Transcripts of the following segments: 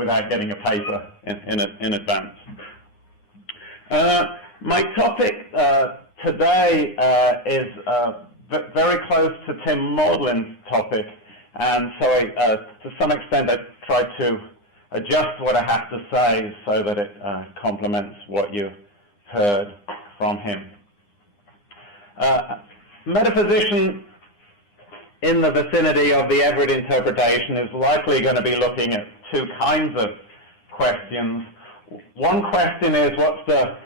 without getting a paper in advance. My topic today is very close to Tim Maudlin's topic, and so to some extent I tried to adjust what I have to say so that it complements what you heard from him. Metaphysician in the vicinity of the Everett interpretation is likely going to be looking at two kinds of questions. One question is, what's the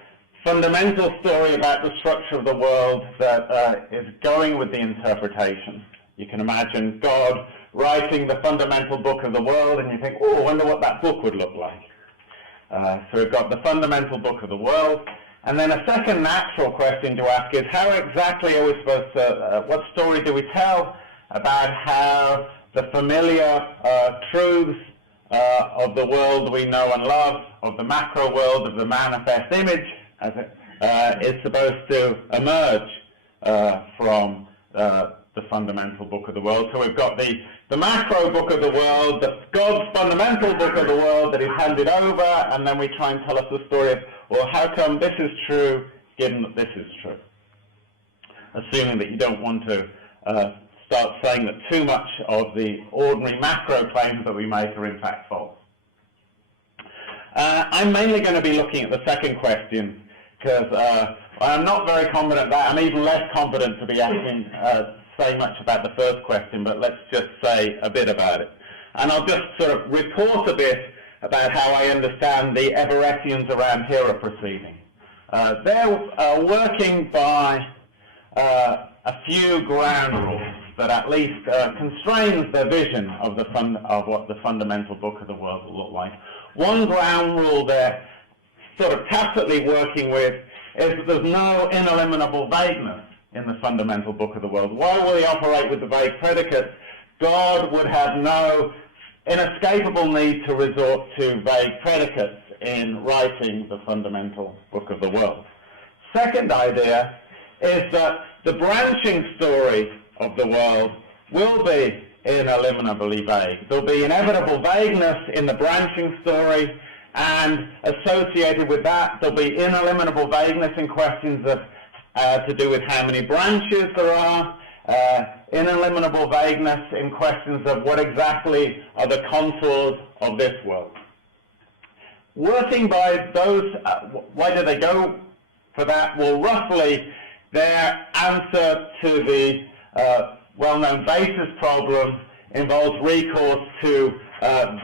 fundamental story about the structure of the world that is going with the interpretation? You can imagine God writing the fundamental book of the world, and you think, oh, I wonder what that book would look like. So we've got the fundamental book of the world. And then a second natural question to ask is, how exactly are we supposed to, what story do we tell about how the familiar truths of the world we know and love, of the macro world, of the manifest image, as it is supposed to emerge from the fundamental book of the world. So we've got the macro book of the world, God's fundamental book of the world that is handed over, and then we try and tell us the story of, well, how come this is true, given that this is true? Assuming that you don't want to start saying that too much of the ordinary macro claims that we make are in fact false. I'm mainly going to be looking at the second question, because I'm not very confident that. I'm even less confident to be asking say much about the first question, but let's just say a bit about it. And I'll just sort of report a bit about how I understand the Everettians around here are proceeding. They're working by a few ground rules that at least constrains their vision of what the fundamental book of the world will look like. One ground rule they're sort of tacitly working with is that there's no ineliminable vagueness in the fundamental book of the world. Why will he operate with the vague predicates? God would have no inescapable need to resort to vague predicates in writing the fundamental book of the world. Second idea is that the branching story of the world will be ineliminably vague. There'll be inevitable vagueness in the branching story, and associated with that, there'll be ineliminable vagueness in questions of to do with how many branches there are, ineliminable vagueness in questions of what exactly are the contours of this world. Working by those, why do they go for that? Well, roughly, their answer to the well-known basis problem involves recourse to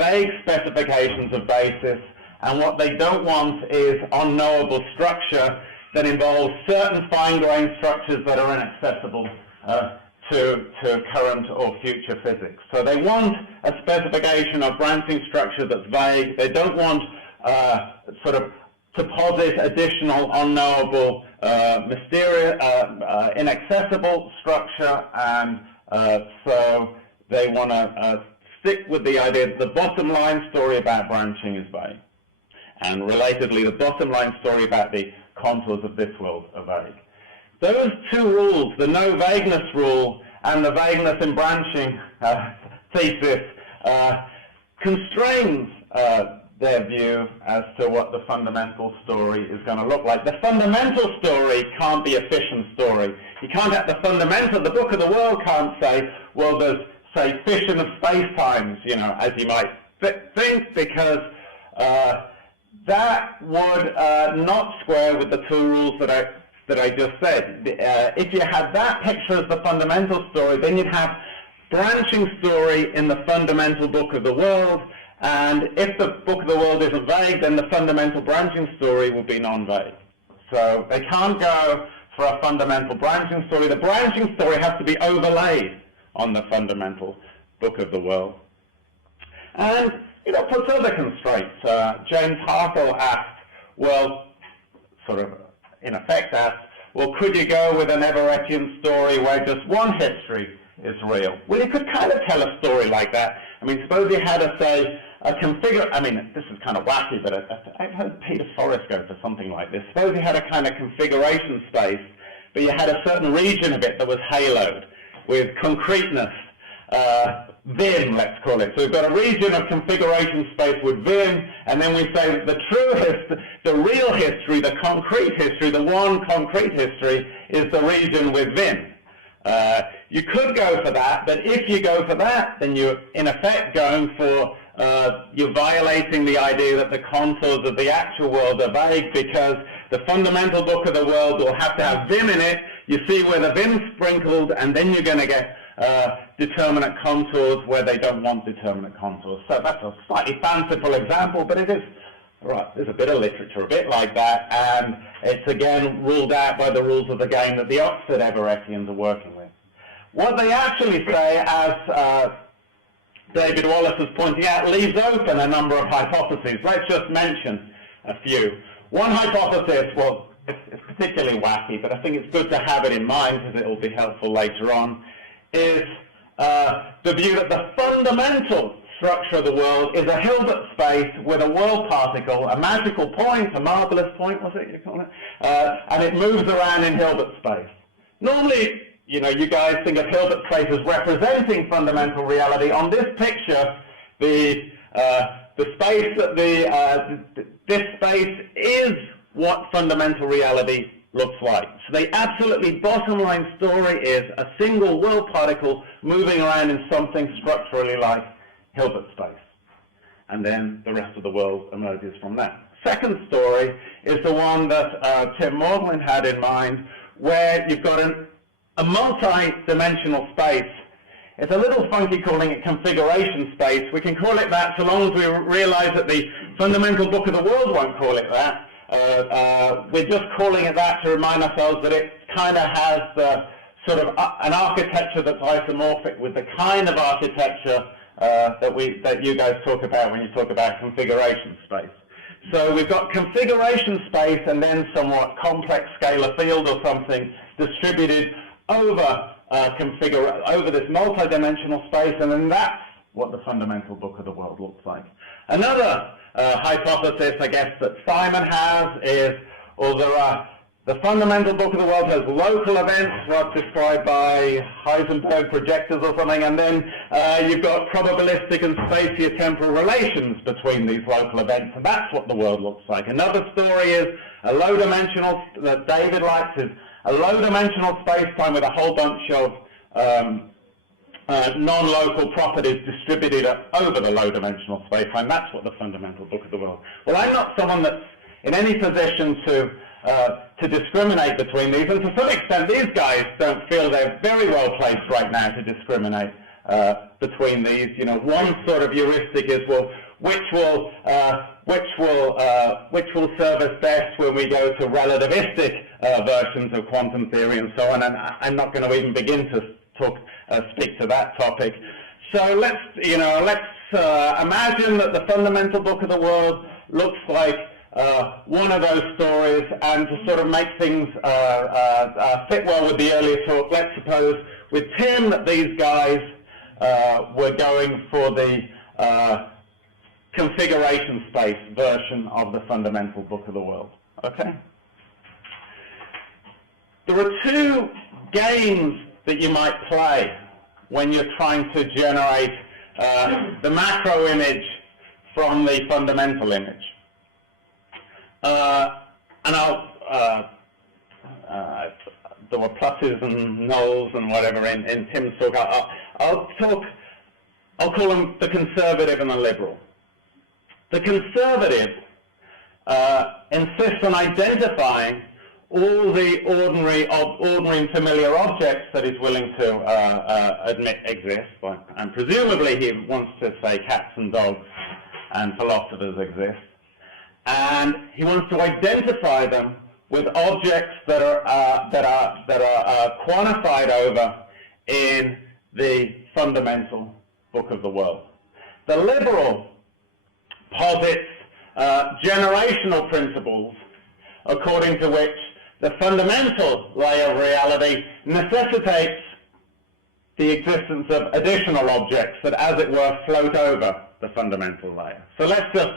vague specifications of basis, and what they don't want is unknowable structure that involves certain fine-grained structures that are inaccessible to current or future physics. So they want a specification of branching structure that's vague. They don't want sort of to posit additional unknowable, mysterious, inaccessible structure, and so they want to stick with the idea that the bottom line story about branching is vague. And relatedly, the bottom line story about the contours of this world are vague. Those two rules, the no vagueness rule and the vagueness in branching thesis, constrains their view as to what the fundamental story is going to look like. The fundamental story can't be a fission story. You can't have the fundamental, the book of the world can't say, well, there's, say, fission of space-times, you know, as you might think, because that would not square with the two rules that I just said. If you had that picture as the fundamental story, then you'd have branching story in the fundamental book of the world, and if the book of the world isn't vague, then the fundamental branching story will be non-vague. So they can't go for a fundamental branching story. The branching story has to be overlaid on the fundamental book of the world. And it puts other constraints. James Hartle asked, well, sort of in effect asked, well, could you go with an Everettian story where just one history is real? Well, you could kind of tell a story like that. I mean, suppose you had I mean, this is kind of wacky, but I've heard Peter Forrest go for something like this. Suppose you had a kind of configuration space, but you had a certain region of it that was haloed with concreteness Vim, let's call it. So we've got a region of configuration space with Vim, and then we say that the true history, the real history, the concrete history, the one concrete history is the region with Vim. You could go for that, but if you go for that, then you're in effect going for, you're violating the idea that the contours of the actual world are vague, because the fundamental book of the world will have to have Vim in it. You see where the Vim's sprinkled, and then you're going to get determinate contours where they don't want determinate contours. So that's a slightly fanciful example, but it is, right, there's a bit of literature a bit like that, and it's again ruled out by the rules of the game that the Oxford Everettians are working with. What they actually say, as David Wallace is pointing out, leaves open a number of hypotheses. Let's just mention a few. One hypothesis, well, it's particularly wacky, but I think it's good to have it in mind because it will be helpful later on, is the view that the fundamental structure of the world is a Hilbert space with a world particle, a magical point, a marvelous point, was it you call it? And it moves around in Hilbert space. Normally, you know, you guys think of Hilbert space as representing fundamental reality. On this picture, the space that this space is what fundamental reality looks like. So the absolutely bottom line story is a single world particle moving around in something structurally like Hilbert space. And then the rest of the world emerges from that. Second story is the one that Tim Maudlin had in mind, where you've got a multi-dimensional space. It's a little funky calling it configuration space. We can call it that so long as we realize that the fundamental book of the world won't call it that. We're just calling it that to remind ourselves that it kind of has the sort of an architecture that's isomorphic with the kind of architecture that you guys talk about when you talk about configuration space. So we've got configuration space and then somewhat complex scalar field or something distributed over over this multi-dimensional space, and then that's what the fundamental book of the world looks like. Another hypothesis, I guess, that Simon has is, the fundamental book of the world has local events, what's described by Heisenberg projectors or something, and then you've got probabilistic and spatiotemporal relations between these local events, and that's what the world looks like. Another story is a low-dimensional, that David likes, is a low-dimensional space-time with a whole bunch of non-local properties distributed over the low-dimensional space-time. That's what the fundamental book of the world. Well, I'm not someone that's in any position to discriminate between these, and to some extent these guys don't feel they're very well placed right now to discriminate between these. You know, one sort of heuristic is, well, which will serve us best when we go to relativistic versions of quantum theory and so on, and I'm not going to even begin to speak to that topic. So let's imagine that the fundamental book of the world looks like one of those stories, and to sort of make things fit well with the earlier talk, let's suppose with Tim that these guys were going for the configuration space version of the fundamental book of the world. Okay? There are two games that you might play when you're trying to generate the macro image from the fundamental image. And there were pluses and nulls and whatever in Tim's talk. I'll call them the conservative and the liberal. The conservative insists on identifying all the ordinary and familiar objects that he's willing to admit exist, and presumably he wants to say cats and dogs and philosophers exist, and he wants to identify them with objects that are quantified over in the fundamental book of the world. The liberal posits generational principles according to which the fundamental layer of reality necessitates the existence of additional objects that, as it were, float over the fundamental layer. So let's just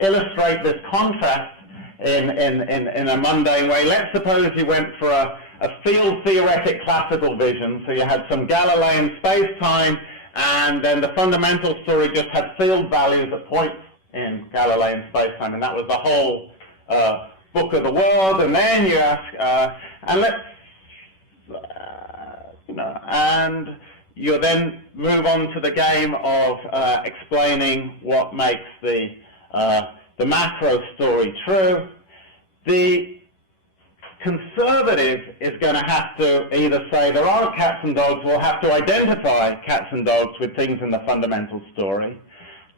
illustrate this contrast in a mundane way. Let's suppose you went for a field-theoretic classical vision, so you had some Galilean space-time, and then the fundamental story just had field values at points in Galilean spacetime, and that was the whole book of the world. And then you ask, and let's, and you then move on to the game of explaining what makes the macro story true. The conservative is going to have to either say there are cats and dogs, or have to identify cats and dogs with things in the fundamental story.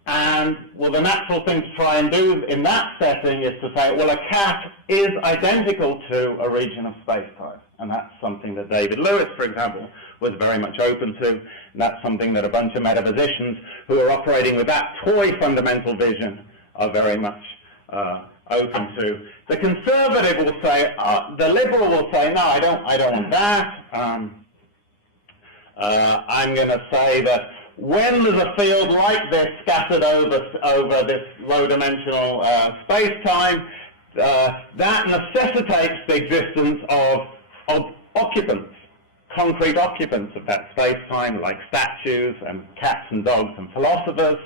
And, well, the natural thing to try and do in that setting is to say, well, a cat is identical to a region of space-time. And that's something that David Lewis, for example, was very much open to. And that's something that a bunch of metaphysicians who are operating with that toy fundamental vision are very much open to. The conservative will say, the liberal will say, no, I don't want that. I'm going to say that when there's a field like this scattered over this low-dimensional space-time, that necessitates the existence of occupants, concrete occupants of that space-time, like statues and cats and dogs and philosophers,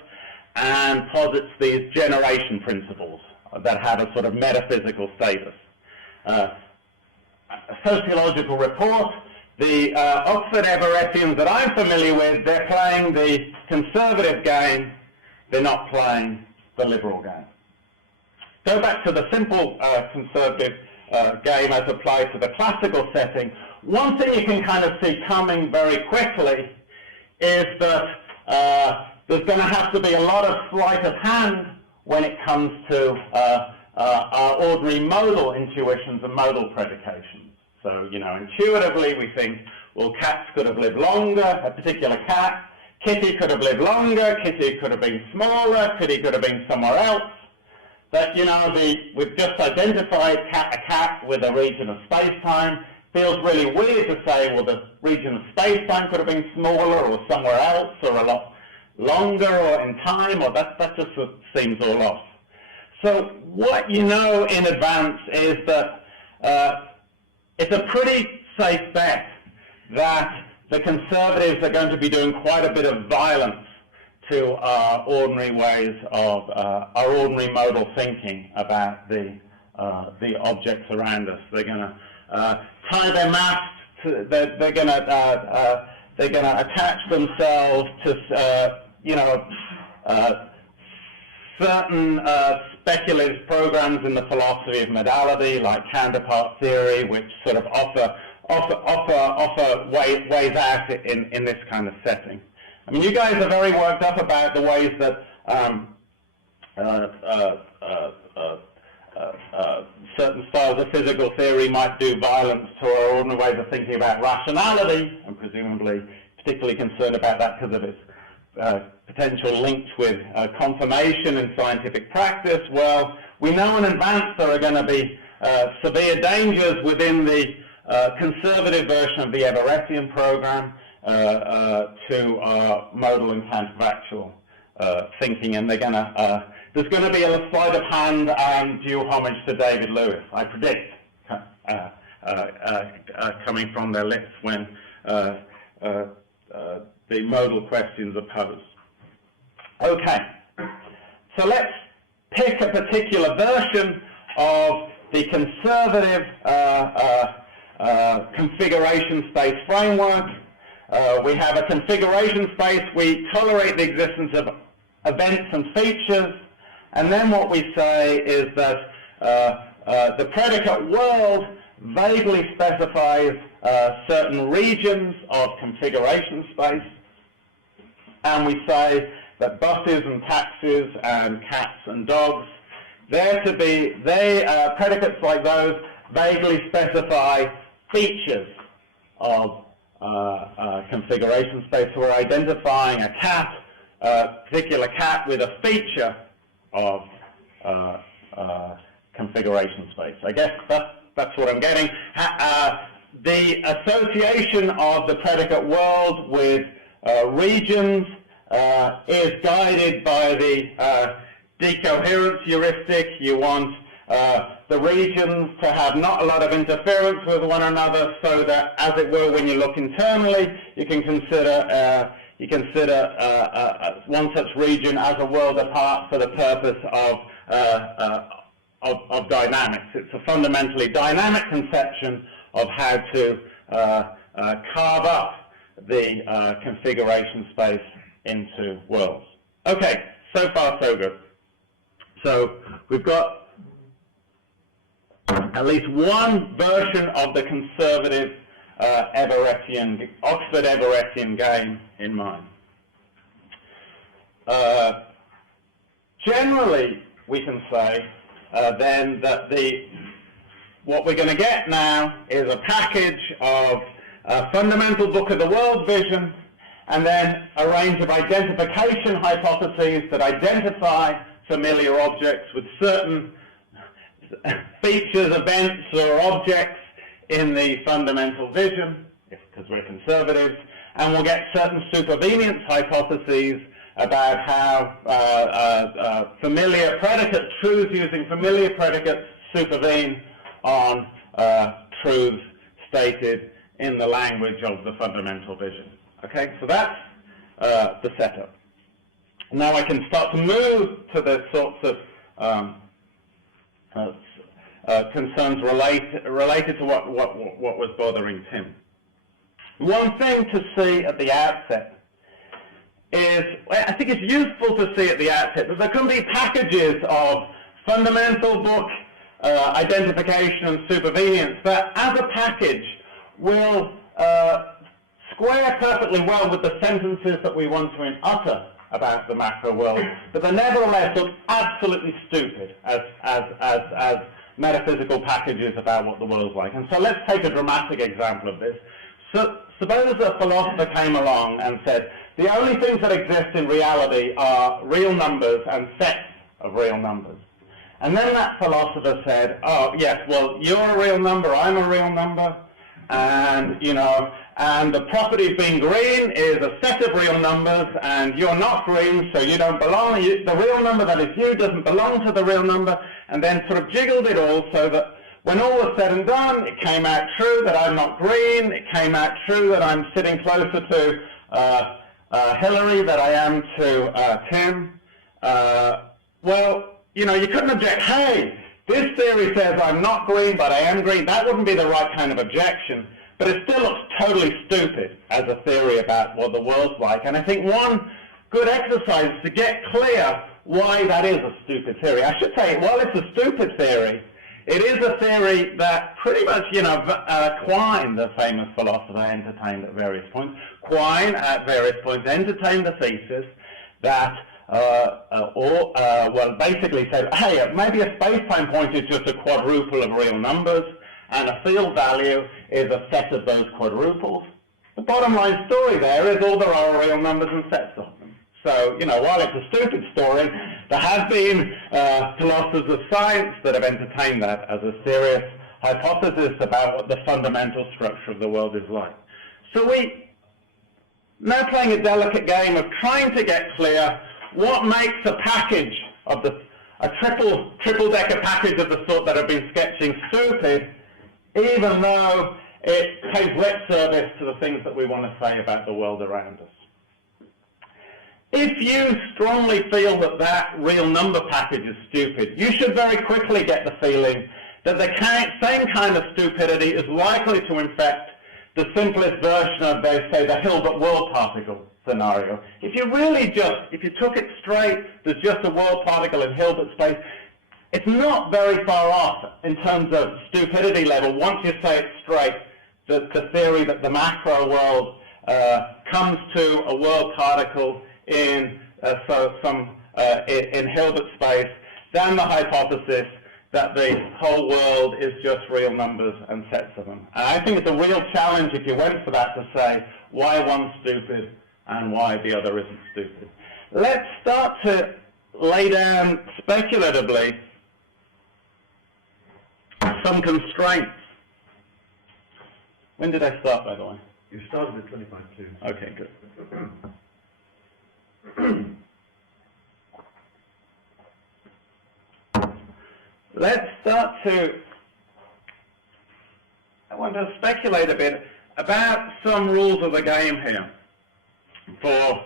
and posits these generation principles that have a sort of metaphysical status. A sociological report, the Oxford Everettians that I'm familiar with, they're playing the conservative game, they're not playing the liberal game. Go back to the simple conservative game as applied to the classical setting. One thing you can kind of see coming very quickly is that there's going to have to be a lot of sleight of hand when it comes to our ordinary modal intuitions and modal predications. So, intuitively we think, well, cats could have lived longer, a particular cat. Kitty could have lived longer, Kitty could have been smaller, Kitty could have been somewhere else. But, we've just identified a cat with a region of space-time. Feels really weird to say, well, the region of space-time could have been smaller or somewhere else or a lot longer or in time, or that just seems all off. So what you know in advance is that it's a pretty safe bet that the conservatives are going to be doing quite a bit of violence to our ordinary ways of, our ordinary modal thinking about the objects around us. They're going to tie their maths to, they're going to attach themselves to, certain speculative programs in the philosophy of modality, like counterpart theory, which sort of offer ways out in this kind of setting. I mean, you guys are very worked up about the ways that certain styles of physical theory might do violence to our ordinary ways of thinking about rationality, and presumably particularly concerned about that because of its potential links with confirmation in scientific practice. Well, we know in advance there are going to be severe dangers within the conservative version of the Everettian program to modal and counterfactual thinking, and they're going to there's going to be a sleight of hand and due homage to David Lewis, I predict, coming from their lips when the modal questions are posed. Okay, so let's pick a particular version of the conservative configuration space framework. We have a configuration space. We tolerate the existence of events and features, and then what we say is that the predicate world vaguely specifies certain regions of configuration space, and we say that buses and taxis and cats and dogs, predicates like those vaguely specify features of configuration space. So we're identifying a cat, a particular cat with a feature of configuration space. I guess that's what I'm getting. The association of the predicate world with regions is guided by the decoherence heuristic. You want the regions to have not a lot of interference with one another, so that, as it were, when you look internally, you can consider you consider one such region as a world apart for the purpose of dynamics. It's a fundamentally dynamic conception of how to carve up the configuration space into worlds. Okay, so far so good. So we've got at least one version of the conservative Oxford Everettian game in mind. Generally, we can say then that what we're going to get now is a package of a fundamental book of the world vision, and then a range of identification hypotheses that identify familiar objects with certain features, events, or objects in the fundamental vision, because we're conservatives, and we'll get certain supervenience hypotheses about how familiar predicates, truths using familiar predicates, supervene on truths stated in the language of the fundamental vision. Okay, so that's the setup. Now I can start to move to the sorts of concerns related to what was bothering Tim. One thing to see at the outset is, I think it's useful to see at the outset that there can be packages of fundamental book identification and supervenience that, as a package, will square perfectly well with the sentences that we want to utter about the macro world, but they nevertheless look absolutely stupid as metaphysical packages about what the world's like. And so let's take a dramatic example of this. So suppose a philosopher came along and said, the only things that exist in reality are real numbers and sets of real numbers. And then that philosopher said, oh, yes, well, you're a real number, I'm a real number, and, and the property of being green is a set of real numbers, and you're not green, so you don't belong. The real number that is you doesn't belong to the real number, and then sort of jiggled it all so that when all was said and done, it came out true that I'm not green, it came out true that I'm sitting closer to Hillary than I am to Tim. Well, you couldn't object, hey, this theory says I'm not green, but I am green. That wouldn't be the right kind of objection, but it still looks totally stupid as a theory about what the world's like. And I think one good exercise is to get clear why that is a stupid theory. I should say, while it's a stupid theory, it is a theory that pretty much, Quine, the famous philosopher, entertained at various points. Quine, at various points, entertained the thesis that basically said, hey, maybe a space-time point is just a quadruple of real numbers, and a field value is a set of those quadruples. The bottom line story there is all there are real numbers and sets of them. So, while it's a stupid story, there have been philosophers of science that have entertained that as a serious hypothesis about what the fundamental structure of the world is like. So we now playing a delicate game of trying to get clear what makes a package of a triple-decker package of the sort that I've been sketching stupid, even though it pays lip service to the things that we want to say about the world around us. If you strongly feel that that real number package is stupid, you should very quickly get the feeling that the same kind of stupidity is likely to infect the simplest version of, say, the Hilbert world particle scenario. If you took it straight, there's just a world particle in Hilbert space, it's not very far off in terms of stupidity level once you say it straight, the theory that the macro world comes to a world particle in Hilbert space, then the hypothesis that the whole world is just real numbers and sets of them. And I think it's a real challenge if you went for that to say why one's stupid and why the other isn't stupid. Let's start to lay down speculatively some constraints. When did I start, by the way? You started at 25.2. Okay, good. Let's start to, I want to speculate a bit about some rules of the game here. for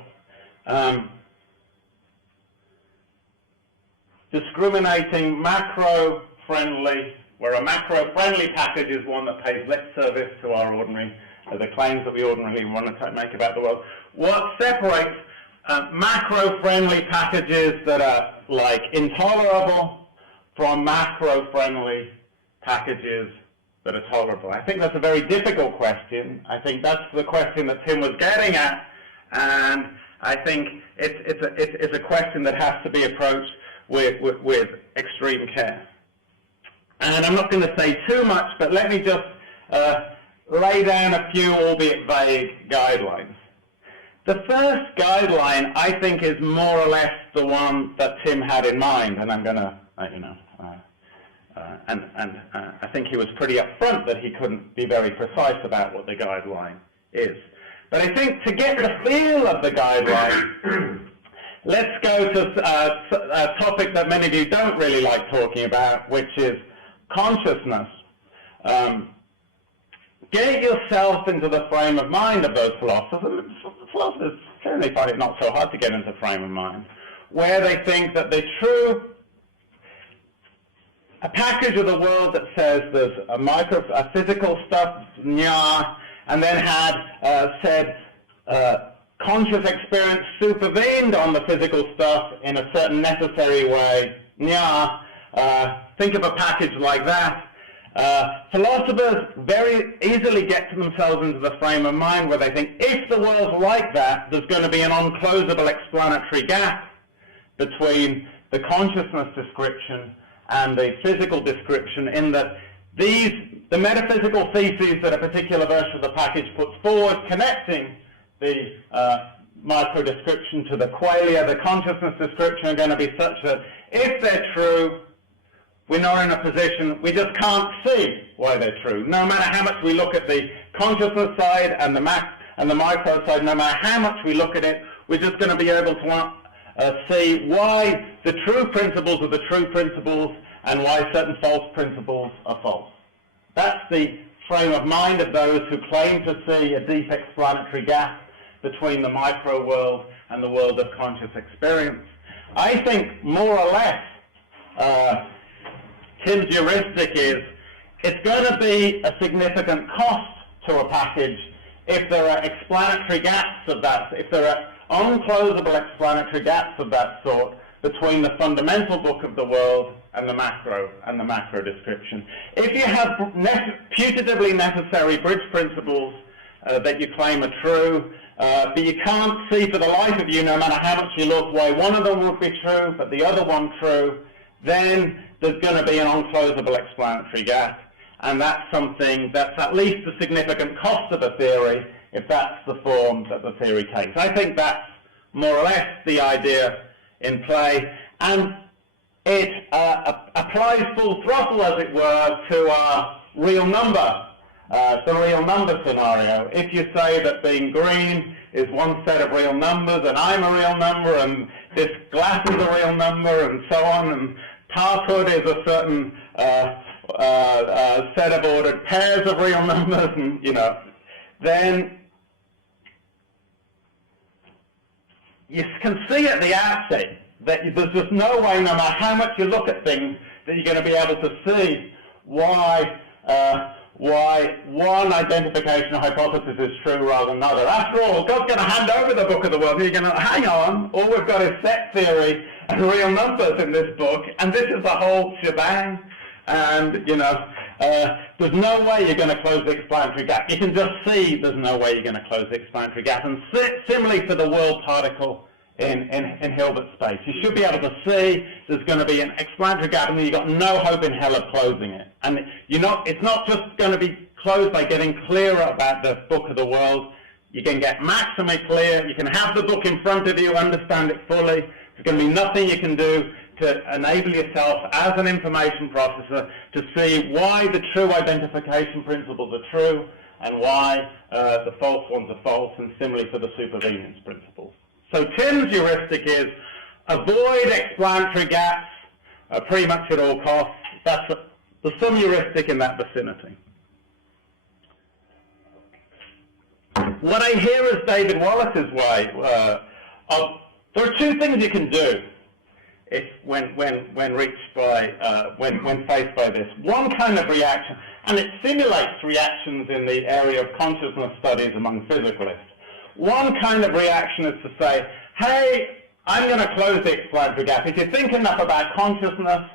discriminating macro-friendly, where a macro-friendly package is one that pays lip service to our ordinary, the claims that we ordinarily want to make about the world. What separates macro-friendly packages that are like intolerable from macro-friendly packages that are tolerable? I think that's a very difficult question. I think that's the question that Tim was getting at, and I think it's a question that has to be approached with extreme care. And I'm not going to say too much, but let me just lay down a few, albeit vague, guidelines. The first guideline, I think, is more or less the one that Tim had in mind, and I'm going to, I think he was pretty upfront that he couldn't be very precise about what the guideline is. But I think to get the feel of the guideline, let's go to a topic that many of you don't really like talking about, which is consciousness. Get yourself into the frame of mind of those philosophers. Philosophers certainly find it not so hard to get into frame of mind, where they think that the true, a package of the world that says there's a physical stuff, nya, and then had said conscious experience supervened on the physical stuff in a certain necessary way, nya. Think of a package like that. Philosophers very easily get to themselves into the frame of mind where they think if the world's like that, there's going to be an unclosable explanatory gap between the consciousness description and the physical description, in that the metaphysical theses that a particular version of the package puts forward, connecting the micro description to the qualia, the consciousness description, are going to be such that if they're true, we're not in a position, we just can't see why they're true. No matter how much we look at the consciousness side and the micro side, no matter how much we look at it, we're just going to be able to see why the true principles are the true principles and why certain false principles are false. That's the frame of mind of those who claim to see a deep explanatory gap between the micro world and the world of conscious experience. I think more or less Tim's heuristic is it's going to be a significant cost to a package if there are explanatory gaps of that, if there are unclosable explanatory gaps of that sort between the fundamental book of the world and the macro description. If you have putatively necessary bridge principles that you claim are true, but you can't see for the life of you, no matter how much you look, why one of them would be true but the other one true, then there's going to be an unclosable explanatory gap, and that's something that's at least a significant cost of a theory if that's the form that the theory takes. I think that's more or less the idea in play, and it applies full throttle, as it were, to our real number, the real number scenario. If you say that being green is one set of real numbers, and I'm a real number, and this glass is a real number, and so on, and parkhood is a certain set of ordered pairs of real numbers, and then you can see at the outset that there's just no way, no matter how much you look at things, that you're going to be able to see why one identification or hypothesis is true rather than another. After all, God's going to hand over the book of the world, and you're going to, hang on, all we've got is set theory and real numbers in this book, and this is the whole shebang, and, there's no way you're going to close the explanatory gap. You can just see there's no way you're going to close the explanatory gap, and similarly for the world particle in Hilbert space. You should be able to see there's going to be an explanatory gap, and then you've got no hope in hell of closing it. And it's not just going to be closed by getting clearer about the book of the world. You can get maximally clear. You can have the book in front of you, understand it fully. There's going to be nothing you can do to enable yourself as an information processor to see why the true identification principles are true and why the false ones are false, and similarly for the supervenience principles. So Tim's heuristic is avoid explanatory gaps pretty much at all costs. There's some heuristic in that vicinity. what I hear is David Wallace's way of, there are two things you can do if when faced by this. One kind of reaction, and it simulates reactions in the area of consciousness studies among physicalists. One kind of reaction is to say, hey, I'm going to close the explanatory gap. If you think enough about consciousness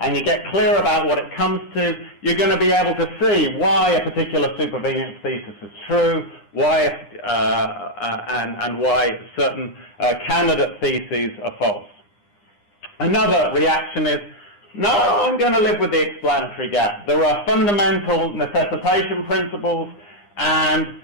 and you get clear about what it comes to, you're going to be able to see why a particular supervenience thesis is true, why and why certain candidate theses are false. Another reaction is, no, I'm going to live with the explanatory gap. There are fundamental necessitation principles, and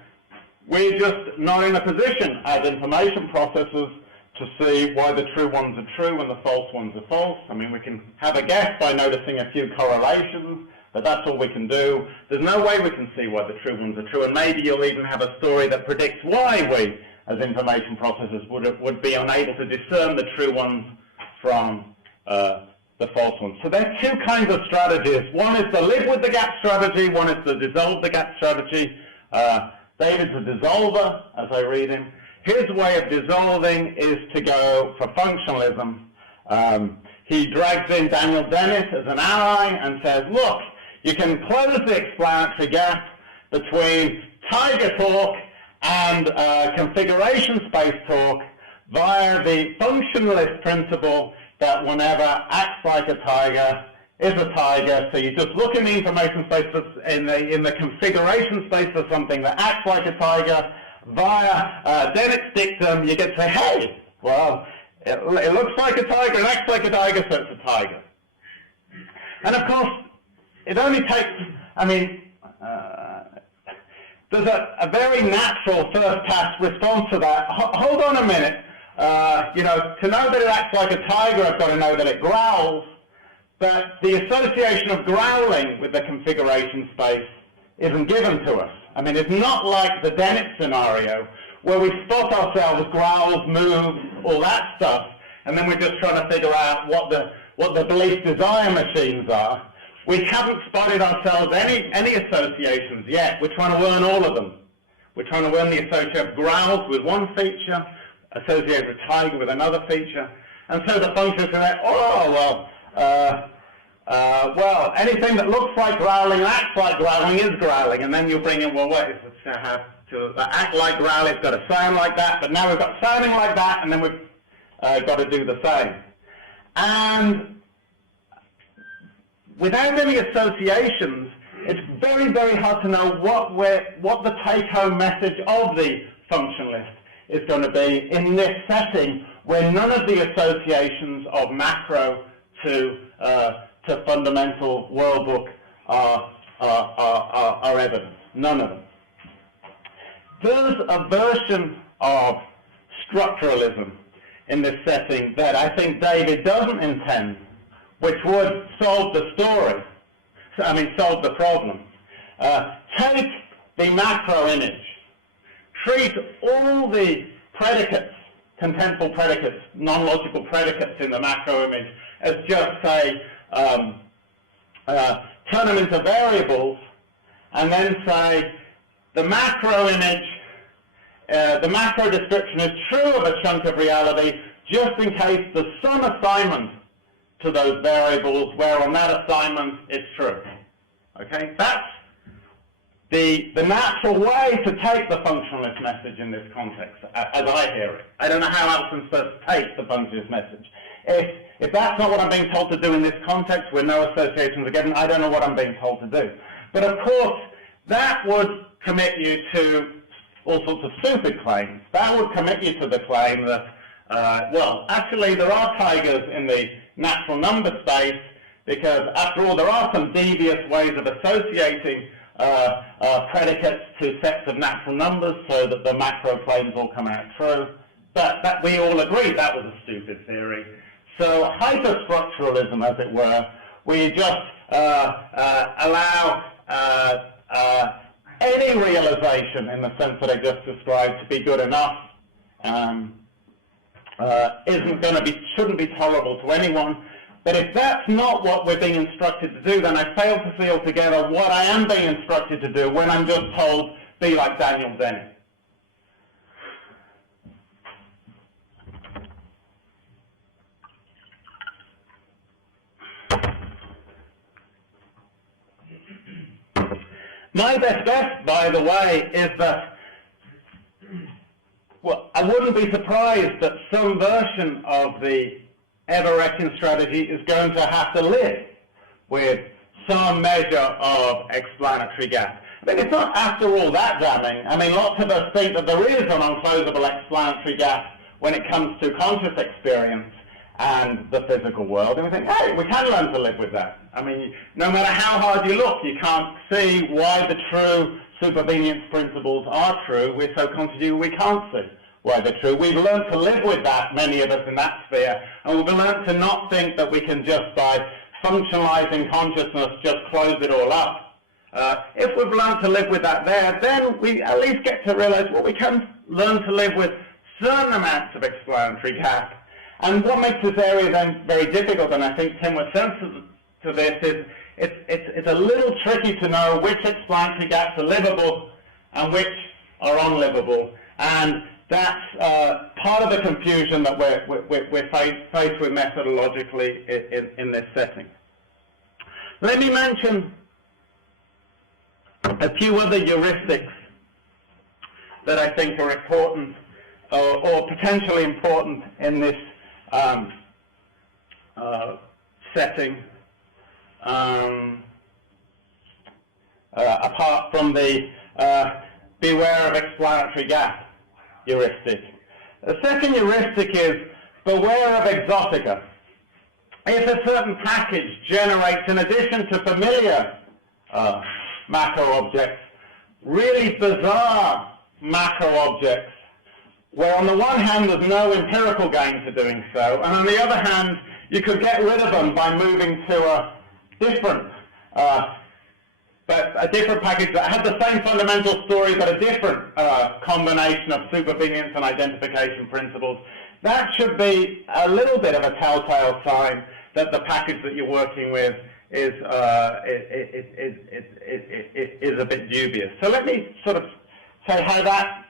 we're just not in a position as information processors to see why the true ones are true and the false ones are false. I mean, we can have a guess by noticing a few correlations, but that's all we can do. There's no way we can see why the true ones are true, and maybe you'll even have a story that predicts why we, as information processors, would be unable to discern the true ones from the false ones. So there are two kinds of strategies. One is the live with the gap strategy, one is the dissolve the gap strategy. David's a dissolver, as I read him. His way of dissolving is to go for functionalism. He drags in Daniel Dennett as an ally and says, look, you can close the explanatory gap between tiger talk and configuration space talk via the functionalist principle that whenever acts like a tiger is a tiger. So you just look in the information space in the configuration space for something that acts like a tiger. Via Dennett's dictum, you get to say, hey, well, it looks like a tiger and acts like a tiger, so it's a tiger. And of course, it only takes, I mean, there's a very natural first pass response to that. Hold on a minute. To know that it acts like a tiger, I've got to know that it growls. But the association of growling with the configuration space isn't given to us. I mean, it's not like the Dennett scenario where we spot ourselves, growls, moves, all that stuff, and then we're just trying to figure out what the belief desire machines are. We haven't spotted ourselves any associations yet. We're trying to learn all of them. We're trying to learn the association of growls with one feature, associated with tiger with another feature, and so the functions are well, anything that looks like growling and acts like growling is growling, and then you bring in, well, what is it to have to act like growling? It's got to sound like that, but now we've got sounding like that, and then we've got to do the same. And without any associations, it's very, very hard to know what the take-home message of the functionalist is going to be in this setting where none of the associations of macro to fundamental world book are evident. None of them. There's a version of structuralism in this setting that I think David doesn't intend, which would solve the story. Solve the problem. Take the macro image. Treat all the predicates, contentful predicates, non-logical predicates in the macro image as just, say, turn them into variables, and then say the macro image, the macro description is true of a chunk of reality just in case there's some assignment to those variables where on that assignment it's true. Okay? That's the natural way to take the functionalist message in this context, as I hear it. I don't know how else I'm supposed to take the functionalist message. If that's not what I'm being told to do in this context, where no associations are given, I don't know what I'm being told to do. But of course, that would commit you to all sorts of stupid claims. That would commit you to the claim that, well, actually there are tigers in the natural number space, because after all, there are some devious ways of associating predicates to sets of natural numbers so that the macro claims all come out true. But that we all agreed that was a stupid theory. So hyperstructuralism, as it were, we just allow any realization in the sense that I just described to be good enough, shouldn't be tolerable to anyone. But if that's not what we're being instructed to do, then I fail to see altogether what I am being instructed to do when I'm just told, be like Daniel Dennett. My best guess, by the way, is that, well, I wouldn't be surprised that some version of the Everettian strategy is going to have to live with some measure of explanatory gap. But it's not, after all, that damning. I mean, lots of us think that there is an unclosable explanatory gap when it comes to conscious experience and the physical world, and we think, hey, we can learn to live with that. I mean, no matter how hard you look, you can't see why the true supervenience principles are true. We're so constituted we can't see why they're true. We've learned to live with that, many of us in that sphere, and we've learned to not think that we can just, by functionalizing consciousness, just close it all up. If we've learned to live with that there, then we at least get to realize, well, we can learn to live with certain amounts of explanatory gap. And what makes this area then very difficult, and I think Tim was sensitive to this, is it's a little tricky to know which explanatory gaps are livable and which are unlivable. And that's part of the confusion that we're faced with methodologically in this setting. Let me mention a few other heuristics that I think are important or potentially important in this setting, apart from the beware of explanatory gap heuristic. The second heuristic is beware of exotica. If a certain package generates, in addition to familiar macro objects, really bizarre macro objects, where on the one hand there's no empirical gain to doing so, and on the other hand you could get rid of them by moving to a different package that had the same fundamental story but a different combination of supervenience and identification principles. That should be a little bit of a telltale sign that the package that you're working with is a bit dubious. So let me sort of say how that,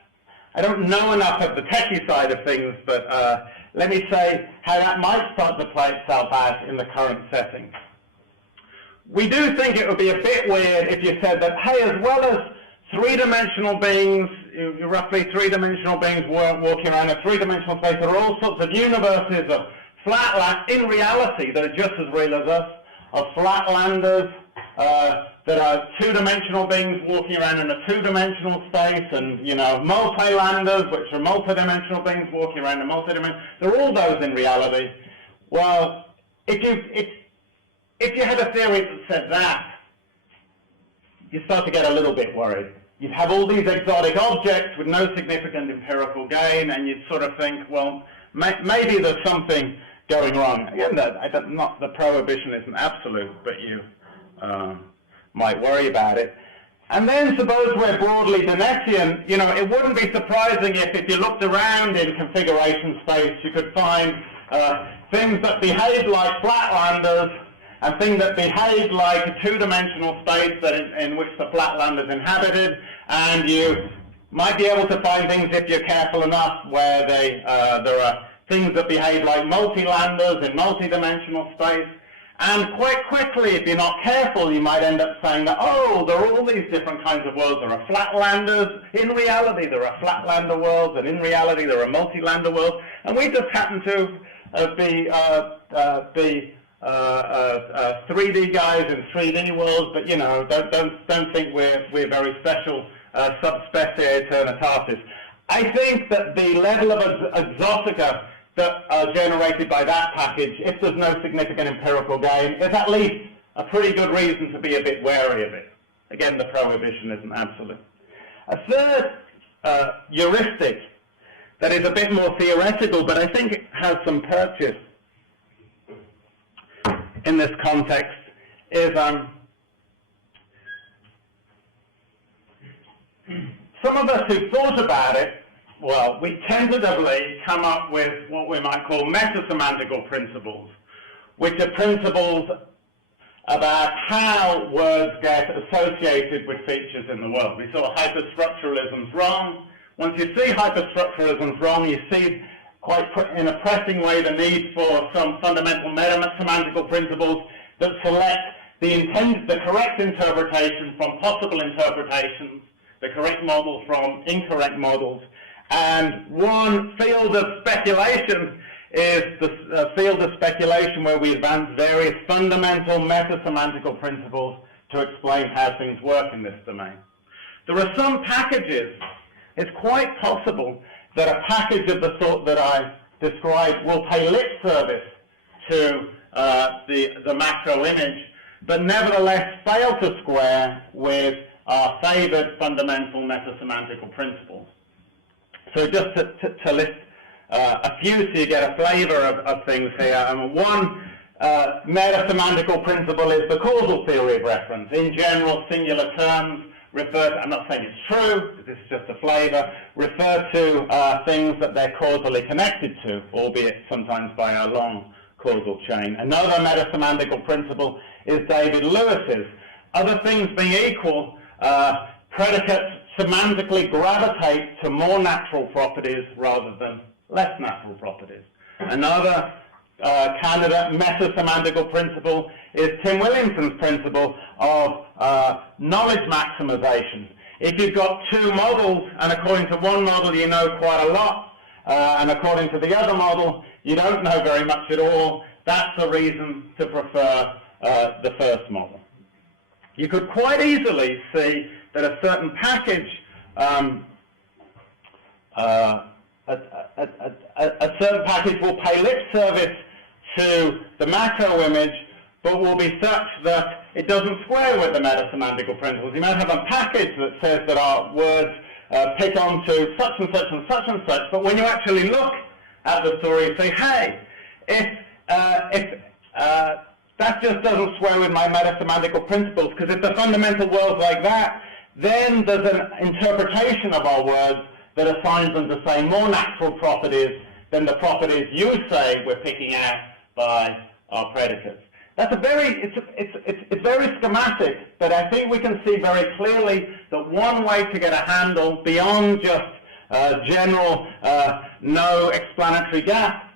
I don't know enough of the techie side of things, but let me say how that might start to play itself out in the current setting. We do think it would be a bit weird if you said that, hey, as well as three-dimensional beings, roughly three-dimensional beings walking around a three-dimensional space, there are all sorts of universes of flatland, in reality, that are just as real as us, of flatlanders, that are two-dimensional beings walking around in a two-dimensional space, and, you know, multilanders, which are multidimensional beings walking around in multidimensional. There are all those in reality. Well, if you had a theory that said that, you start to get a little bit worried. You'd have all these exotic objects with no significant empirical gain, and you'd sort of think, well, maybe there's something going wrong. Again, the prohibition isn't absolute, but you might worry about it. And then suppose we're broadly Donetian, you know, it wouldn't be surprising if you looked around in configuration space, you could find things that behave like flatlanders and things that behave like a two-dimensional space that in which the flatlanders inhabited, and you might be able to find things, if you're careful enough, where there are things that behave like multilanders in multi-dimensional space. And quite quickly, if you're not careful, you might end up saying that, oh, there are all these different kinds of worlds. There are flatlanders. In reality, there are flatlander worlds, and in reality, there are multilander worlds. And we just happen to be 3D guys in 3D worlds. But you know, don't think we're very special subspecie aeternitatis. I think that the level of exotica that are generated by that package, if there's no significant empirical gain, is at least a pretty good reason to be a bit wary of it. Again, the prohibition isn't absolute. A third heuristic that is a bit more theoretical, but I think it has some purchase in this context, is some of us who've thought about it, well, we tentatively come up with what we might call metasemantical principles, which are principles about how words get associated with features in the world. We saw hyperstructuralism's wrong. Once you see hyperstructuralism's wrong, you see quite in a pressing way the need for some fundamental metasemantical principles that select the correct interpretation from possible interpretations, the correct model from incorrect models, and one field of speculation is the field of speculation where we advance various fundamental metasemantical principles to explain how things work in this domain. There are some packages. It's quite possible that a package of the sort that I described will pay lip service to the macro image, but nevertheless fail to square with our favored fundamental metasemantical principles. So just to list a few so you get a flavor of things here. One metasemantical principle is the causal theory of reference. In general, singular terms refer to, I'm not saying it's true, this is just a flavor, refer to things that they're causally connected to, albeit sometimes by a long causal chain. Another metasemantical principle is David Lewis's. Other things being equal, predicates semantically gravitate to more natural properties rather than less natural properties. Another candidate metasemantical principle is Tim Williamson's principle of knowledge maximization. If you've got two models, and according to one model you know quite a lot, and according to the other model you don't know very much at all, that's a reason to prefer the first model. You could quite easily see that a certain package, a certain package will pay lip service to the macro image, but will be such that it doesn't square with the metasemantical principles. You might have a package that says that our words pick onto such and such and such and such, but when you actually look at the story, you say, hey, if that just doesn't square with my metasemantical principles, because if the fundamental world's like that, then there's an interpretation of our words that assigns them to, say, more natural properties than the properties you say we're picking out by our predicates. That's it's very schematic, but I think we can see very clearly that one way to get a handle beyond just general no explanatory gap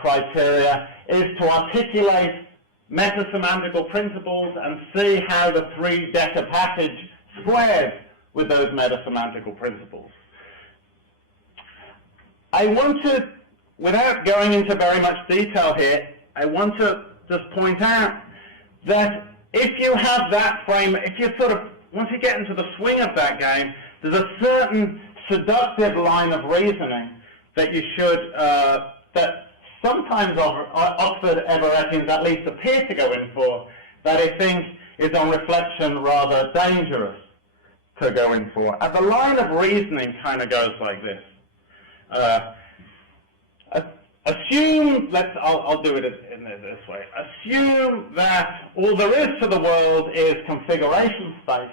criteria is to articulate metasemantical principles and see how the three-decker package squares with those metasemantical principles. I want to, without going into very much detail here, I want to just point out that if you have that frame, if you sort of, once you get into the swing of that game, there's a certain seductive line of reasoning that you should, that sometimes Oxford Everettians at least appear to go in for, that I think is on reflection rather dangerous to go in for. And the line of reasoning kind of goes like this. Assume, I'll do it in this way. Assume that all there is to the world is configuration space.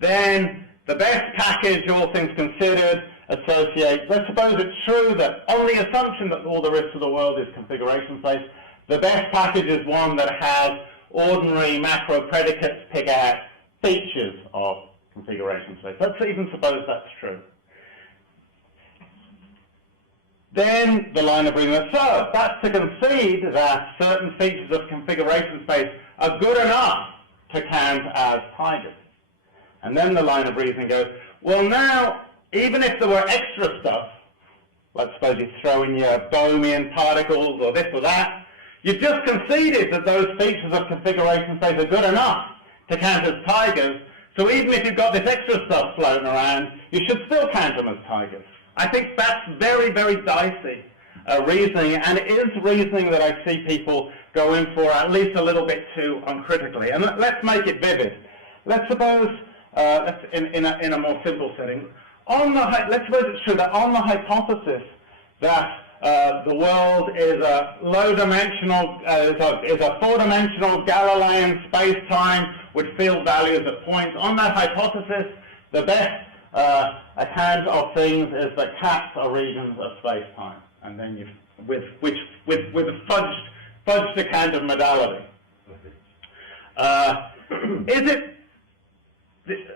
Then the best package, all things considered, associates. Let's suppose it's true that on the assumption that all there is to the world is configuration space, the best package is one that has ordinary macro predicates pick out features of configuration space. Let's even suppose that's true. Then the line of reasoning, so that's to concede that certain features of configuration space are good enough to count as tigers. And then the line of reasoning goes, well now, even if there were extra stuff, let's suppose you throw in your Bohmian particles or this or that, you've just conceded that those features of configuration space are good enough to count as tigers, so even if you've got this extra stuff floating around, you should still count them as tigers. I think that's very, very dicey reasoning, and it is reasoning that I see people go in for at least a little bit too uncritically. And let's make it vivid. Let's suppose, in a more simple setting, let's suppose it's true that on the hypothesis that the world is a low-dimensional, is a four-dimensional Galilean space-time with field values at points, on that hypothesis, the best account of things is that cats are regions of space-time, and then you, with a fudged account of modality. Is it?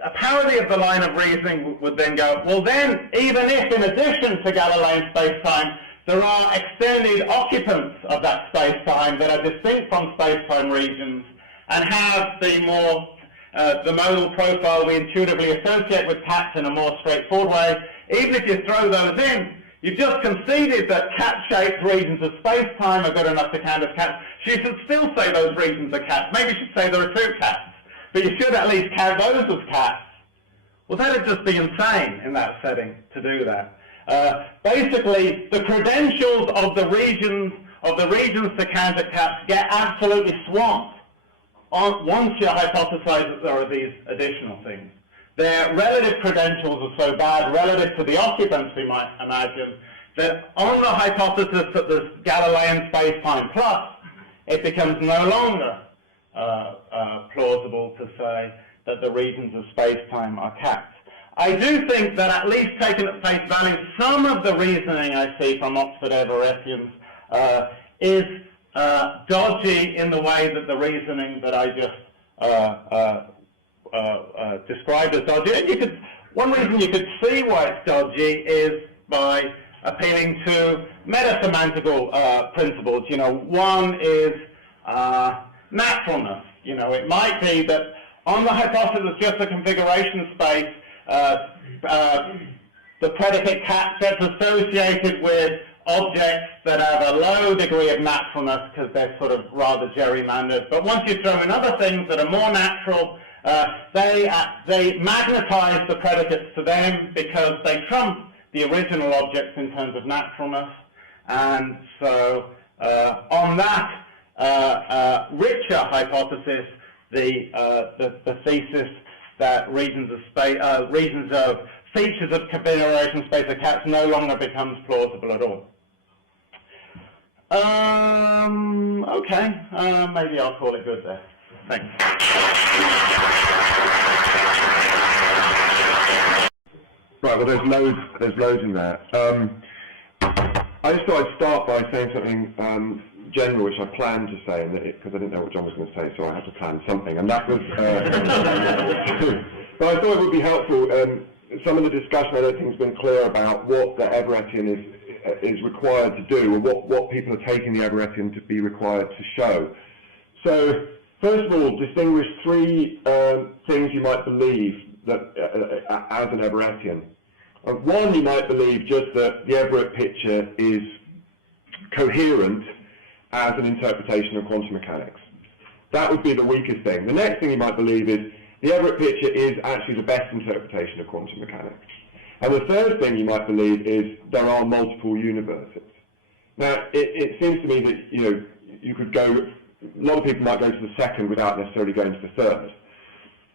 A parody of the line of reasoning would then go, well then, even if in addition to Galilean space-time, there are extended occupants of that space-time that are distinct from space-time regions and have the more the modal profile we intuitively associate with cats in a more straightforward way. Even if you throw those in, you've just conceded that cat-shaped regions of space-time are good enough to count as cats. You should still say those regions are cats. Maybe you should say there are two cats, but you should at least count those as cats. Well, that would just be insane in that setting to do that. Basically, the credentials of the regions to count as cats get absolutely swamped once you hypothesize that there are these additional things. Their relative credentials are so bad relative to the occupants, we might imagine, that on the hypothesis that there's Galilean space-time plus, it becomes no longer plausible to say that the regions of space-time are cats. I do think that, at least taken at face value, some of the reasoning I see from Oxford Everettians is dodgy in the way that the reasoning that I just described as dodgy. And one reason you could see why it's dodgy is by appealing to metasemantical principles. You know, one is naturalness. You know, it might be that on the hypothesis just a configuration space, the predicate cat gets associated with objects that have a low degree of naturalness because they're sort of rather gerrymandered. But once you throw in other things that are more natural, they magnetize the predicates to them because they trump the original objects in terms of naturalness. And so on that richer hypothesis, the thesis that regions of features of configuration space of cats no longer becomes plausible at all. Okay, maybe I'll call it good there. Thanks. Right, well there's loads in there. I just thought I'd start by saying something general, which I planned to say, because I didn't know what John was going to say, so I had to plan something, and that was... but I thought it would be helpful, some of the discussion I don't think has been clear about what the Everettian is required to do, or what people are taking the Everettian to be required to show. So, first of all, distinguish three things you might believe that as an Everettian. One, you might believe just that the Everett picture is coherent as an interpretation of quantum mechanics. That would be the weakest thing. The next thing you might believe is the Everett picture is actually the best interpretation of quantum mechanics. And the third thing you might believe is there are multiple universes. Now, it seems to me that, you know, you could go, a lot of people might go to the second without necessarily going to the third.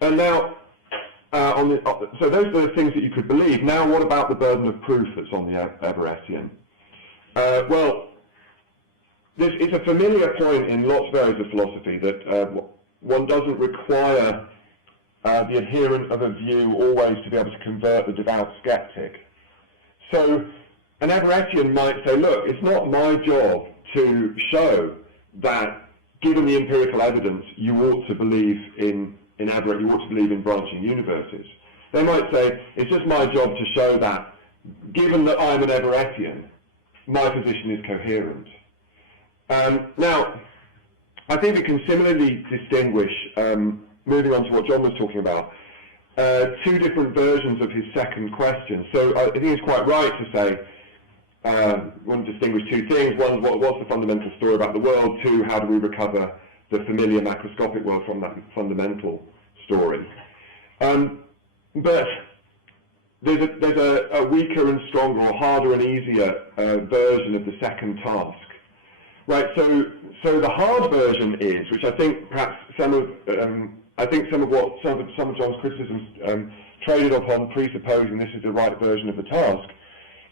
And now, so those are the things that you could believe. Now, what about the burden of proof that's on the Everettian? Well, it's a familiar point in lots of areas of philosophy that one doesn't require the adherent of a view always to be able to convert the devout skeptic. So an Everettian might say, look, it's not my job to show that, given the empirical evidence, you ought to believe in Everett, you ought to believe in branching universes. They might say, it's just my job to show that, given that I'm an Everettian, my position is coherent. Now, I think we can similarly distinguish, moving on to what John was talking about, two different versions of his second question. So I think it's quite right to say, want to distinguish two things. One, what's the fundamental story about the world? Two, how do we recover the familiar macroscopic world from that fundamental story? But there's a weaker and stronger, or harder and easier version of the second task. Right, so the hard version is, which I think perhaps some of John's criticisms traded upon, presupposing this is the right version of the task,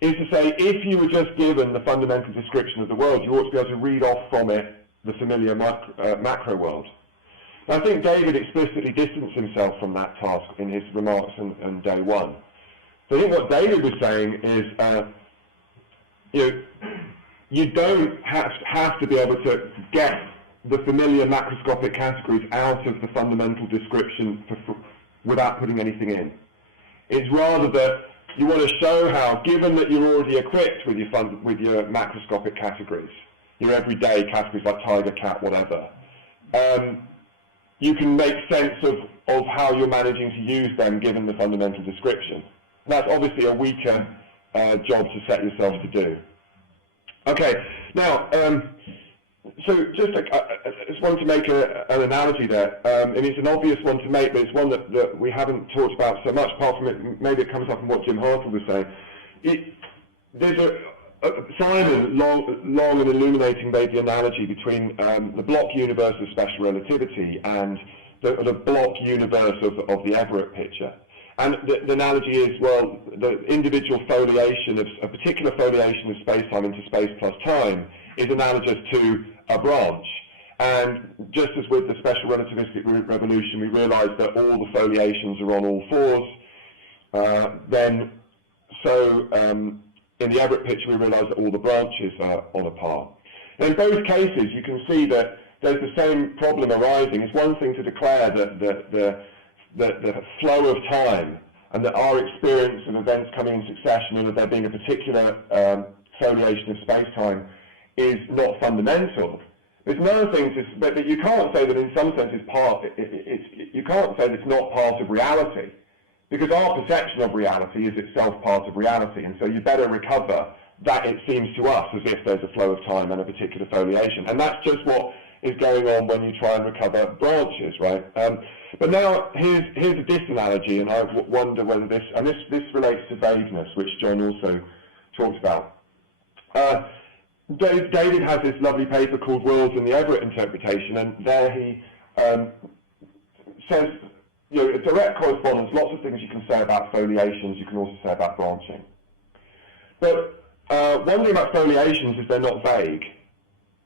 is to say, if you were just given the fundamental description of the world, you ought to be able to read off from it the familiar macro world. I think David explicitly distanced himself from that task in his remarks on day one. So I think what David was saying is, you don't have to be able to get the familiar macroscopic categories out of the fundamental description without putting anything in. It's rather that you want to show how, given that you're already equipped with your macroscopic categories, your everyday categories like tiger, cat, whatever, you can make sense of how you're managing to use them given the fundamental description. And that's obviously a weaker job to set yourself to do. Okay, now, so I just wanted to make an analogy there, and it's an obvious one to make, but it's one that we haven't talked about so much, apart from it, maybe it comes up in what Jim Hawthorne was saying. Simon, long and illuminating, made the analogy between the block universe of special relativity and the block universe of the Everett picture. And the analogy is, well, the individual foliation of a particular foliation of space-time into space plus time is analogous to a branch. And just as with the special relativistic revolution, we realized that all the foliations are on all fours, in the Everett picture we realized that all the branches are on a par. And in both cases, you can see that there's the same problem arising. It's one thing to declare that the flow of time and that our experience of events coming in succession and of there being a particular foliation of space-time is not fundamental. There's another thing, but you can't say that in some sense you can't say that it's not part of reality, because our perception of reality is itself part of reality, and so you better recover that it seems to us as if there's a flow of time and a particular foliation. And that's just what is going on when you try and recover branches, right? But now here's a disanalogy, and I wonder whether this relates to vagueness, which John also talked about. David has this lovely paper called Worlds in the Everett Interpretation, and there he says, a direct correspondence, lots of things you can say about foliations, you can also say about branching. But one thing about foliations is they're not vague,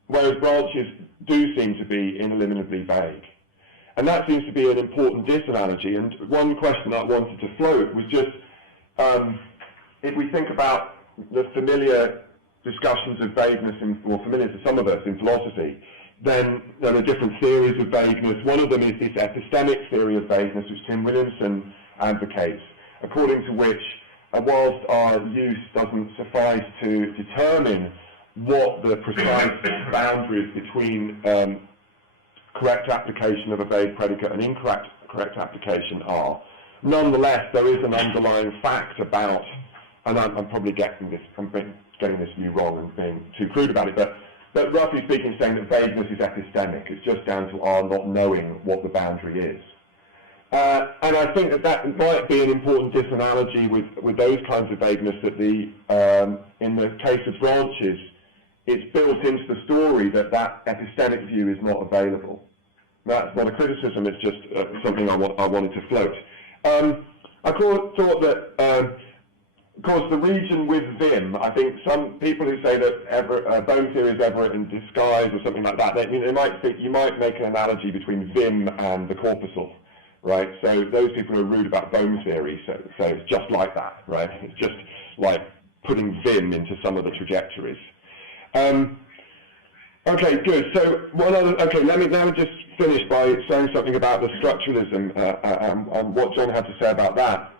whereas branches do seem to be ineliminably vague. And that seems to be an important disanalogy. And one question I wanted to float was just, if we think about the familiar discussions of vagueness, or familiar to some of us in philosophy, then there are different theories of vagueness. One of them is this epistemic theory of vagueness, which Tim Williamson advocates, according to which, whilst our use doesn't suffice to determine what the precise boundaries between correct application of a vague predicate and incorrect application are, nonetheless there is an underlying fact about, and I'm probably getting this view wrong and being too crude about it, but roughly speaking, saying that vagueness is epistemic. It's just down to our not knowing what the boundary is. And I think that might be an important disanalogy with those kinds of vagueness, that in the case of branches, it's built into the story that epistemic view is not available. That's not a criticism, it's just something I wanted to float. I thought that, of course, the region with Vim, I think some people who say that bone theory is Everett in disguise or something like that, they might think you might make an analogy between Vim and the corpuscle, right? So those people who are rude about bone theory, so it's just like that, right? It's just like putting Vim into some of the trajectories. Okay, good. So let me just finish by saying something about the structuralism and what John had to say about that.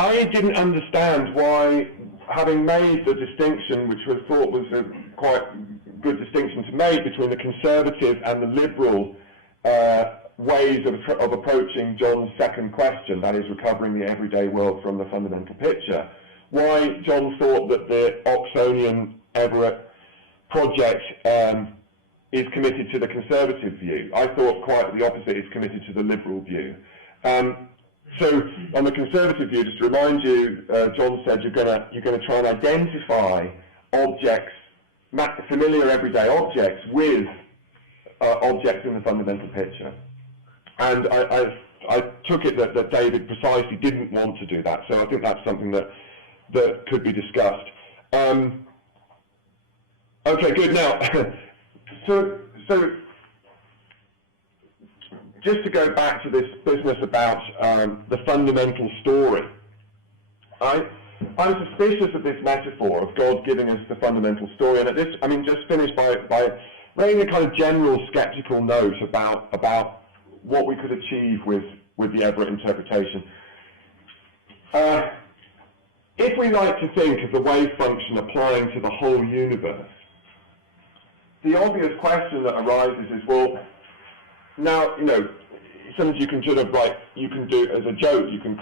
I didn't understand why, having made the distinction, which was thought was a quite good distinction to make between the conservative and the liberal ways of approaching John's second question, that is recovering the everyday world from the fundamental picture, why John thought that the Oxonian Everett project is committed to the conservative view. I thought quite the opposite, is committed to the liberal view. So on the conservative view, just to remind you, John said you're going to try and identify objects, familiar everyday objects, with objects in the fundamental picture. And I took it that David precisely didn't want to do that. So I think that's something that could be discussed. Okay, good. Now, so just to go back to this business about the fundamental story, I'm suspicious of this metaphor of God giving us the fundamental story, and just finish by raising a kind of general skeptical note about what we could achieve with the Everett interpretation. if we like to think of the wave function applying to the whole universe, the obvious question that arises is, well, now, sometimes you can sort of you can do as a joke, you can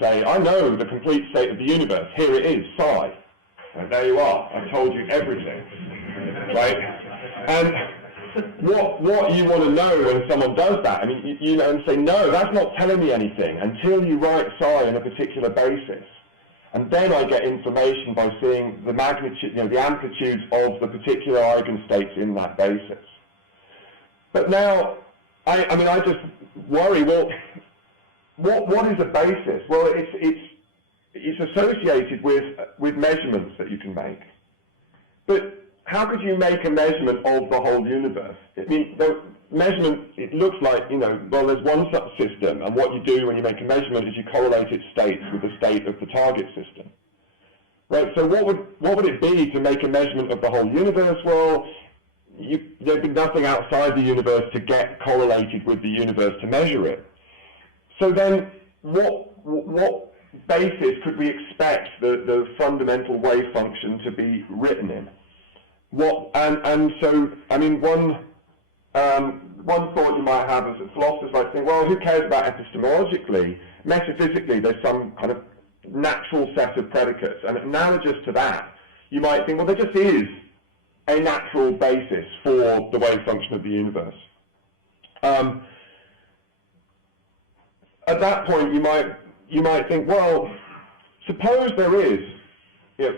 say, I know the complete state of the universe, here it is, psi. And there you are, I've told you everything, right? And what you want to know when someone does that, and say, no, that's not telling me anything until you write psi on a particular basis. And then I get information by seeing the magnitude, the amplitudes of the particular eigenstates in that basis. But now, I just worry, well, what is a basis? Well, it's associated with measurements that you can make. But how could you make a measurement of the whole universe? The measurement, it looks like, well, there's one such system, and what you do when you make a measurement is you correlate its states with the state of the target system. Right, so what would it be to make a measurement of the whole universe? Well, there'd be nothing outside the universe to get correlated with the universe to measure it. So then, what basis could we expect the fundamental wave function to be written in? One thought you might have is that philosophers might think, well, who cares about epistemologically? Metaphysically, there's some kind of natural set of predicates, and analogous to that, you might think, well, there just is a natural basis for the wave function of the universe. At that point, you might think, well, suppose there is a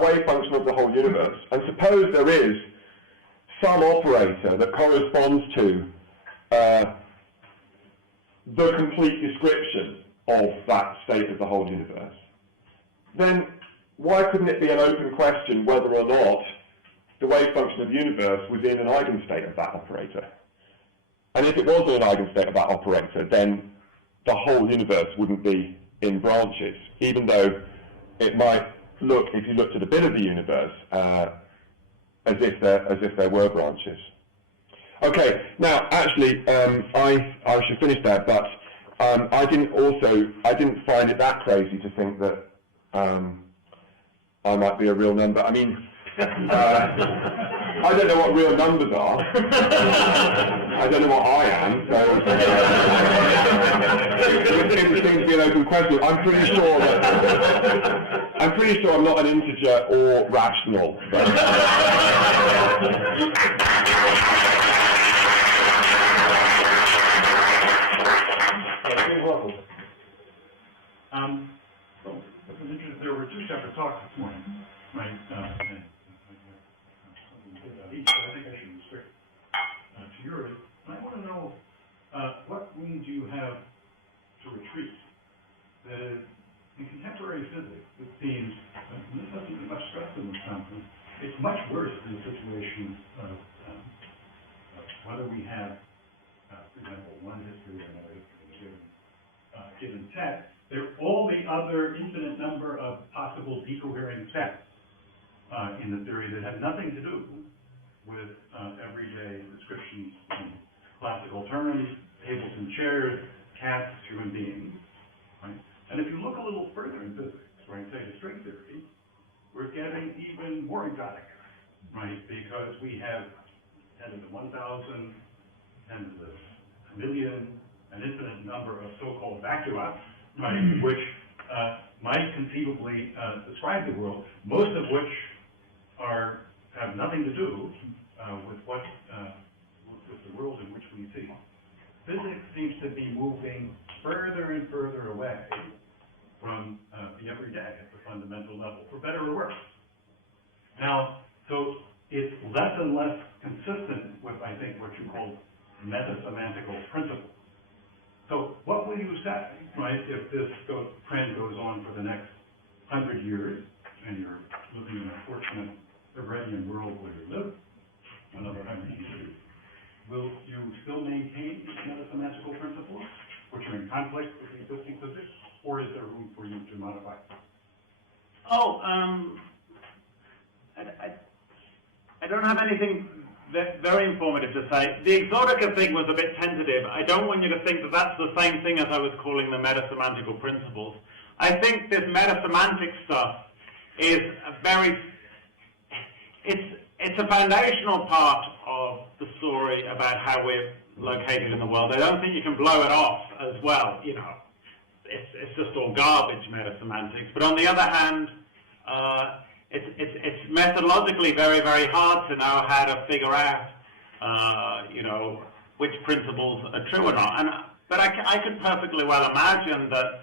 wave function of the whole universe, and suppose there is some operator that corresponds to the complete description of that state of the whole universe, then why couldn't it be an open question whether or not the wave function of the universe was in an eigenstate of that operator? And if it was in an eigenstate of that operator, then the whole universe wouldn't be in branches, even though it might look, if you looked at a bit of the universe, as if there were branches. Okay, now actually, I should finish there, but I didn't find it that crazy to think that I might be a real number. I don't know what real numbers are. I don't know what I am, so it seems to be an open question. I'm pretty sure I'm not an integer or rational. There were two separate talks this morning, right? Each, I think I should restrict to yours. I want to know what means you have to retreat. That is, in contemporary physics, it seems, and this hasn't been much stressed in this conference, it's much worse in the situation of whether we have, for example, one history or another history in a given text. There are all the other infinite number of possible decoherent texts in the theory that have nothing to do with everyday descriptions in classical terms, tables and chairs, cats, human beings, right? And if you look a little further in physics, right, say to string theory, we're getting even more exotic, right? Because we have 10 to the 1,000, 10 to the million, an infinite number of so-called vacua, right, which might conceivably describe the world, most of which have nothing to do with the world in which we see. Physics seems to be moving further and further away from the everyday at the fundamental level, for better or worse. Now, so it's less and less consistent with, I think, what you call metasemantical principles. So what will you say, right, if this trend goes on for the next 100 years, and you're living in a fortunate Everettian world where you live another 100 years? Will you still maintain metasemantical principles, which are in conflict with the existing physics, or is there room for you to modify? I don't have anything very informative to say. The exotica thing was a bit tentative. I don't want you to think that that's the same thing as I was calling the metasemantical principles. I think this metasemantic stuff is it's a foundational part of the story about how we're located in the world. I don't think you can blow it off as well, you know. It's just all garbage, metasemantics. But on the other hand, it's methodologically very, very hard to know how to figure out, you know, which principles are true or not. But I could perfectly well imagine that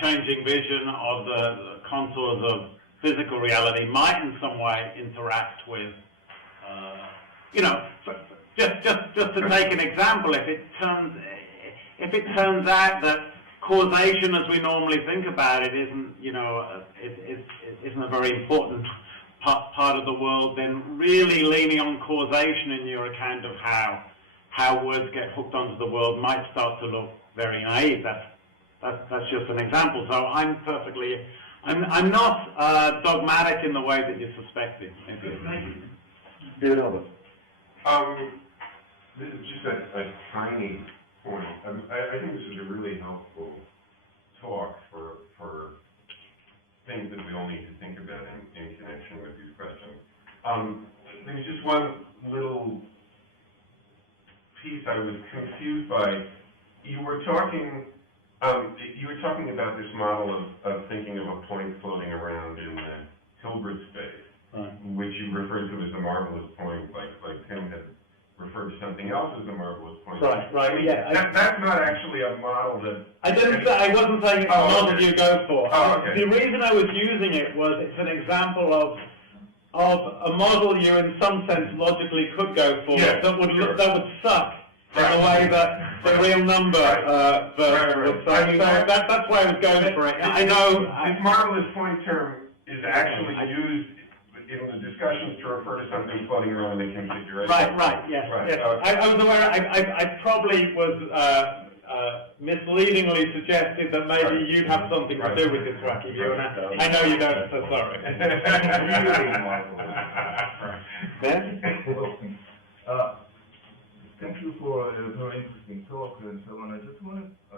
changing vision of the contours of physical reality might in some way interact with, you know, just to take an example, if it turns out that causation as we normally think about it isn't, you know, isn't a very important part of the world, then really leaning on causation in your account of how words get hooked onto the world might start to look very naive. That's just an example. So I'm not dogmatic in the way that you're suspecting. Thank you. David Albert. This is just a tiny point. I think this is a really helpful talk for things that we all need to think about in connection with these questions. There's just one little piece I was confused by. You were talking about this model of thinking of a point floating around in the Hilbert space, Right. which you referred to as a marvelous point, like Tim had referred to something else as a marvelous point. Right, yeah. That's not actually a model that... I wasn't saying it's a model okay. you go for. Oh, okay. The reason I was using it was it's an example of a model you in some sense logically could go for, Yeah, that would sure. suck in Right. the way that the real number version would suck. I mean, So that's why I was going for it. I know... This marvelous point term is actually used in the discussions to refer to something floating around in the configuration. Right, yes. Right, yes. okay. I was aware, I probably was misleadingly suggested that maybe Right. you'd have something to do with this wacky view, and I know you don't, so sorry. Ben? Thank you for a very interesting talk and so on. I was a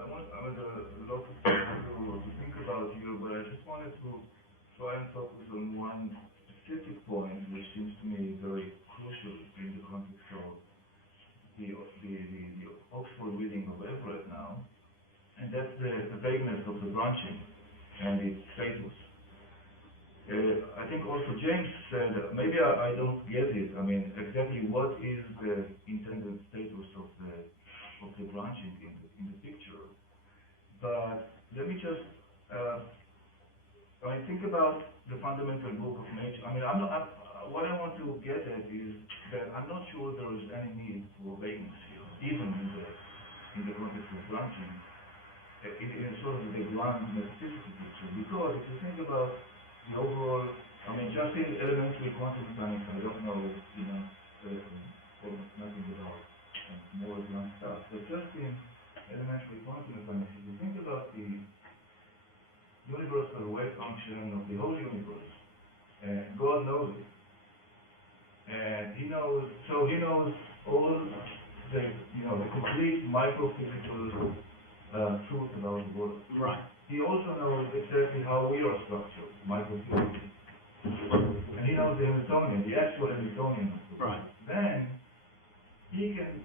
lot of things to think about here, but I just wanted to try and focus on one specific point, which seems to me very crucial in the context of the Oxford reading of Everett now, and that's the vagueness of the branching and its status. I think also James said, maybe I don't get it. I mean, exactly what is the intended status of the branching in the picture? But let me just think about the fundamental book of nature. I mean, what I want to get at is that I'm not sure there is any need for vagueness here, even in the context of branching, in sort of the grand metaphysical picture. Because if you think about the overall, I mean, just in elementary quantum mechanics, I don't know, almost nothing about more advanced stuff, but just in elementary quantum mechanics, if you think about the universal wave function of the whole universe, God knows it. And he knows all the, the complete microphysical truth about the world. Right. He also knows exactly how we are structured, microphysically. And he knows the Hamiltonian, the actual Hamiltonian. Right. Then he can,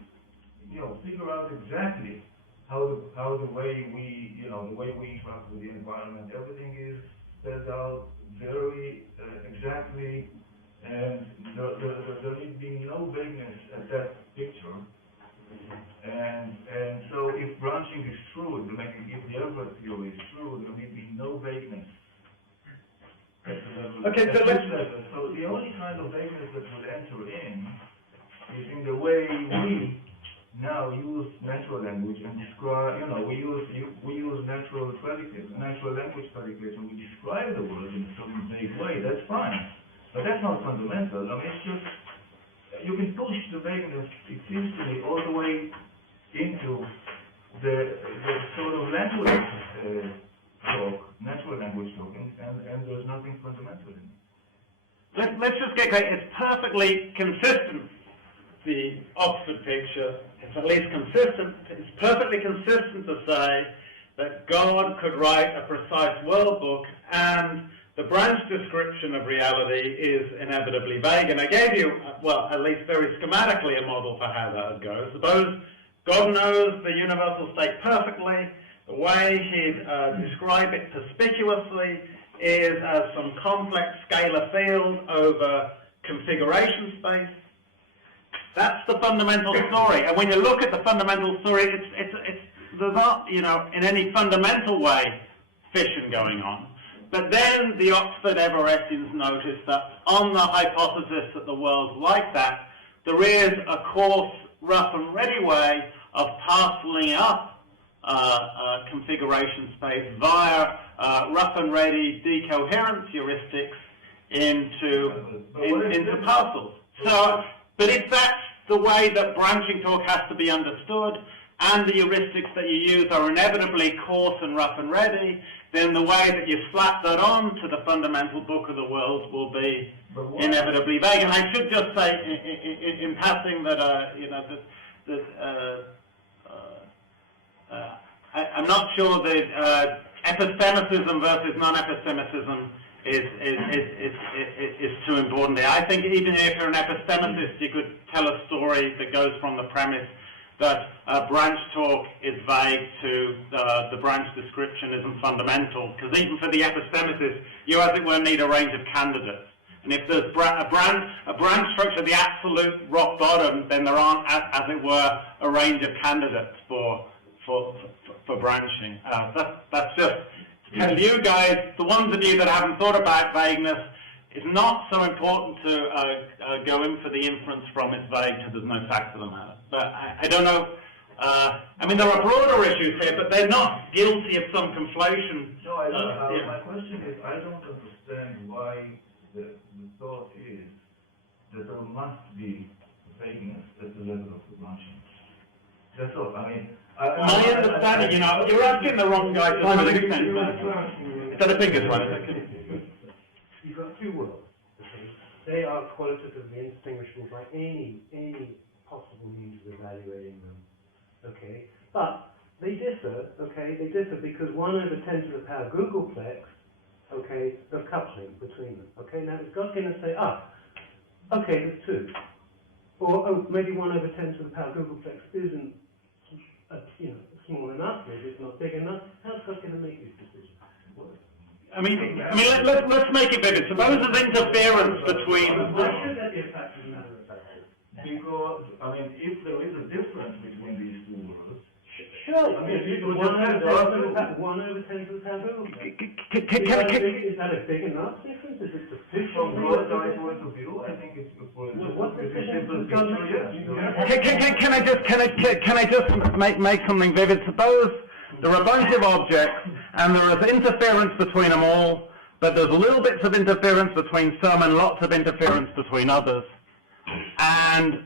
figure out exactly how the way we, the way we interact with the environment, everything is spelled out very exactly, and there need be no vagueness at that picture. And so if branching is true, if the Everett theory is true, there need be no vagueness at the level. Okay, so this level. So the only kind of vagueness that will enter in is in the way we now use natural language and describe, we use natural predicates, natural language predicates, and we describe the world in a certain vague way. That's fine, but that's not fundamental. I mean, it's just, you can push the vagueness, it seems to me, all the way into the sort of language talk, natural language talking, and there's nothing fundamental in it. Let's just get clear. It's perfectly consistent, the Oxford picture. It's at least consistent. It's perfectly consistent to say that God could write a precise world book and the branch description of reality is inevitably vague. And I gave you, well, at least very schematically, a model for how that would go. Suppose God knows the universal state perfectly. The way he'd describe it perspicuously is as some complex scalar field over configuration space. That's the fundamental story. And when you look at the fundamental story, there's not, you know, in any fundamental way, fission going on. But then the Oxford Everettians noticed that on the hypothesis that the world's like that, there is a coarse, rough and ready way of parceling up configuration space via rough and ready decoherence heuristics into parcels. So, but if that's the way that branching talk has to be understood, and the heuristics that you use are inevitably coarse and rough and ready, then the way that you slap that on to the fundamental book of the world will be inevitably vague. And I should just say, in passing, that you know, I'm not sure that epistemicism versus non-epistemicism is too important there. I think even if you're an epistemicist, you could tell a story that goes from the premise that branch talk is vague to the branch description isn't fundamental, because even for the epistemicist, you, as it were, need a range of candidates. And if there's a branch structure, the absolute rock bottom, then there aren't, as it were, a range of candidates for branching. That's just to tell you guys, the ones of you that haven't thought about vagueness, it's not so important to go in for the inference from it's vague because there's no fact to the matter. But I don't know. I mean, there are broader issues here, but they're not guilty of some conflation. No, I don't. Yeah. My question is, I don't understand why the thought is that there must be vagueness at the level of the branching. That's all. I mean, my understanding, you know, you're asking the wrong guy to some extent. Is that a finger one? You've got two worlds. Okay? They are qualitatively indistinguishable by any possible means of evaluating them. Okay, but they differ. Okay, they differ because 1 over 10 to the power googolplex. Okay, of coupling between them. Okay, now God's going to say, okay, there's 2, or maybe 1 over 10 to the power googolplex isn't, small enough. Maybe it's not big enough. How's God going to make these decisions? I mean, let's make it vivid. Suppose there's interference between. Why should that be a fact of matter of fact? Because, I mean, if there is a difference between these two worlds, sure. I mean, if you 1 over 10 to the power googolplex. Is that a big enough difference? Is it sufficient? from God's point of view, I think it's What's the difference? Can I just make something vivid? Suppose there are a bunch of objects, and there is interference between them all, but there's little bits of interference between some and lots of interference between others. And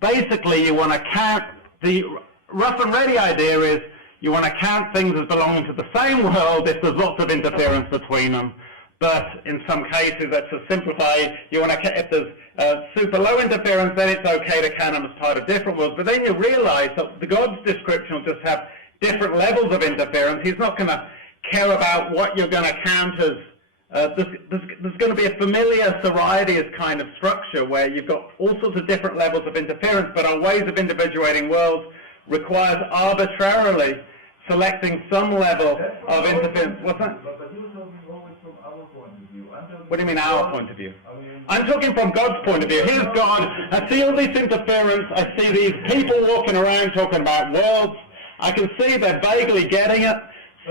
basically, you want to count, the rough and ready idea is you want to count things as belonging to the same world if there's lots of interference between them. But in some cases, that's to simplify, you want to, if there's super low interference, then it's okay to count them as part of different worlds. But then you realize that the God's description will just have different levels of interference. He's not going to care about what you're going to count as. There's going to be a familiar Soriades kind of structure where you've got all sorts of different levels of interference, but our ways of individuating worlds requires arbitrarily selecting some level of interference. What's that? But you're talking always from our point of view. What do you mean our point of view? I'm talking from God's point of view. Here's God. I see all this interference. I see these people walking around talking about worlds. I can see they're vaguely getting it.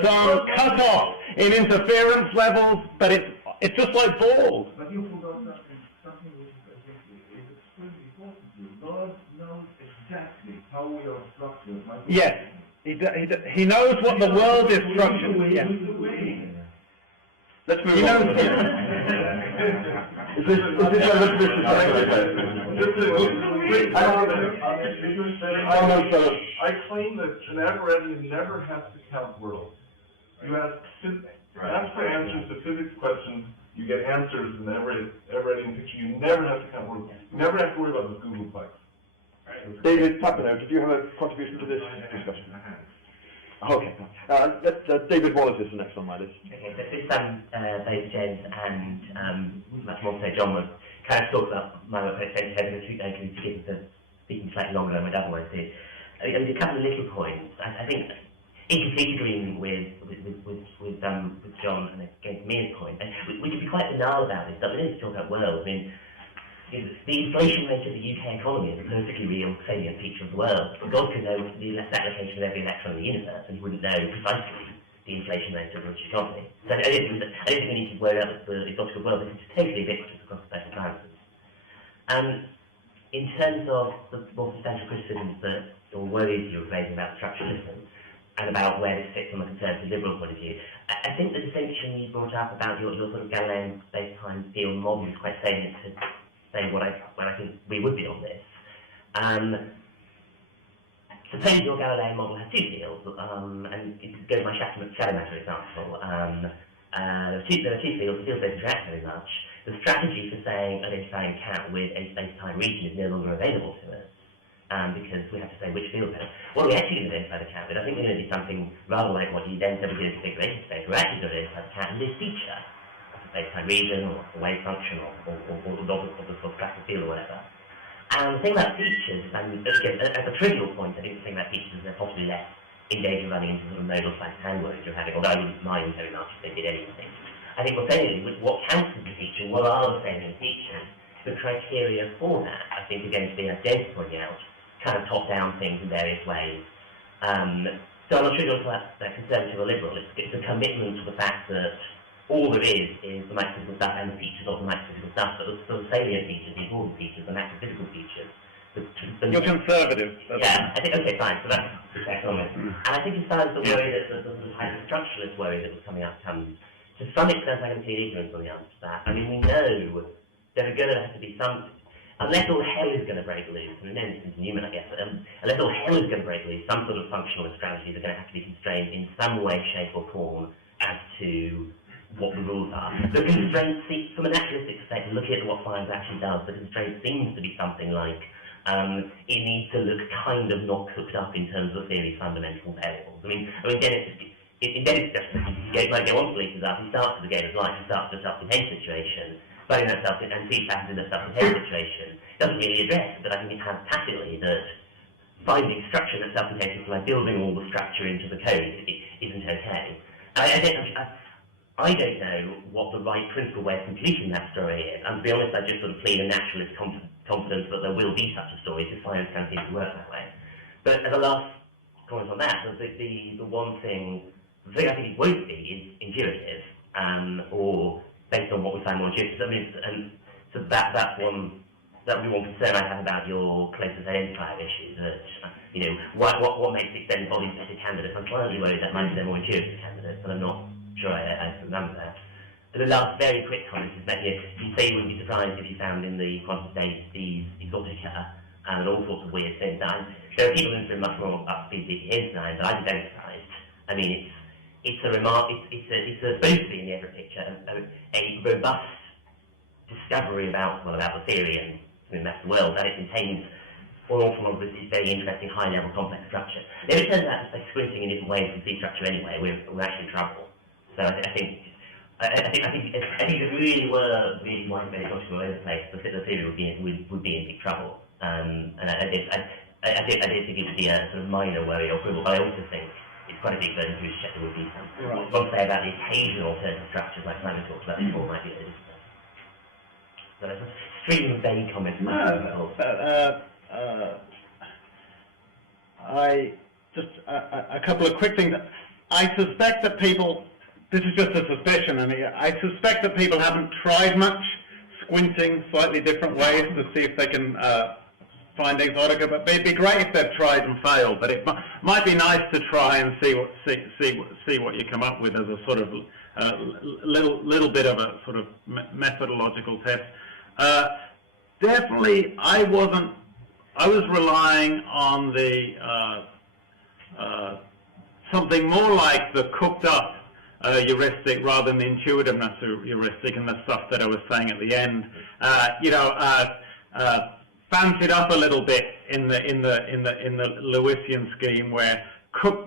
Some cut-off in interference levels, but it's just like balls. But you forgot something which I think is extremely important. God knows exactly how we are structured. Yes, he knows what the world is structured. Yes. Let's move on. Is this I claim that an Everettian never has to count worlds. You ask for answers to physics questions, you get answers in the Everettian picture. You never have to count worlds. You never have to worry about the Googleplex. David Tapano, did you have a contribution to this discussion? Okay. David Wallace is the next on my list. Okay, so this both James and much more so John was kind of talked about my work quite extensively. I can forgive for speaking slightly longer than I would otherwise do. I mean, a couple of little points. I think in complete agreement with John and against Mia's point. We can be quite banal about this, but we need to talk about world. I mean, the inflation rate of the UK economy is a perfectly real salient feature of the world. But God could know the application of every electron in the universe, and he wouldn't know precisely the inflation rate of the British economy. So I don't think we need to worry about the exotic world. It's totally ubiquitous across the special sciences. In terms of the more substantial criticisms that, or worries you were raising about structuralism, and about where this fits from a conservative liberal point of view, I think the distinction you brought up about your sort of Galilean space-time field model is quite salient to say what I think we would be on this. Suppose your Galilean model has two fields, and to go to my shadow matter example, there are two fields, the fields don't interact very much. The strategy for saying identifying cat with a space-time region is no longer available to us, because we have to say which field better. What are we actually going to identify the cat with? I think we're going to do something rather like what you then said we did in configuration space. We're actually going to identify the cat in this feature of the space-time region, or the wave function, or the sort of traffic field, or whatever. And the thing about features, and again, as a trivial point, I think the thing about features is they're possibly less engaged in running into sort of modal hand words you're having, although I wouldn't mind very much if they did anything. I think what's salient is what counts as a feature, what are the salient features, the criteria for that, I think, are going to be, as James pointed out, kind of top-down things in various ways. So I'm not sure you're that conservative or liberal. It's a commitment to the fact that all there is the metaphysical stuff and the features of the metaphysical stuff, but the salient features, the important features, the metaphysical features. You're conservative. Yeah, I think, okay, fine, so that's the second on it. And I think as far as the worry that the sort of hyper-structuralist worry that was coming up comes, to some extent I can see ignorance on the answer to that. I mean, we know there are going to have to be some, unless all hell is going to break loose, and then it's Newman, I guess, but unless all hell is going to break loose, some sort of functional strategies are going to have to be constrained in some way, shape or form as to what the rules are. The constraint, from a naturalistic perspective, looking at what science actually does, the constraint seems to be something like it needs to look kind of not cooked up in terms of theory's fundamental variables. I mean, Dennis, in Dennis' discussion, he might go on to lead up, he starts with the game of life, he starts with a self-contained situation, but in that and sees factors in a self-contained situation, doesn't really address, but I think it has tacitly that finding structure that's self-contained, like building all the structure into the code, isn't okay. I don't know what the right principal way of completing that story is, and to be honest, I just sort of plead a naturalist confidence that there will be such a story, because science can seem to work that way. But as a last comment on that, the one thing, the thing I think it won't be is intuitive, or based on what we find more intuitive. I mean, and so that's one concern I have about your closest identifier issue, that, you know, what makes extended volume better candidates? I'm slightly worried that might be more intuitive candidates, but I'm not sure I remember that. And the last very quick comment is that you say you wouldn't be surprised if you found in the quantum state these exotica and all sorts of weird things. There are people who've been much more up-to-speed here tonight, but I'd be very surprised. I mean, it's supposed to be in the Everett picture a robust discovery about the theory and something that's the world, and it contains an awful lot of this very interesting high-level complex structure. If it turns out by squinting in different ways from sea structure anyway, we're actually in trouble. So I think if we really were really wanting very much all over the place, the theory would be in big trouble. And I did think it would be a sort of minor worry or quibble, but I also think it's quite a big burden to check there would be some. What to say about the occasional alternative structures like Simon talked about before might be a little different. So there's a stream of vague comments. A couple of quick things. I suspect that people, this is just a suspicion, I suspect that people haven't tried much squinting slightly different ways to see if they can find exotica, but it'd be great if they've tried and failed, but it might be nice to try and see what you come up with as a sort of little bit of a sort of methodological test. Definitely, I was relying on the something more like the cooked up heuristic rather than the intuitiveness heuristic and the stuff that I was saying at the end. Fancied up a little bit in the Lewisian scheme, where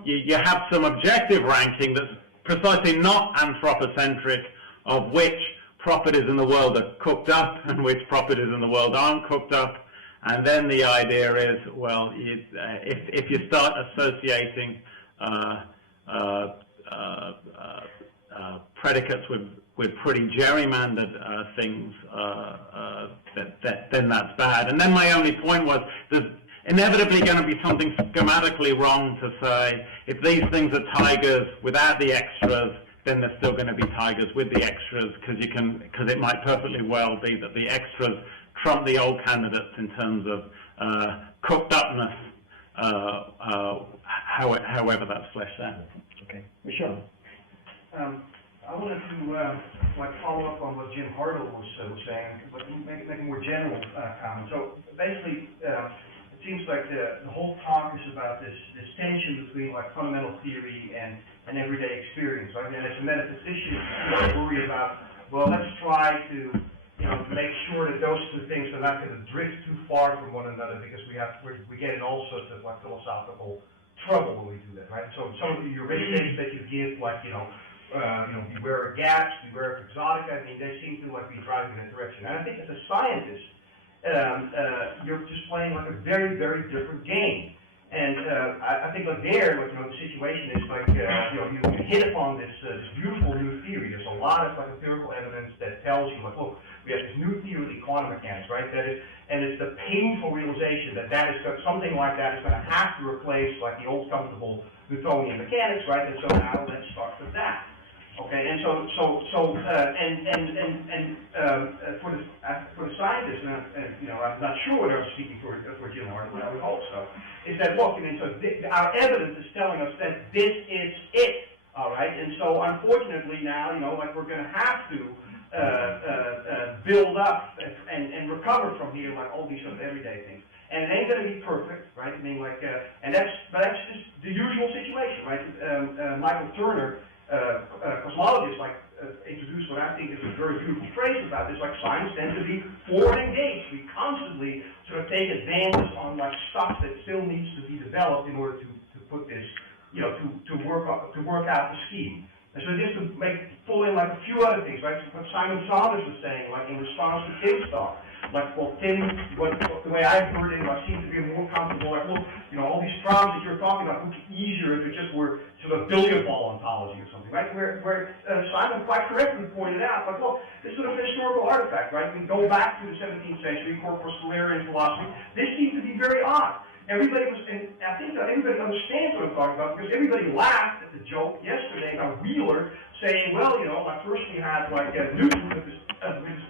you have some objective ranking that's precisely not anthropocentric, of which properties in the world are cooked up and which properties in the world aren't cooked up. And then the idea is, well, if you start associating predicates with pretty gerrymandered things, then that's bad. And then my only point was, there's inevitably going to be something schematically wrong to say, if these things are tigers without the extras, then they're still going to be tigers with the extras, because it might perfectly well be that the extras trump the old candidates in terms of cooked upness, however that's fleshed out. Okay, Michelle. I wanted to follow up on what Jim Hartle was saying, but make a more general comment. So basically, it seems like the whole talk is about this tension between fundamental theory and everyday experience. Right? And as a metaphysician, I worry about, well, let's try to make sure that those two things are not going to drift too far from one another, because we get in all sorts of philosophical trouble when we do that, right? So some of the heuristics that you give, beware of gaps, beware of exotica, they seem to be driving in that direction. And I think as a scientist, you're just playing a very, very different game. And I think the situation is you hit upon this beautiful new theory. There's a lot of empirical evidence that tells you, look, we have this new theory, the quantum mechanics, right? And it's the painful realization that something like that is going to have to replace the old comfortable Newtonian mechanics, right? And so now let's start with that. Okay, and for the scientists, and I'm not sure whether I'm speaking for Jim Hartle, but I would hope so. Is that look? Our evidence is telling us that this is it. All right, and so unfortunately now, we're going to have to build up and recover from here, all these sort of everyday things. And it ain't going to be perfect, right? I mean, and that's just the usual situation, right? Michael Turner, cosmologists, introduced what I think is a very beautiful phrase about this. Science tends to be forward engaged. We constantly sort of take advantage on stuff that still needs to be developed in order to put this, to work out the scheme. And so just to pull in a few other things, right? So what Simon Saunders was saying, in response to Tim's talk, Tim, the way I heard it, seemed to be more comfortable. All these problems that you're talking about would be easier if it just were sort of billiard ball ontology or something, right? Where Simon quite correctly pointed out, this sort of historical artifact, right? We go back to the 17th century, corpuscularian philosophy. This seemed to be very odd. Everybody was, and I think that everybody understands what I'm talking about, because everybody laughed at the joke yesterday about Wheeler saying, well, first we had Newton with his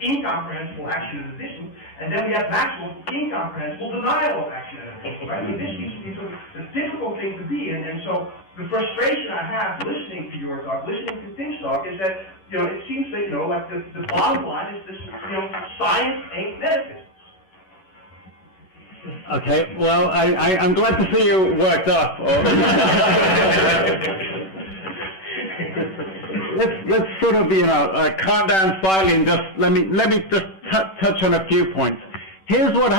incomprehensible action and addition, and then we had Maxwell's incomprehensible denial of action and addition, right? I mean, this seems to be sort of a difficult thing to be in, and so the frustration I have listening to your talk, listening to Tim's talk, is that, it seems that, the bottom line is this, science ain't metaphysics. Okay, well, I'm glad to see you worked up. Let's sort of, calm down slightly and just let me just touch on a few points. Here's what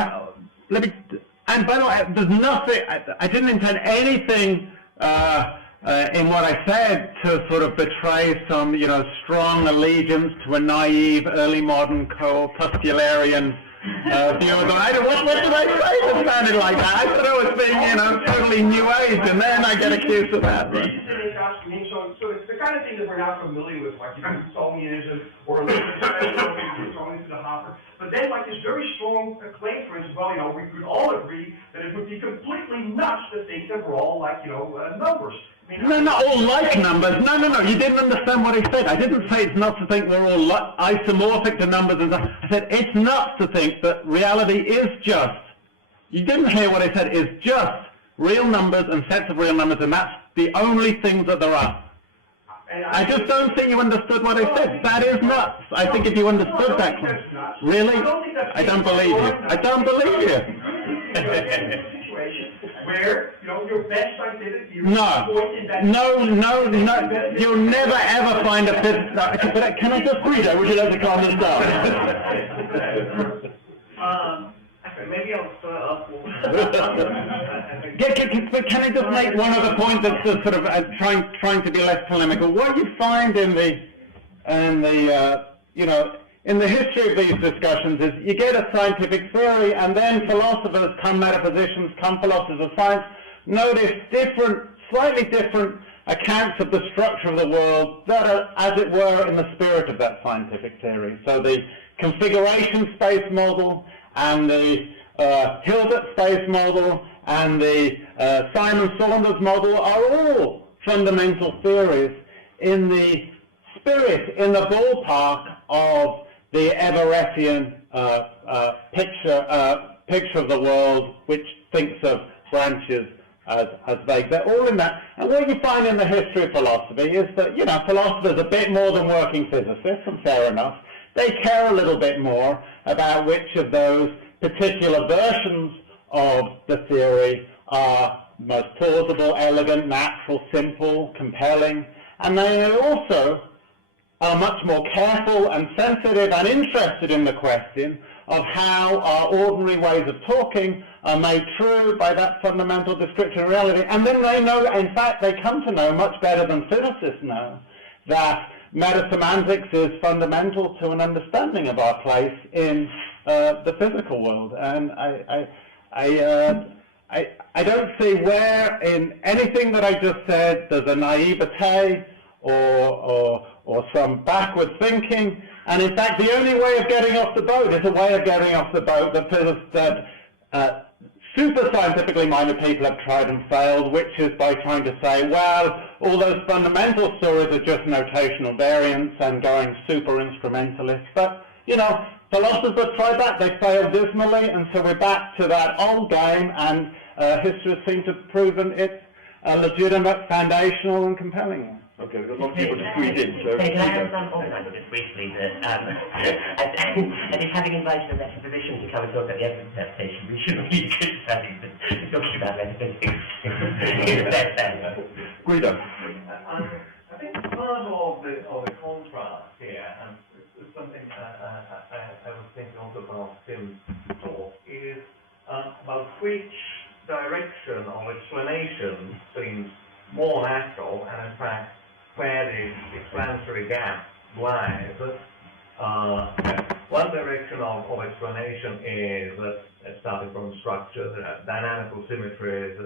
and by the way, there's nothing. I didn't intend anything in what I said to sort of betray some, strong allegiance to a naive early modern corpuscularian view of the what did I say that sounded like that? I thought I was being, totally new age, and then I get accused of that. Right? So it's the kind of thing that we're not familiar with, Newtonianism or Newtonian to the hopper. But then, this very strong claim, for instance, we could all agree that it would be completely nuts to think that we're all numbers. No, not all like numbers. No, you didn't understand what I said. I didn't say it's nuts to think we're all isomorphic to numbers and stuff. I said it's nuts to think that reality is just. You didn't hear what I said, is just real numbers and sets of real numbers, and that's the only things that there are. I just don't think you understood what I said. That is nuts. I think if you understood that, really, I don't believe you. I don't believe you. Where, your best scientific view No, you'll never ever find a fifth. Can I just read it? Would you like to calm this down? Maybe I'll start off with Can I just make one other point that's sort of trying to be less polemical? What you find in the history of these discussions is you get a scientific theory, and then philosophers, come metaphysicians, come philosophers of science, notice slightly different accounts of the structure of the world that are, as it were, in the spirit of that scientific theory. So the configuration space model and the Hilbert space model and the Simon-Saunders model are all fundamental theories in the spirit, in the ballpark of the Everettian picture of the world, which thinks of branches as vague. They're all in that. And what you find in the history of philosophy is that, philosophers are a bit more than working physicists, and fair enough. They care a little bit more about which of those particular versions of the theory are most plausible, elegant, natural, simple, compelling, and they also are much more careful and sensitive and interested in the question of how our ordinary ways of talking are made true by that fundamental description of reality. And then they know, in fact, they come to know much better than physicists know, that metasemantics is fundamental to an understanding of our place in the physical world. And I don't see where in anything that I just said there's a naivete or some backward thinking. And in fact, the only way of getting off the boat is a way of getting off the boat that super scientifically minded people have tried and failed, which is by trying to say, well, all those fundamental stories are just notational variants and going super instrumentalist. But, philosophers have tried that, they failed dismally, and so we're back to that old game, and history seems to have proven it's a legitimate, foundational, and compelling one. Okay, we've got a lot of people to squeeze in, so... Can I add some comment just briefly that, I think having invited a metaphysician to come and talk about the Everett interpretation, we shouldn't be criticizing talking about metaphysics. Guido. I think part of the contrast here, and it's something I was thinking also about Tim's talk, is about which direction of explanation seems more natural, and in fact, where the explanatory gap lies. One direction of explanation is starting from structure, dynamical symmetries,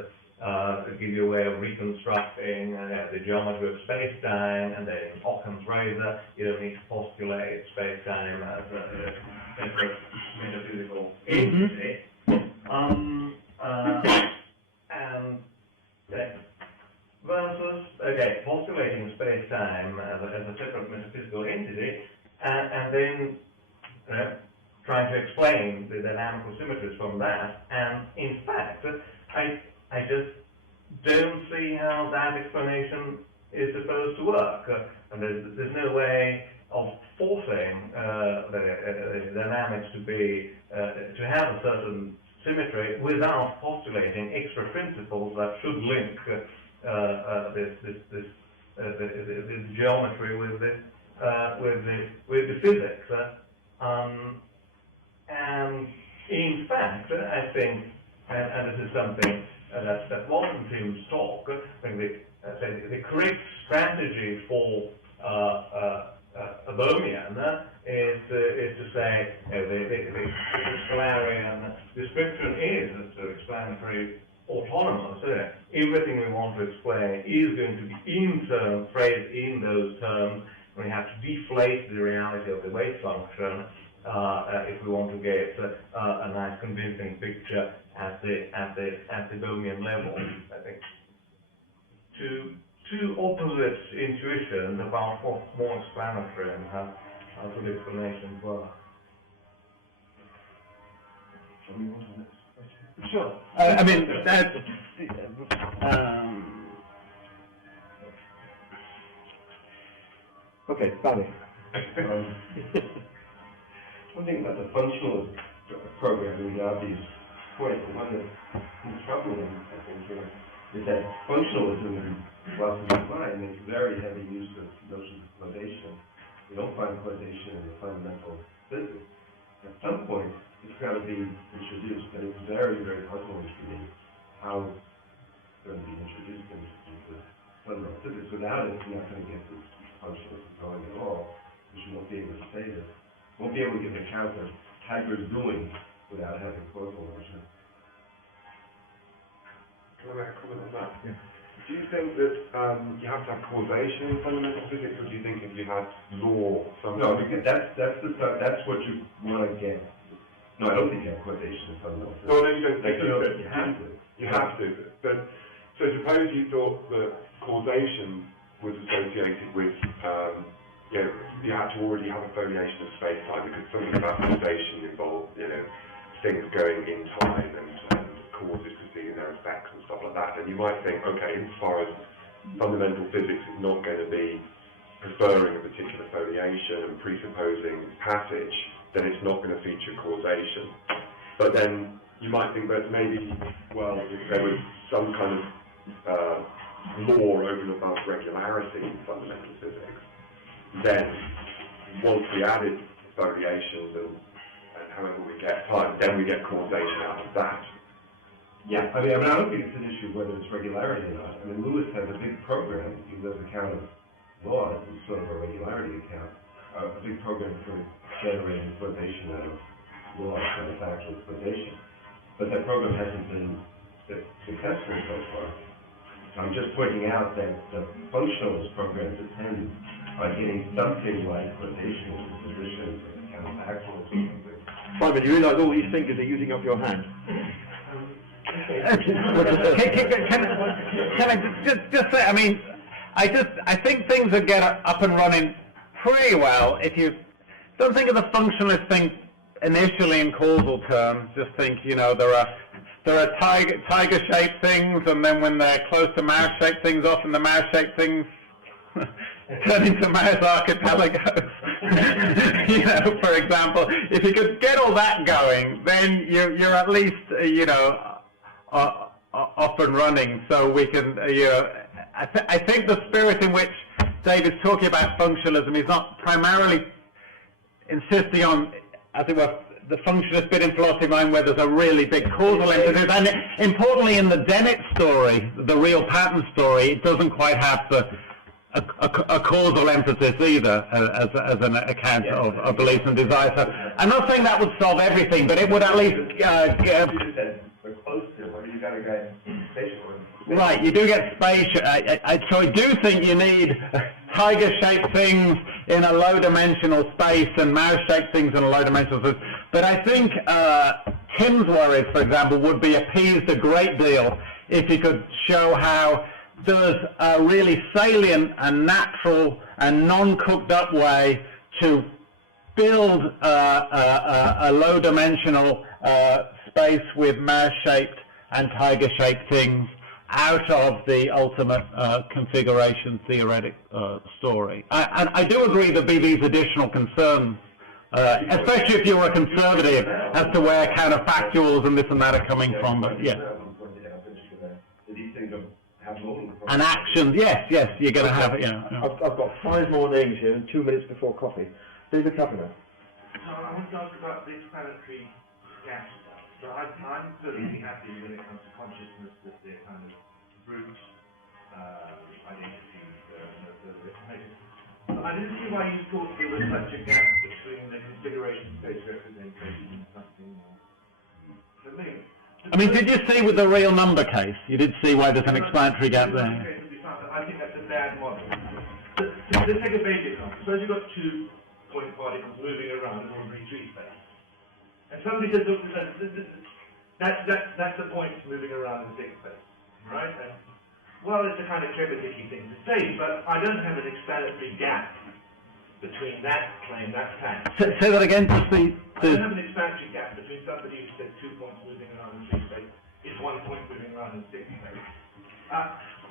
give you a way of reconstructing the geometry of space-time, and then in Occam's razor, you don't need to postulate space-time as a separate metaphysical entity. Versus, postulating space-time as a separate metaphysical entity, and then trying to explain the dynamical symmetries from that. And in fact, I just don't see how that explanation is supposed to work. And there's no way of forcing the dynamics to have a certain symmetry without postulating extra principles that should link this geometry with the physics. And in fact, I think, and this is something that Wallace and Tim's talk, I think the correct strategy for a Bohemian is to say the Schillerian description is explanatory autonomous. Everything we want to explain is going to be phrased in those terms. We have to deflate the reality of the wave function if we want to get a nice convincing picture at the Bohemian level. I think two opposite intuitions about what's more explanatory and how good explanations work. Sure. I mean, that's... Okay, Sally. One thing about the functionalist program, Gabby's point, the one that's troubling, I think, is that functionalism, while it's defined, makes very heavy use of notions of causation. You don't find causation in the fundamental physics. At some point, it's got to be introduced, and it's very, very puzzling to me how without it, you're not going to get this functionalism going at all, because you won't be able to say this. Won't be able to give an account of Tiger's doing without having causal origin. Can I make a comment on that? Yeah. Do you think that you have to have causation in fundamental physics, or do you think if you had law, No, because that's what you want to get. No, I don't think you have causation in fundamental physics. No, you don't. You have to. You have to. But so suppose you thought that causation was associated with, you had to already have a foliation of space-time, because something about causation involved, things going in time and causes preceding their effects and stuff like that. And you might think, okay, as far as fundamental physics is not going to be preferring a particular foliation and presupposing passage, then it's not going to feature causation. But then you might think that maybe, well, if there was some kind of law over and above regularity in fundamental physics, then once we added foliations and however we get time, then we get causation out of that. Yeah, I don't think it's an issue whether it's regularity or not. I mean, Lewis has a big program, he does a count of laws, it's sort of a regularity account, a big program for generating causation out of laws and its actual causation. But that program hasn't been successful so far. I'm just pointing out that the functionalist programs attend by getting something like causation in positions and counterfactuals or something. Simon, you realise all these fingers are using up your hand? Can I just say, I mean, I think things would get up and running pretty well if you don't think of the functionalist thing initially in causal terms. Just think, there are tiger-shaped things, and then when they're close to mouse-shaped things, often the mouse-shaped things turn into mouse archipelagos. For example, if you could get all that going, then you're at least, up and running. So we can, I think the spirit in which David's talking about functionalism is not primarily insisting on, as it were, the functionalist bit in philosophy mind where there's a really big causal emphasis. And importantly, in the Dennett story, the real pattern story, it doesn't quite have a causal emphasis either as an account of beliefs and desires. So I'm not saying that would solve everything, but it would at least We're close to it. You got to get spatial. Right, you do get spatial. So I do think you need tiger-shaped things in a low-dimensional space and mouse-shaped things in a low-dimensional space. But I think Tim's worries, for example, would be appeased a great deal if he could show how there's a really salient and natural and non-cooked-up way to build a low-dimensional space with mouse-shaped and tiger-shaped things out of the ultimate configuration theoretic story. And I do agree there'd be these additional concerns, especially if you were a conservative, as to where counterfactuals and this and that are coming from. But yeah. And actions, yes, you're going to have it. I've got 5 more names here and 2 minutes before coffee. David Kavanagh. I want to ask about the explanatory gap stuff. So I'm perfectly happy when it comes to consciousness that they're kind of brute identities, no further explanation. But I didn't see why you thought there was such a gap between the configuration space representation and something for me. I mean, did you see with the real number case? You did see why there's an explanatory gap there. I think that's a bad model. Let's take a basic example. Suppose you've got 2 point particles moving around in ordinary tree space. And somebody says, look, that's the point moving around in big space, right? And, well, it's a kind of clever, dicky thing to say, but I don't have an explanatory gap between that claim, that fact. Say that again, just I don't have an explanatory gap between somebody who said 2 points moving around in tree space is 1 point moving around in big space.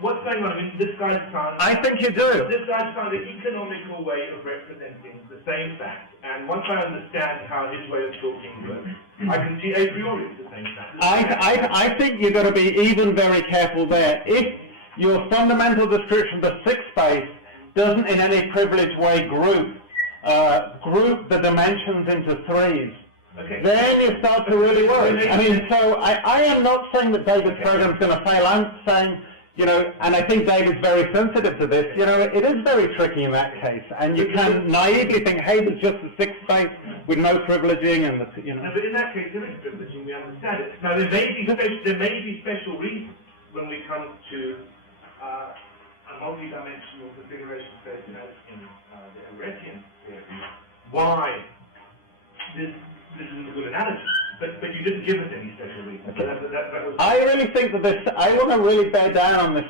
What's going on? I mean, this guy's found... I think you do. This guy's found an economical way of representing the same fact. And once I understand how his way of talking works, I can see a priori it's the same fact. I think you've got to be even very careful there. If your fundamental description of the 6 space doesn't in any privileged way group the dimensions into 3s, okay, then you start to really worry. I mean, so I am not saying that David's program's going to fail. I'm saying you know, and I think David's very sensitive to this, you know, it is very tricky in that case, and you can naively think, hey, there's just a sixth space with no privileging, and the, you know. No, but in that case, there is privileging, we understand it. Now, there may be special reasons when we come to a multi-dimensional configuration space as in the Everettian theory, why this isn't a good analogy. But you didn't give us any special reasons. So I really think that this, I want to really bear down on this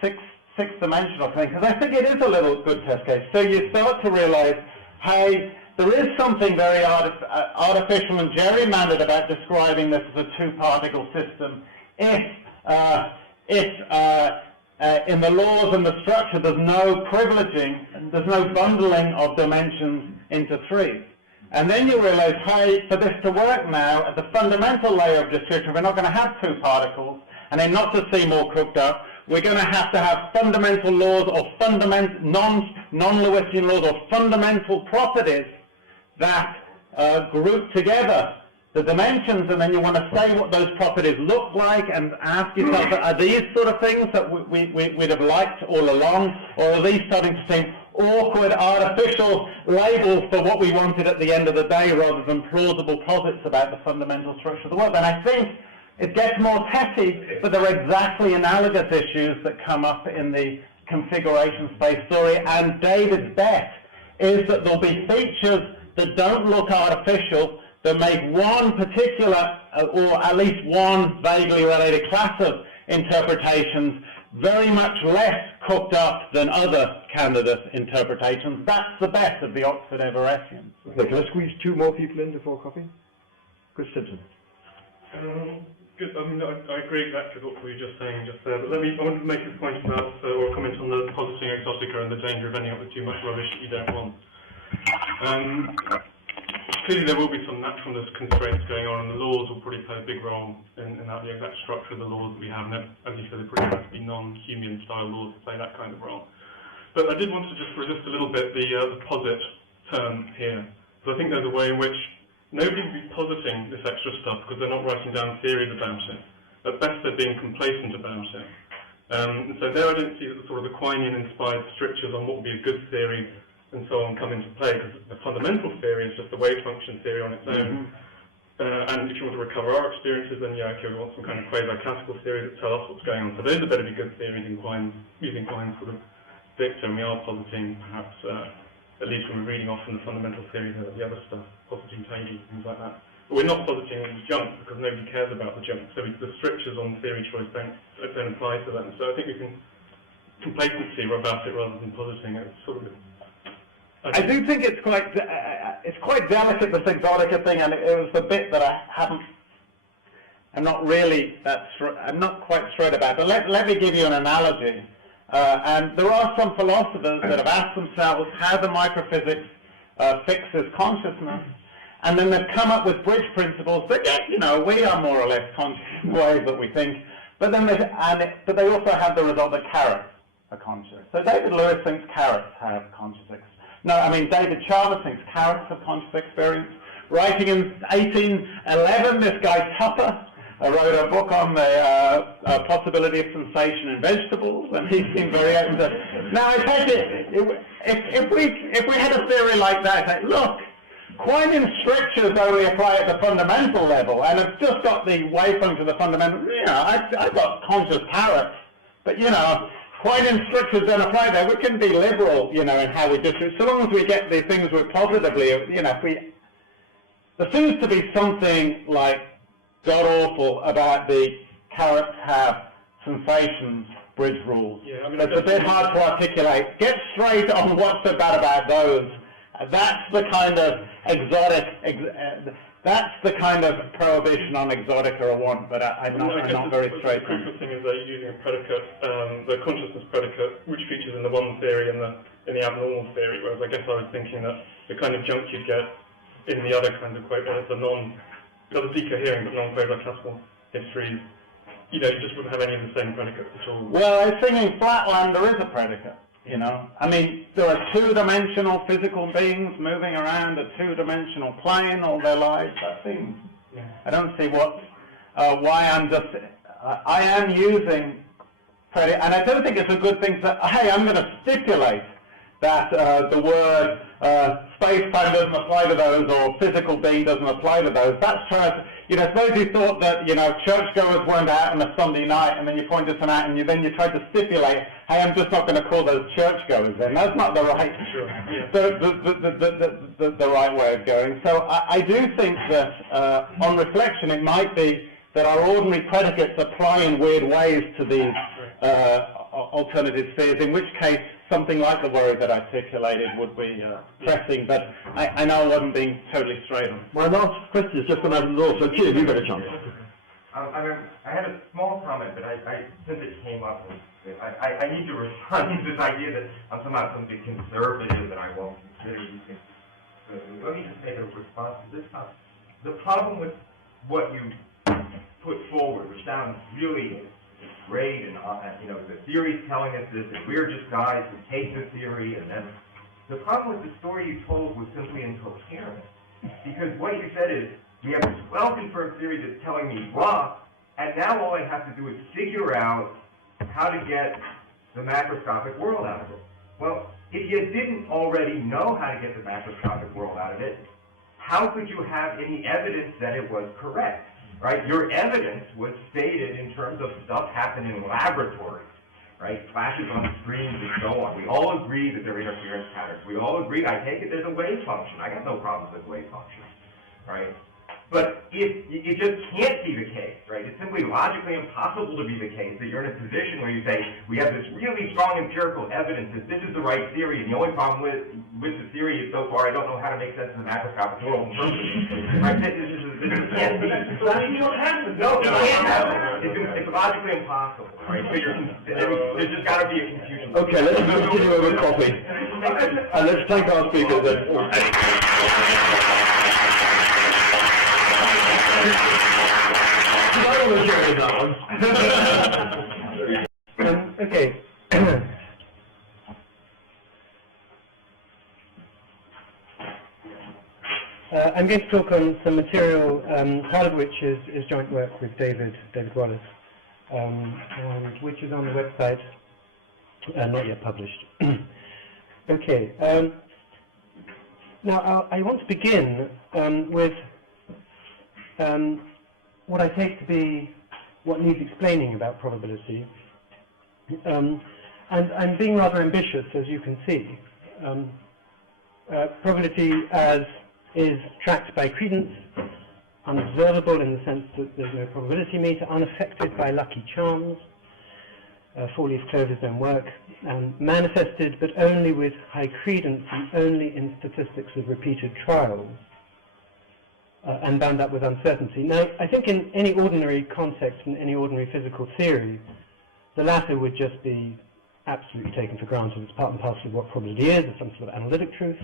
sixth dimensional thing, because I think it is a little good test case. So you start to realize, hey, there is something very artificial and gerrymandered about describing this as a two-particle system. If in the laws and the structure there's no privileging, there's no bundling of dimensions into threes. And then you realize, hey, for this to work now, at the fundamental layer of description, we're not going to have two particles, and then not to seem more cooked up, we're going to have fundamental laws or non-Lewisian laws or fundamental properties that group together the dimensions, and then you want to say what those properties look like and ask yourself, are these sort of things that we'd have liked all along, or are these starting to seem awkward, artificial labels for what we wanted at the end of the day rather than plausible posits about the fundamental structure of the world? And I think it gets more testy, but there are exactly analogous issues that come up in the configuration space story, and David's bet is that there'll be features that don't look artificial, that make one particular, or at least one vaguely related class of interpretations very much less cooked up than other candidate interpretations. That's the bet of the Oxford Everettians. Okay, can I squeeze two more people in before coffee? Chris Simpson. Good. I mean, I agree exactly with what we were just saying just there, but I want to make a point about, or a comment on the positing exotica and the danger of ending up with too much rubbish that you don't want. Clearly there will be some naturalness constraints going on, and the laws will probably play a big role in that, the exact structure of the laws that we have, and as you said, they probably have to be non-Humean style laws to play that kind of role. But I did want to just resist a little bit the posit term here, because I think there's a way in which nobody would be positing this extra stuff because they're not writing down theories about it. At best, they're being complacent about it. And so there I don't see that the sort of the Quinian-inspired strictures on what would be a good theory and so on come into play, because the fundamental theory is just the wave function theory on its own. And if you want to recover our experiences, then yeah, okay, we want some kind of quasi-classical theory that tell us what's going on. So those are better be good theories in using Quine's sort of dictum. We are positing, perhaps, at least when we're reading off from the fundamental theory, the other stuff, positing Tangi, things like that. But we're not positing junk because nobody cares about the junk. So the strictures on theory choice don't apply to that. And so I think we can complacency about it rather than positing it. Sort of. I do think it's quite delicate, this exotica thing, and it was the bit that I'm not quite straight about. But let me give you an analogy. And there are some philosophers that have asked themselves how the microphysics fixes consciousness, and then they've come up with bridge principles that, you know, we are more or less conscious in the way that we think, but then but they also have the result that carrots are conscious. So David Lewis thinks carrots have conscious experience. No, I mean, David Chalmers thinks carrots have conscious experience. Writing in 1811, this guy Tupper wrote a book on the possibility of sensation in vegetables, and he seemed very open to. Now, I take it, if we had a theory like that, say, look, Quinian strictures only apply at the fundamental level, and it's just got the wave function of the fundamental. You know, I've got conscious carrots, but you know, Quinian strictures don't apply there. We can be liberal, you know, in how we distribute, so long as we get the things we're positively, you know, there seems to be something like god-awful about the carrots have sensations bridge rules. Yeah, I mean, it's a bit hard to articulate. Get straight on what's so bad about those. That's the kind of that's the kind of prohibition on exotica I want, but I'm not very straight. The crucial thing is that you're using a predicate, the consciousness predicate, which features in the one theory and in the abnormal theory, whereas I guess I was thinking that the kind of junk you'd get in the other kind of the decoherent but non-quasi-classical histories, you know, you just wouldn't have any of the same predicates at all. Well, I think in Flatland there is a predicate, you know. I mean, there are two-dimensional physical beings moving around a two-dimensional plane all their lives. That seems, I don't see why I'm just, I am using and I don't think it's a good thing to, hey, I'm going to stipulate that the word space-time doesn't apply to those, or physical being doesn't apply to those. That's trying, suppose you thought that, churchgoers weren't out on a Sunday night, and then you pointed them out, and then you tried to stipulate, hey, I'm just not going to call those churchgoers then. That's not the right, the right way of going. So I do think that, on reflection, it might be that our ordinary predicates apply in weird ways to these alternative spheres, in which case something like the worry that I articulated would be pressing, but I know I wasn't being totally straight on. My last question is just going to have the door, so Jim, you got a chance. I had a small comment, but since it came up, I need to respond to this idea that I'm somehow some big conservative and I won't consider these things. Let me just make a response to this topic. The problem with what you put forward, which sounds really great, and the theory's telling us this, and we're just guys who take the theory, and then the problem with the story you told was simply incoherent. Because what you said is, we have this well-confirmed theory that's telling me blah, and now all I have to do is figure out how to get the macroscopic world out of it. Well, if you didn't already know how to get the macroscopic world out of it, how could you have any evidence that it was correct? Right? Your evidence was stated in terms of stuff happening in laboratories, right? Flashes on screens and so on. We all agree that there are interference patterns. We all agree, I take it there's a wave function. I got no problems with wave functions, right? But it just can't be the case, right? It's simply logically impossible to be the case that you're in a position where you say, we have this really strong empirical evidence that this is the right theory, and the only problem with the theory is so far I don't know how to make sense of the macroscopic world in terms of it. Right? This can't be. You don't have to. No, you can't have it. It's logically impossible, right? So there's just got to be a confusion. Okay, let's continue over coffee. And let's take our speakers then. I want to join that one. Okay. I'm going to talk on some material, part of which is joint work with David Wallace, and which is on the website, not yet published. Okay. Now, I want to begin with what I take to be what needs explaining about probability. And I'm being rather ambitious, as you can see. Probability is tracked by credence, unobservable in the sense that there's no probability meter, unaffected by lucky charms, four-leaf clover's own work, manifested but only with high credence and only in statistics of repeated trials, and bound up with uncertainty. Now, I think in any ordinary context, in any ordinary physical theory, the latter would just be absolutely taken for granted. It's part and parcel of what probability is, it's some sort of analytic truth.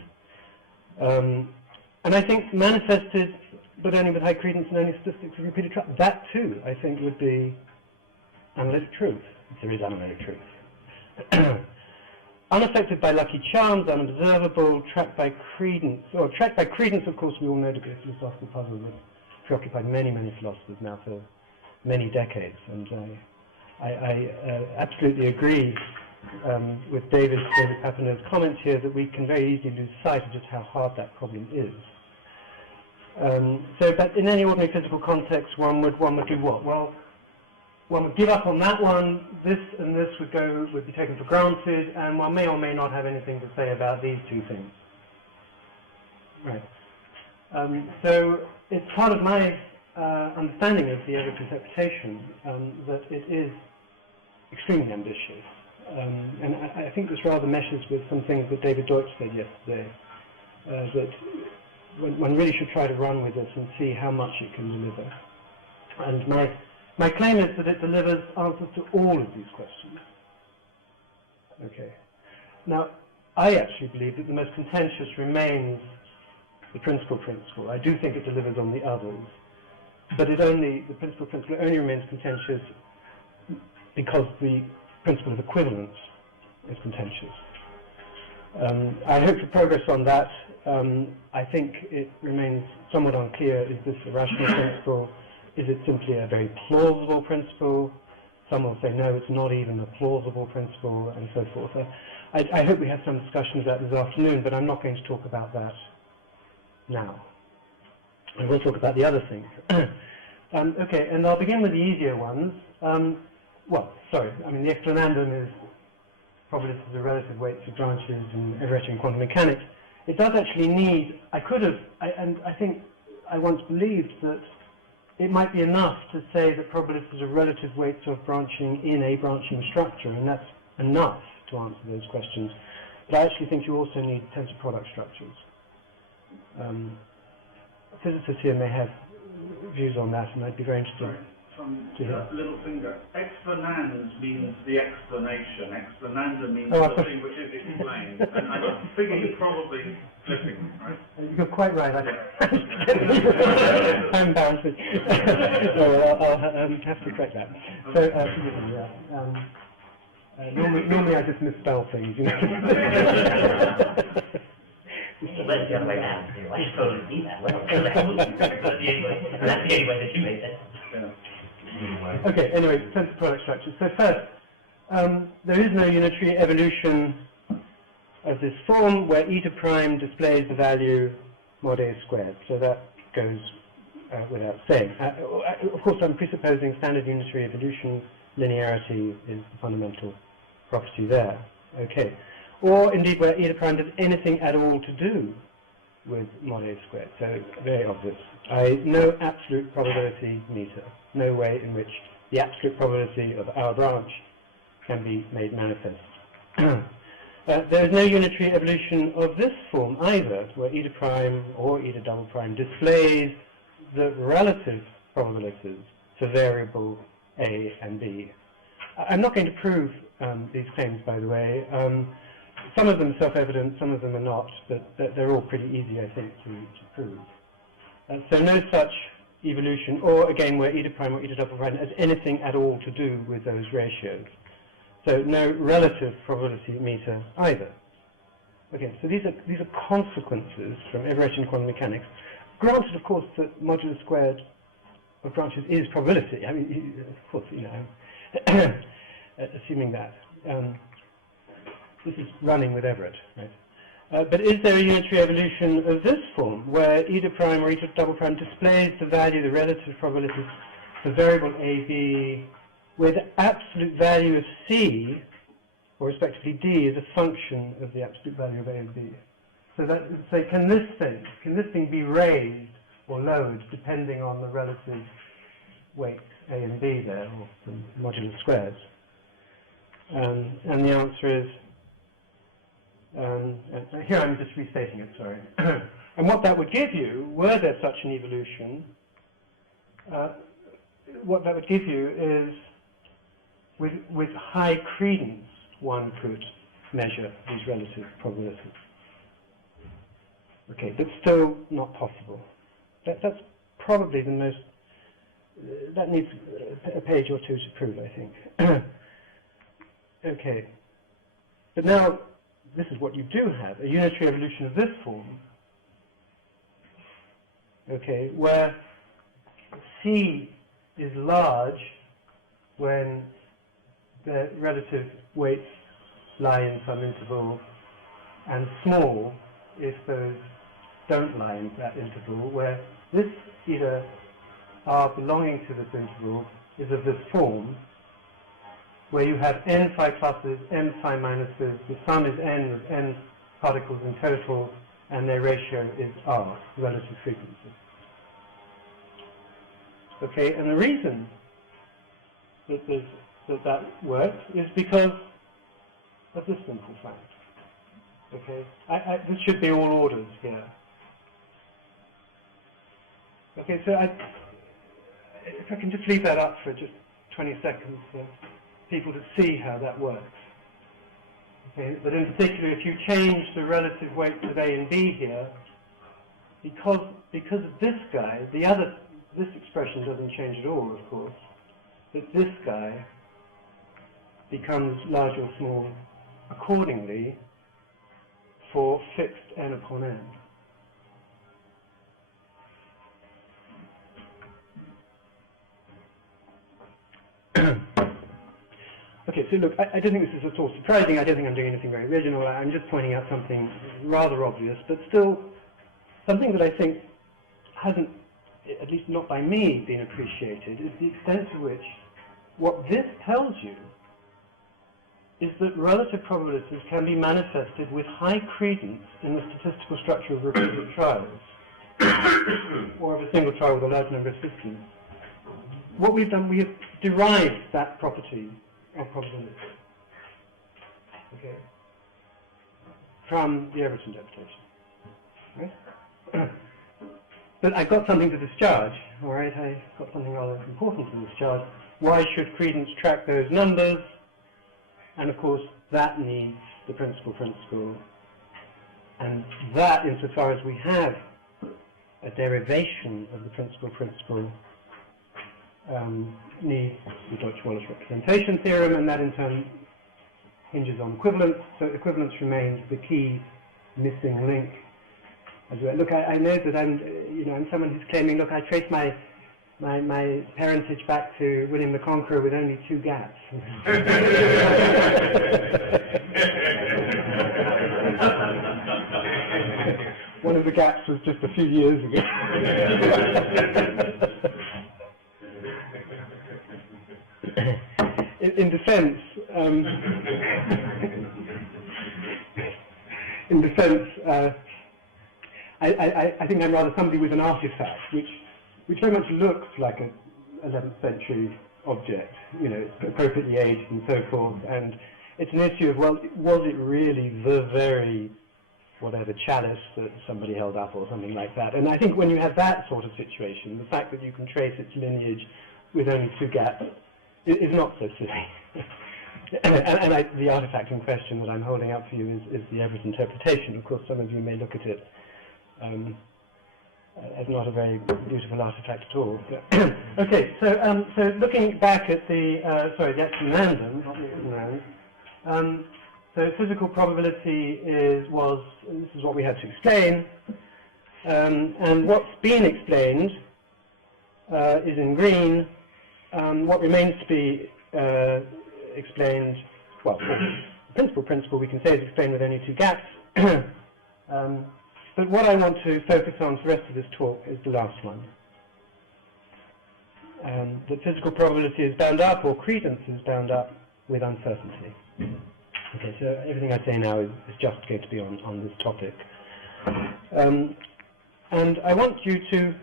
And I think manifested, but only with high credence and only statistics of repeated trials, that too, I think, would be analytic truth, if there is analytic truth. Unaffected by lucky charms, unobservable, tracked by credence. Or tracked by credence, of course, we all know to be a philosophical puzzle that preoccupied many, many philosophers now for many decades. And I absolutely agree with David Papineau's comments here that we can very easily lose sight of just how hard that problem is. But in any ordinary physical context, one would do what? Well, one would give up on that one. This and this would be taken for granted, and one may or may not have anything to say about these two things. Right. So it's part of my understanding of the Everett interpretation that it is extremely ambitious. And I think this rather meshes with some things that David Deutsch said yesterday, that one really should try to run with this and see how much it can deliver. And my claim is that it delivers answers to all of these questions. Okay. Now, I actually believe that the most contentious remains the principal. I do think it delivers on the others, but the principal only remains contentious because the principle of equivalence is contentious. I hope for progress on that. I think it remains somewhat unclear, is this a rational principle? Is it simply a very plausible principle? some will say, no, it's not even a plausible principle, and so forth. I hope we have some discussions about this afternoon, but I'm not going to talk about that now. I will talk about the other things. Okay, and I'll begin with the easier ones. The explanandum is probabilities of relative weights of branches in Everettian quantum mechanics. It does actually need, I think I once believed that it might be enough to say that probabilities of relative weights of branching in a branching structure, and that's enough to answer those questions. But I actually think you also need tensor product structures. Physicists here may have views on that, and I'd be very interested to hear. Little finger. Explanans means the explanation. Explananda means Oh, the thing which is explained. And I figure you're probably flipping, right? You're quite right. I'm embarrassed. I'll have to correct that. So, forgive me, yeah. Normally I just misspell things, you know. Well, it's the other way around. You know, I suppose see that well. That's the only way that you make it. Okay, anyway, tensor product structures. So first, there is no unitary evolution of this form where eta prime displays the value mod A squared. So that goes without saying. Of course, I'm presupposing standard unitary evolution. Linearity is the fundamental property there. Okay. Or indeed where eta prime does anything at all to do with mod A squared. So very obvious. No absolute probability meter. No way in which the absolute probability of our branch can be made manifest. There is no unitary evolution of this form either, where eta prime or eta double prime displays the relative probabilities for variable A and B. I'm not going to prove these claims, by the way. Some of them are self-evident, some of them are not, but they're all pretty easy, I think, to prove. So no such evolution, or again where eta prime or eta double prime has anything at all to do with those ratios. So no relative probability meter either. Okay, so these are consequences from Everettian quantum mechanics. Granted, of course, that modulus squared of branches is probability. I mean, of course, you know, assuming that. This is running with Everett, right? But is there a unitary evolution of this form, where eta prime or eta double prime displays the value, the relative probabilities for variable A, B, where the absolute value of C, or respectively D, is a function of the absolute value of A and B? So that, say, can this thing be raised or lowered depending on the relative weight A and B there, or the modulus squares? And the answer is, here I'm just restating it, sorry. And what that would give you, were there such an evolution, what that would give you is, with high credence, one could measure these relative probabilities. Okay, but still not possible. That's probably the most, that needs a page or two to prove, I think. Okay, but now, this is what you do have, a unitary evolution of this form, okay, where C is large when the relative weights lie in some interval, and small if those don't lie in that interval, where this eta R belonging to this interval is of this form, where you have n phi pluses, n phi minuses, the sum is n with n particles in total, and their ratio is R, relative frequency. Okay, and the reason that works is because of this simple fact. Okay, this should be all orders here. Okay, so if I can just leave that up for just 20 seconds for people to see how that works. Okay, but in particular, if you change the relative weights of A and B here, because of this guy, this expression doesn't change at all, of course, but this guy becomes large or small accordingly for fixed n upon n. Okay, so look, I don't think this is at all surprising. I don't think I'm doing anything very original. I'm just pointing out something rather obvious, but still something that I think hasn't, at least not by me, been appreciated, is the extent to which what this tells you is that relative probabilities can be manifested with high credence in the statistical structure of repeated trials, or of a single trial with a large number of systems. What we've done, we have derived that property of probability, okay, from the Everett interpretation. Right? But I've got something to discharge, all right? I've got something rather important to discharge. Why should credence track those numbers? And of course, that needs the principal, and that, insofar as we have a derivation of the principal, needs the Deutsch-Wallace representation theorem, and that in turn hinges on equivalence. So equivalence remains the key missing link. Look, I know that I'm someone who's claiming, look, I trace my parentage back to William the Conqueror with only 2 gaps. One of the gaps was just a few years ago. In defense, I think I'm rather somebody with an artifact, which very much looks like an 11th century object. It's appropriately aged and so forth, and it's an issue of, well, was it really the very whatever chalice that somebody held up or something like that? And I think when you have that sort of situation, the fact that you can trace its lineage with only 2 gaps is not so silly. and the artifact in question that I'm holding up for you is the Everett interpretation. Of course, some of you may look at it as not a very beautiful artifact at all. Okay, so looking back at the actual random, not the random. So physical probability this is what we had to explain, and what's been explained is in green. What remains to be explained, well, the principle we can say is explained with only 2 gaps. But what I want to focus on for the rest of this talk is the last one. That physical probability is bound up, or credence is bound up, with uncertainty. Okay, so everything I say now is just going to be on this topic. And I want you to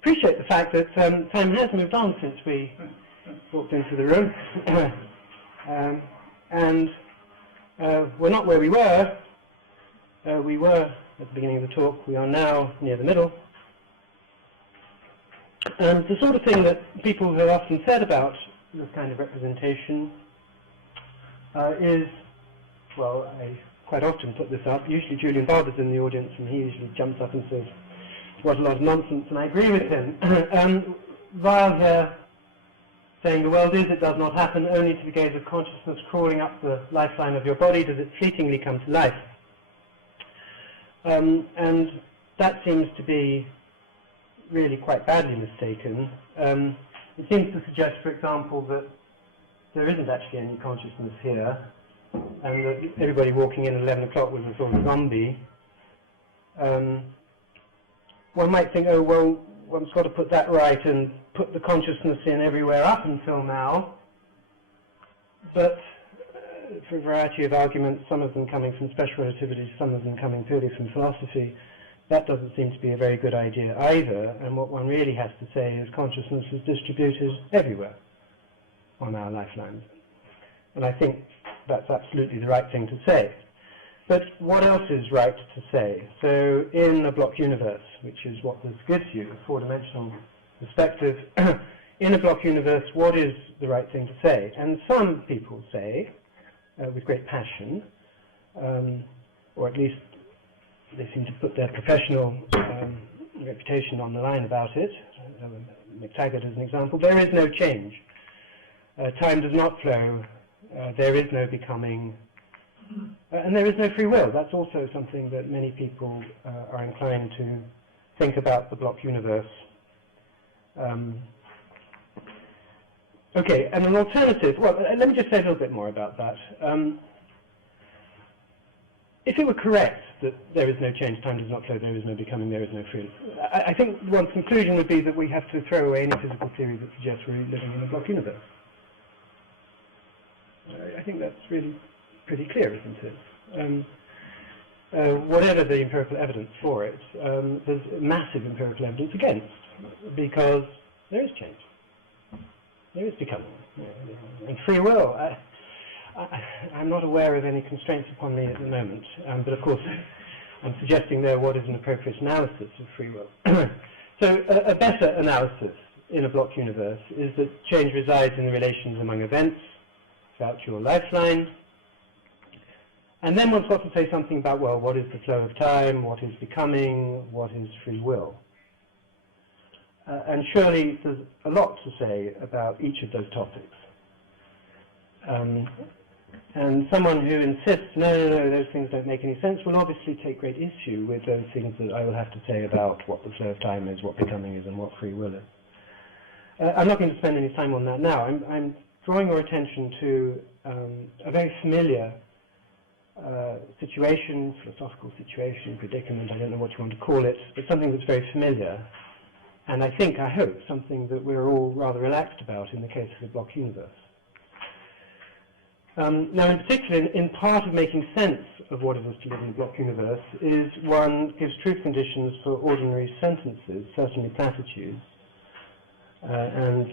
appreciate the fact that time has moved on since we walked into the room. And we're not where we were. We were at the beginning of the talk. We are now near the middle. And the sort of thing that people have often said about this kind of representation is, well, I quite often put this up. Usually Julian Barber's in the audience, and he usually jumps up and says, what a lot of nonsense, and I agree with him. Rather saying the world is, it does not happen, only to the gaze of consciousness crawling up the lifeline of your body does it fleetingly come to life. And that seems to be really quite badly mistaken. It seems to suggest, for example, that there isn't actually any consciousness here, and that everybody walking in at 11 o'clock was a sort of zombie. One might think, oh, well, one's got to put that right and put the consciousness in everywhere up until now. But for a variety of arguments, some of them coming from special relativity, some of them coming purely from philosophy, that doesn't seem to be a very good idea either. And what one really has to say is consciousness is distributed everywhere on our lifelines. And I think that's absolutely the right thing to say. But what else is right to say? So in a block universe, which is what this gives you, a 4-dimensional perspective, in a block universe, what is the right thing to say? And some people say, with great passion, or at least they seem to put their professional reputation on the line about it, McTaggart as an example, there is no change. Time does not flow, there is no becoming, and there is no free will. That's also something that many people are inclined to think about the block universe. Okay, and an alternative, well, let me just say a little bit more about that. If it were correct that there is no change, time does not flow, there is no becoming, there is no free, I think one's conclusion would be that we have to throw away any physical theory that suggests we're living in a block universe. I think that's really pretty clear, isn't it? Whatever the empirical evidence for it, there's massive empirical evidence against, because there is change. There is becoming. And free will, I'm not aware of any constraints upon me at the moment, but of course I'm suggesting there what is an appropriate analysis of free will. So a better analysis in a block universe is that change resides in the relations among events throughout your lifeline. And then one's got to say something about, well, what is the flow of time, what is becoming, what is free will? And surely there's a lot to say about each of those topics. And someone who insists, no, those things don't make any sense, will obviously take great issue with those things that I will have to say about what the flow of time is, what becoming is, and what free will is. I'm not going to spend any time on that now. I'm drawing your attention to a very familiar situation, philosophical situation, predicament, I don't know what you want to call it, but something that's very familiar. And I think, I hope, something that we're all rather relaxed about in the case of the block universe. Now, in particular, in part of making sense of what it is to live in a block universe is one gives truth conditions for ordinary sentences, certainly platitudes, and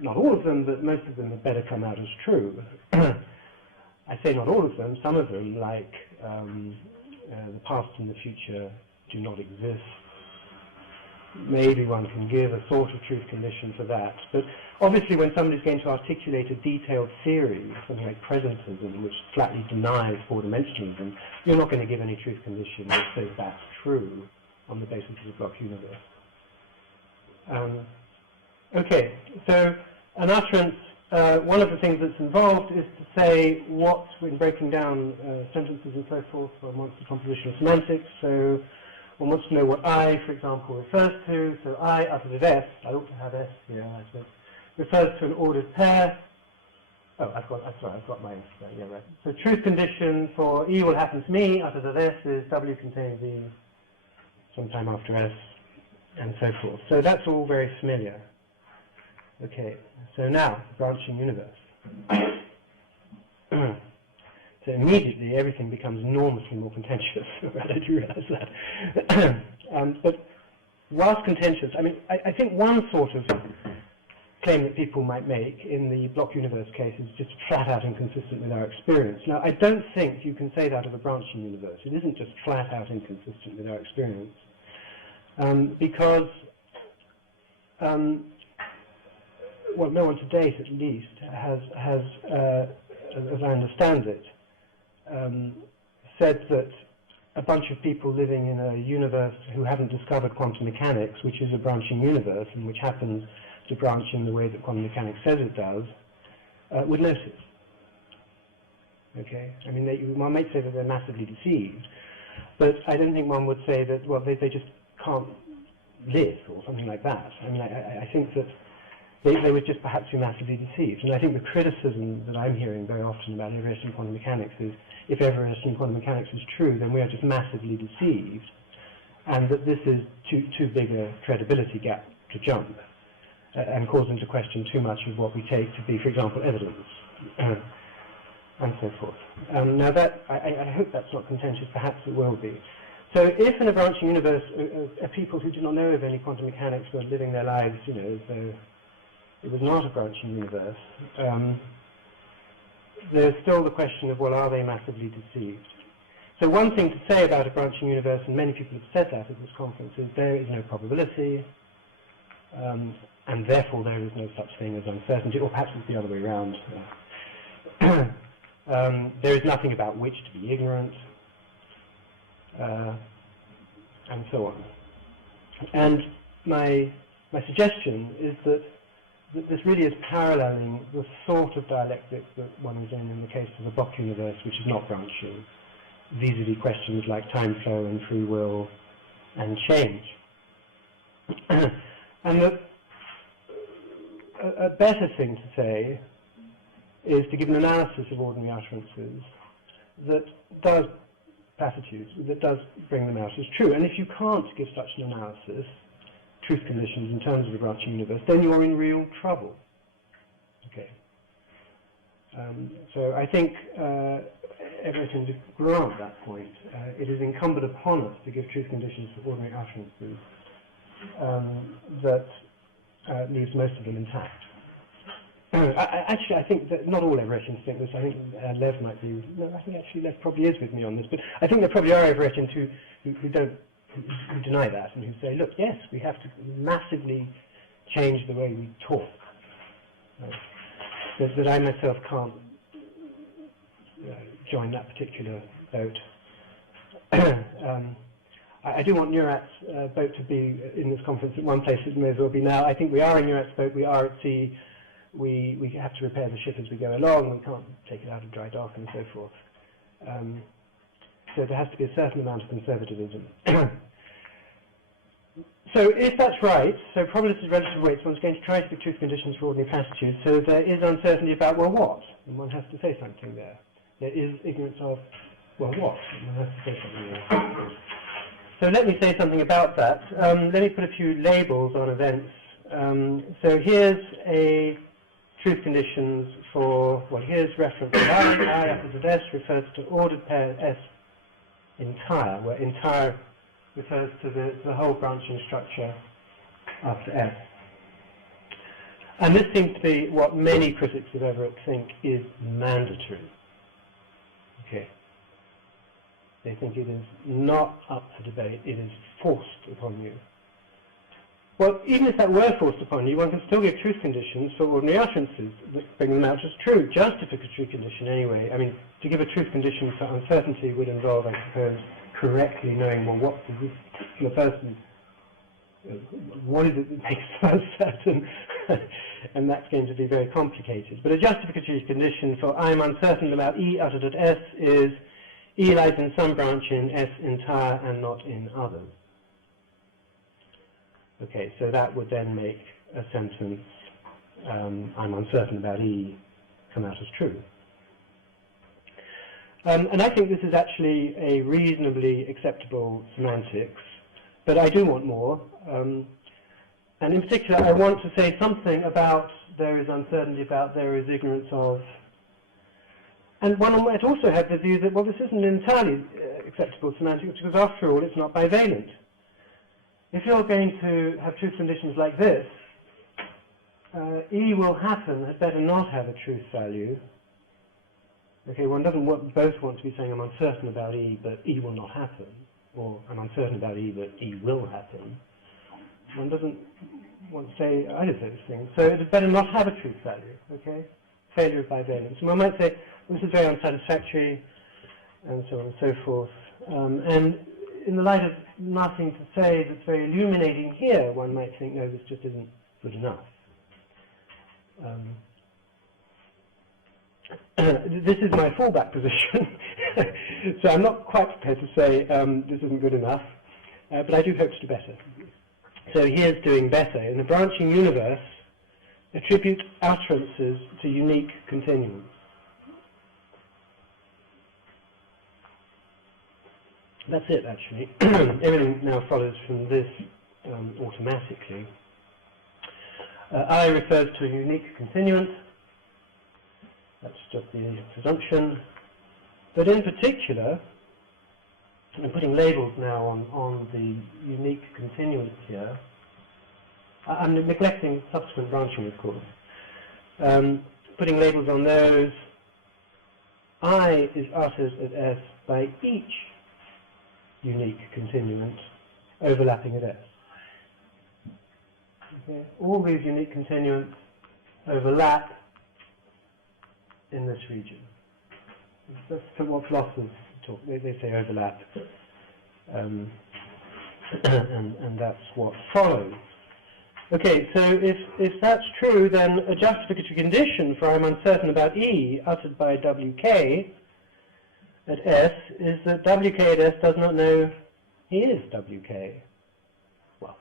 not all of them, but most of them had better come out as true. I say not all of them, some of them, like the past and the future do not exist. Maybe one can give a sort of truth condition for that. But obviously when somebody's going to articulate a detailed theory, something like presentism, which flatly denies four-dimensionalism, you're not going to give any truth condition that says that's true on the basis of the block universe. Okay, so an utterance, one of the things that's involved is to say what, when breaking down sentences and so forth, one wants the compositional semantics, so one wants to know what I, for example, refers to. So I, uttered with S, I ought to have S here, I suppose, refers to an ordered pair. Oh, I've got my, yeah, right. So truth condition for E will happen to me, uttered with S is W contains E sometime after S, and so forth. So that's all very familiar. Okay, so now, branching universe. So immediately everything becomes enormously more contentious. I do realize that. But whilst contentious, I mean, I think one sort of claim that people might make in the block universe case is just flat out inconsistent with our experience. Now, I don't think you can say that of a branching universe. It isn't just flat out inconsistent with our experience. Because, well, no one to date at least has as I understand it, said that a bunch of people living in a universe who haven't discovered quantum mechanics, which is a branching universe and which happens to branch in the way that quantum mechanics says it does, would notice. Okay? I mean, one might say that they're massively deceived, but I don't think one would say that, well, they just can't live or something like that. I mean, I think that they would just perhaps be massively deceived. And I think the criticism that I'm hearing very often about Everett and quantum mechanics is, if Everett and quantum mechanics is true, then we are just massively deceived, and that this is too big a credibility gap to jump, and calls into question too much of what we take to be, for example, evidence, and so forth. Now that, I hope that's not contentious, perhaps it will be. So if in a branching universe, people who do not know of any quantum mechanics were living their lives, you know, as though it was not a branching universe, there's still the question of, well, are they massively deceived? So one thing to say about a branching universe, and many people have said that at this conference, is there is no probability, and therefore there is no such thing as uncertainty, or perhaps it's the other way around. There is nothing about which to be ignorant, and so on. And my suggestion is that this really is paralleling the sort of dialectic that one is in the case of the block universe, which is not branching, vis-a-vis questions like time flow and free will and change. And that a better thing to say is to give an analysis of ordinary utterances that does platitudes, that does bring them out as true. And if you can't give such an analysis, truth conditions in terms of the branching universe, then you're in real trouble. Okay. So I think Everett can grant that point. It is incumbent upon us to give truth conditions for ordinary utterances that leaves most of them intact. Actually, I think that not all Everettians think this. I think Lev might be. No, I think actually Lev probably is with me on this. But I think there probably are Everettians who deny that and who say, look, yes, we have to massively change the way we talk. That I myself can't join that particular boat. I do want Nurat's boat to be in this conference at one place. It may as well be now. I think we are in Nurat's boat. We are at sea. We have to repair the ship as we go along. We can't take it out of dry dock and so forth. So there has to be a certain amount of conservatism. So if that's right, so probability of relative weights, one's going to try to give truth conditions for ordinary platitudes, so there is uncertainty about, well, what? And one has to say something there. There is ignorance of, well, what? And one has to say something there. So let me say something about that. Let me put a few labels on events. So here's a truth conditions for, well, here's reference to I after the S refers to ordered pair S entire, where entire refers to the whole branching structure after S. And this seems to be what many critics of Everett think is mandatory. Okay. They think it is not up for debate, it is forced upon you. Well, even if that were forced upon you, one can still give truth conditions for ordinary utterances that bring them out as true. Justificatory condition anyway. I mean, to give a truth condition for uncertainty would involve, I suppose, correctly knowing, well, what does this particular person, what is it that makes them uncertain? And that's going to be very complicated. But a justificatory condition for I'm uncertain about E uttered at S is E lies in some branch in S entire and not in others. Okay, so that would then make a sentence, I'm uncertain about E, come out as true. And I think this is actually a reasonably acceptable semantics, but I do want more. And in particular, I want to say something about there is uncertainty about, there is ignorance of. And one might also have the view that, well, this isn't entirely acceptable semantics, because after all, it's not bivalent. If you're going to have truth conditions like this, E will happen had better not have a truth value. Okay, one doesn't both want to be saying I'm uncertain about E, but E will not happen, or I'm uncertain about E, but E will happen. One doesn't want to say either of those things. So it is better not have a truth value, okay? Failure of bivalence. And one might say, well, this is very unsatisfactory, and so on and so forth. And in the light of nothing to say that's very illuminating here, one might think, no, this just isn't good enough. This is my fallback position, so I'm not quite prepared to say this isn't good enough, but I do hope to do better. So here's doing better. In the branching universe, attribute utterances to unique continuums. That's it, actually. Everything now follows from this automatically. I refers to a unique continuant. That's just the presumption. But in particular, I'm putting labels now on the unique continuants here. I'm neglecting subsequent branching, of course. Putting labels on those. I is uttered at S by each unique continuant overlapping at S. Okay. All these unique continuants overlap in this region. That's what philosophers talk. They say overlap, and that's what follows. Okay, so if that's true, then a justificatory condition for I'm uncertain about E uttered by WK at S is that WK at S does not know he is WK. Well,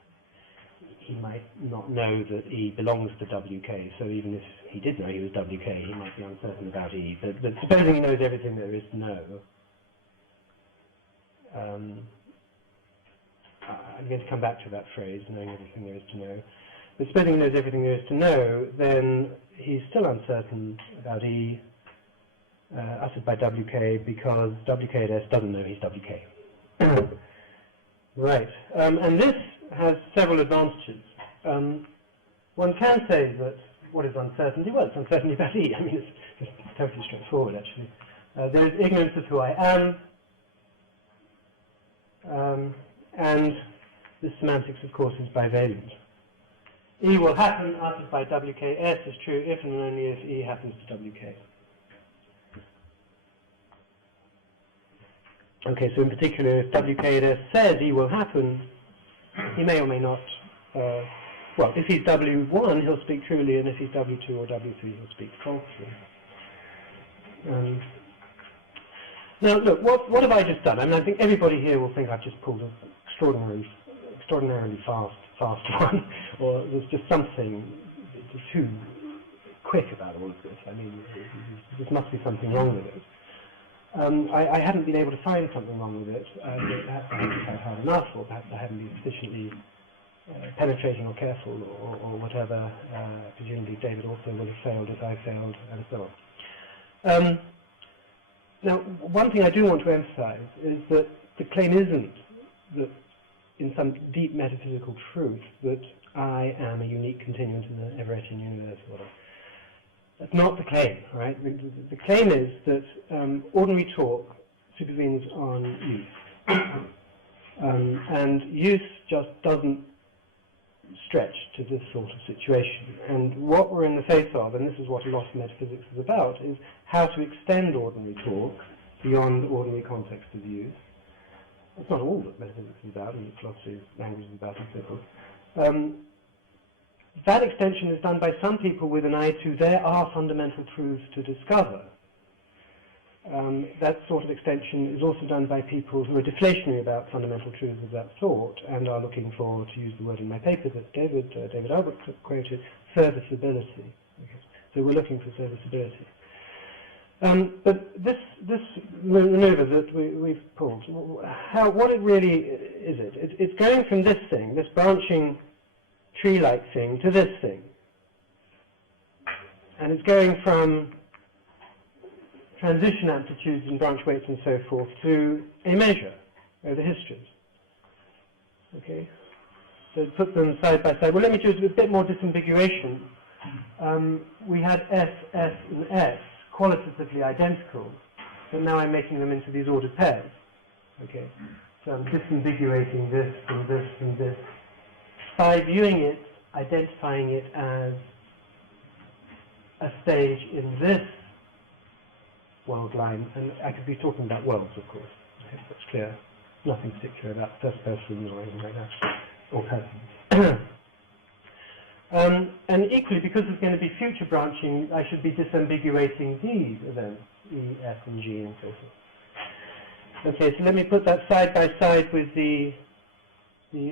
he might not know that E belongs to WK, so even if he did know he was WK, he might be uncertain about E. But supposing he knows everything there is to know, I'm going to come back to that phrase, knowing everything there is to know. But supposing he knows everything there is to know, then he's still uncertain about E, uttered by WK, because WK at S doesn't know he's WK. Right, and this has several advantages. One can say that what is uncertainty? Well, it's uncertainty about E. I mean, it's totally straightforward, actually. There is ignorance of who I am, and this semantics, of course, is bivalent. E will happen uttered by WK. S is true if and only if E happens to WK. Okay, so in particular, if WK at S says E will happen, he may or may not, well, if he's W1, he'll speak truly, and if he's W2 or W3, he'll speak falsely. Now, look, what have I just done? I mean, I think everybody here will think I've just pulled an extraordinarily fast one, or there's just something too quick about all of this. I mean, there must be something wrong with it. I haven't been able to find something wrong with it. Perhaps I haven't tried hard enough, or perhaps I haven't been sufficiently penetrating or careful, or whatever. Presumably David also will have failed as I failed, and so on. Now, one thing I do want to emphasize is that the claim isn't that, in some deep metaphysical truth, that I am a unique continuant in the Everettian universe. That's not the claim, right? The claim is that ordinary talk supervenes on use. And use just doesn't stretch to this sort of situation. And what we're in the face of, and this is what a lot of metaphysics is about, is how to extend ordinary talk beyond ordinary context of use. That's not all that metaphysics is about, and philosophy of language is about, and so forth. That extension is done by some people with an eye to there are fundamental truths to discover. That sort of extension is also done by people who are deflationary about fundamental truths of that sort and are looking for, to use the word in my paper that David Albert quoted, serviceability. Okay. So we're looking for serviceability. But this maneuver that we've pulled, what it really is it's going from this thing, this branching tree-like thing, to this thing. And it's going from transition amplitudes and branch weights and so forth to a measure over histories. Okay? So put them side by side. Well, let me do a bit more disambiguation. We had S, S, and S qualitatively identical, but now I'm making them into these ordered pairs. Okay? So I'm disambiguating this from this from this by viewing it, identifying it as a stage in this world line, and I could be talking about worlds, of course. I hope that's clear. Nothing particular about first person or anything like that, or persons. And equally, because there's going to be future branching, I should be disambiguating these events, E, F, and G, and so forth. Okay, so let me put that side by side with the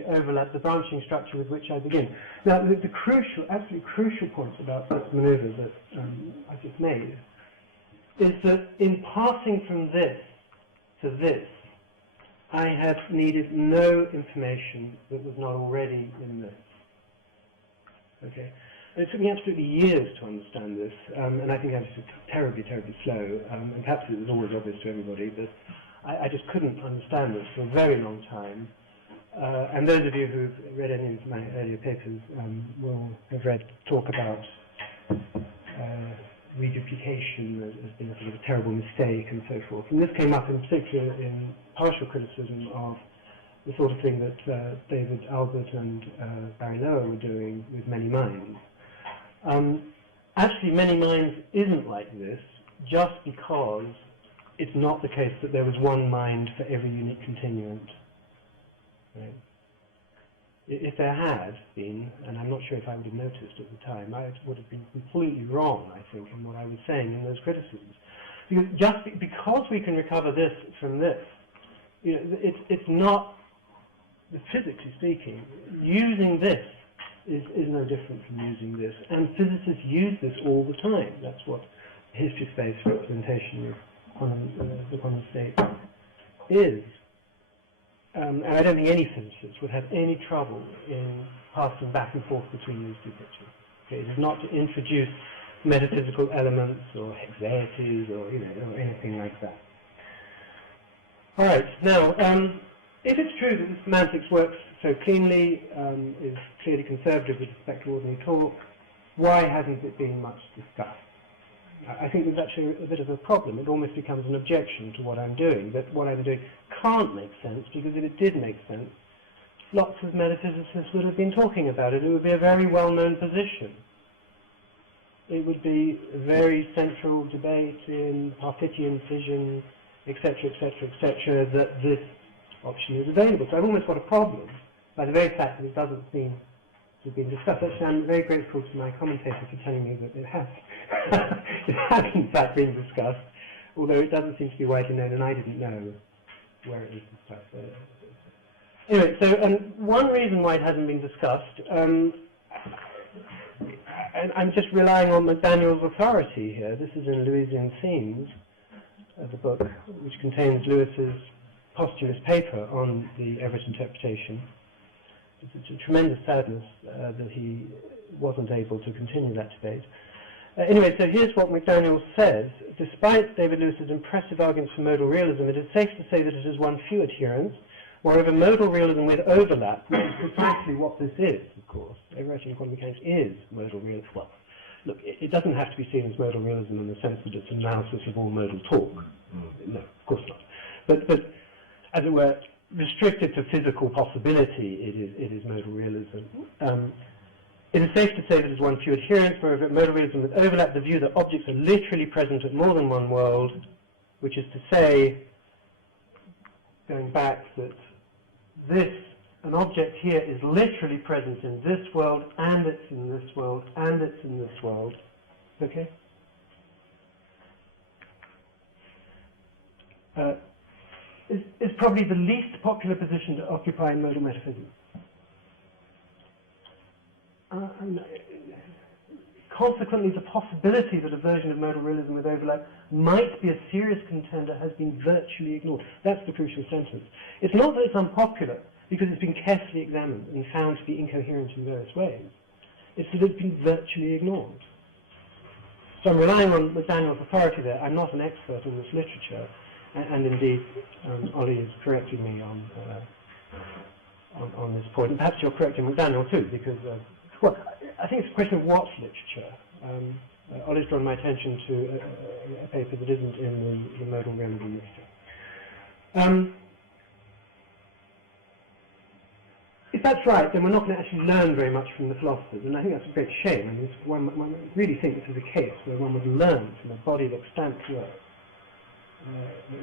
overlap, the branching structure with which I begin. Now, the crucial, absolutely crucial point about this maneuver that I just made is that in passing from this to this, I have needed no information that was not already in this. Okay? And it took me absolutely years to understand this, and I think I was terribly, terribly slow, and perhaps it was always obvious to everybody, but I just couldn't understand this for a very long time. And those of you who've read any of my earlier papers will have read talk about reduplication as being a sort of a terrible mistake and so forth. And this came up in particular in partial criticism of the sort of thing that David Albert and Barry Lower were doing with Many Minds. Actually, Many Minds isn't like this just because it's not the case that there was one mind for every unique continuant. Right. If there had been, and I'm not sure if I would have noticed at the time, I would have been completely wrong, I think, in what I was saying in those criticisms. Because just because we can recover this from this, you know, it's not, physically speaking, using this is no different from using this. And physicists use this all the time. That's what history space representation of the quantum state is. And I don't think any physicist would have any trouble in passing back and forth between these two pictures. Okay? It is not to introduce metaphysical elements or hexaeties or or anything like that. All right. Now, if it's true that the semantics works so cleanly, is clearly conservative with respect to ordinary talk, why hasn't it been much discussed? I think there's actually a bit of a problem. It almost becomes an objection to what I'm doing, that what I'm doing can't make sense, because if it did make sense, lots of metaphysicists would have been talking about it. It would be a very well-known position. It would be a very central debate in Parfitian fission, etc., etc., etc., that this option is available. So I've almost got a problem by the very fact that it doesn't seem to have been discussed. Actually, I'm very grateful to my commentator for telling me that it has. It has in fact been discussed, although it doesn't seem to be widely known, and I didn't know where it was discussed. Anyway, so one reason why it hasn't been discussed, and I'm just relying on McDaniel's authority here. This is in Lewisian Themes, the book, which contains Lewis's posthumous paper on the Everett interpretation. It's a tremendous sadness that he wasn't able to continue that debate. Anyway, so here's what McDaniel says. Despite David Lewis's impressive arguments for modal realism, it is safe to say that it has won few adherents. Moreover, modal realism with overlap, which is precisely what this is, of course. Everettian quantum mechanics is modal realism. Well, look, it doesn't have to be seen as modal realism in the sense that it's an analysis of all modal talk. No, of course not. But as it were, restricted to physical possibility, it is modal realism. It is safe to say that it has won few adherents, moreover, modal realism with overlap, the view that objects are literally present at more than one world, which is to say, going back, that an object here is literally present in this world, and it's in this world, and it's in this world. Okay? Is probably the least popular position to occupy in modal metaphysics. Consequently, the possibility that a version of modal realism with overlap might be a serious contender has been virtually ignored. That's the crucial sentence. It's not that it's unpopular, because it's been carefully examined and found to be incoherent in various ways. It's that it's been virtually ignored. So I'm relying on McDaniel's authority there. I'm not an expert in this literature, and indeed, Ollie is correcting me on this point. And perhaps you're correcting McDaniel too, because well, I think it's a question of what literature. Ollie's drawn my attention to a paper that isn't in the modal realism literature. If that's right, then we're not going to actually learn very much from the philosophers, and I think that's a great shame. I mean, one really think this is a case where one would learn from a body of extant work,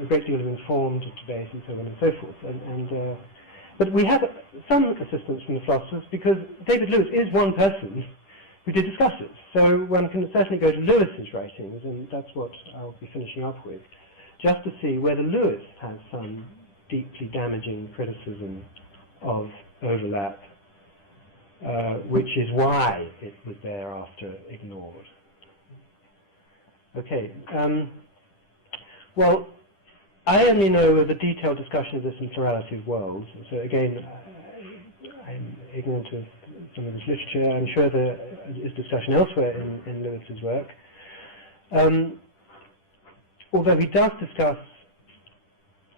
a great deal of informed debate and so on and so forth. But we have some assistance from the philosophers, because David Lewis is one person who did discuss it. So one can certainly go to Lewis's writings, and that's what I'll be finishing up with, just to see whether Lewis has some deeply damaging criticism of overlap, which is why it was thereafter ignored. Okay. Well, I only know of a detailed discussion of this in Plurality of Worlds, so again, I'm ignorant of some of this literature. I'm sure there is discussion elsewhere in Lewis's work. Although he does discuss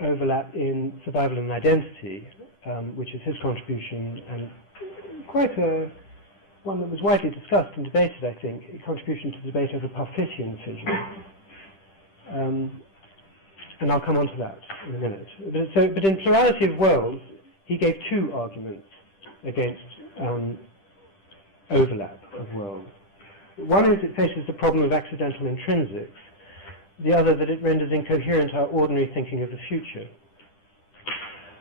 overlap in Survival and Identity, which is his contribution, and quite one that was widely discussed and debated, I think, a contribution to the debate over Parfitian fission. And I'll come on to that in a minute. But in Plurality of Worlds, he gave two arguments against overlap of worlds. One is it faces the problem of accidental intrinsics. The other, that it renders incoherent our ordinary thinking of the future.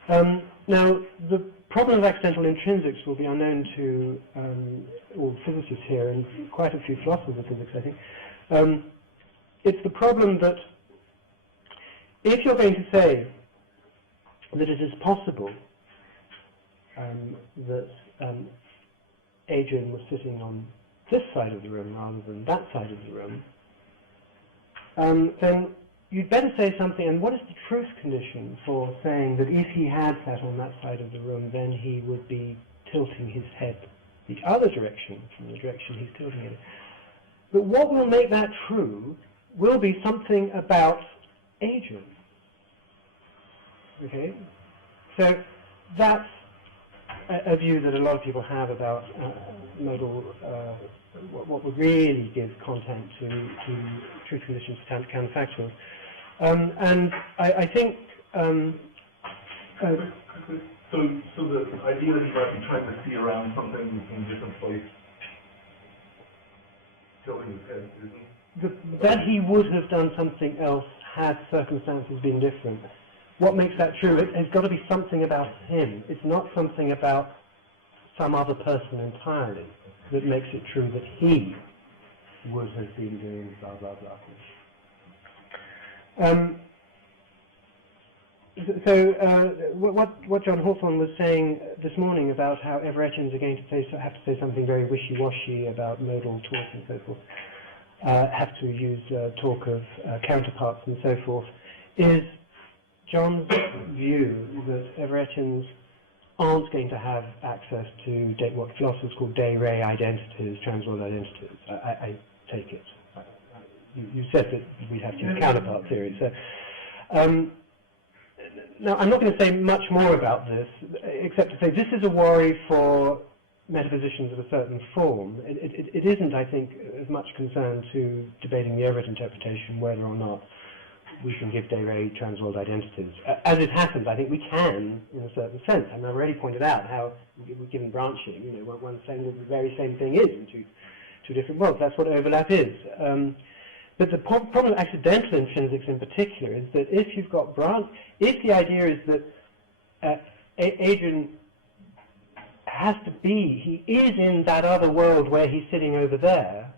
Now, the problem of accidental intrinsics will be unknown to all physicists here, and quite a few philosophers of physics, I think. It's the problem that if you're going to say that it is possible that Adrian was sitting on this side of the room rather than that side of the room, then you'd better say something. And what is the truth condition for saying that if he had sat on that side of the room, then he would be tilting his head the other direction from the direction he's tilting it? But what will make that true will be something about Adrian. Okay? So that's a view that a lot of people have about modal, what would really give content to truth conditions for counterfactuals. And I think... So the idea is that you try to see around something in a different place, tilting his head, isn't that he would have done something else had circumstances been different. What makes that true? It's got to be something about him. It's not something about some other person entirely that makes it true that he would have been doing blah, blah, blah. What John Hawthorne was saying this morning about how Everettians are going to have to say something very wishy-washy about modal talk and so forth, have to use talk of counterparts and so forth, is John's view that Everettians aren't going to have access to what philosophers call de re identities, transworld identities. I take it. You said that we'd have to use counterpart theory. So, now, I'm not going to say much more about this, except to say this is a worry for metaphysicians of a certain form. It isn't, I think, as much concern to debating the Everett interpretation whether or not we can give de re transworld identities. As it happens, I think we can, in a certain sense. And I've already pointed out how, given branching, one saying that the very same thing is in two different worlds. That's what overlap is. But the problem of accidental intrinsics in particular is that if you've got if the idea is that Adrian has to be, he is in that other world where he's sitting over there,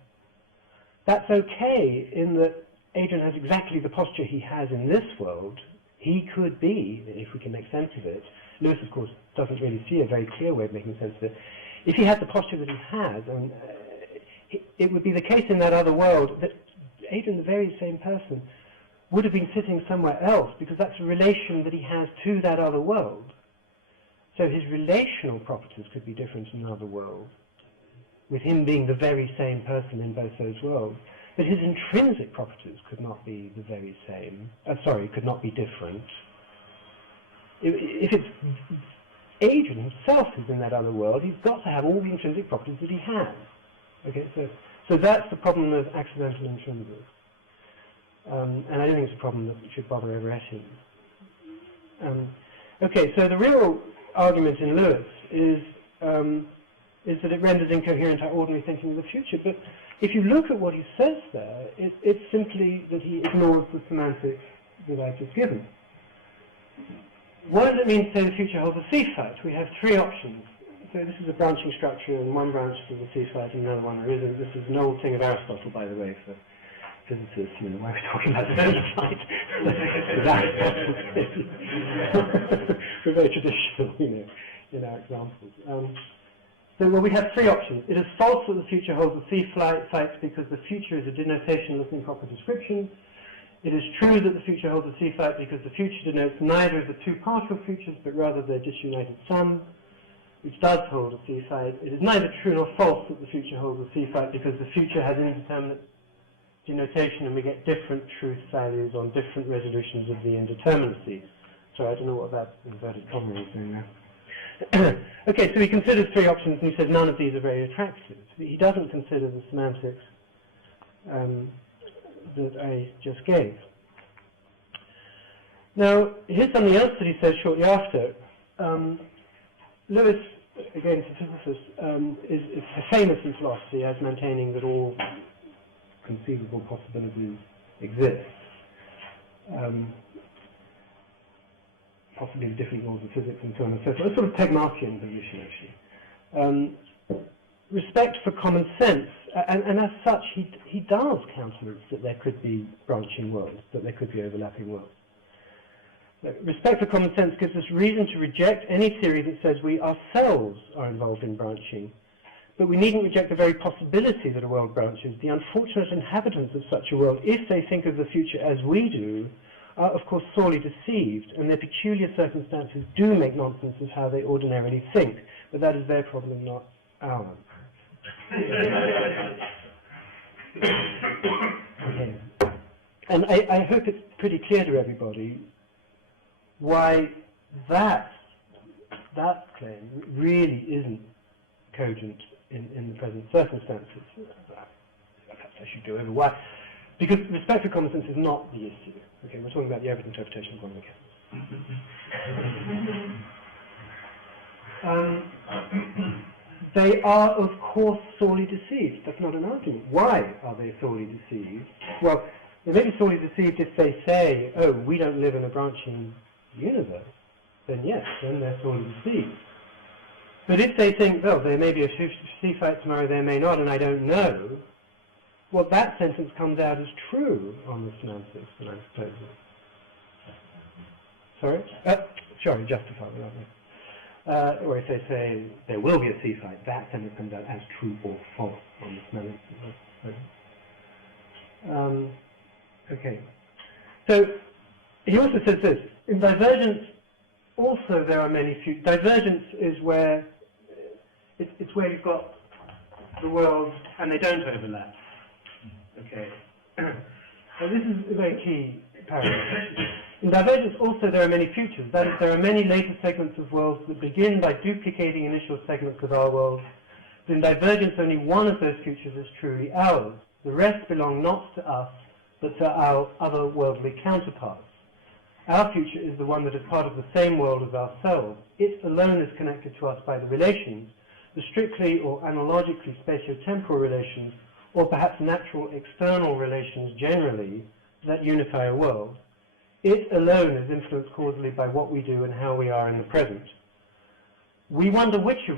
that's okay in that Adrian has exactly the posture he has in this world. He could be, if we can make sense of it. Lewis, of course, doesn't really see a very clear way of making sense of it. If he had the posture that he has, it would be the case in that other world that Adrian, the very same person, would have been sitting somewhere else because that's a relation that he has to that other world. So his relational properties could be different in another world, with him being the very same person in both those worlds. But his intrinsic properties could not be the very same. Could not be different. If it's Adrian himself who's in that other world, he's got to have all the intrinsic properties that he has. Okay, so that's the problem of accidental intrinsics. And I don't think it's a problem that should bother Everettians. Okay, so the real argument in Lewis is that it renders incoherent our ordinary thinking of the future. But if you look at what he says there, it's simply that he ignores the semantics that I've just given. What does it mean to say the future holds a C fight? We have three options. So this is a branching structure, and one branch to the C fight and another one there isn't. This is an old thing of Aristotle, by the way, for physicists. Why are we talking about the C fight? We're very traditional, in our examples. We have three options. It is false that the future holds a C fight because the future is a denotationless improper description. It is true that the future holds a C fight because the future denotes neither of the two partial futures, but rather their disunited sum, which does hold a C fight. It is neither true nor false that the future holds a C fight because the future has indeterminate denotation and we get different truth values on different resolutions of the indeterminacy. Sorry, I don't know what that inverted comma is doing there. Okay, so he considers three options and he says none of these are very attractive. He doesn't consider the semantics that I just gave. Now, here's something else that he says shortly after. Lewis, again, a physicist, is famous in philosophy as maintaining that all conceivable possibilities exist. Possibly the different laws of physics and so on and so forth. A sort of Pegmarkian position, actually. Respect for common sense, and as such, he does countenance that there could be branching worlds, that there could be overlapping worlds. Respect for common sense gives us reason to reject any theory that says we ourselves are involved in branching, but we needn't reject the very possibility that a world branches. The unfortunate inhabitants of such a world, if they think of the future as we do, are of course sorely deceived, and their peculiar circumstances do make nonsense of how they ordinarily think, but that is their problem, not ours. Okay. And I hope it's pretty clear to everybody why that claim really isn't cogent in the present circumstances. Perhaps I should go over why. Because respect for common sense is not the issue. Okay, we're talking about the Everett interpretation of quantum mechanics. They are, of course, sorely deceived. That's not an argument. Why are they sorely deceived? Well, they may be sorely deceived if they say, oh, we don't live in a branching universe. Then yes, then they're sorely deceived. But if they think, well, there may be a sea fight tomorrow, there may not, and I don't know, well, that sentence comes out as true on the semantics that I'm proposing. Sorry? Sorry, justified, lovely. Or if they say there will be a sea fight, that sentence comes out as true or false on the semantics that I'm proposing. Okay. So, he also says this, in divergence, also there are many few. Divergence is where, it's where you've got the worlds and they don't overlap. Okay. So this is a very key paragraph. In divergence also there are many futures. That is, there are many later segments of worlds that begin by duplicating initial segments of our world. But in divergence only one of those futures is truly ours. The rest belong not to us, but to our otherworldly counterparts. Our future is the one that is part of the same world as ourselves. It alone is connected to us by the relations, the strictly or analogically spatio-temporal relations, or perhaps natural external relations generally, that unify a world. It alone is influenced causally by what we do and how we are in the present. We wonder which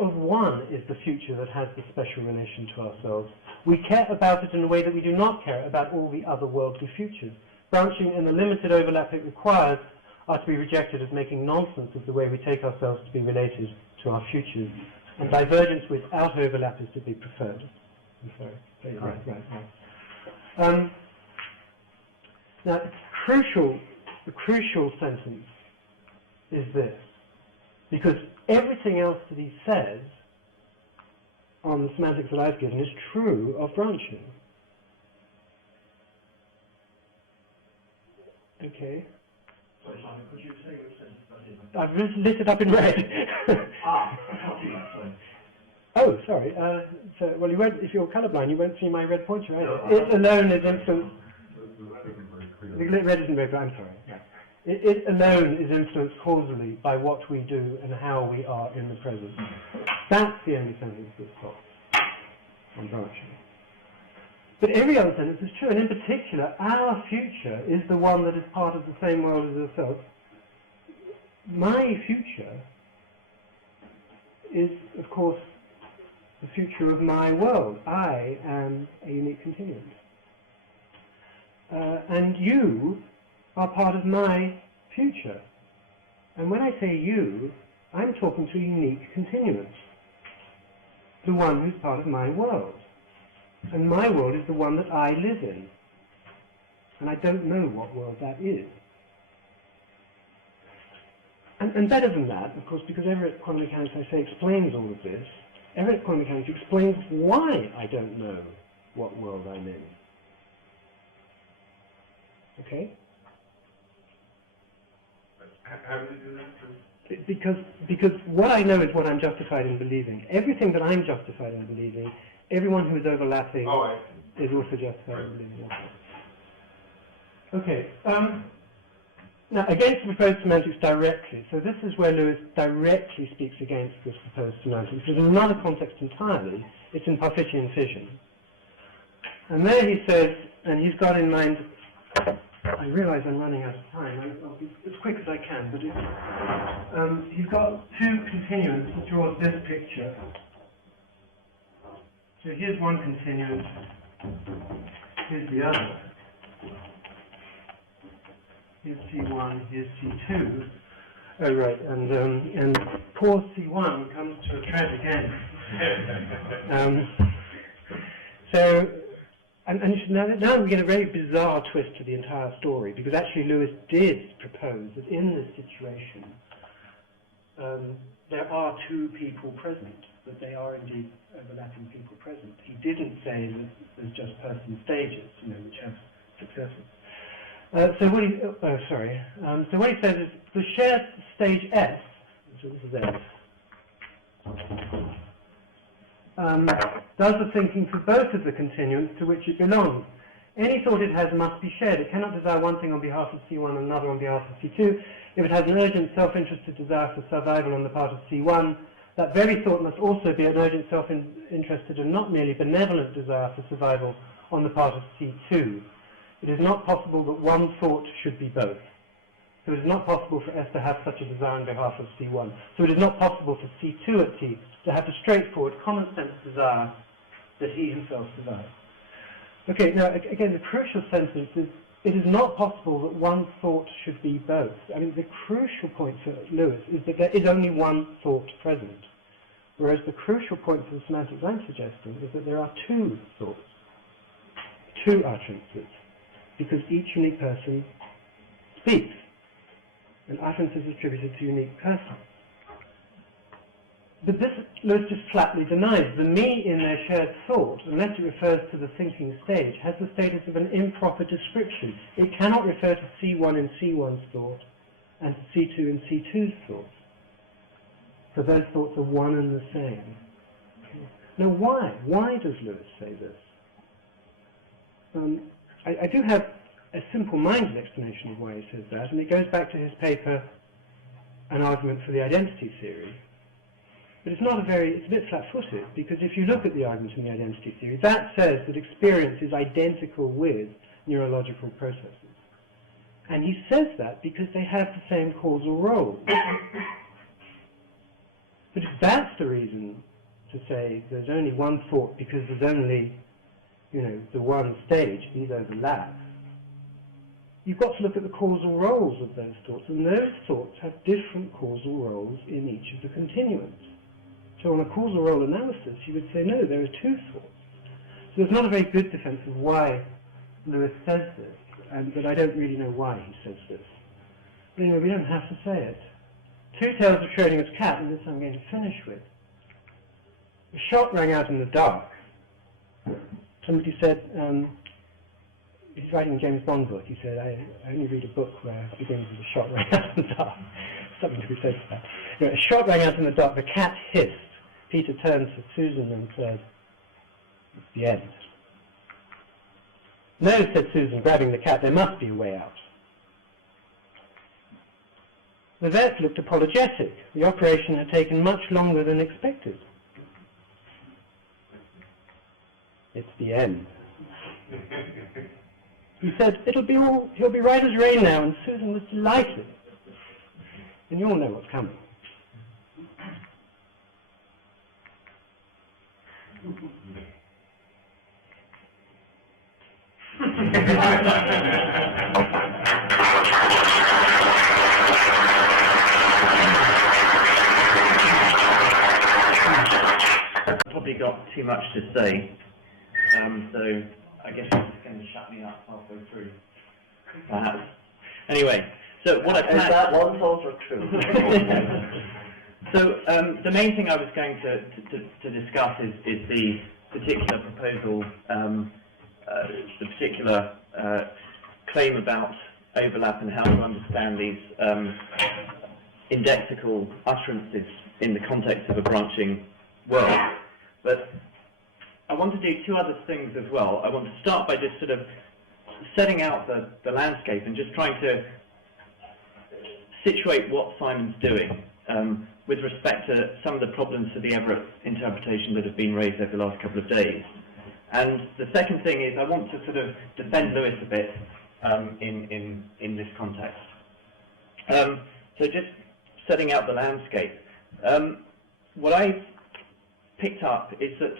of one is the future that has the special relation to ourselves. We care about it in a way that we do not care about all the other worldly futures. Branching and the limited overlap it requires are to be rejected as making nonsense of the way we take ourselves to be related to our futures. And divergence without overlap is to be preferred. I'm sorry. Right. Now, the crucial sentence is this, because everything else that he says on the semantics that I've given is true of branching. Sorry, Okay. Simon, could you say which sentence that is? I've lit it up in red. Sorry. Oh, sorry. Well, if you're colourblind, you won't see my red pointer either. It alone is influenced. The red isn't red, but I'm sorry. Yeah. It alone is influenced causally by what we do and how we are in the present. That's the only sentence that's false on branching. But every other sentence is true, and in particular, our future is the one that is part of the same world as ourselves. My future is, of course, the future of my world. I am a unique continuum. And you are part of my future. And when I say you, I'm talking to a unique continuance, the one who's part of my world. And my world is the one that I live in. And I don't know what world that is. And better than that, of course, because Everett quantum mechanics, I say, explains all of this, Everett quantum mechanics explains why I don't know what world I'm in. Okay? How do you do that? Because what I know is what I'm justified in believing. Everything that I'm justified in believing, everyone who is overlapping is also justified in believing. Okay. Now, against the proposed semantics directly, so this is where Lewis directly speaks against this proposed semantics. It's in another context entirely. It's in Parfitian fission. And there he says, and he's got in mind, I realize I'm running out of time. I'll be as quick as I can, but he's got two continuants that draws this picture. So here's one continuant, here's the other. Here's T1, here's T2. Oh, right, and poor C1 comes to a tragic end. Now we get a very bizarre twist to the entire story, because actually Lewis did propose that in this situation there are two people present, that they are indeed overlapping people present. He didn't say that there's just person stages, which have successors. So what he says is the shared stage S, so this is S, does the thinking for both of the continuums to which it belongs. Any thought it has must be shared. It cannot desire one thing on behalf of C1 and another on behalf of C2. If it has an urgent self-interested desire for survival on the part of C1, that very thought must also be an urgent self-interested and not merely benevolent desire for survival on the part of C2. It is not possible that one thought should be both. So it is not possible for S to have such a desire on behalf of C1. So it is not possible for C2 at T to have the straightforward, common-sense desire that he himself survives. Okay, now, again, the crucial sentence is, it is not possible that one thought should be both. I mean, the crucial point for Lewis is that there is only one thought present, whereas the crucial point for the semantics I'm suggesting is that there are two thoughts, two utterances, because each unique person speaks, and utterance is attributed to unique persons. But this Lewis just flatly denies. The me in their shared thought, unless it refers to the thinking stage, has the status of an improper description. It cannot refer to C1 in C1's thought and to C2 in C2's thought. So those thoughts are one and the same. Now why? Why does Lewis say this? I do have a simple-minded explanation of why he says that, and it goes back to his paper, An Argument for the Identity Theory. But it's not it's a bit flat-footed, because if you look at the argument in the identity theory, that says that experience is identical with neurological processes. And he says that because they have the same causal roles. But if that's the reason to say there's only one thought because there's only, the one stage, these overlap, you've got to look at the causal roles of those thoughts, and those thoughts have different causal roles in each of the continuums. So on a causal role analysis, you would say, no, there are two thoughts. So it's not a very good defense of why Lewis says this, but I don't really know why he says this. But anyway, we don't have to say it. Two Tales of Schrodinger's Cat, and this I'm going to finish with. A shot rang out in the dark. Somebody said, he's writing a James Bond book, he said, I only read a book where it begins with a shot rang out in the dark. Something to be said for that. A shot rang out in the dark, the cat hissed. Peter turned to Susan and said, it's the end. No, said Susan, grabbing the cat, there must be a way out. The vet looked apologetic. The operation had taken much longer than expected. It's the end. He said, he'll be right as rain now, and Susan was delighted. And you all know what's coming. I've probably got too much to say, so I guess you're just going to shut me up halfway through, perhaps. Anyway, so what I planned... Is that one thought or two? So the main thing I was going to discuss is the particular proposal, the particular claim about overlap and how to understand these indexical utterances in the context of a branching world. But I want to do two other things as well. I want to start by just sort of setting out the landscape and just trying to situate what Simon's doing with respect to some of the problems to the Everett interpretation that have been raised over the last couple of days. And the second thing is I want to sort of defend Lewis a bit in this context. So just setting out the landscape. What I picked up is that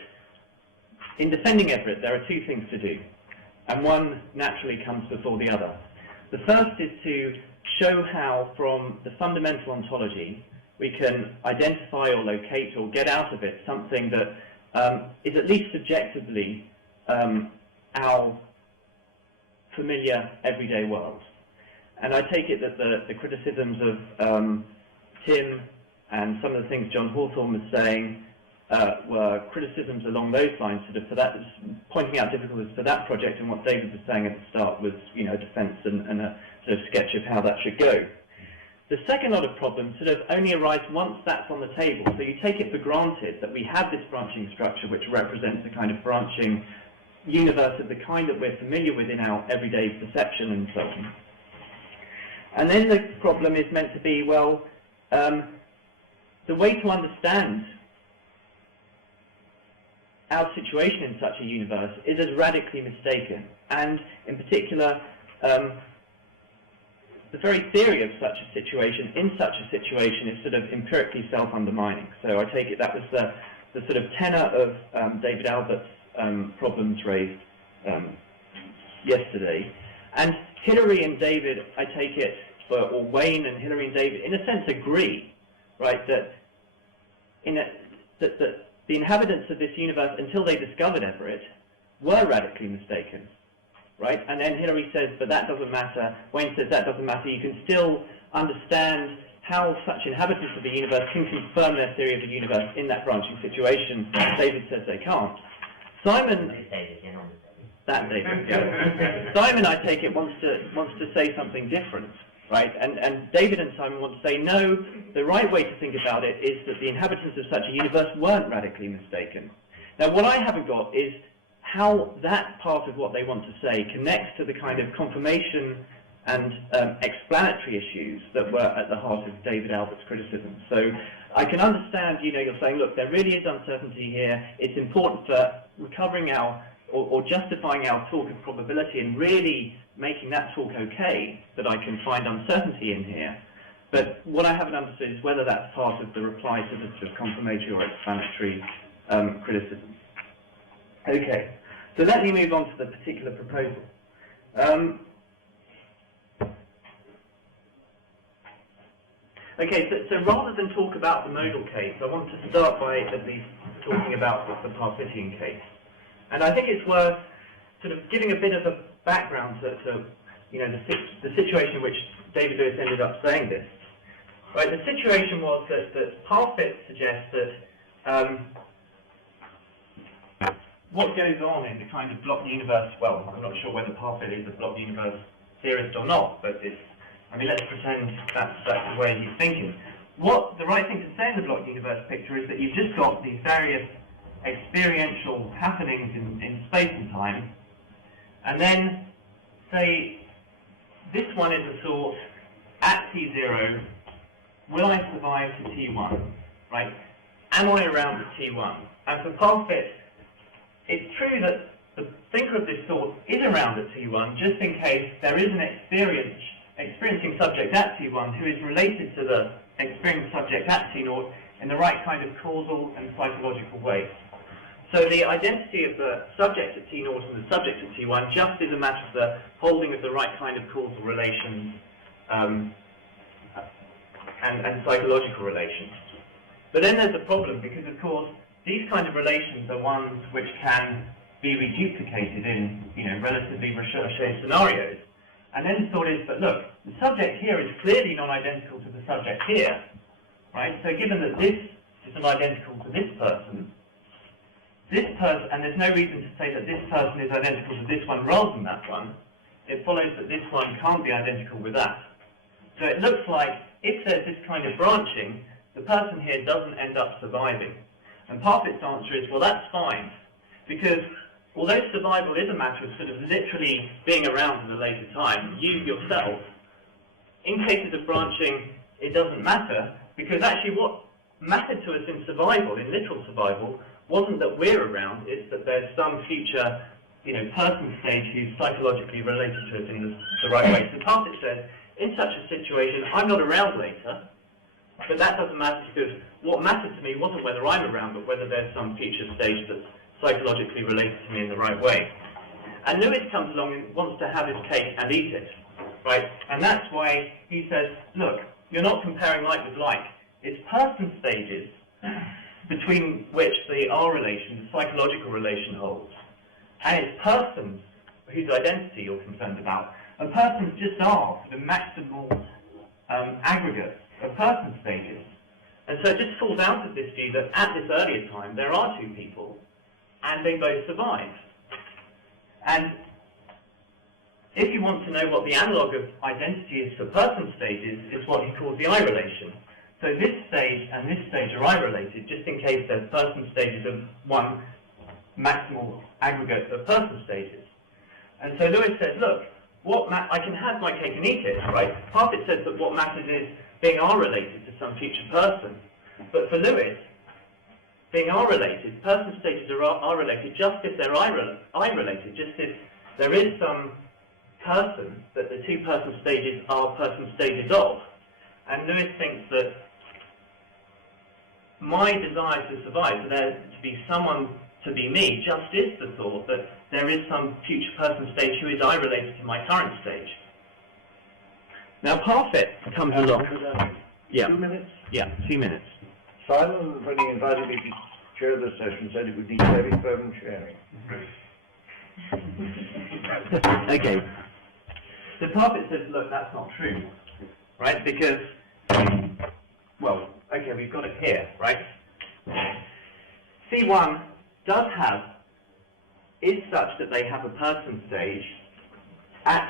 in defending Everett there are two things to do, and one naturally comes before the other. The first is to show how, from the fundamental ontology, we can identify or locate or get out of it something that is at least subjectively our familiar everyday world. And I take it that the criticisms of Tim and some of the things John Hawthorne was saying were criticisms along those lines, sort of for that, pointing out difficulties for that project, and what David was saying at the start was, you know, defence and a sort of sketch of how that should go. The second lot of problems sort of only arise once that's on the table. So you take it for granted that we have this branching structure which represents a kind of branching universe of the kind that we're familiar with in our everyday perception and so on. And then the problem is meant to be, well, the way to understand our situation in such a universe is as radically mistaken. And in particular, the very theory of such a situation, in such a situation, is sort of empirically self-undermining. So I take it that was the sort of tenor of David Albert's problems raised yesterday. And Hilary and David, I take it, or Wayne and Hilary and David, in a sense agree, right, that that the inhabitants of this universe, until they discovered Everett, were radically mistaken, right? And then Hilary says, but that doesn't matter. Wayne says that doesn't matter. You can still understand how such inhabitants of the universe can confirm their theory of the universe in that branching situation. David says they can't. Simon, that David, yeah. Simon, I take it, wants to say something different, right? And David and Simon want to say, no, the right way to think about it is that the inhabitants of such a universe weren't radically mistaken. Now, what I haven't got is how that part of what they want to say connects to the kind of confirmation and explanatory issues that were at the heart of David Albert's criticism. So I can understand, you know, you're saying, look, there really is uncertainty here. It's important for recovering our, or justifying our talk of probability and really making that talk okay, that I can find uncertainty in here. But what I haven't understood is whether that's part of the reply to the sort of confirmatory or explanatory criticism. Okay, so let me move on to the particular proposal. Okay, so rather than talk about the modal case, I want to start by at least talking about the Parfitian case. And I think it's worth sort of giving a bit of a background to you know, the situation in which David Lewis ended up saying this. Right, the situation was that Parfit suggests that what goes on in the kind of block universe, well, I'm not sure whether Parfit is a block universe theorist or not, but it's, I mean, let's pretend that's the way he's thinking. What the right thing to say in the block universe picture is that you've just got these various experiential happenings in space and time, and then say this one is a sort at T0, will I survive to T1, right? Am I around at T1? And for Parfit, it's true that the thinker of this sort is around at T1, just in case there is an experiencing subject at T1 who is related to the experienced subject at T0 in the right kind of causal and psychological way. So the identity of the subject at T0 and the subject at T1 just is a matter of the holding of the right kind of causal relations and psychological relations. But then there's a problem, because of course these kind of relations are ones which can be reduplicated in, you know, relatively recherché scenarios. And then the thought is, but look, the subject here is clearly non-identical to the subject here, right? So given that this is identical to this person, and there's no reason to say that this person is identical to this one rather than that one, it follows that this one can't be identical with that. So it looks like if there's this kind of branching, the person here doesn't end up surviving. And Parfit's answer is, well, that's fine, because although survival is a matter of sort of literally being around at a later time, you yourself, in cases of branching, it doesn't matter, because actually what mattered to us in survival, in literal survival, wasn't that we're around, it's that there's some future, you know, person stage who's psychologically related to us in the right way. So Parfit says, in such a situation, I'm not around later, but that doesn't matter, because what mattered to me wasn't whether I'm around, but whether there's some future stage that's psychologically related to me in the right way. And Lewis comes along and wants to have his cake and eat it, right? And that's why he says, look, you're not comparing like with like. It's person stages between which the R relation, the psychological relation holds. And it's persons whose identity you're concerned about. And persons just are the maximal aggregate of person stages. And so it just falls out of this view that at this earlier time there are two people and they both survive. And if you want to know what the analogue of identity is for person stages, it's what he calls the I relation. So this stage and this stage are I related, just in case there's person stages of one maximal aggregate of person stages. And so Lewis says, look, I can have my cake and eat it, right? Parfit says that what matters is being R-related to some future person. But for Lewis, being R-related, person stages are R-related just if they're I-related, just if there is some person that the two person stages are person stages of. And Lewis thinks that my desire to survive, for there to be someone to be me, just is the thought that there is some future person stage who is I-related to my current stage. Now Parfit comes along. Yeah. 2 minutes? Yeah, 2 minutes. Simon, when he invited me to chair the session, said it would need very firm chairing. Okay. So Parfit says, look, that's not true, right? Because, well, okay, we've got it here, right? C1 is such that they have a person stage at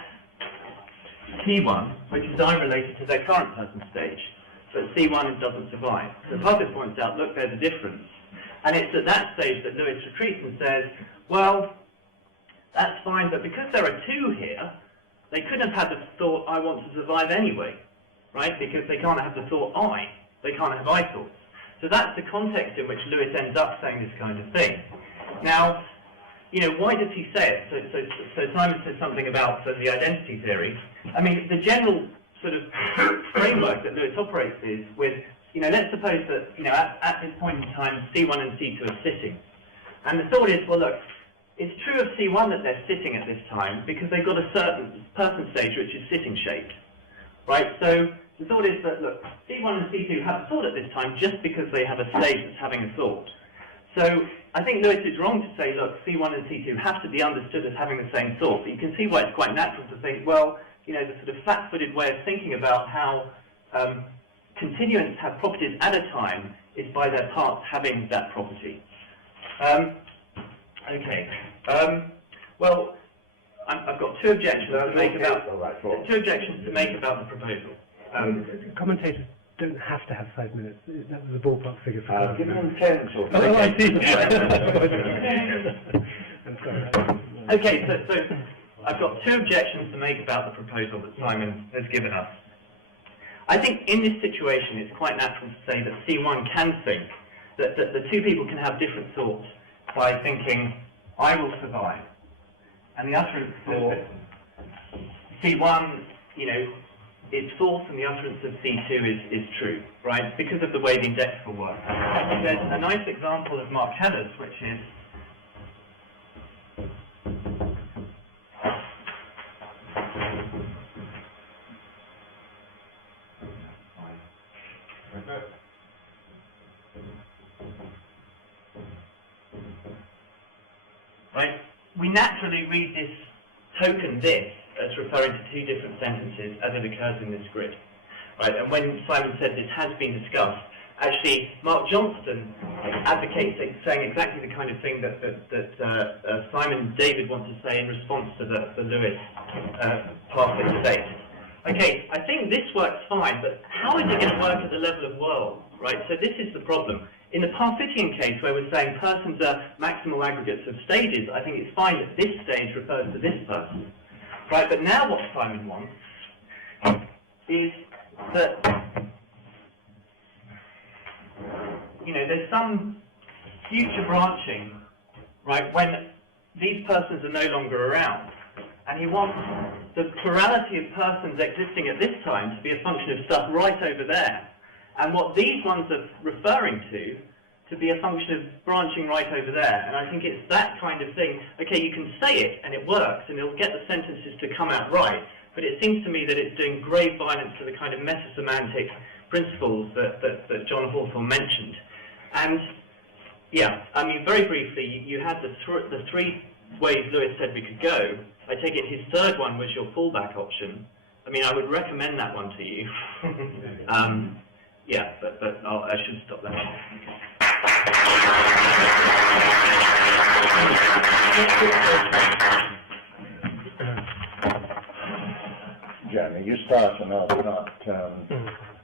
T1, which is I-related to their current person stage, but C1 doesn't survive. So Parfit points out, look, there's a difference. And it's at that stage that Lewis retreats and says, well, that's fine, but because there are two here, they couldn't have had the thought, I want to survive anyway, right? Because they can't have the thought, I. They can't have I thoughts. So that's the context in which Lewis ends up saying this kind of thing. Now, you know, why does he say it? So Simon says something about the identity theory. I mean, the general sort of framework that Lewis operates is with, you know, let's suppose that, you know, at this point in time, C1 and C2 are sitting. And the thought is, well, look, it's true of C1 that they're sitting at this time because they've got a certain person stage which is sitting shaped, right? So the thought is that, look, C1 and C2 have a thought at this time just because they have a stage that's having a thought. So I think Lewis is wrong to say, look, C1 and C2 have to be understood as having the same thought, but you can see why it's quite natural to think, well, you know, the sort of flat-footed way of thinking about how continuants have properties at a time is by their parts having that property. Okay. Well, I've got two objections to make about the proposal. Commentators don't have to have 5 minutes. That was a ballpark figure for Give them 10 or Oh, I see. I'm sorry. Okay, so I've got two objections to make about the proposal that Simon has given us. I think in this situation it's quite natural to say that C1 can think that the two people can have different thoughts by thinking, I will survive. And the utterance for C1, you know, is false and the utterance of C2 is true, right? Because of the way the indexical works. There's a nice example of Mark Heller's, which is right? We naturally read this token this as referring to two different sentences as it occurs in this grid, right? And when Simon said this has been discussed, actually Mark Johnston advocates saying exactly the kind of thing that Simon and David want to say in response to the Lewis Parfit debate. Okay, I think this works fine, but how is it going to work at the level of world, right? So this is the problem. In the Parfitian case, where we're saying persons are maximal aggregates of stages, I think it's fine that this stage refers to this person, right? But now what Simon wants is that, you know, there's some future branching, right, when these persons are no longer around. And he wants the plurality of persons existing at this time to be a function of stuff right over there. And what these ones are referring to be a function of branching right over there. And I think it's that kind of thing. Okay, you can say it and it works and it'll get the sentences to come out right. but it seems to me that it's doing grave violence to the kind of meta-semantic principles that John Hawthorne mentioned. And yeah, I mean, very briefly, you had the three ways Lewis said we could go. I take it his third one was your fallback option. I mean, I would recommend that one to you. Yeah, but I should stop there. Jeremy, you start and I'll start.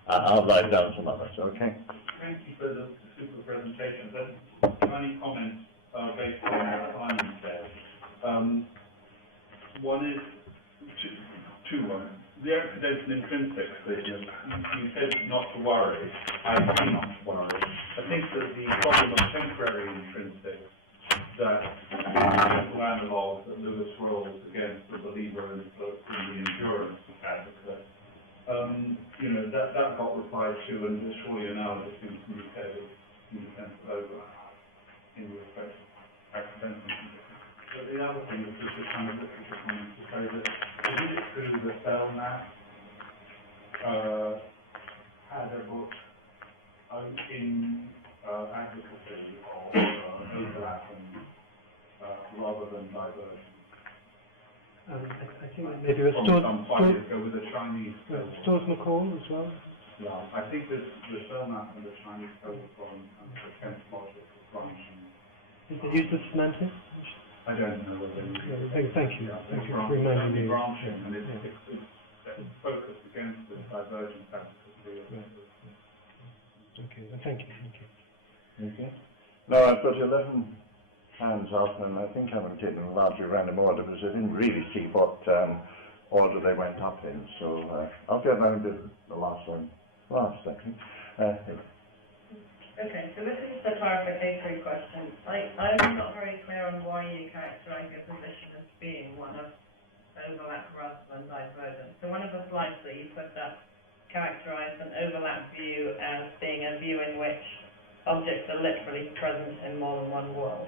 I'll write down some others, okay? Thank you for the super presentation. But tiny comments based on what Simon said. One is two. The accidental intrinsic that you said not to worry. I do not worry. I think that the problem of temporary intrinsic that the analogue that Lewis rolls against the believer in the endurance advocate. That got replied to, and surely analogous seems to be in the sense of overlap in respect to accidental intrinsic. But the other thing is just a kind of literature comment to say that is it true that Belknap had a book in advocacy of overlap and rather than divergence? I think that maybe it was some 5 years ago with the Chinese. Stores McCall as well. Yeah, I think the Belknap and the Chinese code from the 10th logic of branching. Is it used as semantics? I don't know whether Thank you. Yeah, Thank you for reminding me. Branching, and it's focused against the divergent advocacy. Okay, thank you. Okay. Now I've got 11 hands up, and I think I'm taking a largely random order because I didn't really see what order they went up in. So I'll get round to the last one last, I think. Okay, so this is the clarificatory question. I'm not very clear on why you characterize your position as being one of overlap rather than divergence. So one of the slides that you put up characterized an overlap view as being a view in which objects are literally present in more than one world.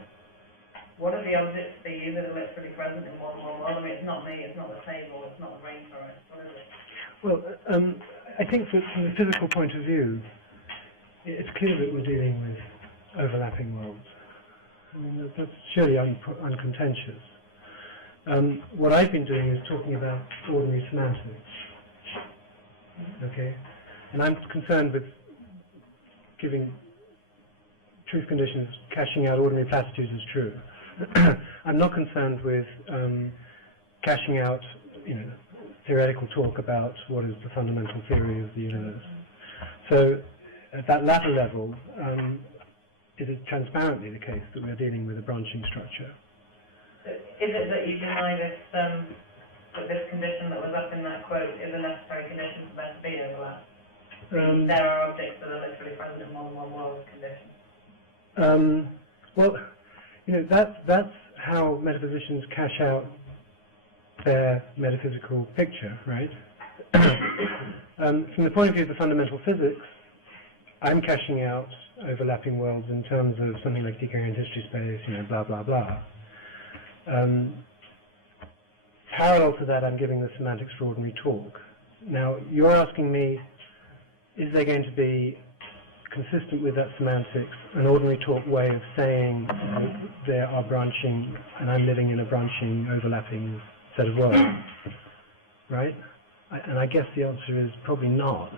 What are the objects for you that are literally present in more than one world? I mean, it's not me, it's not the table, it's not the rainforest. What is it? Well, I think that from the physical point of view, it's clear that we're dealing with overlapping worlds. I mean, that's surely uncontentious. What I've been doing is talking about ordinary semantics. Okay? And I'm concerned with giving truth conditions, cashing out ordinary platitudes as true. I'm not concerned with cashing out, theoretical talk about what is the fundamental theory of the universe. So, at that latter level, it is transparently the case that we are dealing with a branching structure. Is it that you deny this, that this condition that was up in that quote is a necessary condition for there to be overlap? There are objects that are literally present in more than one world condition. Well, that's how metaphysicians cash out their metaphysical picture, right? From the point of view of the fundamental physics, I'm cashing out overlapping worlds in terms of something like decoherent history space, blah, blah, blah. Parallel to that, I'm giving the semantics for ordinary talk. Now, you're asking me, is there going to be, consistent with that semantics, an ordinary talk way of saying that there are branching, and I'm living in a branching, overlapping set of worlds, right? And I guess the answer is probably not.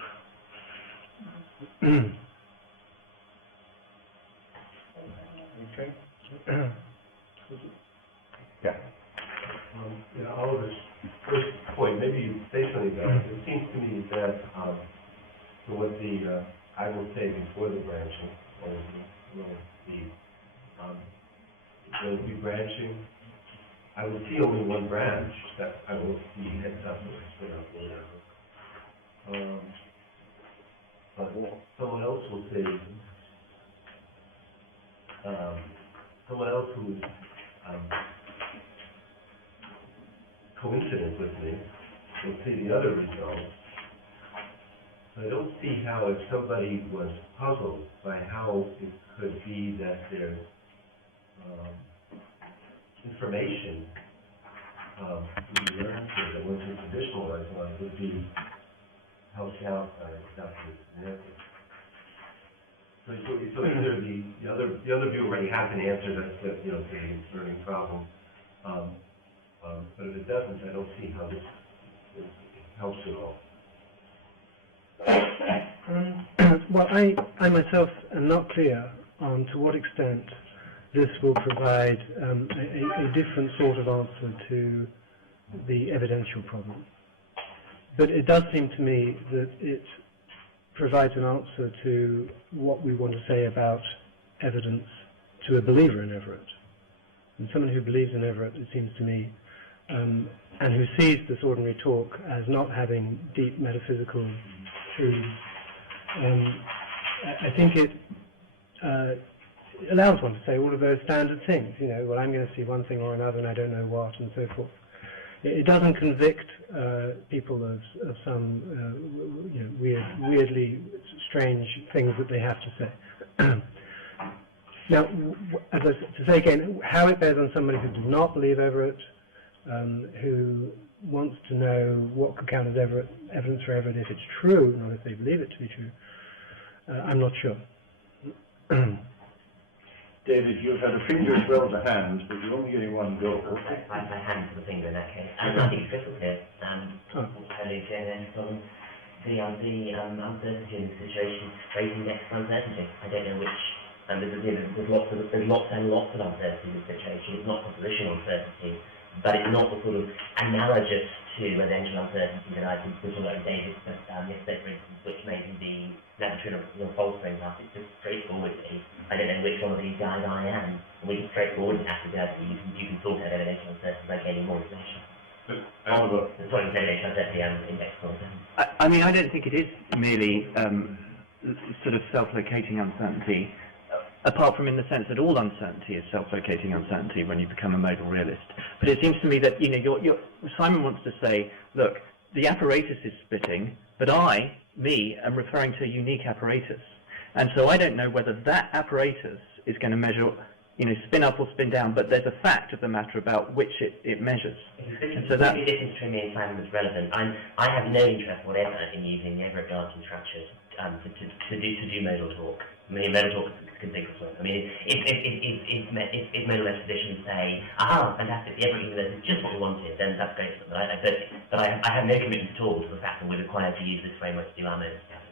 Okay. Yeah. Oliver's first point, maybe you say something about it. It seems to me that what I will say before the branching, or will be branching, I will see only one branch that I will see heads up or split up or whatever. But someone else will say, someone else who is coincident with me will see the other results. So I don't see how, if somebody was puzzled by how it could be that there's information your answer that went to traditionalized one would be how outside stuff is connected. So either the other view already has an answer that's the learning problem. But if it doesn't, I don't see how this helps at all. Well, I myself am not clear on to what extent this will provide a different sort of answer to the evidential problem. But it does seem to me that it provides an answer to what we want to say about evidence to a believer in Everett. And someone who believes in Everett, it seems to me, and who sees this ordinary talk as not having deep metaphysical truths, I think it allows one to say all of those standard things, well, I'm going to see one thing or another and I don't know what, and so forth. It doesn't convict people of some weirdly strange things that they have to say. Now, as I to say again, how it bears on somebody who does not believe Everett, who wants to know what could count as evidence for Everett if it's true, not if they believe it to be true, I'm not sure. David, you've had a finger as well as a hand, but you're only getting one go. My hand to the finger in that case. I think it's crystal clear. Totally clear then from the uncertainty in the situation, raising next uncertainty. I don't know which. There's lots and lots of uncertainty in the situation. It's not propositional uncertainty, but it's not the sort of analogous to evidential uncertainty that I think was like David yesterday, for instance, which may be laboratory of false things up. It's just straightforwardly, I don't know which one of these guys I am. And we just straightforwardly have to go to you can sort out evidential uncertainty by gaining more information. Oliver. Sorry, evidential uncertainty index for I mean, I don't think it is merely sort of self-locating uncertainty, apart from in the sense that all uncertainty is self-locating uncertainty when you become a modal realist. But it seems to me that Simon wants to say, look, the apparatus is splitting, but I am referring to a unique apparatus, and so I don't know whether that apparatus is going to measure, spin up or spin down. But there's a fact of the matter about which it measures. And so that the difference between me and Simon is relevant. I have no interest whatever in using the Everett Darton structures to do modal talk. I mean, modal talk can think of something. I mean, if modal metaphysicians say, aha, fantastic, the Everett universe is just what we wanted, then that's great. But I have no commitment at all to the fact that we're required to use this framework to do our modal stuff.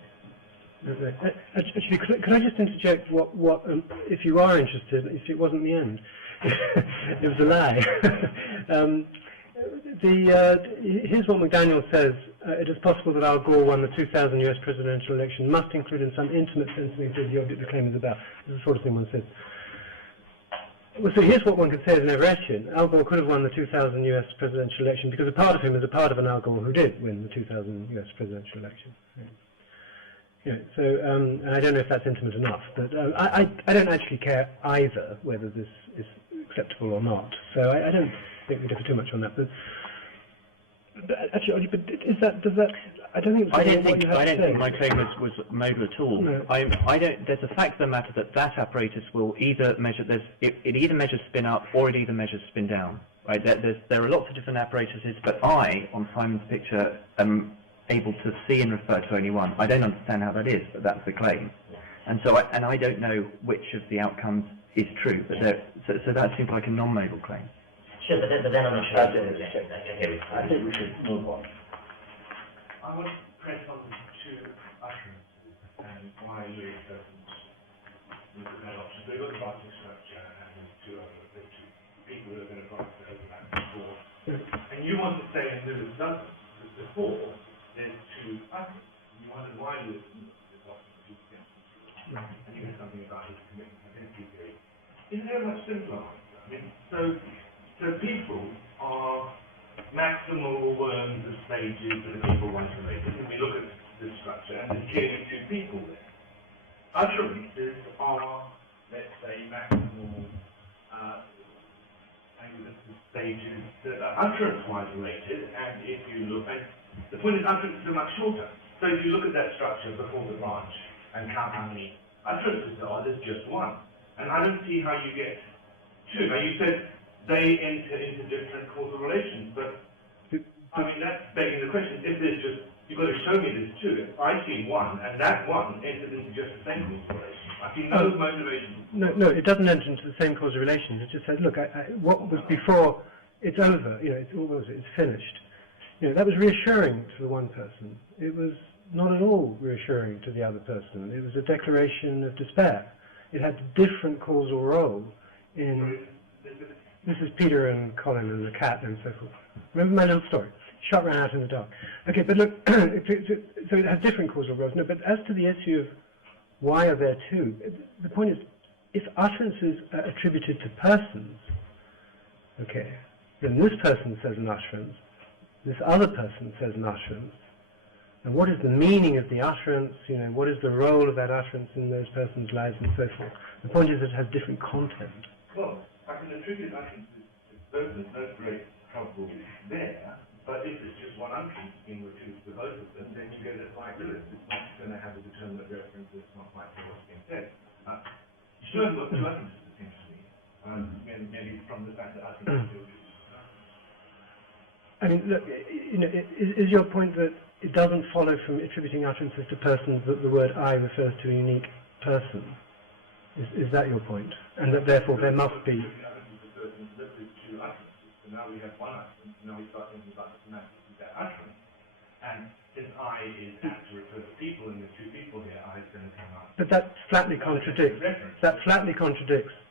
Actually, could I just interject what if you are interested, if it wasn't the end, it was a lie. Here's what McDaniel says. It is possible that Al Gore won the 2000 US presidential election must include in some intimate sense the object the claim is about. This is the sort of thing one says. Well, so here's what one could say as an Everettian. Al Gore could have won the 2000 US presidential election because a part of him is a part of an Al Gore who did win the 2000 US presidential election. So and I don't know if that's intimate enough, but I don't actually care either whether this is acceptable or not. So I don't think we differ too much on that. But actually, does that? I don't think. I don't think my claim was modal at all. No. There's a fact of the matter that apparatus will either measure. It either measures spin up or it either measures spin down. Right? There are lots of different apparatuses, but I, on Simon's picture, am able to see and refer to only one. I don't understand how that is, but that's the claim. And so, I don't know which of the outcomes is true. But so that seems like a non-modal claim. Sure, but then I'm not sure. I think we should move on. I want to press on to utterances and why you doesn't look at that option. They look at the structure and there's two people who are going to cross over that before. And you want to say in Lewis doesn't, because before there's two utterances. You wonder why Lewis doesn't and you get something about his commitment identity theory. Isn't there a much simpler answer? I mean, so people are maximal worms of stages that the people want to make. And we look at this structure, and there's clearly two people there. Utterances are, let's say, maximal stages that are utterance-wise related, and if you look at, the point is utterances are much shorter. So if you look at that structure before the branch and count how many utterances there are, there's just one. And I don't see how you get two. Now you said they enter into different causal relations. But I mean, that's begging the question: if there's just, you've got to show me this too. If I see one, and that one enters into just the same causal relation, I see no motivation. No, it doesn't enter into the same causal relation. It just says, look, what was before, it's over. You know, it's finished. You know, that was reassuring to the one person. It was not at all reassuring to the other person. It was a declaration of despair. It had a different causal role in. This is Peter and Colin and the cat and so forth. Remember my little story? Shot ran out in the dark. Okay, but look, so it has different causal roles. No, but as to the issue of why are there two, the point is, if utterances are attributed to persons, okay, then this person says an utterance, this other person says an utterance, and what is the meaning of the utterance, you know, what is the role of that utterance in those persons' lives and so forth. The point is it has different content. Well, I can attribute utterances to persons, no great trouble there, but if it's just one utterance being reduced to both of them, then you get it like Lewis. It's not going to have a determinate reference, it's not quite sure what's being said. You should have got two utterances, it seems to me, maybe from the fact that utterances do. I mean, look, you know, is your point that it doesn't follow from attributing utterances to persons that the word I refers to a unique person? Is that your point? And that therefore there must be... So now we have one utterance, now we start thinking about the semantics of that utterance. And since I is apt to refer to people, and there's two people here, I is going to come out. But that flatly contradicts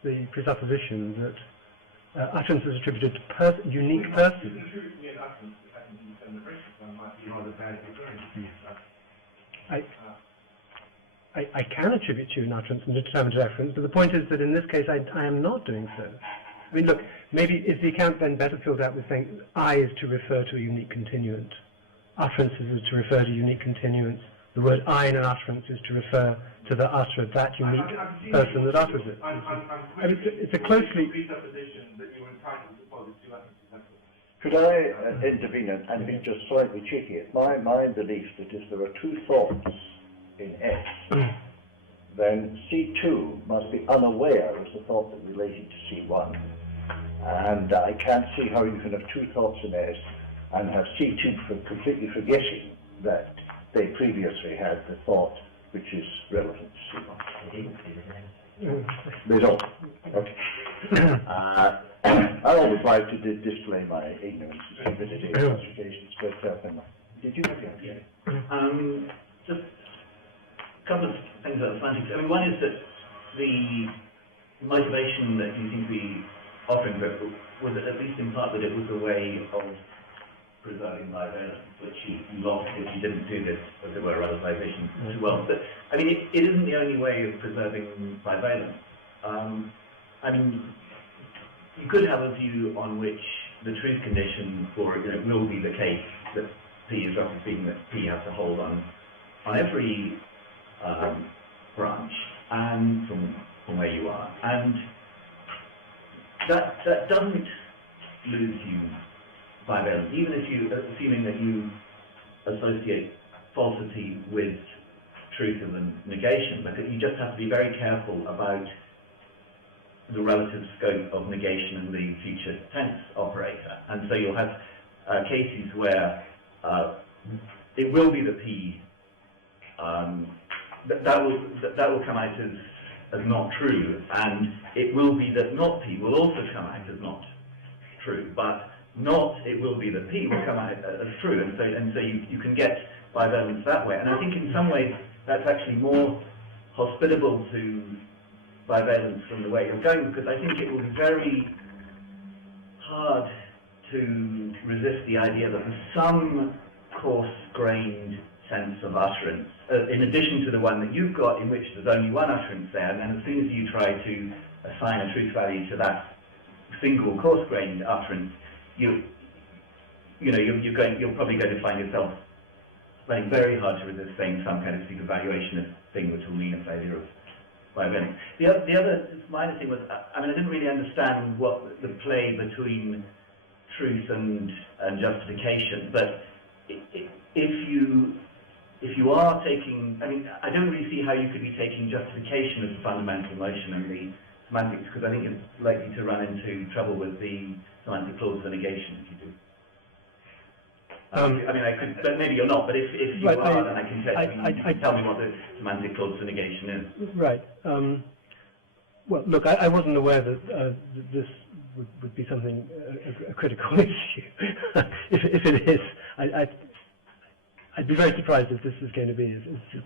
the presupposition that utterance is attributed to unique persons. You can attribute to me an utterance that happens in determinate reference, so I might be rather bad at referring to people. I can attribute to you an utterance and determinate reference, but the point is that in this case I am not doing so. I mean, look, maybe is the account then better filled out with saying I is to refer to a unique continuant, utterances is to refer to unique continuants, the word I in an utterance is to refer to the utterer, that unique person that utters it. It's a closely... Could I intervene and be just slightly cheeky? It's my belief that if there are two thoughts in S, then C2 must be unaware of the thought that related to C1. And I can't see how you can have two thoughts in S and have C2 completely forgetting that they previously had the thought which is relevant to C1. They don't. Okay. I always like to display my ignorance and stupidity of classifications, but did you have the idea? Just a couple of things about semantics. I mean, one is that the motivation that you seem to be offering was at least in part that it was a way of preserving bivalence, which you lost if you didn't do this, as it were, relativization too well. But I mean, it isn't the only way of preserving bivalence. I mean, you could have a view on which the truth condition for it will be the case that P is roughly speaking that P has to hold on every branch and from where you are, and that doesn't lose you bivalence, even if you assuming that you associate falsity with truth and then negation, but you just have to be very careful about the relative scope of negation in the future tense operator. And so you'll have cases where it will be the P, that will come out as not true, and it will be that not P will also come out as not true, but not it will be that P will come out as true, and so you can get bivalence that way. And I think in some ways that's actually more hospitable to bivalence from the way you're going, because I think it will be very hard to resist the idea that there's some coarse-grained sense of utterance, in addition to the one that you've got, in which there's only one utterance there, and then as soon as you try to assign a truth value to that single coarse-grained utterance, you're probably going to find yourself playing very hard to resist saying some kind of supervaluationist thing, which will mean a failure of bivalence. The other minor thing was, I mean, I didn't really understand what the play between truth and justification, but if you are taking, I mean, I don't really see how you could be taking justification as a fundamental notion and the semantics, because I think it's likely to run into trouble with the semantic clause for negation if you do. I mean, I could, but maybe you're not, but if you right, are, then I can tell me what the semantic clause for negation is. Right. Well, look, I wasn't aware that this would be something, a critical issue. if it is, I'd be very surprised if this is going to be a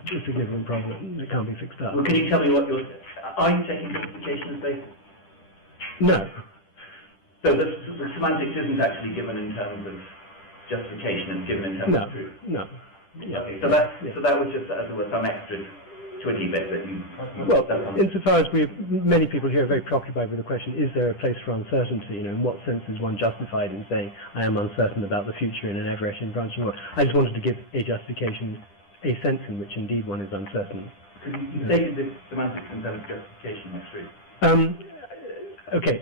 significant problem that can't be fixed up. Well, can you tell me what are you taking justification as basis? No. So the semantics isn't actually given in terms of justification, it's given in terms of truth? No. Yeah. Okay, so that was just, as it were, some extra twitty bit that you... Well, insofar as many people here are very preoccupied with the question, is there a place for uncertainty? You know, in what sense is one justified in saying, I am uncertain about the future in an Everettian branching world? I just wanted to give a justification, a sense in which indeed one is uncertain. You stated the semantics in terms of justification, that's true. Okay,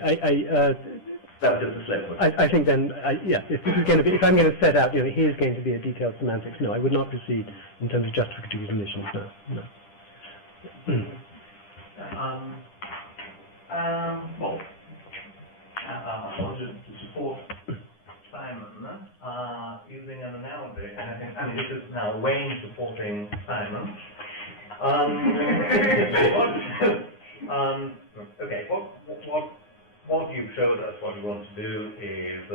that was just a slip. I think then, yeah, if this is going to be, if I'm going to set out, you know, here's going to be a detailed semantics, no, I would not proceed in terms of justificatory conditions, no. Well, to support Simon, using an analogy, and this is now Wayne supporting Simon. Okay, what you've showed us, what we want to do is,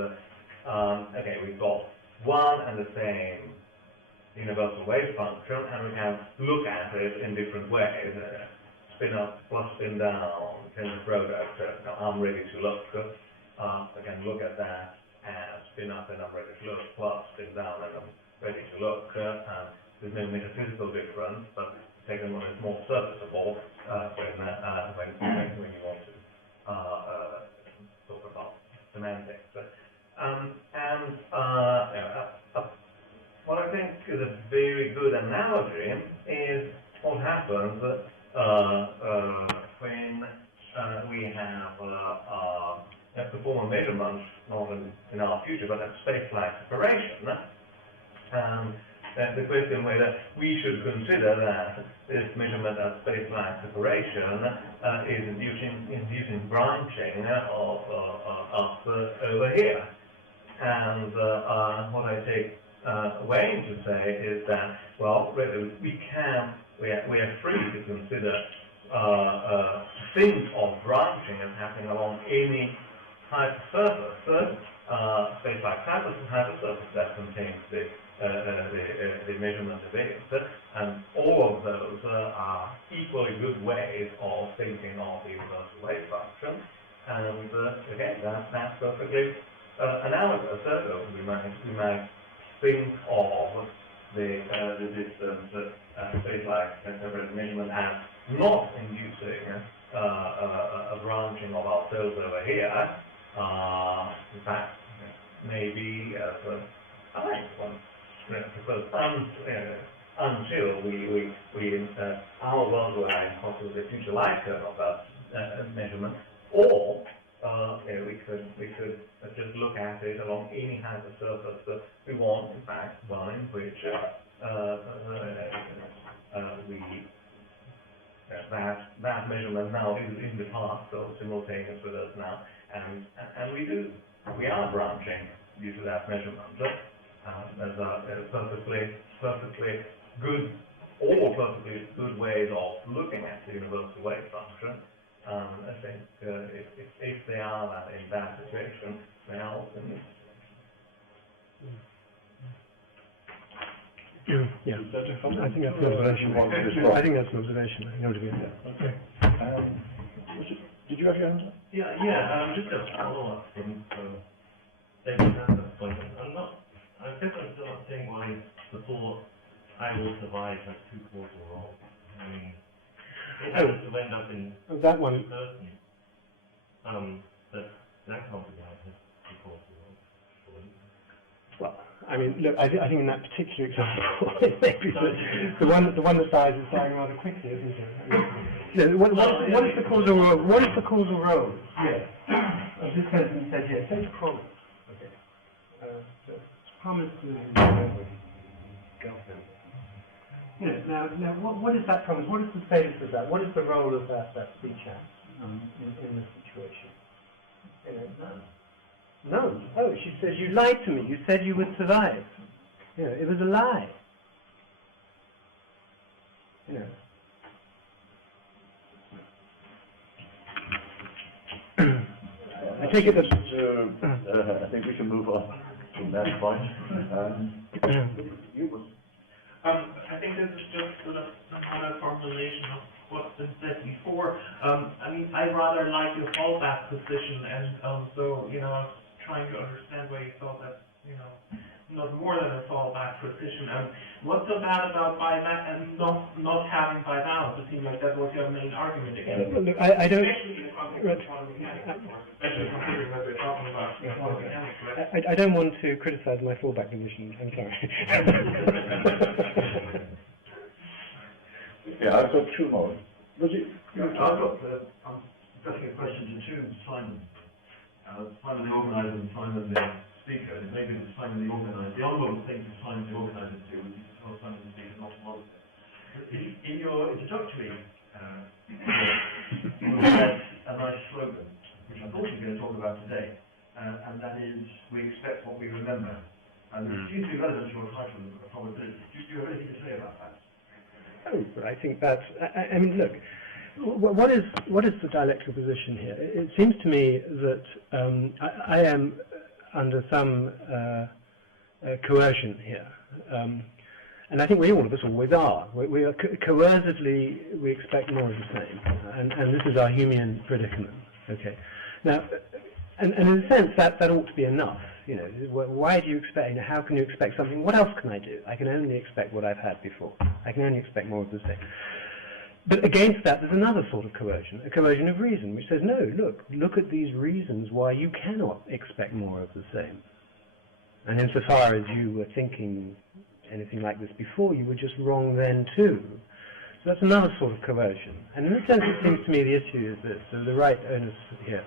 okay, we've got one and the same universal wave function, and we can look at it in different ways. Spin up plus spin down, tensor product. Now I'm ready to look. I can look at that and spin up and I'm ready to look, plus spin down and I'm ready to look. There's no metaphysical difference, but the second one is more serviceable when you want to talk about semantics. What I think is a very good analogy is what happens when we have perform a measurement, not in our future, but at space-like separation. The question whether we should consider that this measurement at space-like separation is inducing branching of us over here. And what I take Wayne to say is that, well, really, we are free to consider things of branching as happening along any hypersurface, space-like hypersurface that contains the measurement of it, and all of those are equally good ways of thinking of the universal wave function, and again, that's perfectly analogous. We might think of the distance space-like measurement as not inducing a branching of ourselves over here. In fact, maybe because until we our world will have possibly the future life curve of that measurement, or we could just look at it along any hypersurface that we want. In fact, one in which that measurement now is in the past, so simultaneous with us now, and we are branching due to that measurement. There's a perfectly good ways of looking at the universal wave function. I think if they are in that situation, they are also in this situation. Yeah, I think that's an observation. I think that's an observation. I know what you mean. Okay. Did you have your hand up? Yeah. Just a follow-up from David Sanders' point. I guess I'm still not seeing why the thought I will survive has two causal roles. I mean, it happens to end up in that one. two persons. That can't be right, has two causal roles. Well, I mean, look, I think in that particular example, it may be the one that dies is dying rather quickly, isn't it? What is the causal role? What is the causal role? Yes. This person said yes. Take promise. Okay. Promise to girlfriend. Now, what is that promise? What is the status of that? What is the role of that speech act? in this situation? You know, no. Oh, she says, you lied to me. You said you would survive. You know, it was a lie. You know. I take it that... I think we can move on from that point. I think this is just sort of another formulation of what's been said before. I mean, I rather like your fallback position, and so, you know, I was trying to understand where you thought that, you know, not more than a fallback position. What's so bad about buyback and not having buy down? It seemed like that was your main argument against. Look, I don't... Especially in the context of quantum mechanics, of course. Especially considering that we're talking about quantum mechanics, right? I don't want to criticize my fallback position. I'm sorry. Yeah, I've got two more. I've got addressing a question to two Simon. Simon the organizer and Simon the speaker. And maybe it's Simon the organizer. The honourable thing for Simon the organizer to do would be to tell Simon the speaker not to monitor. In your introductory you had a nice slogan, which I thought you were going to talk about today, and that is, we expect what we remember. And it seems to be relevant to your title of probability. Do you have anything to say about that? Oh, but I think that's... I mean, look, what is the dialectical position here? It seems to me that I am under some coercion here. And I think all of us always are. We are coercively, we expect more of the same. And this is our Humean predicament. Okay. Now, and in a sense, that ought to be enough. You know, why do you expect, how can you expect something? What else can I do? I can only expect what I've had before. I can only expect more of the same. But against that, there's another sort of coercion, a coercion of reason, which says, no, look at these reasons why you cannot expect more of the same. And insofar as you were thinking anything like this before, you were just wrong then too. So that's another sort of coercion. And in a sense, it seems to me the issue is this, so the right onus here.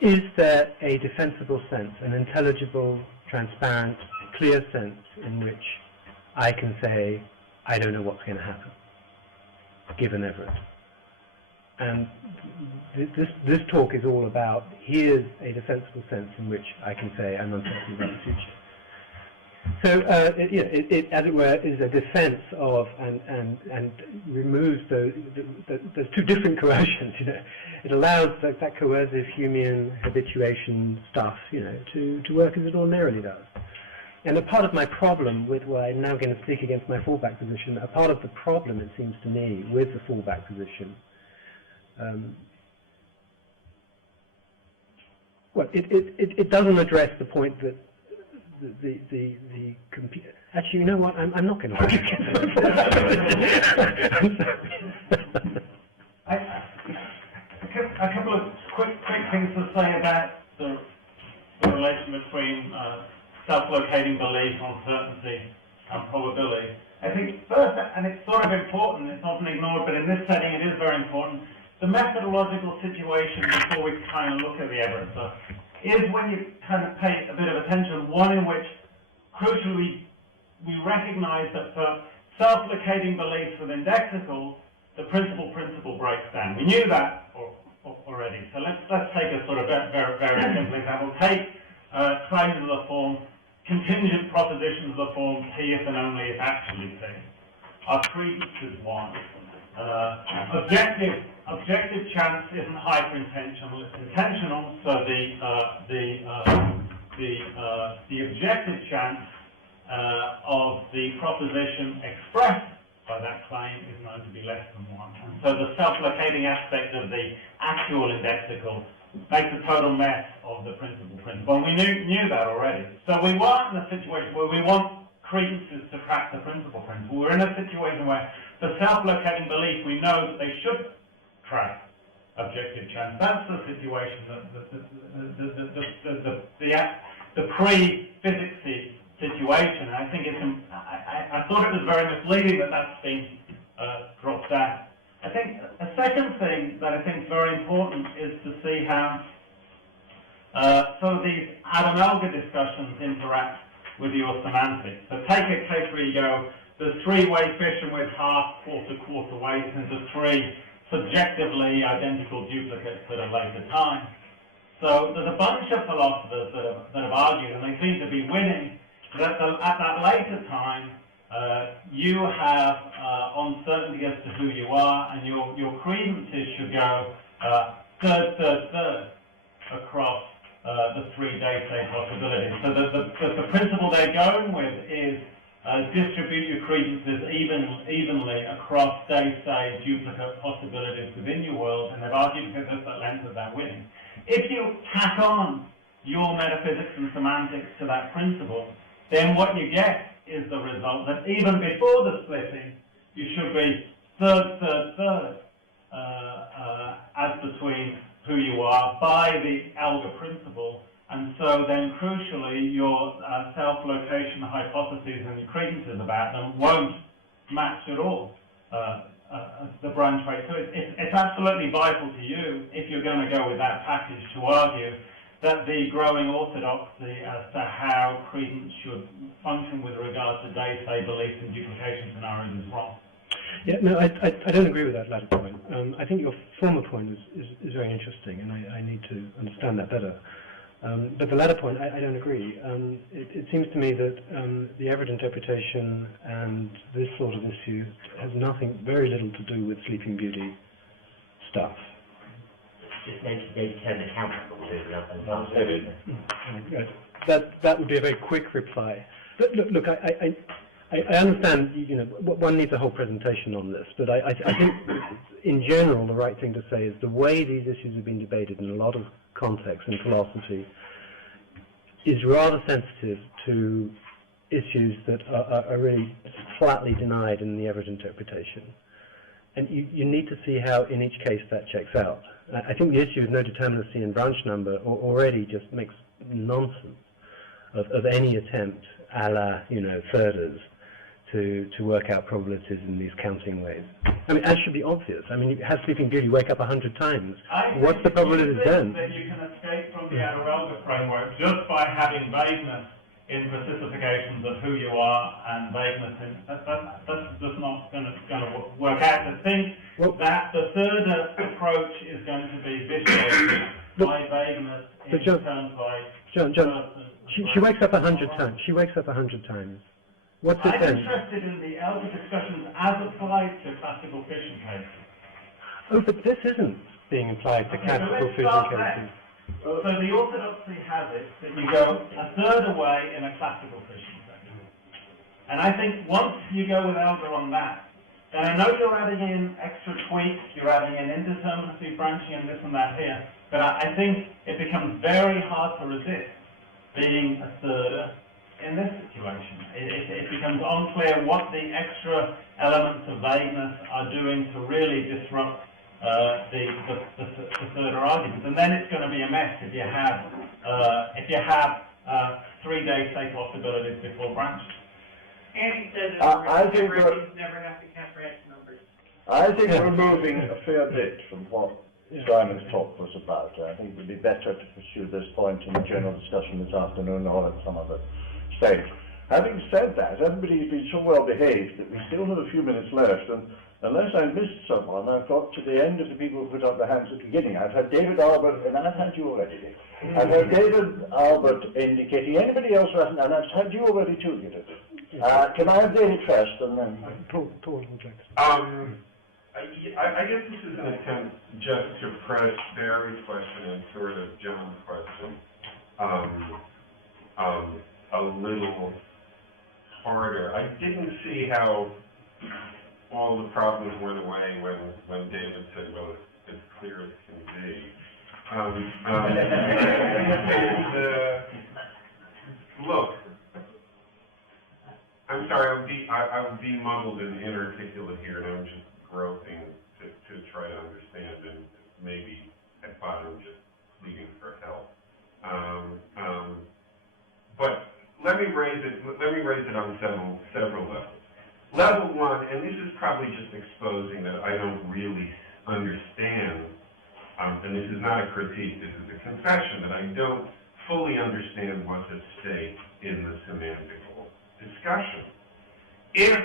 Is there a defensible sense, an intelligible, transparent, clear sense in which I can say, I don't know what's going to happen, given Everett? And this talk is all about, here's a defensible sense in which I can say I'm uncertain about the future. So, it, as it were, is a defense of, and removes those two different coercions, you know. It allows that coercive Humean habituation stuff, you know, to work as it ordinarily does. And a part of my problem with, well, I'm now going to speak against my fallback position, a part of the problem, it seems to me, with the fallback position, well, it doesn't address the point that the computer... Actually, you know what? I'm not going to argue against my fallback. A couple of quick things to say about the relation between self-locating belief, uncertainty, and probability. I think first, and it's sort of important, it's often ignored, but in this setting it is very important, the methodological situation before we kind of look at the Everett stuff is when you kind of pay a bit of attention, one in which, crucially, we recognize that for self-locating beliefs with indexicals, the principal breaks down. We knew that already. So let's take a sort of very simple example. Take claims of the form, contingent propositions of the form, P if and only if actually P. Our credence is 1. Objective chance isn't hyper-intentional, it's intentional, so the objective chance of the proposition expressed by that claim is known to be less than 1. And so the self-locating aspect of the actual indexical makes a total mess of the principal. And we knew that already. So we weren't in a situation where we want credences to track the principal. We're in a situation where the self-locating belief, we know that they should track objective chance. That's the situation that the pre-physicsy situation. I think I thought it was very misleading that that's been dropped out. I think a second thing that I think is very important is to see how some of these ad amalga discussions interact with your semantics. So take a case where you go, there's three-way fission with half, quarter weights into 3 subjectively identical duplicates at a later time. So there's a bunch of philosophers that have argued, and they seem to be winning, that at that later time, you have uncertainty as to who you are, and your credences should go third across the 3 day-state possibilities. So the principle they're going with is distribute your credences evenly across day-state duplicate possibilities within your world, and they've argued that there's that length of that winning. If you tack on your metaphysics and semantics to that principle, then what you get is the result that even before the splitting, you should be third, as between who you are by the Elgar principle, and so then crucially your self-location hypotheses and your credences about them won't match at all the branch rate. So it's absolutely vital to you, if you're going to go with that package, to argue that the growing orthodoxy as to how credence should function with regard to day-state beliefs and duplication scenarios is wrong. Yeah, no, I don't agree with that latter point. I think your former point is very interesting, and I need to understand that better. But the latter point, I don't agree. It seems to me that the Everett interpretation and this sort of issue has very little to do with Sleeping Beauty stuff. Just they turn the camera That would be a very quick reply. But look, I understand, one needs a whole presentation on this, but I think in general the right thing to say is the way these issues have been debated in a lot of contexts in philosophy is rather sensitive to issues that are really flatly denied in the Everett interpretation. And you need to see how in each case that checks out. I think the issue of no determinacy in branch number already just makes nonsense of any attempt a la, Ferders to work out probabilities in these counting ways. I mean, as should be obvious. I mean, have Sleeping Beauty wake up 100 times. What's the probability then? That you can escape from the outer framework just by having vagueness in specifications of who you are and vagueness in that's just not going to work out. To think that the third approach is going to be vitiated by vagueness in terms like John, she wakes up 100 times. She wakes up 100 times. What's the I'm sense? interested in the elder discussions as applied to classical fission cases. Oh, but this isn't being applied to classical fission cases. So the orthodoxy has it that you go a third away in a classical fission case. And I think once you go with Elgar on that, then I know you're adding in extra tweaks, you're adding in indeterminacy, branching, and this and that here, but I think it becomes very hard to resist being a third in this situation. It becomes unclear what the extra elements of vagueness are doing to really disrupt the further arguments, and then it's going to be a mess if you have 3 day state possibilities before branch. Andy says I think never have to count branch numbers. I think we're moving a fair bit from what Simon's talk was about. I think it would be better to pursue this point in a general discussion this afternoon or at some other stage. Having said that, everybody's been so well behaved that we still have a few minutes left, and unless I missed someone, I've got to the end of the people who put up their hands at the beginning. I've had David Albert, and I've had you already, Dick. I've had David Albert indicating. Anybody else hasn't? And I've had you already too, David. Can I have David first, and then... Paul would like to. I guess this is an attempt just to press Barry's question and sort of John's question a little harder. I didn't see how all the problems went away when David said, well, it's as clear as can be. Look, I'm sorry, I would be muddled and inarticulate here, and I'm just groping to try to understand, and maybe at bottom just pleading for help. But let me raise it on several levels. Level one, and this is probably just exposing that I don't really understand, and this is not a critique, this is a confession, that I don't fully understand what's at stake in the semantical discussion. If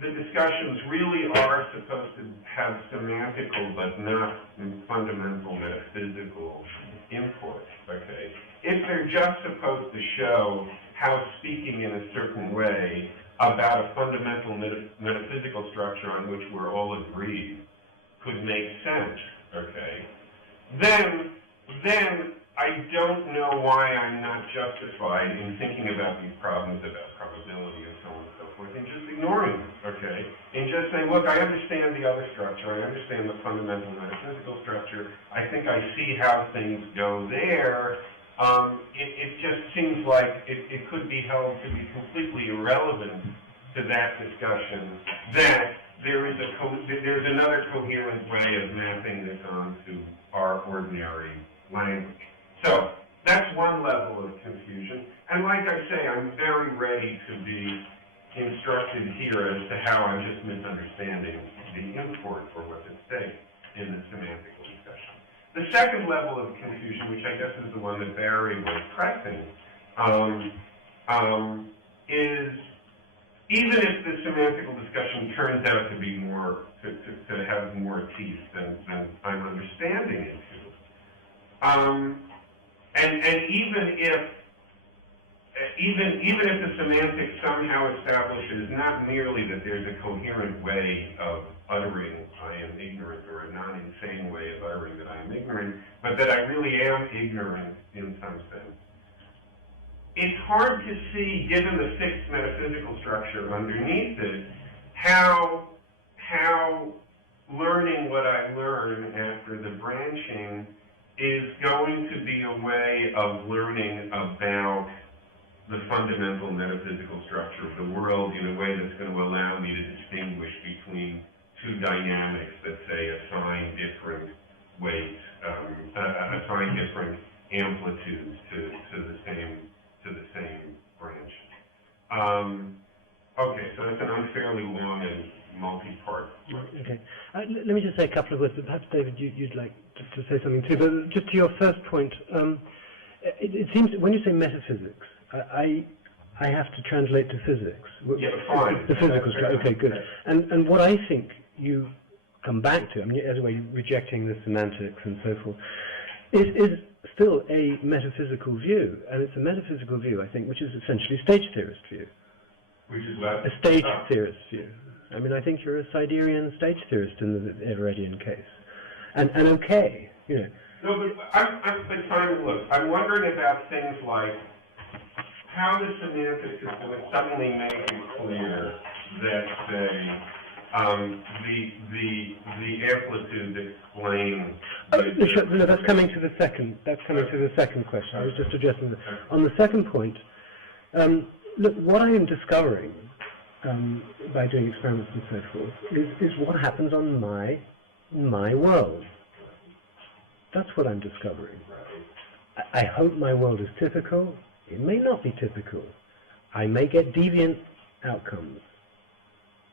the the discussions really are supposed to have semantical but not fundamental metaphysical import, okay? If they're just supposed to show how speaking in a certain way about a fundamental metaphysical structure on which we're all agreed could make sense, okay, then I don't know why I'm not justified in thinking about these problems about probability and so on and so forth and just ignoring them, okay? And just saying, look, I understand the other structure, I understand the fundamental metaphysical structure, I think I see how things go there. It just seems like it could be held to be completely irrelevant to that discussion that there's another coherent way of mapping this onto our ordinary language. So that's one level of confusion. And like I say, I'm very ready to be instructed here as to how I'm just misunderstanding the import for what's at stake in the semantical discussion. The second level of confusion, which I guess is the one that Barry was pressing, is even if the semantical discussion turns out to be more, to have more teeth than I'm understanding it to, and even if the semantics somehow establishes not merely that there's a coherent way of uttering I am ignorant or a non-insane way of uttering that I am ignorant, but that I really am ignorant in some sense, it's hard to see, given the fixed metaphysical structure underneath it, how learning what I learn after the branching is going to be a way of learning about the fundamental metaphysical structure of the world in a way that's going to allow me to distinguish between two dynamics that, say, assign different weights, assign different amplitudes to the same branch. Okay, so that's an unfairly long and multi-part. Okay. Let me just say a couple of words. Perhaps, David, you'd like to say something too. But just to your first point, it seems when you say metaphysics, I have to translate to physics. Yeah, fine. The physical structure. Okay, good. And what I think you come back to, I mean, as a way rejecting the semantics and so forth, is still a metaphysical view, and it's a metaphysical view, I think, which is essentially a stage theorist view. Which is what? A stage theorist view. I mean, I think you're a Siderian stage theorist in the Everettian case, and okay, you know. No, but Simon, look, I'm wondering about things like how the semantics is going to suddenly make it clear that, say, the amplitudes explain. No, that's coming to the second. That's coming to the second question. I was just addressing that. On the second point, look, what I am discovering by doing experiments and so forth is what happens on my world. That's what I'm discovering. I hope my world is typical. It may not be typical. I may get deviant outcomes.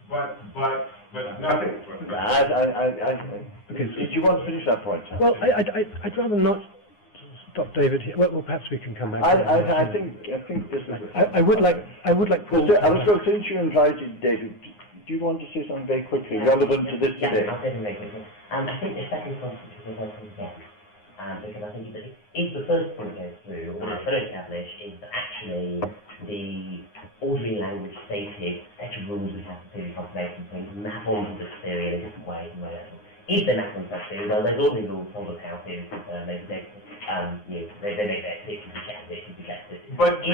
But nothing. Okay, did you want to finish that point? Well, I'd rather not stop David here. Well, perhaps we can come back. I think this is. I would like Paul. Since you invited David, do you want to say something very quickly relevant to this today? Yeah, I'll say something very quickly. I think the second point is very again, because I think that if the first point goes through, what I try to establish is that actually the ordinary language stated set of rules we have for theory confirmation things map onto this theory in a different way and whatever. If they map onto that theory, well, those ordinary rules told us how to they make their it can be checked, it can be tested. But no.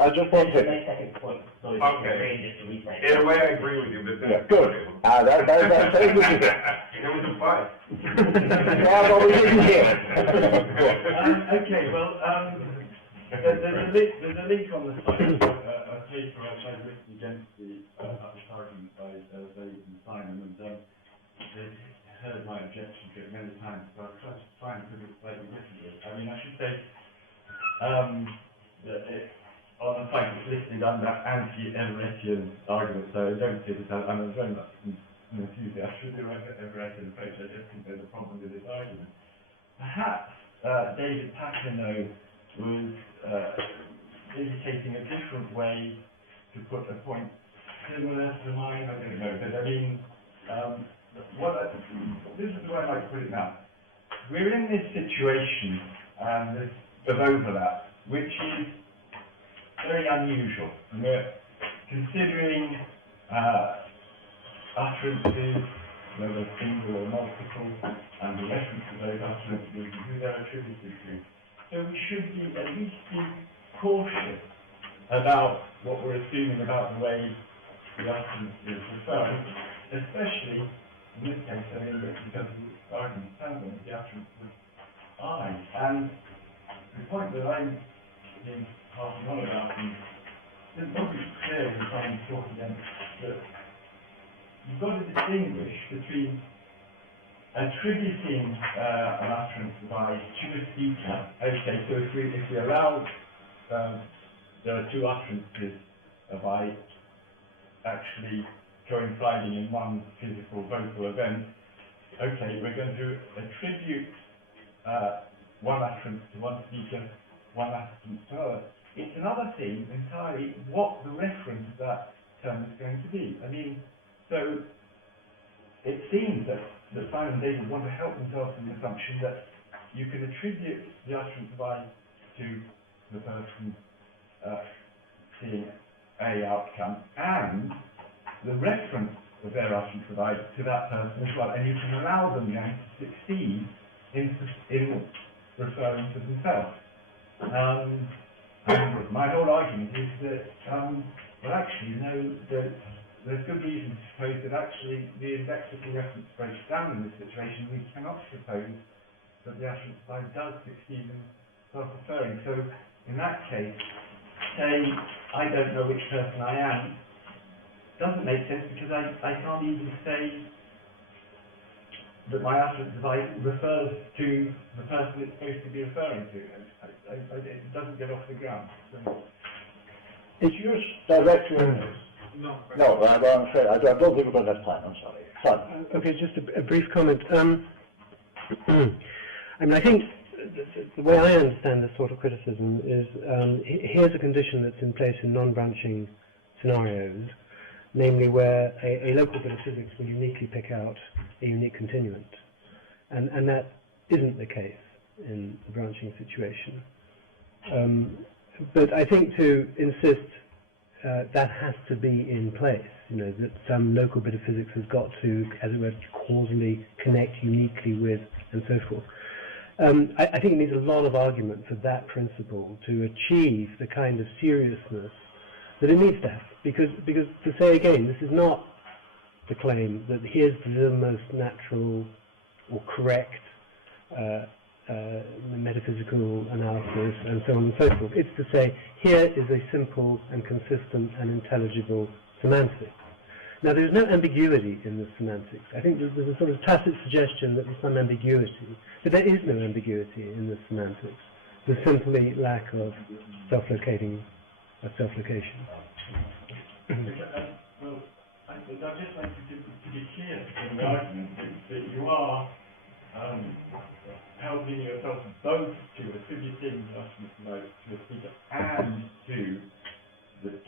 I just want to. Second point. Sorry, okay. Just to restate. In a way, I agree with you, but Yeah, good. That's very good. It was a fight. Yeah, but we didn't hear. Okay, well, there's a link on the site, a paper I've written against the argument by David and Simon, and they've heard my objection to it many times, but I've tried to try and put it slightly differently. I mean, I should say, that on the site it's listed under anti-Everettian arguments, so I don't see it as, I'm very much an enthusiast with the Everettian approach. I just think there's a problem with this argument. Perhaps David Papineau was indicating a different way to put a point anyone else in mind, I don't know, but I mean, this is the way I like to put it now. We're in this situation of overlap, which is very unusual. And we're considering utterances, whether single or multiple, and the reference to those utterances and who they're attributed to. So we should at least be cautious about what we're assuming about the way the utterance is referring, especially in this case, I mean, because the argument stands on the utterance of I. And the point that I'm being passing on about, and it's probably clear when I'm talking again, that you've got to distinguish between attributing an utterance of I to a speaker. Okay, so if we allow there are two utterances of I actually coinciding in one physical vocal event, okay, we're going to attribute one utterance to one speaker, one utterance to another. It's another thing entirely what the reference to that term is going to be. I mean, so it seems that Simon and David want to help themselves from the assumption that you can attribute the utterance of I to the person seeing a outcome, and the reference of their utterance of I to that person as well, and you can allow them then to succeed in referring to themselves. And my whole argument is that, well, actually, no, there's good reason to suppose that actually the lexical reference breaks down in this situation. We cannot suppose that the utterance of I does succeed in self-referring. So, in that case, say, I don't know which person I am, doesn't make sense because I can't even say that my utterance of I refers to the person it's supposed to be referring to. It doesn't get off the ground. So. Is yours directly? No. No, I'm afraid I don't think we're going to have time. I'm sorry. Son. Okay, just a brief comment. I mean, I think the way I understand this sort of criticism is here's a condition that's in place in non-branching scenarios, namely where a local bit of physics will uniquely pick out a unique continuant. And that isn't the case in the branching situation. But I think to insist that has to be in place, you know, that some local bit of physics has got to, as it were, causally connect uniquely with, and so forth. I think it needs a lot of argument for that principle to achieve the kind of seriousness that it needs to have. Because to say again, this is not the claim that here's the most natural or correct metaphysical analysis and so on and so forth. It's to say, here is a simple and consistent and intelligible semantic. Now, there's no ambiguity in the semantics. I think there's a sort of tacit suggestion that there's some ambiguity, but there is no ambiguity in the semantics. There's simply lack of self-location. Well, I'd just like to be clear in the argument that you are helping yourself both to attributing to a speaker and to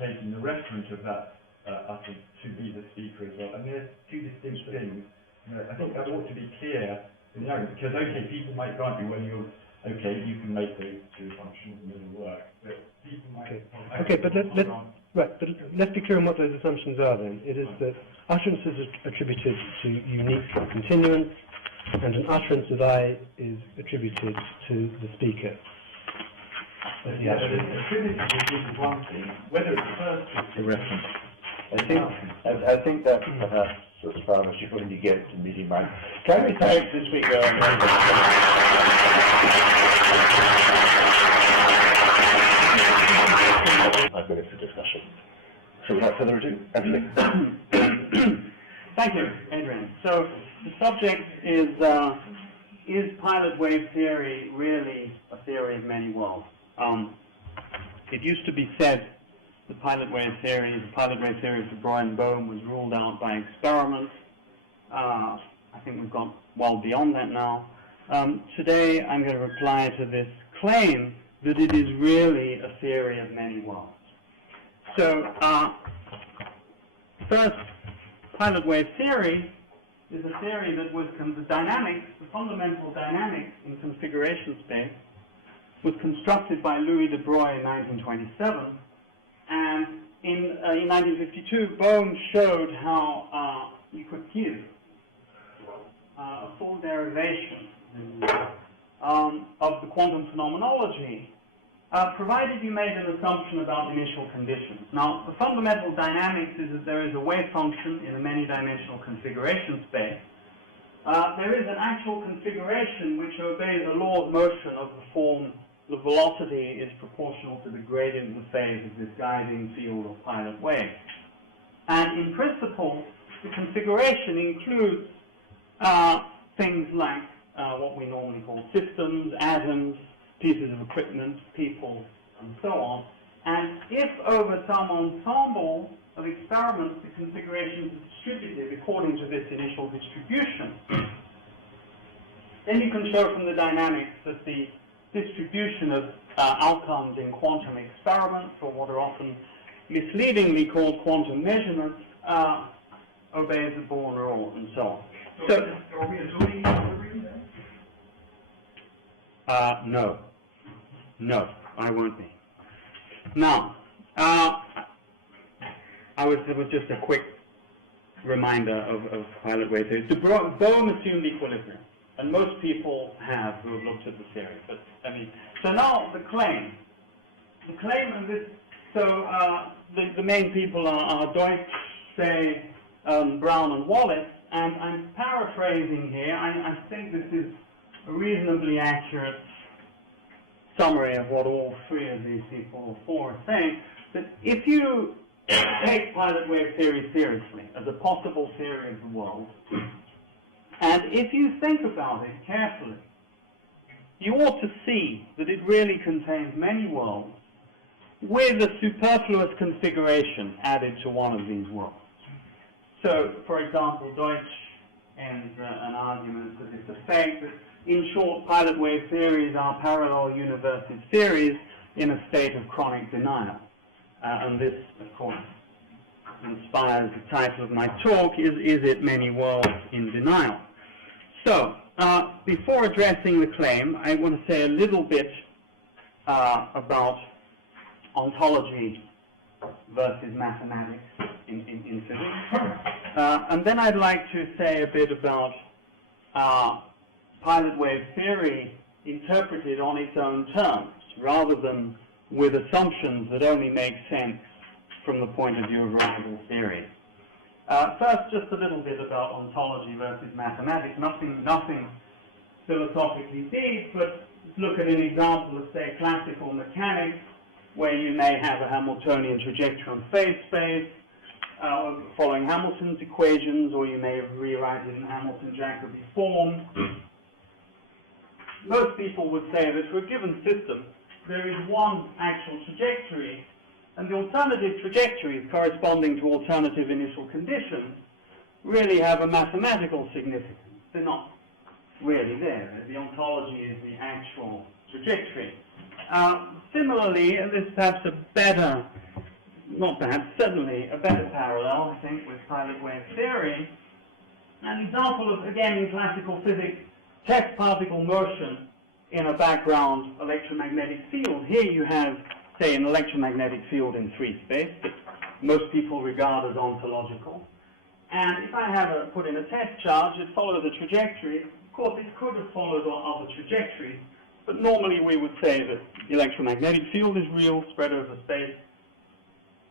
taking the reference of that utterance to be the speaker as well. And there's two distinct things. You know, I think that ought to be clear in the argument, because people might grant you when you can make those two functions and it'll work, but people might. Okay, but let's be clear on what those assumptions are then. It is that utterances are attributed to unique continuants, and an utterance of I is attributed to the speaker. Yeah, attributed to the speaker is one thing, whether it's refers to the reference. I think that's perhaps as far as you're going to get in meeting mind. Can we thank the speaker? I've got it for discussion. So without further ado, Antony. Thank you, Adrian. So the subject is pilot wave theory really a theory of many worlds? It used to be said the pilot wave theory of de Broglie and Bohm was ruled out by experiment. I think we've gone well beyond that now. Today I'm going to reply to this claim that it is really a theory of many worlds. So first pilot wave theory is a theory that was the dynamics, the fundamental dynamics in configuration space, was constructed by Louis de Broglie in 1927, and in 1952, Bohm showed how you could give a full derivation of the quantum phenomenology, provided you made an assumption about initial conditions. Now, the fundamental dynamics is that there is a wave function in a many-dimensional configuration space. There is an actual configuration which obeys a law of motion of the form the velocity is proportional to the gradient of the phase of this guiding field of pilot wave. And in principle, the configuration includes things like what we normally call systems, atoms, pieces of equipment, people, and so on. And if over some ensemble of experiments the configuration is distributed according to this initial distribution, then you can show from the dynamics that the distribution of outcomes in quantum experiments, or what are often misleadingly called quantum measurements, obeys the Bohr law and so on. So, are we assuming equilibrium then? No. No, I won't be. Now, it was just a quick reminder of pilot wave theory. Bohm assumed equilibrium, and most people have who have looked at the theory. But I mean, so now the claim. The claim of this. So the main people are Deutsch, Say, Brown, and Wallace. And I'm paraphrasing here. I think this is a reasonably accurate summary of what all three of these people, or four, are saying, that if you take pilot wave theory seriously as a possible theory of the world, and if you think about it carefully, you ought to see that it really contains many worlds with a superfluous configuration added to one of these worlds. So, for example, Deutsch ends an argument that it's a fact that, in short, pilot wave theories are parallel universes theories in a state of chronic denial. And this, of course, inspires the title of my talk, is it many worlds in denial? So, before addressing the claim, I want to say a little bit about ontology versus mathematics in physics. And then I'd like to say a bit about pilot wave theory interpreted on its own terms, rather than with assumptions that only make sense from the point of view of rival theory. First, just a little bit about ontology versus mathematics. Nothing philosophically deep, but look at an example of, say, classical mechanics, where you may have a Hamiltonian trajectory on phase space, following Hamilton's equations, or you may rewrite it in Hamilton-Jacobi form. Most people would say that for a given system, there is one actual trajectory, and the alternative trajectories corresponding to alternative initial conditions really have a mathematical significance. They're not really there. The ontology is the actual trajectory. Similarly, and this is perhaps a better, not perhaps, certainly a better parallel, I think, with pilot wave theory. An example of, again, in classical physics, test particle motion in a background electromagnetic field. Here you have, say, an electromagnetic field in free space that most people regard as ontological. And if I have put in a test charge, it follows a trajectory. Of course, it could have followed other trajectories, but normally we would say that the electromagnetic field is real, spread over space,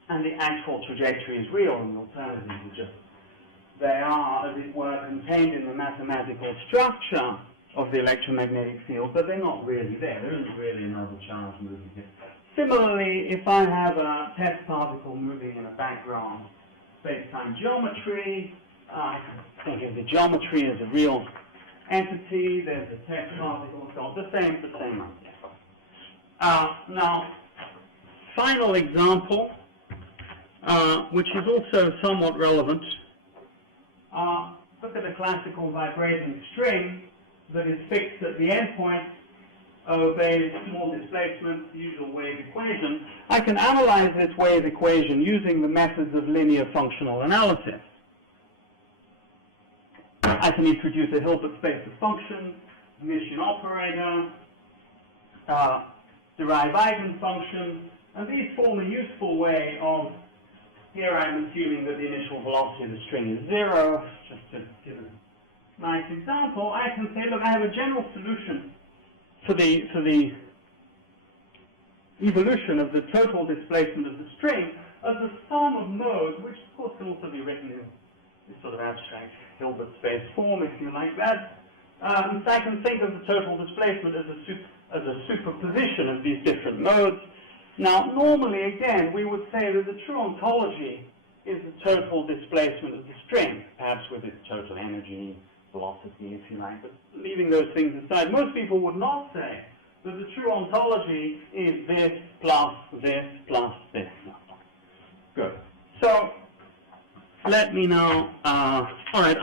and the actual trajectory is real, and the alternatives are just, they are, as it were, contained in the mathematical structure of the electromagnetic field, but they're not really there. There isn't really another charge moving here. Similarly, if I have a test particle moving in a background space-time geometry, I can think of the geometry as a real entity, there's a test particle, and so on. The same idea. Now, final example, which is also somewhat relevant. Look at a classical vibrating string that is fixed at the endpoint obey small displacement, the usual wave equation, I can analyze this wave equation using the methods of linear functional analysis. I can introduce a Hilbert space of functions, Mission operator, derive eigenfunctions, and these form a useful way of, here I'm assuming that the initial velocity of the string is 0, just to give a nice example. I can say, look, I have a general solution for the evolution of the total displacement of the string as the sum of modes, which of course can also be written in this sort of abstract Hilbert space form, if you like that. So I can think of the total displacement as a superposition of these different modes. Now, normally, again, we would say that the true ontology is the total displacement of the string, perhaps with its total energy, velocity, if you like. But leaving those things aside, most people would not say that the true ontology is this plus this plus this. Good. So, let me now, all right,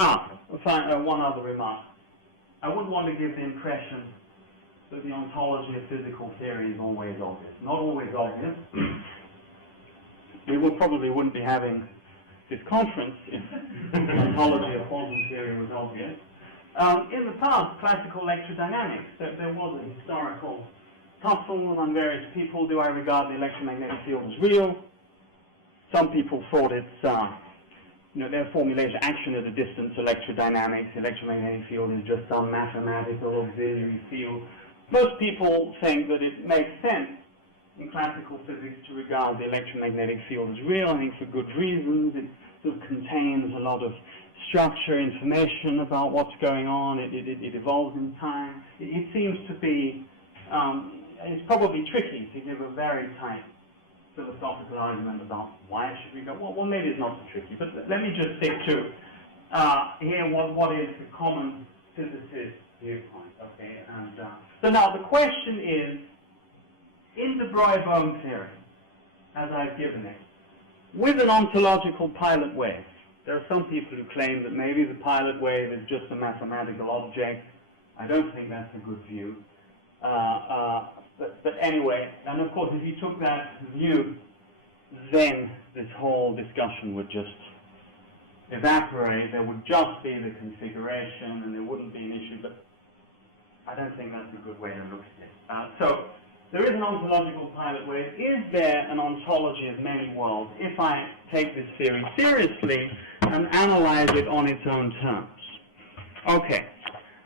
one other remark. I wouldn't want to give the impression that the ontology of physical theory is always obvious. Not always obvious. We probably wouldn't be having this conference if the ontology of quantum theory was obvious. In the past, classical electrodynamics, there was a historical tussle among various people. Do I regard the electromagnetic field as real? Some people thought it's their formulation, action at a distance, electrodynamics, electromagnetic field is just some mathematical auxiliary field. Most people think that it makes sense in classical physics to regard the electromagnetic field as real. I think for good reasons. It sort of contains a lot of structure, information about what's going on. It evolves in time. It seems to be, it's probably tricky to give a very tight philosophical argument about why it should be go. Well, maybe it's not so tricky, but let me just stick to here what is the common physicist viewpoint. Okay, and so now the question is, in the Broglie-Bohm theory, as I've given it, with an ontological pilot wave, there are some people who claim that maybe the pilot wave is just a mathematical object. I don't think that's a good view. But anyway, and of course, if you took that view, then this whole discussion would just evaporate. There would just be the configuration, and there wouldn't be an issue. But I don't think that's a good way to look at it. So there is an ontological pilot wave. Is there an ontology of many worlds if I take this theory seriously and analyze it on its own terms? Okay.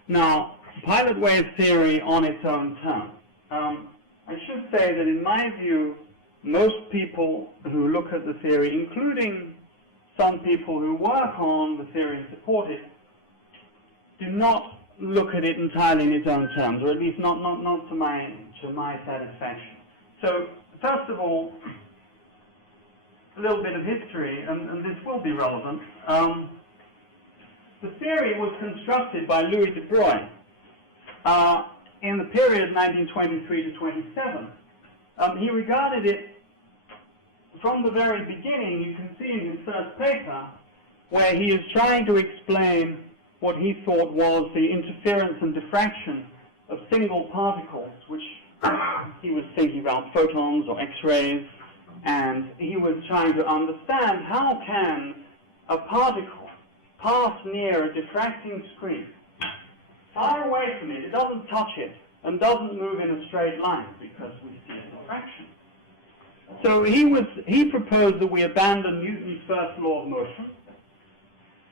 Now, pilot wave theory on its own terms. I should say that in my view, most people who look at the theory, including some people who work on the theory and support it, do not look at it entirely in its own terms, or at least not to my satisfaction. So, first of all, a little bit of history, and this will be relevant. The theory was constructed by Louis de Broglie in the period 1923 to 27. He regarded it from the very beginning. You can see in his first paper where he is trying to explain what he thought was the interference and diffraction of single particles, which he was thinking about photons or X-rays, and he was trying to understand how can a particle pass near a diffracting screen far away from it. It doesn't touch it and doesn't move in a straight line because we see diffraction. So he proposed that we abandon Newton's first law of motion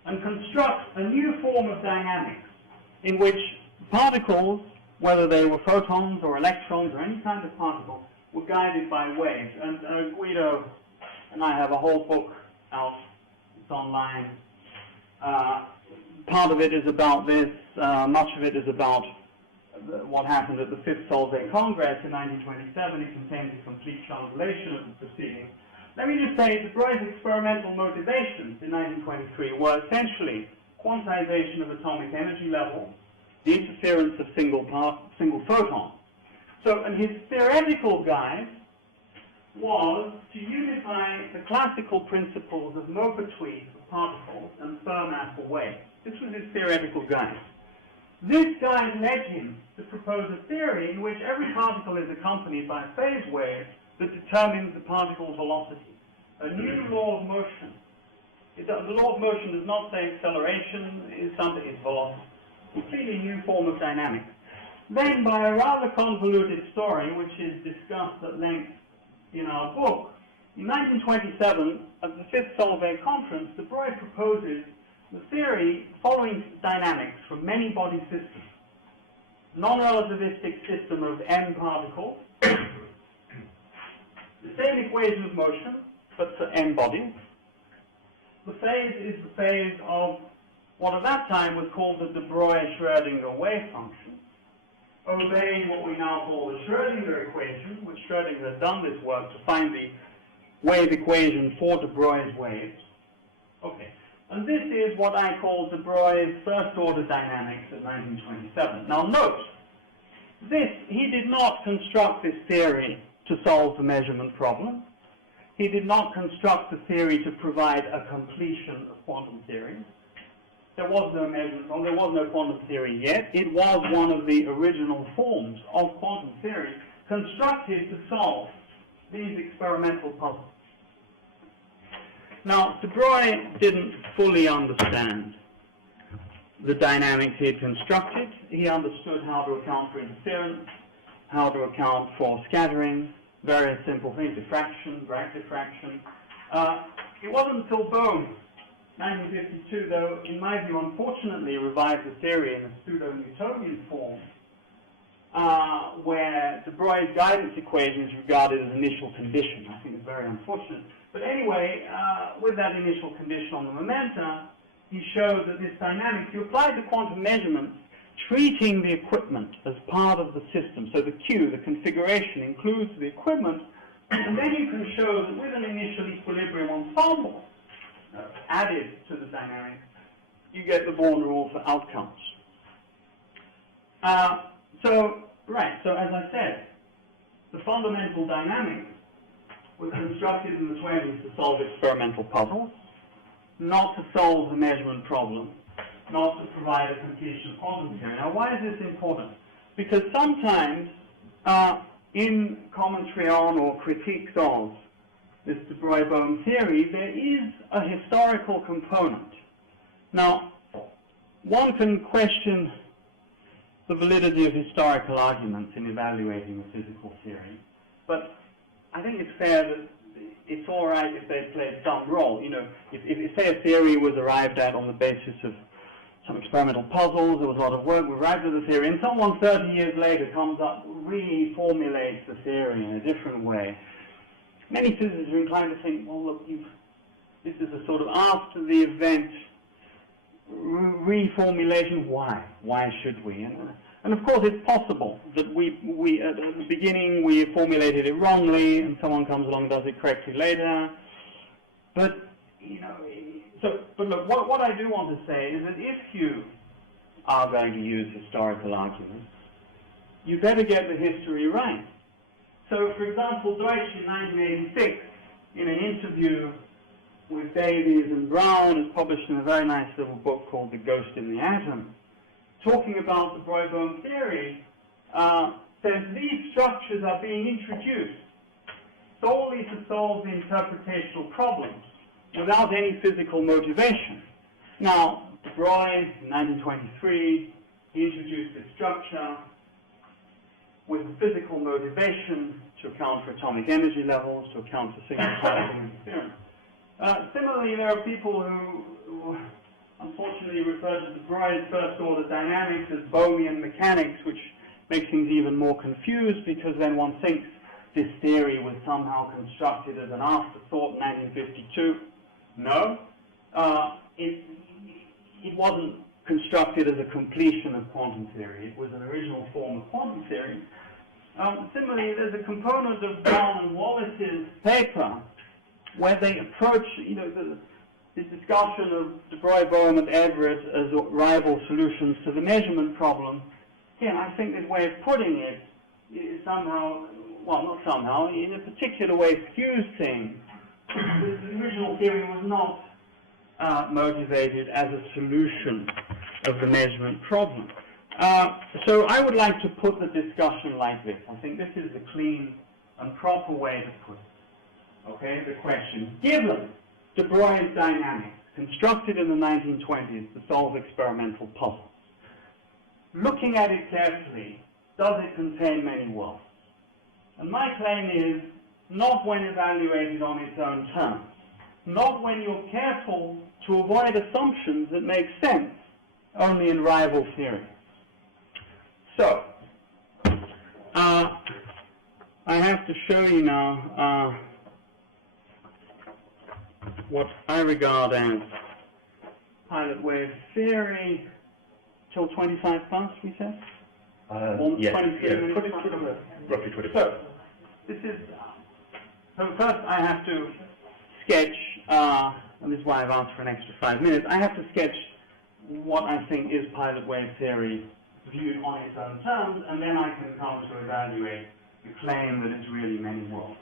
and construct a new form of dynamics in which particles, whether they were photons or electrons or any kind of particle, were guided by waves. And Guido and I have a whole book out. It's online. Part of it is about this. Much of it is about what happened at the Fifth Solvay Congress in 1927. It contains a complete translation of the proceedings. Let me just say, de Broglie's experimental motivations in 1923 were essentially quantization of atomic energy level, the interference of single photons. So, and his theoretical guide was to unify the classical principles of Maupertuis for particles and Fermat for waves. This was his theoretical guide. This guide led him to propose a theory in which every particle is accompanied by a phase wave that determines the particle's velocity. A new law of motion. The law of motion does not say acceleration is something, it's velocity. Completely new form of dynamics. Then, by a rather convoluted story, which is discussed at length in our book, in 1927, at the Fifth Solvay Conference, de Broglie proposes the theory following dynamics from many body systems. Non-relativistic system of m particles, the same equation of motion, but for n bodies. The phase is the phase of what at that time was called the de Broglie-Schrödinger wave function, obeying what we now call the Schrödinger equation, which Schrödinger had done this work to find the wave equation for de Broglie's waves. Okay, and this is what I call de Broglie's first-order dynamics of 1927. Now note, he did not construct this theory to solve the measurement problem. He did not construct the theory to provide a completion of quantum theory. There was no measurement, there was no quantum theory yet. It was one of the original forms of quantum theory constructed to solve these experimental puzzles. Now, de Broglie didn't fully understand the dynamics he had constructed. He understood how to account for interference, how to account for scattering, various simple things, diffraction, Bragg diffraction. It wasn't until Bohm, 1952, though, in my view, unfortunately revived the theory in a pseudo-Newtonian form, where de Broglie's guidance equation is regarded as initial condition. I think it's very unfortunate. But anyway, with that initial condition on the momenta, he showed that this dynamics, you apply the quantum measurements, treating the equipment as part of the system. So the Q, the configuration, includes the equipment, and then you can show that with an initial equilibrium ensemble added to the dynamics, you get the Born rule for outcomes. So as I said, the fundamental dynamics were constructed in the 20s to solve experimental puzzles, not to solve the measurement problem, not to provide a completion of quantum theory. Now, why is this important? Because sometimes in commentary on or critiques of this de Broglie-Bohm theory, there is a historical component. Now, one can question the validity of historical arguments in evaluating a physical theory, but I think it's fair that it's all right if they play some role. You know, if say a theory was arrived at on the basis of some experimental puzzles, there was a lot of work, we arrived at the theory, and someone 30 years later comes up, reformulates the theory in a different way. Many physicists are inclined to think, well, look, this is a sort of after the event reformulation. Why? Why should we? And of course, it's possible that we at the beginning we formulated it wrongly, and someone comes along and does it correctly later. But you know, but look, what I do want to say is that if you are going to use historical arguments, you better get the history right. So, for example, Deutsch in 1986, in an interview with Davies and Brown, is published in a very nice little book called The Ghost in the Atom, talking about the Broglie-Bohm theory, says these structures are being introduced solely to solve the interpretational problems without any physical motivation. Now, de Broglie, in 1923, he introduced this structure with physical motivation to account for atomic energy levels, to account for signal processing interference. Similarly, there are people who unfortunately refer to de Broglie's first-order dynamics as Bohmian mechanics, which makes things even more confused because then one thinks this theory was somehow constructed as an afterthought in 1952. No, it wasn't constructed as a completion of quantum theory. It was an original form of quantum theory. Similarly, there's a component of Brown and Wallace's paper where they approach, this discussion of de Broglie-Bohm and Everett as rival solutions to the measurement problem. Again, I think this way of putting it is somehow, well, not somehow, in a particular way skews things. The original theory was not motivated as a solution of the measurement problem. So I would like to put the discussion like this. I think this is the clean and proper way to put it. Okay, the question, given de Broglie's dynamics, constructed in the 1920s to solve experimental puzzles, looking at it carefully, does it contain many worlds? And my claim is, not when evaluated on its own terms, not when you're careful to avoid assumptions that make sense only in rival theories. So, I have to show you now what I regard as pilot wave theory. Till 25 past, we said? Yes, 23 minutes. roughly 20. So, this is, so first I have to sketch, and this is why I've asked for an extra 5 minutes, I have to sketch what I think is pilot wave theory viewed on its own terms, and then I can come to evaluate the claim that it's really many worlds.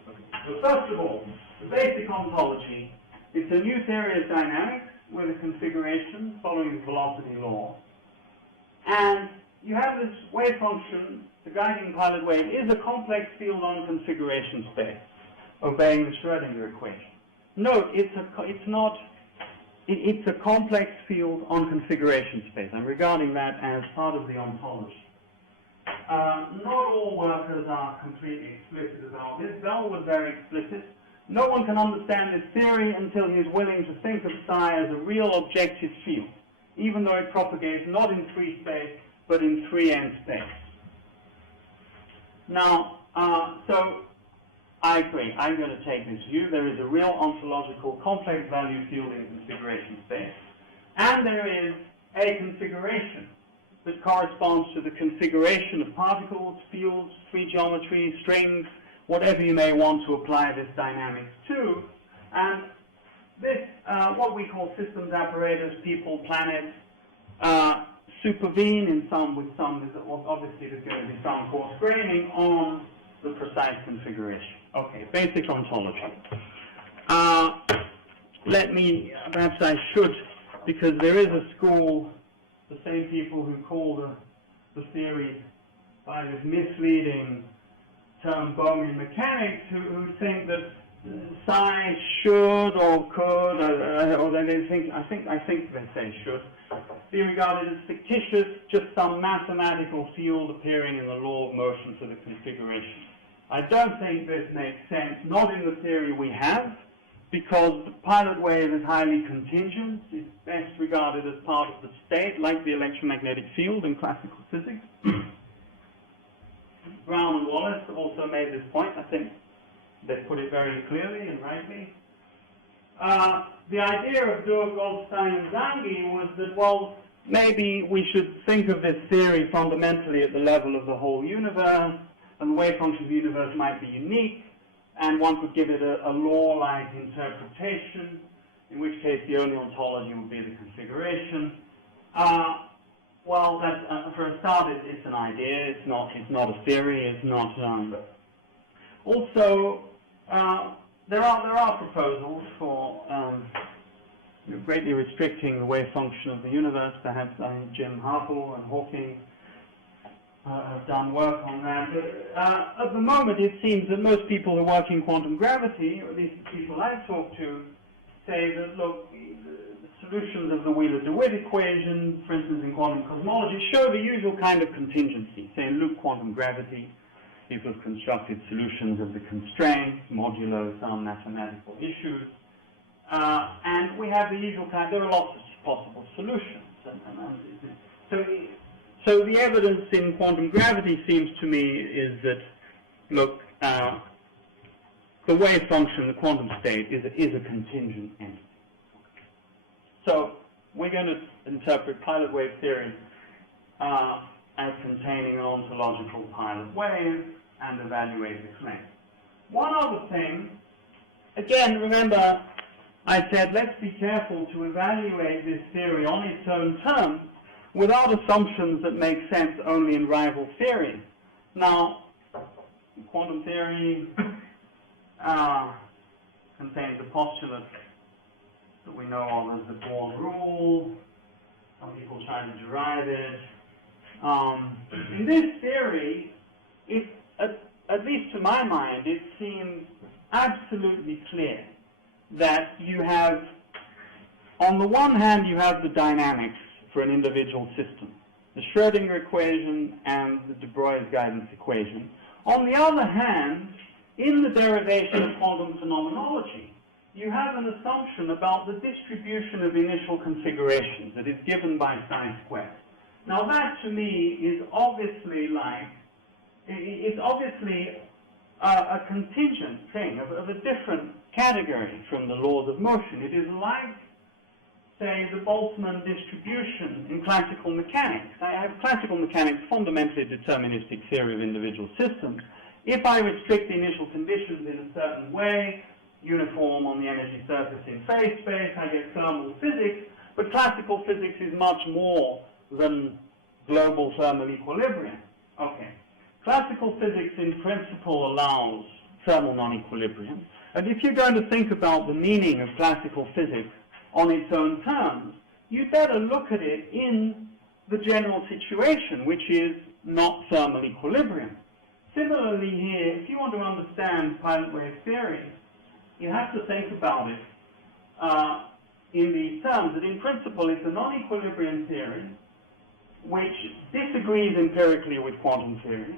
So first of all, the basic ontology, it's a new theory of dynamics with a configuration following the velocity law. And you have this wave function, the guiding pilot wave is a complex field on configuration space, obeying the Schrödinger equation. Note, it's a complex field on configuration space. I'm regarding that as part of the ontology. Not all workers are completely explicit about this. Bell was very explicit. No one can understand this theory until he is willing to think of psi as a real objective field, even though it propagates not in free space, but in 3n space. Now, so I agree. I'm going to take this view. There is a real ontological complex value field in configuration space. And there is a configuration that corresponds to the configuration of particles, fields, free geometry, strings, whatever you may want to apply this dynamics to. And this, what we call systems, apparatus, people, planets, supervene in some, obviously there's going to be some coarse graining on the precise configuration. Okay, basic ontology. Perhaps I should, because there is a school, the same people who call the theory by this misleading term Bohmian mechanics, who think that psi should or could, or they think, I think they say should, be regarded as fictitious, just some mathematical field appearing in the law of motion for the configuration. I don't think this makes sense, not in the theory we have, because the pilot wave is highly contingent. It's best regarded as part of the state, like the electromagnetic field in classical physics. Brown and Wallace also made this point. I think they put it very clearly and rightly. The idea of Dürr, Goldstein, and Zangi was that, well, maybe we should think of this theory fundamentally at the level of the whole universe, and the wave function of the universe might be unique, and one could give it a law-like interpretation, in which case the only ontology would be the configuration. Well, that's, for a start, it's an idea. It's not a theory. It's not. Also, there are proposals for greatly restricting the wave function of the universe. Perhaps Jim Harvey and Hawking have done work on that. But at the moment, it seems that most people who work in quantum gravity, or at least the people I've talked to, say that, look, the solutions of the Wheeler-DeWitt equation, for instance, in quantum cosmology, show the usual kind of contingency. Say in loop quantum gravity, people have constructed solutions of the constraints, modulo some mathematical issues, and we have the usual kind. There are lots of possible solutions. So the evidence in quantum gravity seems to me is that, look, the wave function, the quantum state, is a contingent entity. So we're going to interpret pilot wave theory as containing an ontological pilot wave and evaluate the claim. One other thing, again, remember, I said let's be careful to evaluate this theory on its own terms without assumptions that make sense only in rival theories. Now, quantum theory contains a postulate that we know of as the Born rule. Some people try to derive it. In this theory, at least to my mind, it seems absolutely clear that you have, on the one hand, you have the dynamics for an individual system, the Schrödinger equation and the de Broglie's guidance equation. On the other hand, in the derivation of quantum phenomenology, you have an assumption about the distribution of initial configurations that is given by psi squared. Now that, to me, is obviously a contingent thing of a different category from the laws of motion. It is like, say, the Boltzmann distribution in classical mechanics. I have classical mechanics fundamentally deterministic theory of individual systems. If I restrict the initial conditions in a certain way, uniform on the energy surface in phase space, I get thermal physics, but classical physics is much more than global thermal equilibrium. Okay. Classical physics in principle allows thermal non-equilibrium, and if you're going to think about the meaning of classical physics on its own terms, you'd better look at it in the general situation, which is not thermal equilibrium. Similarly here, if you want to understand pilot wave theory, you have to think about it in these terms, that in principle it's a non-equilibrium theory which disagrees empirically with quantum theory.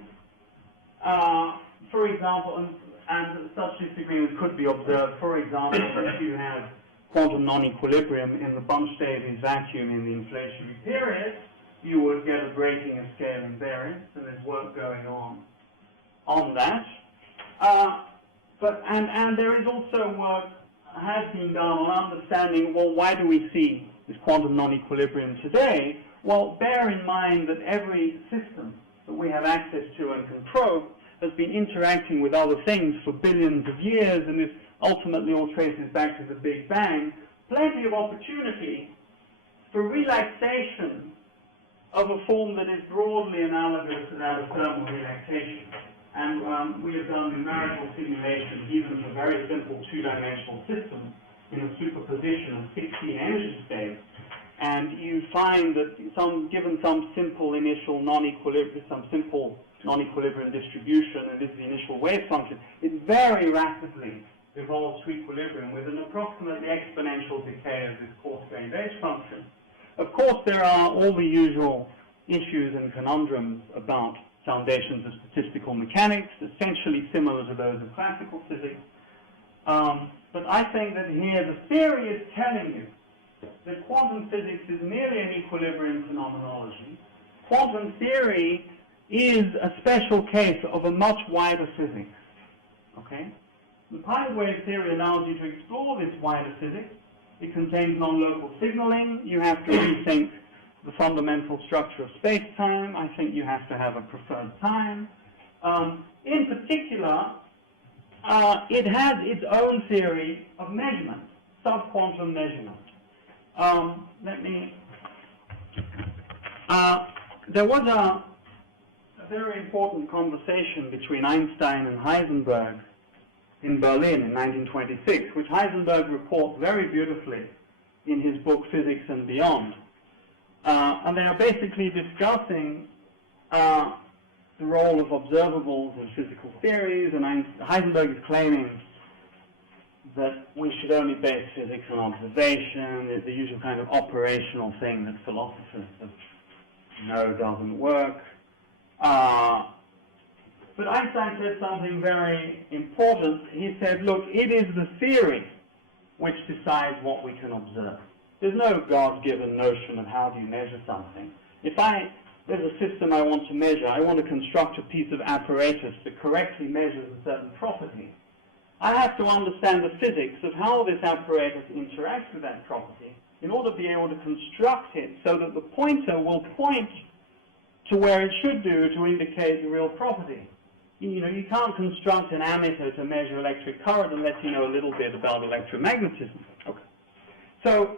For example, and such disagreements could be observed, for example, if you have quantum non-equilibrium in the Bunch-Davies vacuum in the inflationary period, you would get a breaking of scale invariance, and there's work going on that. And there is also work has been done on understanding, well, why do we see this quantum non-equilibrium today? Well, bear in mind that every system that we have access to and can probe has been interacting with other things for billions of years, and this ultimately all traces back to the Big Bang. Plenty of opportunity for relaxation of a form that is broadly analogous to that of thermal relaxation. And we have done numerical simulations, even of a very simple two-dimensional system, in a superposition of 16 energy states. And you find that given some simple initial non-equilibrium, distribution, and this is the initial wave function, it very rapidly evolves to equilibrium with an approximately exponential decay of this coarse-grained H function. Of course, there are all the usual issues and conundrums about foundations of statistical mechanics, essentially similar to those of classical physics. But I think that here the theory is telling you that quantum physics is merely an equilibrium phenomenology. Quantum theory is a special case of a much wider physics. Okay? The pilot wave theory allows you to explore this wider physics. It contains non-local signaling. You have to rethink the fundamental structure of space-time. I think you have to have a preferred time. In particular, it has its own theory of measurement, sub-quantum measurement. There was a very important conversation between Einstein and Heisenberg in Berlin in 1926, which Heisenberg reports very beautifully in his book Physics and Beyond. And they are basically discussing the role of observables in physical theories, and Heisenberg is claiming that we should only base physics on observation. It's the usual kind of operational thing that philosophers know doesn't work. But Einstein said something very important. He said, look, it is the theory which decides what we can observe. There's no God-given notion of how do you measure something. If there's a system I want to measure, I want to construct a piece of apparatus that correctly measures a certain property. I have to understand the physics of how this apparatus interacts with that property in order to be able to construct it so that the pointer will point to where it should do to indicate the real property. You know, you can't construct an ammeter to measure electric current unless you know a little bit about electromagnetism. Okay. So,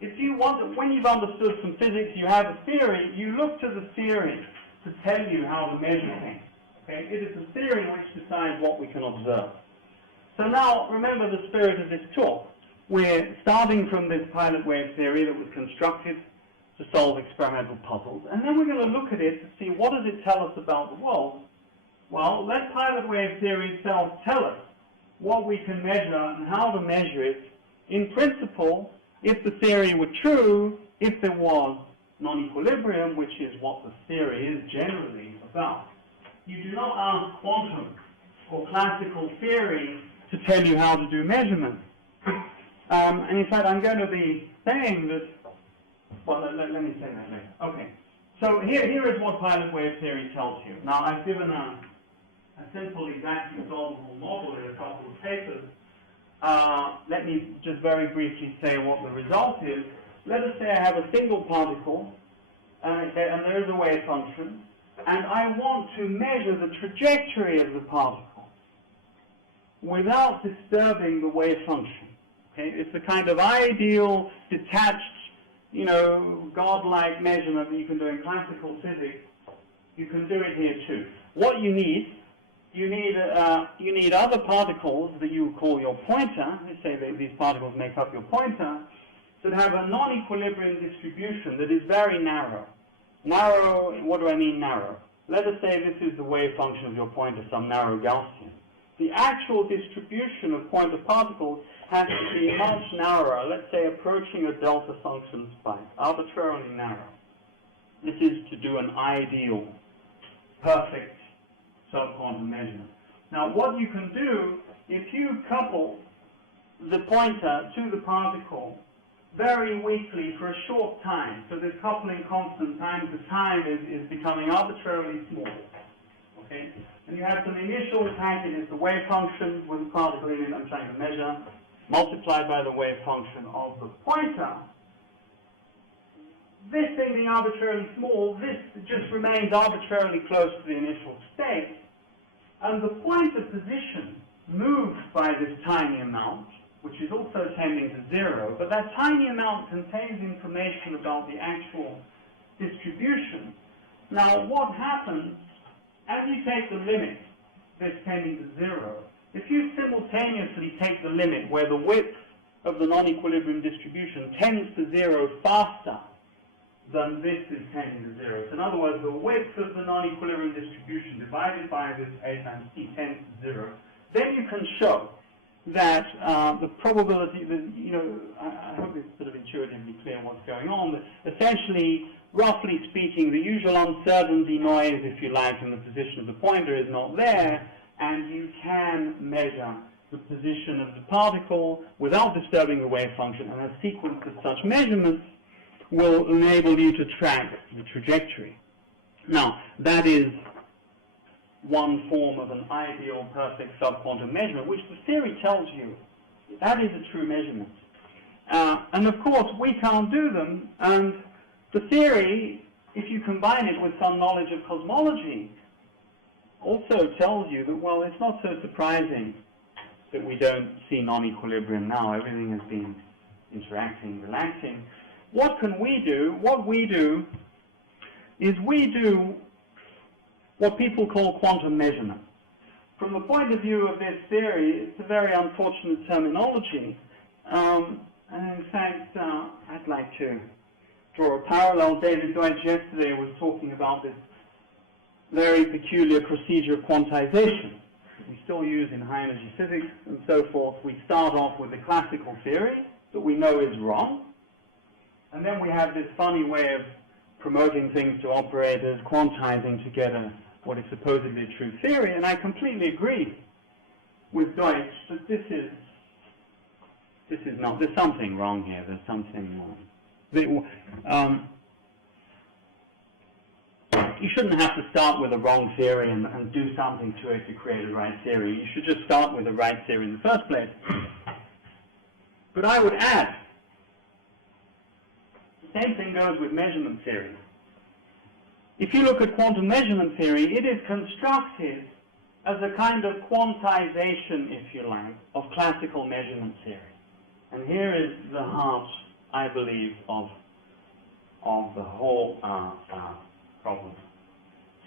when you've understood some physics, you have a theory, you look to the theory to tell you how to measure things. Okay? It is the theory which decides what we can observe. So now, remember the spirit of this talk. We're starting from this pilot wave theory that was constructed to solve experimental puzzles, and then we're going to look at it to see what does it tell us about the world. Well, let pilot wave theory itself tell us what we can measure and how to measure it. In principle, if the theory were true, if there was non-equilibrium, which is what the theory is generally about, you do not ask quantum or classical theory to tell you how to do measurements. And in fact, I'm going to be saying that, well, let me say that later. Okay, so here is what pilot wave theory tells you. Now, I've given a simple, exactly solvable model in a couple of papers. Let me just very briefly say what the result is. Let us say I have a single particle, and there is a wave function, and I want to measure the trajectory of the particle without disturbing the wave function. Okay? It's the kind of ideal, detached, godlike measurement that you can do in classical physics. You can do it here too. What you need other particles that you call your pointer. Let's say that these particles make up your pointer, that have a non-equilibrium distribution that is very narrow. Narrow, what do I mean narrow? Let us say this is the wave function of your pointer, some narrow Gaussian. The actual distribution of pointer particles has to be much narrower, let's say approaching a delta function spike, arbitrarily narrow. This is to do an ideal, perfect subquantum measurement. Now what you can do, if you couple the pointer to the particle very weakly for a short time, so this coupling constant times the time is becoming arbitrarily small, okay? And you have some initial package, the wave function with the particle in it I'm trying to measure, multiplied by the wave function of the pointer. This thing being arbitrarily small, this just remains arbitrarily close to the initial state, and the pointer position moves by this tiny amount, which is also tending to zero, but that tiny amount contains information about the actual distribution. Now, what happens as you take the limit, this tending to zero, if you simultaneously take the limit where the width of the non-equilibrium distribution tends to zero faster than this is tending to zero. So in other words, the width of the non-equilibrium distribution divided by this A times T tends to zero, then you can show that the probability that, I hope it's sort of intuitively clear what's going on, that essentially, roughly speaking, the usual uncertainty noise, if you like, in the position of the pointer is not there, and you can measure the position of the particle without disturbing the wave function, and a sequence of such measurements will enable you to track the trajectory. Now, that is one form of an ideal perfect subquantum measurement, which the theory tells you that is a true measurement. And of course, we can't do them, and the theory, if you combine it with some knowledge of cosmology, also tells you that, well, it's not so surprising that we don't see non-equilibrium now. Everything has been interacting, relaxing. What can we do? What we do is we do what people call quantum measurement. From the point of view of this theory, it's a very unfortunate terminology. And in fact, I'd like to draw a parallel. David Deutsch yesterday was talking about this very peculiar procedure of quantization that we still use in high energy physics and so forth. We start off with the classical theory that we know is wrong, and then we have this funny way of promoting things to operators, quantizing to get what is supposedly a true theory, and I completely agree with Deutsch that this is not, there's something wrong here, there's something you shouldn't have to start with a wrong theory and do something to it to create a right theory. You should just start with the right theory in the first place. But I would add, the same thing goes with measurement theory. If you look at quantum measurement theory, it is constructed as a kind of quantization, if you like, of classical measurement theory. And here is the heart, I believe, of the whole problem.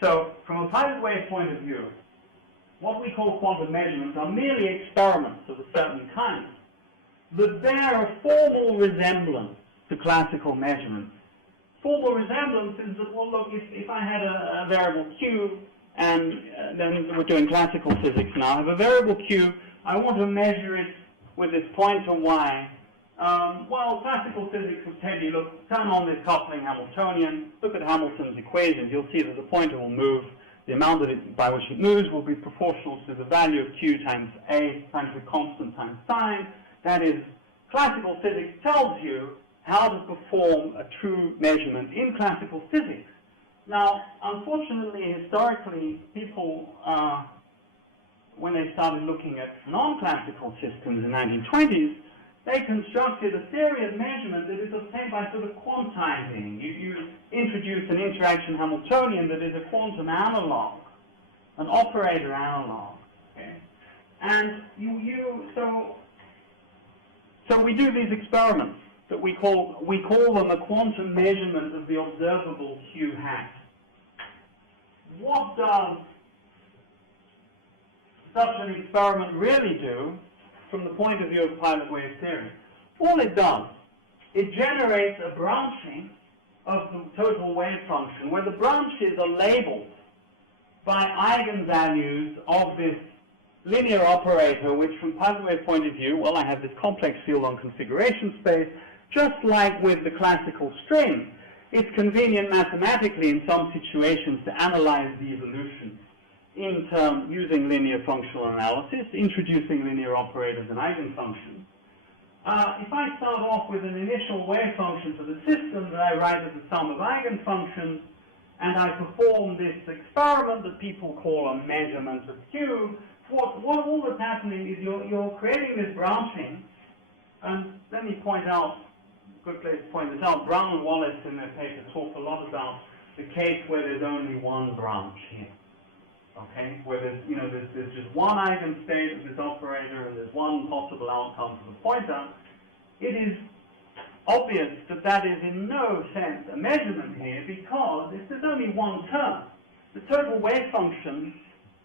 So, from a pilot wave point of view, what we call quantum measurements are merely experiments of a certain kind that bear a formal resemblance to classical measurements, formal resemblance is that, well, look, if I had a variable q, and then we're doing classical physics now, I have a variable q, I want to measure it with this pointer y. Well, classical physics will tell you, look, turn on this coupling Hamiltonian, look at Hamilton's equations, you'll see that the pointer will move. The amount by which it moves will be proportional to the value of q times a times the constant times sine. That is, classical physics tells you how to perform a true measurement in classical physics. Now, unfortunately, historically, people, when they started looking at non-classical systems in the 1920s, they constructed a theory of measurement that is obtained by sort of quantizing. You introduce an interaction Hamiltonian that is a quantum analog, an operator analog. Okay? And so we do these experiments that we call them a quantum measurement of the observable q hat. What does such an experiment really do from the point of view of pilot wave theory? All it does, it generates a branching of the total wave function where the branches are labeled by eigenvalues of this linear operator, which from pilot wave point of view, well, I have this complex field on configuration space, just like with the classical string. It's convenient mathematically in some situations to analyze the evolution in terms using linear functional analysis, introducing linear operators and eigenfunctions. If I start off with an initial wave function for the system that I write as the sum of eigenfunctions, and I perform this experiment that people call a measurement of q, what all that's happening is you're creating this branching, and let me point out, good place to point this out, Brown and Wallace in their paper talk a lot about the case where there's only one branch here. Okay, where there's just one eigenstate of this operator and there's one possible outcome for the pointer. It is obvious that that is in no sense a measurement here because if there's only one term, the total wave function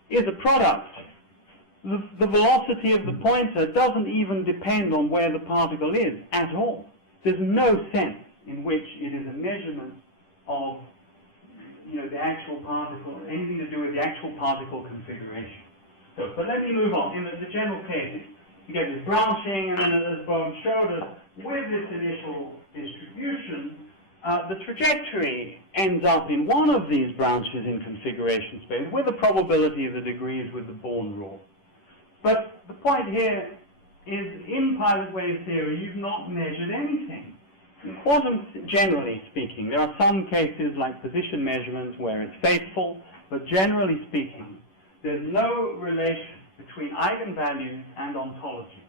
is a product. The velocity of the pointer doesn't even depend on where the particle is at all. There's no sense in which it is a measurement of the actual particle, anything to do with the actual particle configuration. So, but let me move on. In the general case, you get this branching, and then as Bone showed us, with this initial distribution, the trajectory ends up in one of these branches in configuration space with a probability of the degrees with the Born rule. But the point here is, in pilot wave theory, you've not measured anything. In quantum, generally speaking, there are some cases like position measurements where it's faithful, but generally speaking, there's no relation between eigenvalues and ontology.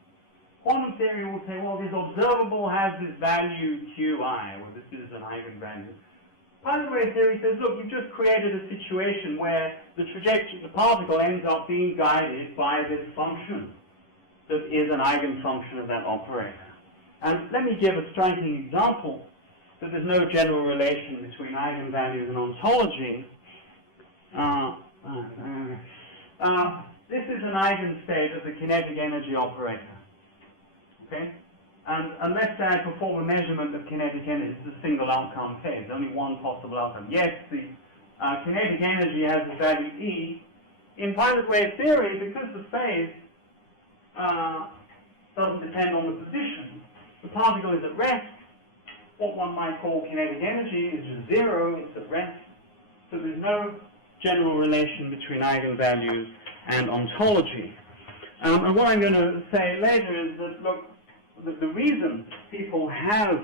Quantum theory will say, well, this observable has this value qi, or this is an eigenvalue. Pilot wave theory says, look, you've just created a situation where the trajectory, the particle ends up being guided by this function that is an eigenfunction of that operator. And let me give a striking example that there's no general relation between eigenvalues and ontology. This is an eigenstate of the kinetic energy operator. Okay? And let's say I perform a measurement of kinetic energy. It's a single outcome case, only one possible outcome. Yes, the kinetic energy has the value E. In pilot wave theory, because the phase doesn't depend on the position, the particle is at rest. What one might call kinetic energy is just zero, it's at rest. So there's no general relation between eigenvalues and ontology. And what I'm going to say later is that, look, the reason people have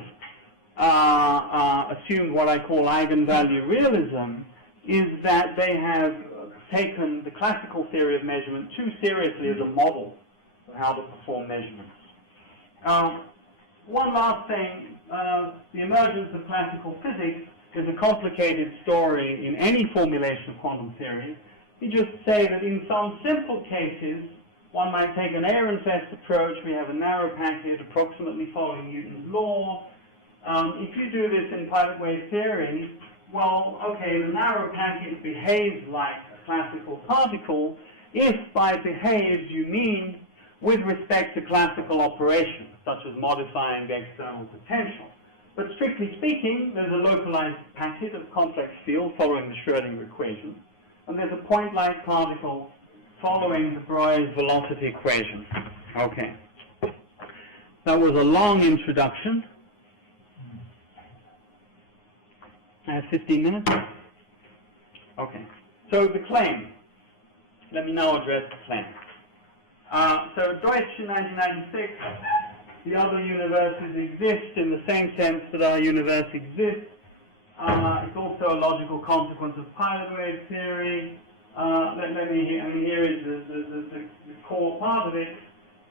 assumed what I call eigenvalue realism is that they have taken the classical theory of measurement too seriously as a model of how to perform measurements. One last thing, the emergence of classical physics is a complicated story in any formulation of quantum theory. You just say that in some simple cases, one might take an Ehrenfest approach. We have a narrow packet approximately following Newton's law. If you do this in pilot wave theory, well, okay, the narrow packet behaves like a classical particle if by behaves you mean with respect to classical operations, such as modifying the external potential. But strictly speaking, there's a localized packet of complex field following the Schrödinger equation, and there's a point-like particle following the Breuil's velocity equation. Okay. That was a long introduction. I have 15 minutes? Okay. So the claim. Let me now address the claim. So Deutsch in 1996, the other universes exist in the same sense that our universe exists. It's also a logical consequence of pilot wave theory. Here is the core part of it.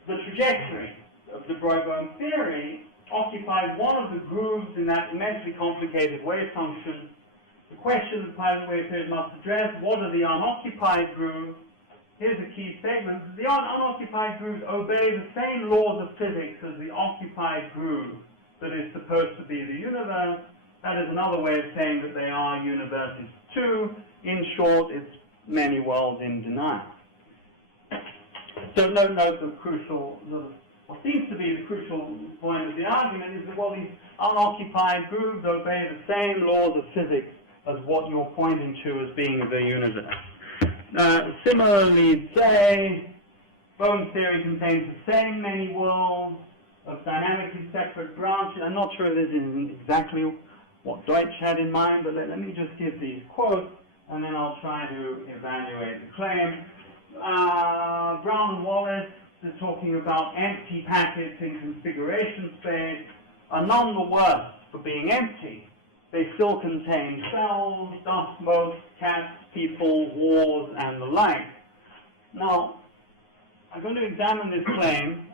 The trajectory of the Breuil theory occupies one of the grooves in that immensely complicated wave function. The question the pilot wave theory must address: what are the unoccupied grooves? Here's a key statement. The unoccupied grooves obey the same laws of physics as the occupied groove that is supposed to be the universe. That is another way of saying that they are universes too. In short, it's many worlds in denial. So note the crucial, what seems to be the crucial point of the argument is that, well, these unoccupied grooves obey the same laws of physics as what you're pointing to as being the universe. Similarly, say, Bohm theory contains the same many worlds of dynamically separate branches. I'm not sure this is exactly what Deutsch had in mind, but let me just give these quotes, and then I'll try to evaluate the claim. Brown and Wallace are talking about empty packets in configuration space are none the worse for being empty. They still contain cells, dust motes, cats, people, wars, and the like. Now, I'm going to examine this claim.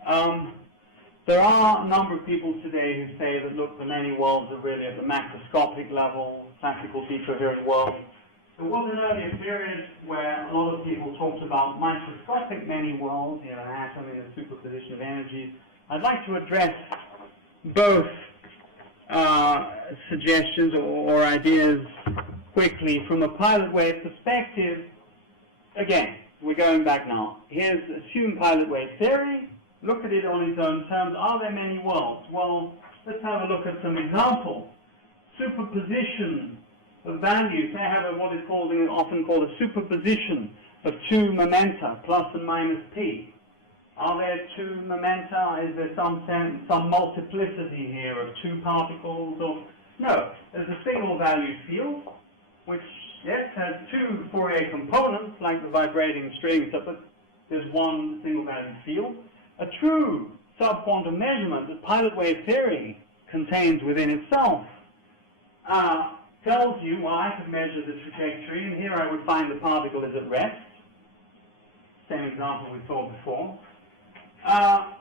There are a number of people today who say that, look, the many worlds are really at the macroscopic level, classical decoherent worlds. There was an earlier period where a lot of people talked about microscopic many worlds, an atom in a superposition of energies. I'd like to address both suggestions or ideas quickly from a pilot wave perspective. Again, we're going back now. Here's assume pilot wave theory. Look at it on its own terms. Are there many worlds? Well, let's have a look at some examples. Superposition of values. They have what is often called a superposition of two momenta, plus and minus p. Are there two momenta? Is there some multiplicity here of two particles? Or no, there's a single value field, which yes has two Fourier components like the vibrating strings, but there's one single value field. A true subquantum measurement that pilot wave theory contains within itself tells you, well, I could measure the trajectory, and here I would find the particle is at rest. Same example we saw before.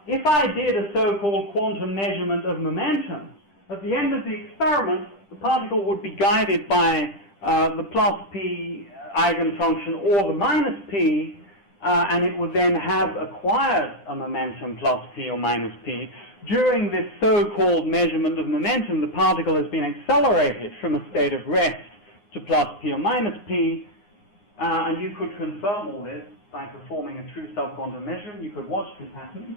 If I did a so-called quantum measurement of momentum, at the end of the experiment, the particle would be guided by the plus p eigenfunction or the minus p, and it would then have acquired a momentum plus p or minus p. During this so-called measurement of momentum, the particle has been accelerated from a state of rest to plus p or minus p, and you could confirm all this by performing a true subquantum measurement. You could watch this happen.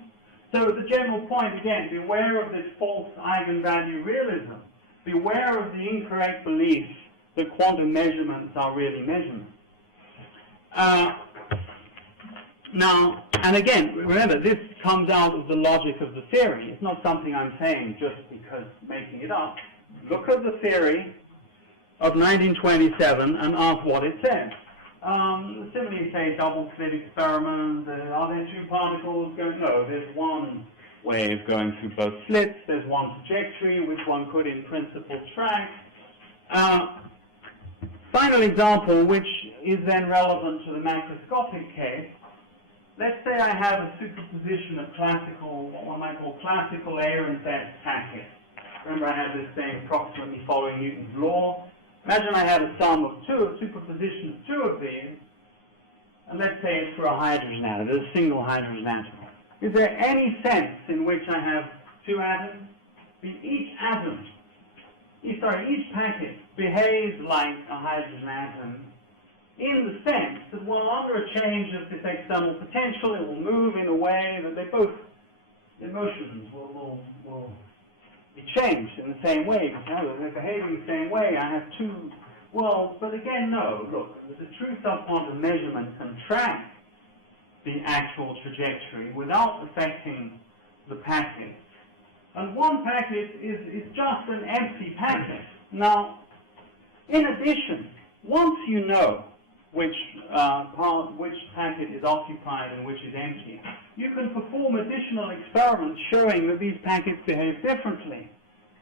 So the general point, again, beware of this false eigenvalue realism. Beware of the incorrect belief that quantum measurements are really measurements. Now, and again, remember, this comes out of the logic of the theory. It's not something I'm saying just because making it up. Look at the theory of 1927 and ask what it says. Similarly, say, double slit experiment. Are there two particles going? No, there's one wave going through both slits. There's one trajectory, which one could, in principle, track. Final example, which is then relevant to the macroscopic case. Let's say I have a superposition of classical, what one might call classical Ehrenfest packets. Remember, I have this thing approximately following Newton's law. Imagine I have a sum of a superposition of two of these, and let's say it's for a hydrogen atom, a single hydrogen atom. Is there any sense in which I have two atoms? Each packet behaves like a hydrogen atom in the sense that, well, under a change of this external potential, it will move in a way that they both, emotions will be changed in the same way, because they're behaving the same way. I have two worlds, but again, no. Look, the true subquantum measurement can track the actual trajectory without affecting the packet. And one packet is just an empty packet. Now, in addition, once you know which packet is occupied and which is empty, you can perform additional experiments showing that these packets behave differently.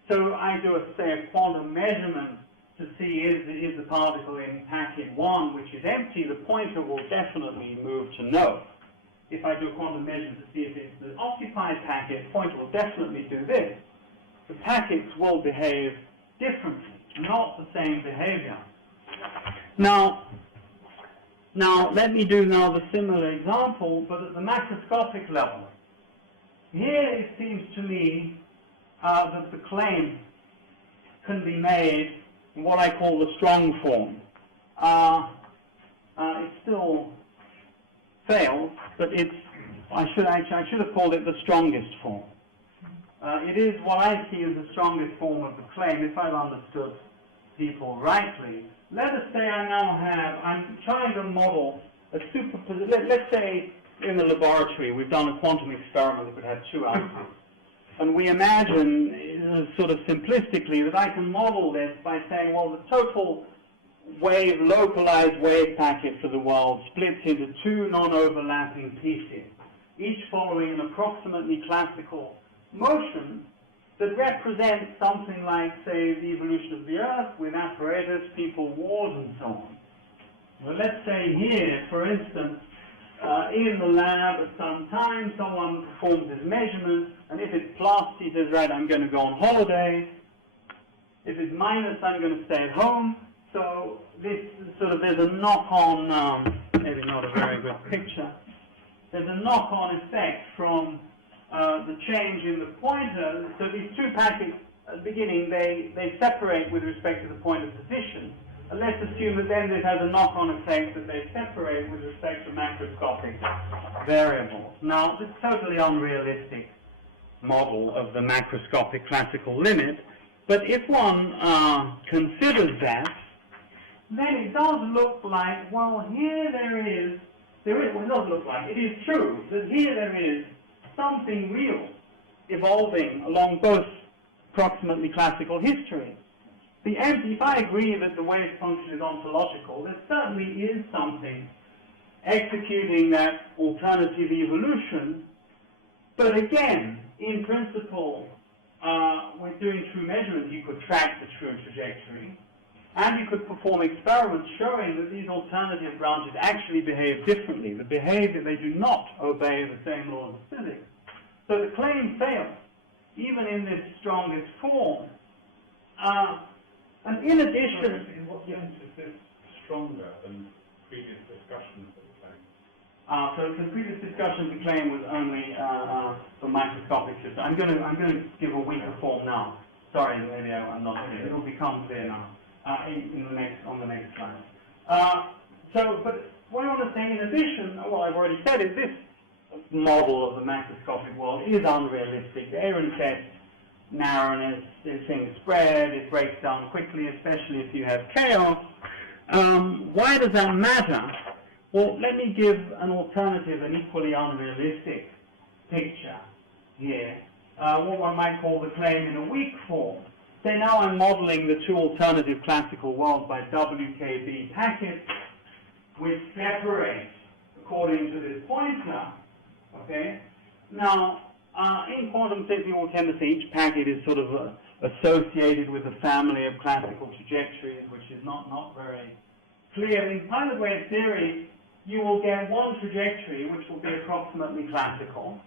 So I do, say, a quantum measurement to see is the particle in packet 1, which is empty, the pointer will definitely move to no. If I do a quantum measurement to see if it's the occupied packet, the pointer will definitely do this. The packets will behave differently, not the same behavior. Now let me do now the similar example, but at the macroscopic level. Here it seems to me that the claim can be made in what I call the strong form. It still fails, but I should have called it the strongest form. It is what I see as the strongest form of the claim, if I've understood people rightly. Let us say I'm trying to model a superposition. Let's say in the laboratory we've done a quantum experiment that would have two outputs. And we imagine, sort of simplistically, that I can model this by saying, well, the total localized wave packet for the world splits into two non-overlapping pieces, each following an approximately classical motion that represents something like, say, the evolution of the Earth with apparatus, people, wars, and so on. Well, let's say here, for instance, in the lab at some time, someone performs his measurements, and if it's plus, he says, right, I'm going to go on holiday. If it's minus, I'm going to stay at home. So this there's a knock-on, maybe not a very good picture, there's a knock-on effect from the change in the pointer. So these two packets at the beginning, they separate with respect to the pointer position. And let's assume that then this has a knock-on effect that they separate with respect to macroscopic variables. Now, this is a totally unrealistic model of the macroscopic classical limit, but if one considers that, then it does look like, well, here well, it does look like, it is true that here there is something real evolving along both approximately classical histories. If I agree that the wave function is ontological, there certainly is something executing that alternative evolution, but again, in principle, with doing true measurements, you could track the true trajectory, and you could perform experiments showing that these alternative branches actually behave differently. They do not obey the same laws of physics. So the claim fails, even in this strongest form. And in addition... In what sense is this stronger than previous discussions of the claim? So the previous discussion of the claim was only for microscopic systems. I'm going to give a weaker form now. Sorry, maybe I'm not clear. It will become clear now on the next slide. But what I want to say in addition, what I've already said, is this model of the macroscopic world is unrealistic. The Ehrenfest narrowness, things spread, it breaks down quickly, especially if you have chaos. Why does that matter? Well, let me give an alternative and equally unrealistic picture here. What one might call the claim in a weak form. Say now I'm modeling the two alternative classical worlds by WKB packets, which separate according to this pointer. Okay? Now, in quantum physical chemistry, each packet is sort of associated with a family of classical trajectories, which is not very clear. In pilot wave theory, you will get one trajectory, which will be approximately classical.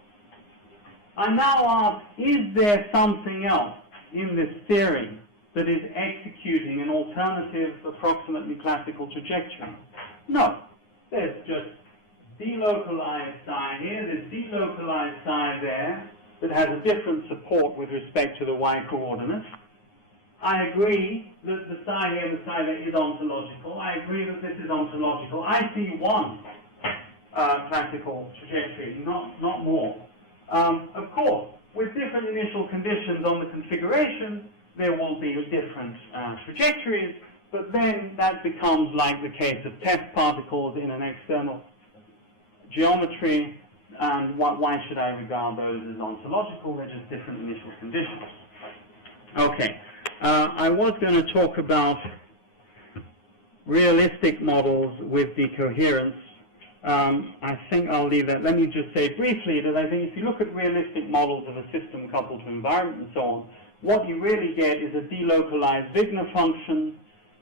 I now ask, is there something else in this theory that is executing an alternative, approximately classical trajectory? No. There's just delocalized psi here, there's delocalized psi there, that has a different support with respect to the y-coordinates. I agree that the psi here and the psi there is ontological. I agree that this is ontological. I see one classical trajectory, not more. Of course, with different initial conditions on the configuration, there will be different trajectories, but then that becomes like the case of test particles in an external geometry, and why should I regard those as ontological? They're just different initial conditions. Okay, I was going to talk about realistic models with decoherence. I think I'll leave that. Let me just say briefly that I think if you look at realistic models of a system coupled to environment and so on, what you really get is a delocalized Wigner function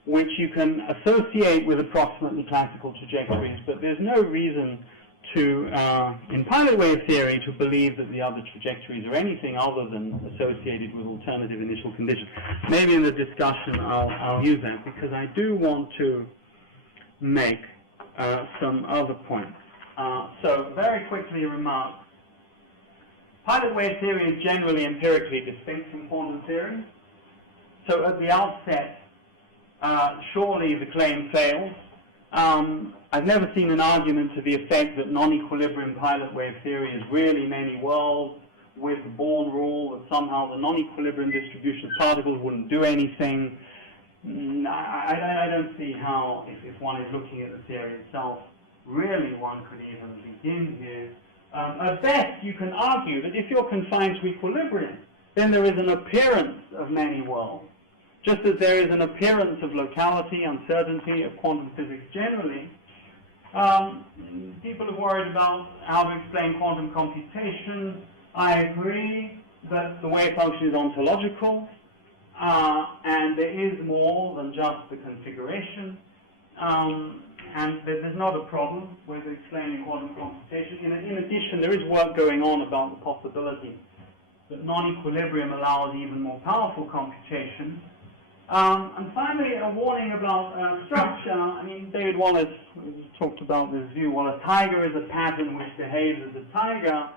which you can associate with approximately classical trajectories, but there's no reason to, in pilot wave theory, to believe that the other trajectories are anything other than associated with alternative initial conditions. Maybe in the discussion I'll use that, because I do want to make some other points. So very quickly a remark. Pilot wave theory is generally empirically distinct from quantum theory. So at the outset, surely the claim fails. I've never seen an argument to the effect that non-equilibrium pilot wave theory is really many worlds with the Born rule, that somehow the non-equilibrium distribution of particles wouldn't do anything. I don't see how, if one is looking at the theory itself, really one could even begin here. At best, you can argue that if you're confined to equilibrium, then there is an appearance of many worlds. Just as there is an appearance of locality, uncertainty, of quantum physics generally. People are worried about how to explain quantum computation. I agree that the wave function is ontological, and there is more than just the configuration. And there's not a problem with explaining quantum computation. In addition, there is work going on about the possibility that non-equilibrium allows even more powerful computation. And finally, a warning about structure. I mean, David Wallace talked about this view. Well, a tiger is a pattern which behaves as a tiger.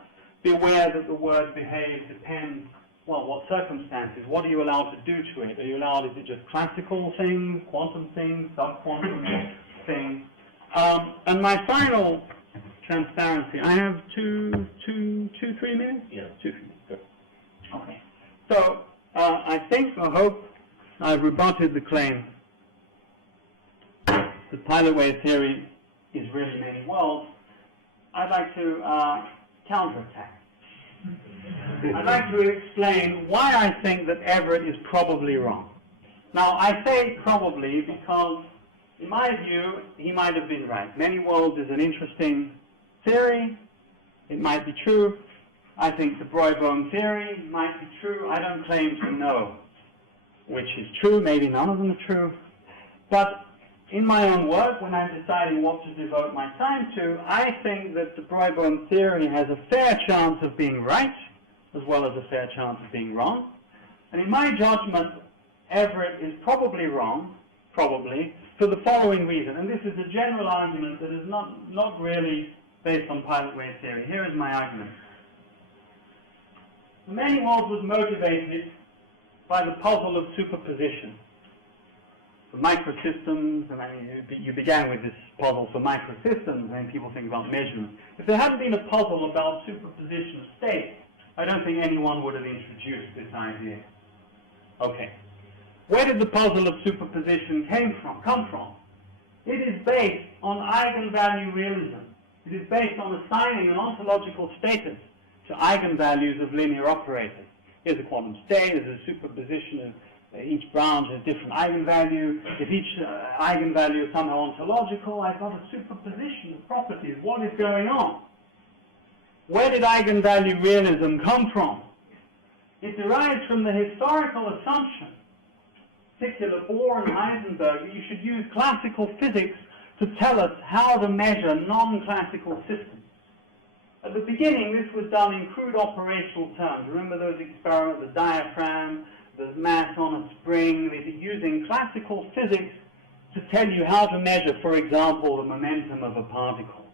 Beware that the word behave depends, well, what circumstances? What are you allowed to do to it? Are you allowed, is it just classical things, quantum things, sub-quantum things? And my final transparency, I have 3 minutes? Yeah. 2, 3 minutes, good. Okay. So, I think, I hope, I've rebutted the claim that pilot wave theory is really many worlds. I'd like to counterattack. I'd like to explain why I think that Everett is probably wrong. Now, I say probably because, in my view, he might have been right. Many worlds is an interesting theory. It might be true. I think the Broglie theory might be true. I don't claim to know which is true. Maybe none of them are true. But in my own work, when I'm deciding what to devote my time to, I think that the Broglie theory has a fair chance of being right, as well as a fair chance of being wrong. And in my judgment, Everett is probably wrong, probably, for the following reason. And this is a general argument that is not really based on pilot wave theory. Here is my argument. The many worlds was motivated by the puzzle of superposition. For microsystems, and I mean, you began with this puzzle for microsystems, and people think about measurements. If there hadn't been a puzzle about superposition of states, I don't think anyone would have introduced this idea. Okay. Where did the puzzle of superposition come from? It is based on eigenvalue realism. It is based on assigning an ontological status to eigenvalues of linear operators. Here's a quantum state, there's a superposition of each branch has different eigenvalue. If each eigenvalue is somehow ontological, I've got a superposition of properties. What is going on? Where did eigenvalue realism come from? It derives from the historical assumption, particular Bohr and Heisenberg, that you should use classical physics to tell us how to measure non-classical systems. At the beginning, this was done in crude operational terms. Remember those experiments, the diaphragm, the mass on a spring, using classical physics to tell you how to measure, for example, the momentum of a particle.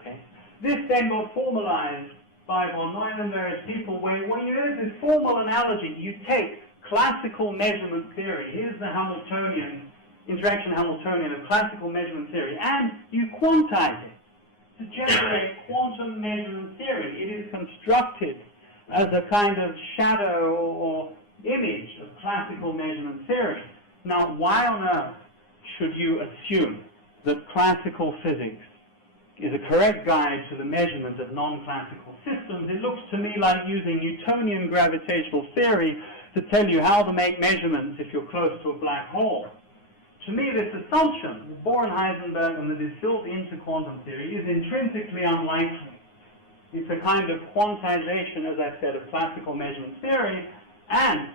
Okay? This then got formalized by von Neumann and various people, where when you use this formal analogy, you take classical measurement theory, here's the Hamiltonian, interaction Hamiltonian of classical measurement theory, and you quantize it to generate quantum measurement theory. It is constructed as a kind of shadow or image of classical measurement theory. Now, why on earth should you assume that classical physics is a correct guide to the measurement of non-classical systems? It looks to me like using Newtonian gravitational theory to tell you how to make measurements if you're close to a black hole. To me, this assumption, the Bohr-Heisenberg and that is built into quantum theory, is intrinsically unlikely. It's a kind of quantization, as I said, of classical measurement theory. And,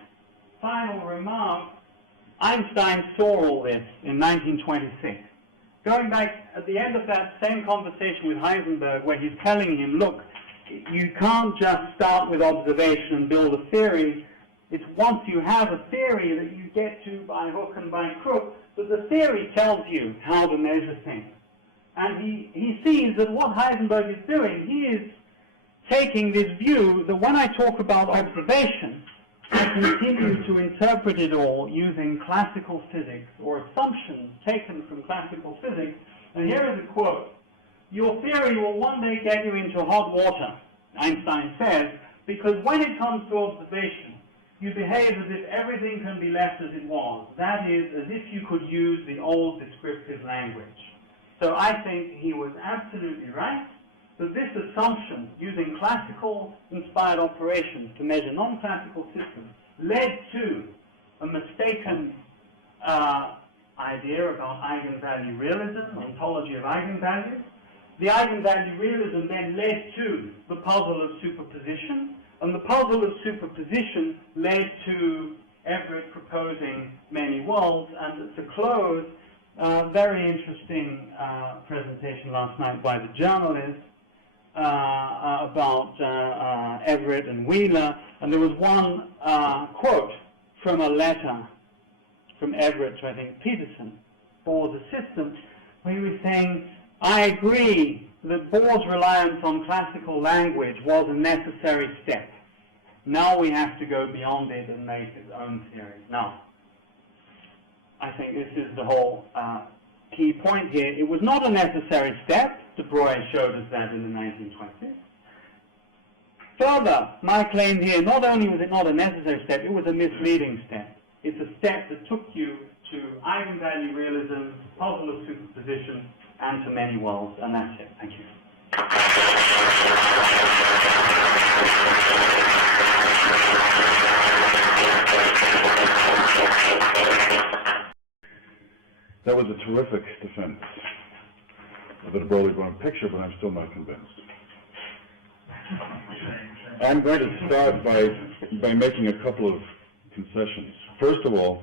final remark, Einstein saw all this in 1926. Going back at the end of that same conversation with Heisenberg, where he's telling him, look, you can't just start with observation and build a theory. It's once you have a theory that you get to by hook and by crook, but the theory tells you how to measure things. And he sees that what Heisenberg is doing, he is taking this view that when I talk about observation, I continue to interpret it all using classical physics or assumptions taken from classical physics. And here is a quote. Your theory will one day get you into hot water, Einstein says, because when it comes to observation, you behave as if everything can be left as it was. That is, as if you could use the old descriptive language. So I think he was absolutely right that this assumption, using classical-inspired operations to measure non-classical systems, led to a mistaken idea about eigenvalue realism, ontology of eigenvalues. The eigenvalue realism then led to the puzzle of superposition, and the puzzle of superposition led to Everett proposing many worlds. And to close, very interesting presentation last night by the journalist about Everett and Wheeler, and there was one quote from a letter from Everett to, I think, Peterson, Bohr's assistant, where he was saying, I agree that Bohr's reliance on classical language was a necessary step. Now we have to go beyond it and make his own theory. Now, I think this is the whole key point here. It was not a necessary step. De Broglie showed us that in the 1920s. Further, my claim here, not only was it not a necessary step, it was a misleading step. It's a step that took you to eigenvalue realism, puzzle of superposition, and to many worlds, and that's it. Thank you. That was a terrific defense of the de Broglie picture, but I'm still not convinced. I'm going to start by making a couple of concessions. First of all,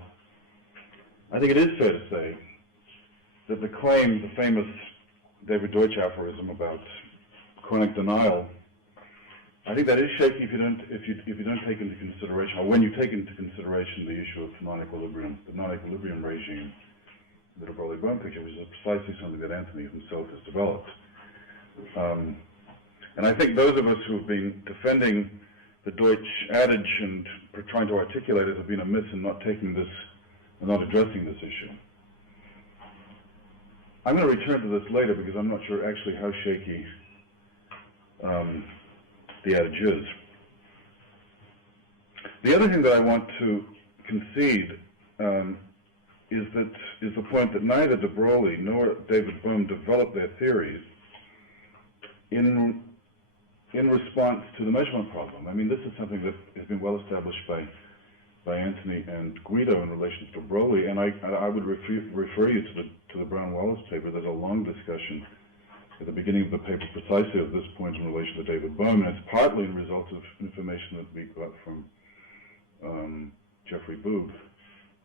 I think it is fair to say that the claim, the famous David Deutsch aphorism about chronic denial, I think that is shaky if you don't take into consideration, or when you take into consideration the issue of non-equilibrium, the non-equilibrium regime, the de Broglie picture, which is precisely something that Antony himself has developed. And I think those of us who have been defending the Deutsch adage and trying to articulate it have been amiss in not taking this, and not addressing this issue. I'm going to return to this later because I'm not sure actually how shaky the adage is. The other thing that I want to concede is the point that neither de Broglie nor David Bohm developed their theories in response to the measurement problem. I mean, this is something that has been well established by Antony and Guido in relation to de Broglie, and I would refer you to the Brown-Wallace paper. There's a long discussion at the beginning of the paper precisely at this point in relation to David Bohm, and it's partly a result of information that we got from Jeffrey Booth,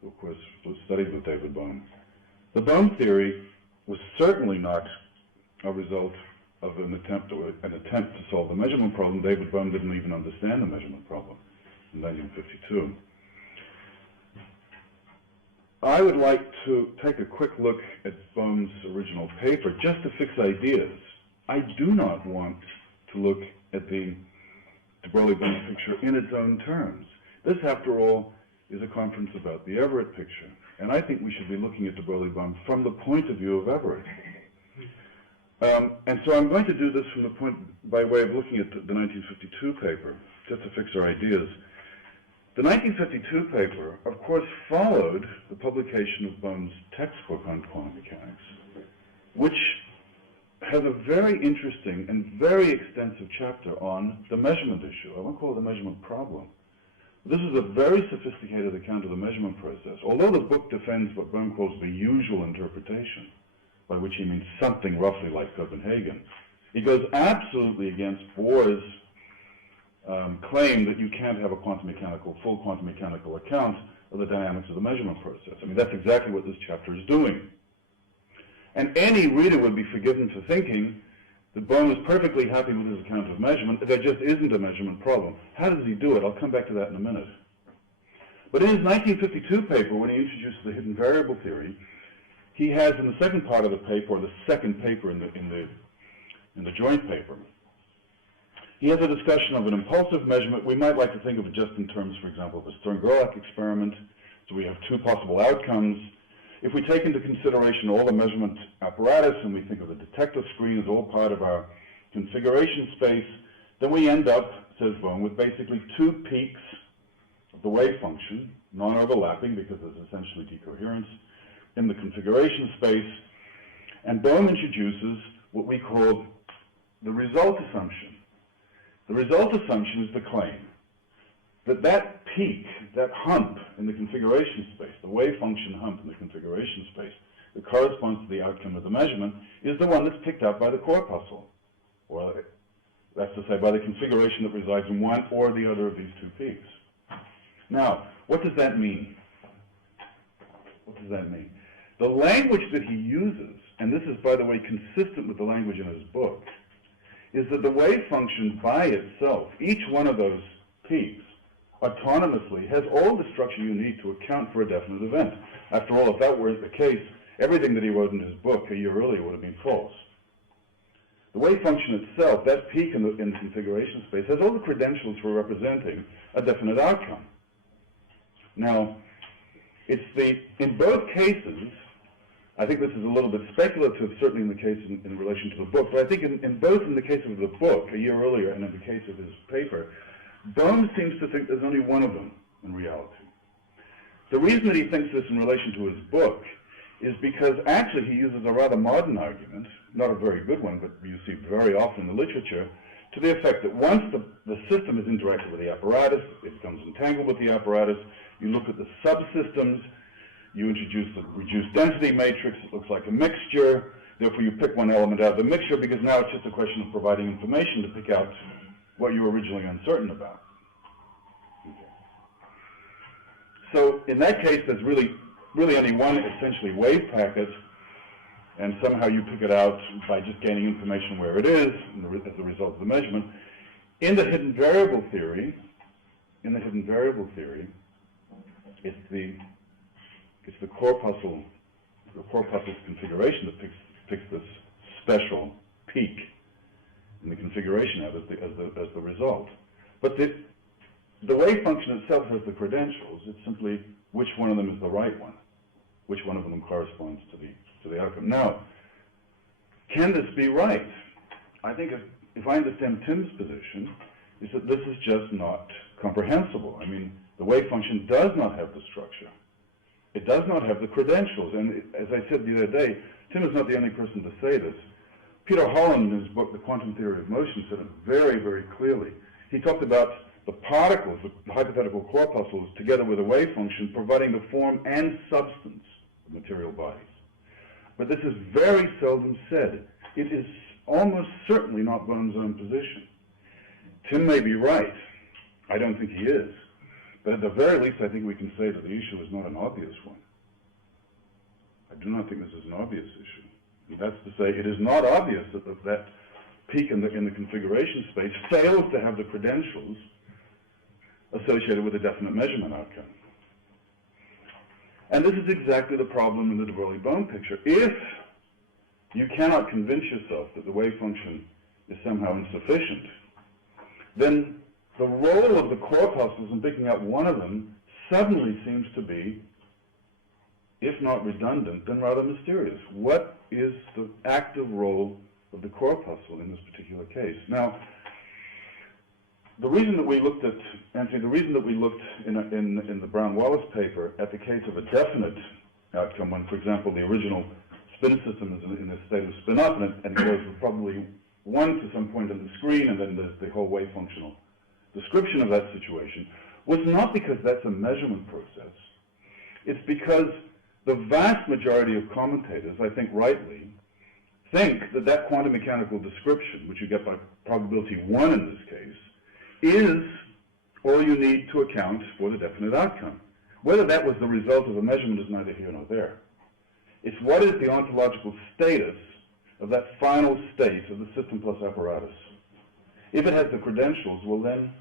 who of course was studied with David Bohm. The Bohm theory was certainly not a result of an attempt to solve the measurement problem. David Bohm didn't even understand the measurement problem in 1952. I would like to take a quick look at Bohm's original paper just to fix ideas. I do not want to look at the de Broglie-Bohm picture in its own terms. This, after all, is a conference about the Everett picture, and I think we should be looking at de Broglie-Bohm from the point of view of Everett. And so I'm going to do this from the point, by way of looking at the 1952 paper, just to fix our ideas. The 1952 paper, of course, followed the publication of Bohm's textbook on quantum mechanics, which has a very interesting and very extensive chapter on the measurement issue. I won't call it the measurement problem. This is a very sophisticated account of the measurement process. Although the book defends what Bohm calls the usual interpretation, by which he means something roughly like Copenhagen, he goes absolutely against Bohr's claim that you can't have a full quantum mechanical account of the dynamics of the measurement process. I mean, that's exactly what this chapter is doing. And any reader would be forgiven for thinking that Bohm is perfectly happy with his account of measurement, that there just isn't a measurement problem. How does he do it? I'll come back to that in a minute. But in his 1952 paper, when he introduced the hidden variable theory, he has in the second part of the paper, or the second paper in the joint paper, he has a discussion of an impulsive measurement. We might like to think of it just in terms, for example, of a Stern-Gerlach experiment. So we have two possible outcomes. If we take into consideration all the measurement apparatus and we think of the detector screen as all part of our configuration space, then we end up, says Bohm, with basically two peaks of the wave function, non-overlapping because there's essentially decoherence in the configuration space. And Bohm introduces what we call the result assumption. The result assumption is the claim that that peak, that hump in the configuration space, the wave function hump in the configuration space that corresponds to the outcome of the measurement, is the one that's picked up by the corpuscle, or that's to say by the configuration that resides in one or the other of these two peaks. Now, what does that mean? What does that mean? The language that he uses, and this is, by the way, consistent with the language in his book, is that the wave function by itself, each one of those peaks, autonomously has all the structure you need to account for a definite event. After all, if that weren't the case, everything that he wrote in his book a year earlier would have been false. The wave function itself, that peak in the configuration space, has all the credentials for representing a definite outcome. Now, in both cases, I think this is a little bit speculative, certainly in the case in relation to the book, but I think in both in the case of the book a year earlier and in the case of his paper, Bohm seems to think there's only one of them in reality. The reason that he thinks this in relation to his book is because actually he uses a rather modern argument, not a very good one, but you see very often in the literature, to the effect that once the system is interacted with the apparatus, it becomes entangled with the apparatus, you look at the subsystems, you introduce the reduced density matrix, it looks like a mixture, therefore you pick one element out of the mixture because now it's just a question of providing information to pick out what you were originally uncertain about. Okay. So in that case, there's really only one essentially wave packet, and somehow you pick it out by just gaining information where it is as a result of the measurement. In the hidden variable theory, it's the corpuscle's configuration that picks this special peak in the configuration as the result. But the wave function itself has the credentials. It's simply which one of them is the right one, which one of them corresponds to the outcome. Now, can this be right? I think if I understand Tim's position, is that this is just not comprehensible. I mean, the wave function does not have the structure. It does not have the credentials. And as I said the other day, Tim is not the only person to say this. Peter Holland, in his book, The Quantum Theory of Motion, said it very, very clearly. He talked about the particles, the hypothetical corpuscles, together with a wave function, providing the form and substance of material bodies. But this is very seldom said. It is almost certainly not Bohm's own position. Tim may be right. I don't think he is. But at the very least, I think we can say that the issue is not an obvious one. I do not think this is an obvious issue. And that's to say, it is not obvious that peak in the configuration space fails to have the credentials associated with a definite measurement outcome. And this is exactly the problem in the de Broglie-Bohm picture. If you cannot convince yourself that the wave function is somehow insufficient, then the role of the corpuscles in picking out one of them suddenly seems to be, if not redundant, then rather mysterious. What is the active role of the corpuscle in this particular case? Now, the reason that we looked at, Antony, the reason that we looked in the Brown-Wallace paper at the case of a definite outcome, when, for example, the original spin system is in a state of spin up, and it goes with probably 1 to some point on the screen, and then there's the whole wave functional description of that situation, was not because that's a measurement process. It's because the vast majority of commentators, I think rightly, think that that quantum mechanical description, which you get by probability 1 in this case, is all you need to account for the definite outcome. Whether that was the result of a measurement is neither here nor there. It's what is the ontological status of that final state of the system plus apparatus. If it has the credentials, well then,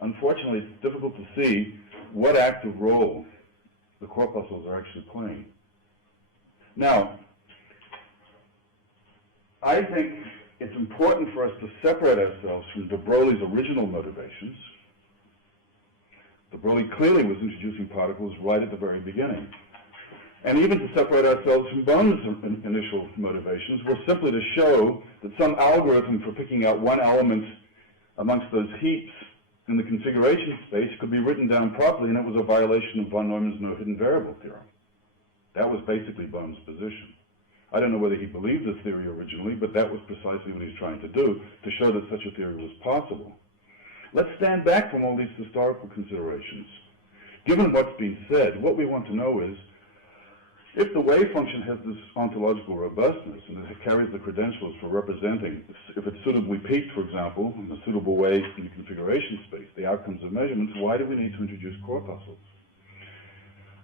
unfortunately, it's difficult to see what active role the corpuscles are actually playing. Now, I think it's important for us to separate ourselves from de Broglie's original motivations. De Broglie clearly was introducing particles right at the very beginning. And even to separate ourselves from Bohm's initial motivations were simply to show that some algorithm for picking out one element amongst those heaps in the configuration space could be written down properly, and it was a violation of von Neumann's no hidden variable theorem. That was basically Bohm's position. I don't know whether he believed this theory originally, but that was precisely what he's trying to do, to show that such a theory was possible. Let's stand back from all these historical considerations. Given what's been said, what we want to know is, if the wave function has this ontological robustness and it carries the credentials for representing, if it's suitably peaked, for example, in a suitable way in the configuration space, the outcomes of measurements, why do we need to introduce corpuscles?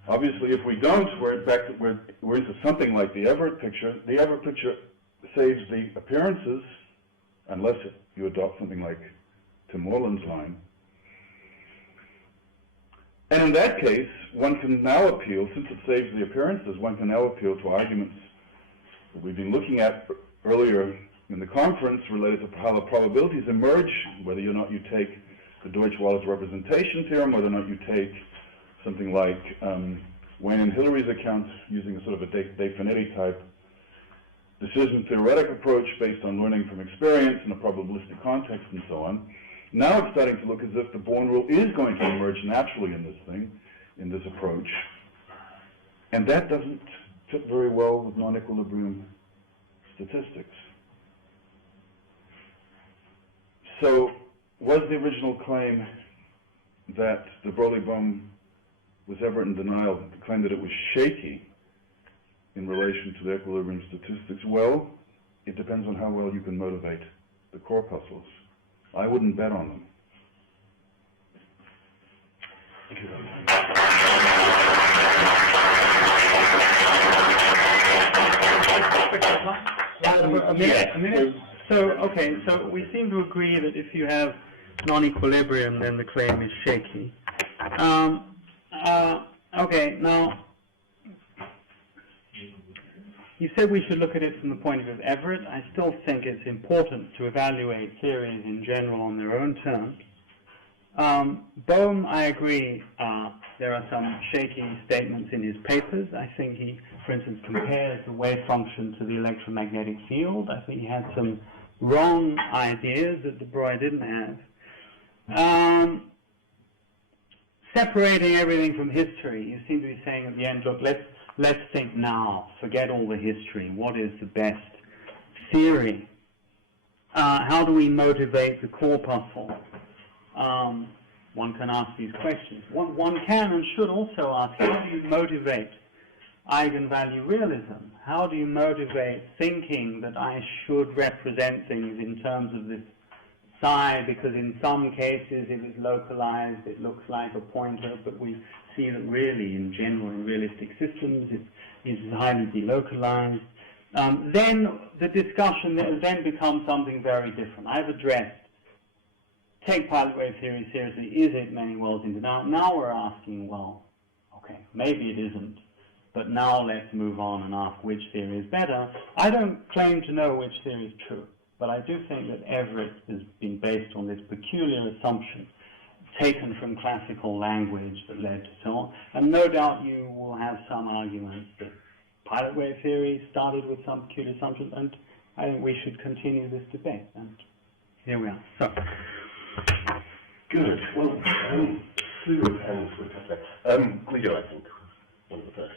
Obviously, if we don't, we're into something like the Everett picture. The Everett picture saves the appearances, unless you adopt something like Tim Moreland's line. And in that case, one can now appeal, since it saves the appearances, one can now appeal to arguments that we've been looking at earlier in the conference related to how the probabilities emerge, whether or not you take the Deutsch-Wallace representation theorem, whether or not you take something like Wayne and Hillary's account using a sort of a De Finetti type decision theoretic approach based on learning from experience in a probabilistic context and so on. Now it's starting to look as if the Born rule is going to emerge naturally in this thing, in this approach. And that doesn't fit very well with non-equilibrium statistics. So was the original claim that de Broglie-Bohm was ever in denial, the claim that it was shaky in relation to the equilibrium statistics? Well, it depends on how well you can motivate the corpuscles. I wouldn't bet on them. Thank you. A minute. So, okay, so we seem to agree that if you have non-equilibrium, then the claim is shaky. Okay, now, you said we should look at it from the point of view of Everett. I still think it's important to evaluate theories in general on their own terms. Bohm, I agree, there are some shaky statements in his papers. I think he, for instance, compares the wave function to the electromagnetic field. I think he had some wrong ideas that de Broglie didn't have. Separating everything from history, you seem to be saying at the end, look, let's think now, forget all the history. What is the best theory? How do we motivate the corpuscle? One can ask these questions. One can and should also ask, how do you motivate eigenvalue realism? How do you motivate thinking that I should represent things in terms of this psi, because in some cases if it's localized it looks like a pointer, but we see that really in general in realistic systems it's highly delocalized. Then the discussion then becomes something very different. I've addressed, take pilot wave theory seriously, is it many worlds into now? Now we're asking, well, okay, maybe it isn't, but now let's move on and ask which theory is better. I don't claim to know which theory is true, but I do think that Everett has been based on this peculiar assumption taken from classical language that led to so on. And no doubt you will have some arguments that pilot wave theory started with some peculiar assumptions, and I think we should continue this debate. And here we are. So, Good. Well, slew of hands were up there. Guido, I think, one of the first.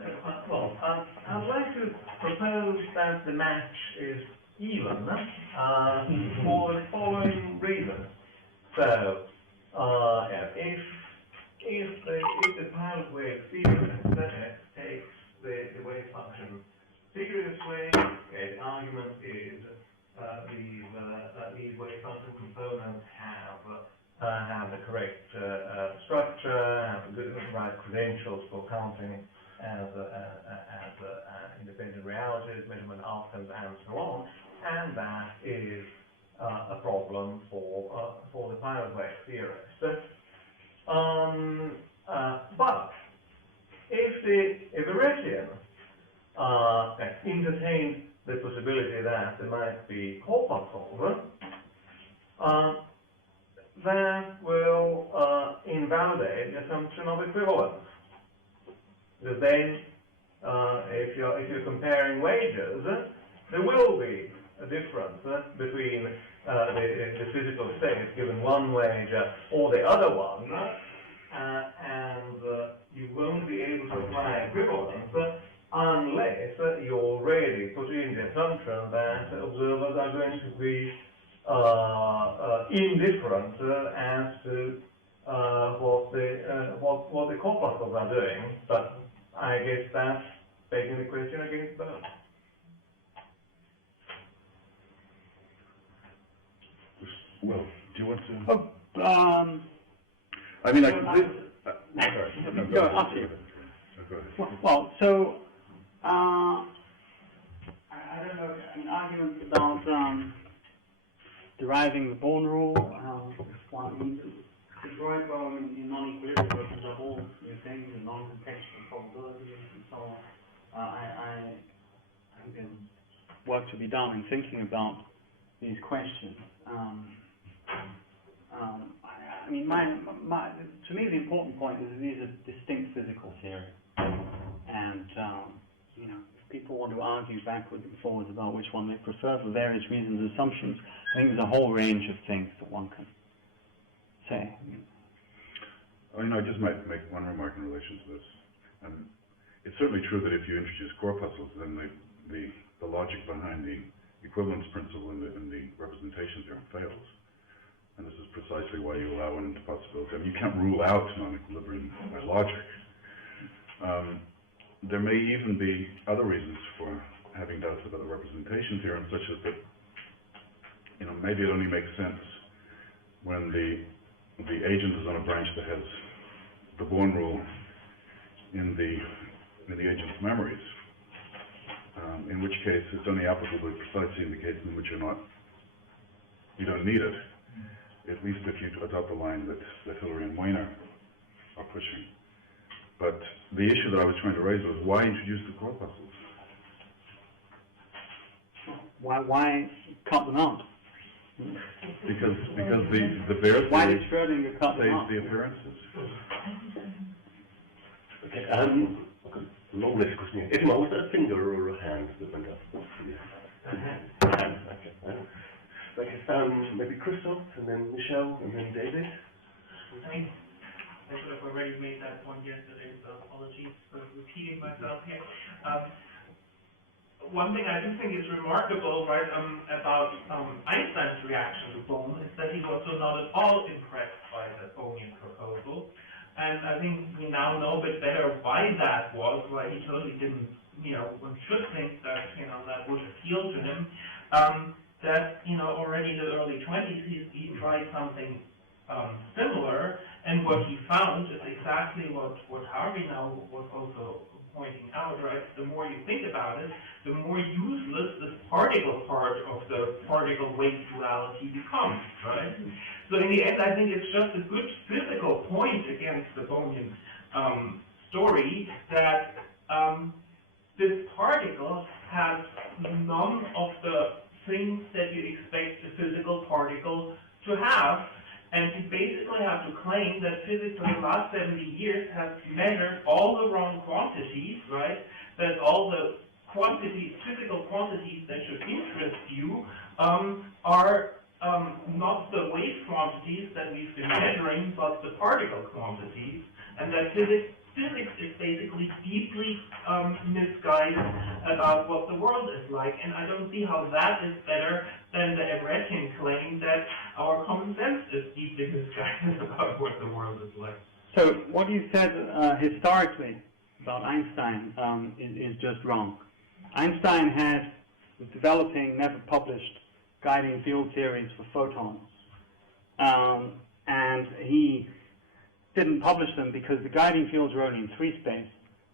I'd like to propose that the match is even for the following reason. So, if the pilot wave theory takes the wave function seriously, the argument is these wave function components have the correct structure, have the right credentials for counting as independent realities, measurement outcomes, and so on, and that is a problem for the pilot wave theorist. But if the Everettian entertained the possibility that there might be corpuscles, that will invalidate the assumption of equivalence. Because then, if you're comparing wages, there will be a difference between the physical state given one wage or the other one, and you won't be able to apply equivalence unless you already put in the assumption that observers are going to be indifferent as to what the corpuscles are doing. But I guess that's taking the question against both. Well, do you want to? I mean, sorry. Go after you. Go ahead. Well, so I don't know. An argument about deriving the Born rule. The derive problem in non-equilibrium opens up all new things and non-contextual probabilities and so on. I think there's work to be done in thinking about these questions. I mean, to me, the important point is that these are distinct physical theories, and you know, if people want to argue backwards and forwards about which one they prefer for various reasons and assumptions, I think there's a whole range of things that one can say. I mean, I just might make one remark in relation to this. It's certainly true that if you introduce corpuscles, then the logic behind the equivalence principle in the representation theorem fails. And this is precisely why you allow into possibility. I mean, you can't rule out non-equilibrium by logic. There may even be other reasons for having doubts about the representation theorem, such as that, you know, maybe it only makes sense when the agent is on a branch that has the Born rule in the agent's memories. In which case, it's only applicable precisely in the case in which you don't need it. At least if you adopt the line that Hillary and Weiner are pushing. But the issue that I was trying to raise was, why introduce the corpuscles? Why cut them out? Because the Baer Why theory did Schrödinger cut them out? saves the appearances. Okay, long list of questions. Isma, was that a finger or a hand that went up? Yeah. Okay, maybe Christoph, and then Michelle, and then David. I mean, I sort of already made that point yesterday, so apologies for repeating myself here. One thing I do think is remarkable, right, about Einstein's reaction to Bohm is that he was so not at all impressed by the Bohmian proposal. And I think we now know a bit better why that was, why he totally didn't, you know, one should think that, you know, that would appeal to him. That, you know, already in the early 20s, he tried something similar, and what he found is exactly what Harvey now was also pointing out, right? The more you think about it, the more useless this particle part of the particle-weight duality becomes, right? So in the end, I think it's just a good physical point against the Bohmian story that this particle has none of the things that you expect a physical particle to have, and you basically have to claim that physics for the last 70 years has measured all the wrong quantities, right? That all the quantities, physical quantities that should interest you, are not the wave quantities that we've been measuring, but the particle quantities, and that physics is basically deeply misguided about what the world is like, and I don't see how that is better than the Everettian claim that our common sense is deeply misguided about what the world is like. So what you said historically about Einstein is just wrong. Einstein was developing never published guiding field theories for photons, and he didn't publish them because the guiding fields were only in 3 space.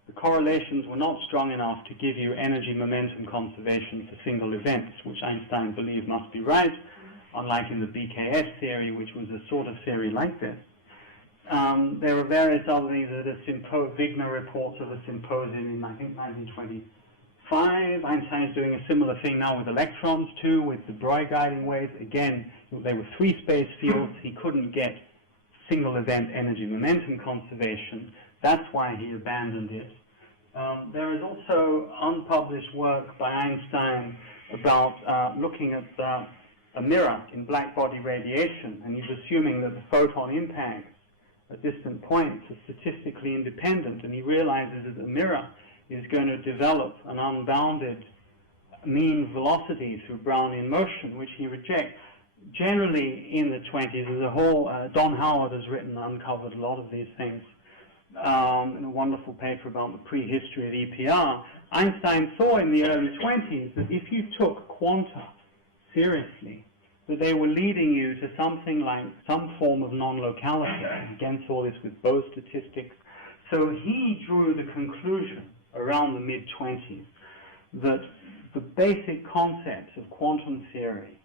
The correlations were not strong enough to give you energy momentum conservation for single events, which Einstein believed must be right, unlike in the BKS theory, which was a sort of theory like this. There were various other things. Wigner reports of a symposium in, I think, 1925. Einstein's doing a similar thing now with electrons, too, with the Broglie guiding waves. Again, they were 3 space fields. He couldn't get single event energy momentum conservation. That's why he abandoned it. There is also unpublished work by Einstein about looking at a mirror in black body radiation, and he's assuming that the photon impacts at distant points are statistically independent, and he realizes that the mirror is going to develop an unbounded mean velocity through Brownian motion, which he rejects. Generally, in the 20s, there's a whole, Don Howard has uncovered a lot of these things in a wonderful paper about the prehistory of EPR. Einstein saw in the early 20s that if you took quanta seriously, that they were leading you to something like some form of non-locality. Again, saw this with Bose statistics. So he drew the conclusion around the mid-20s that the basic concepts of quantum theory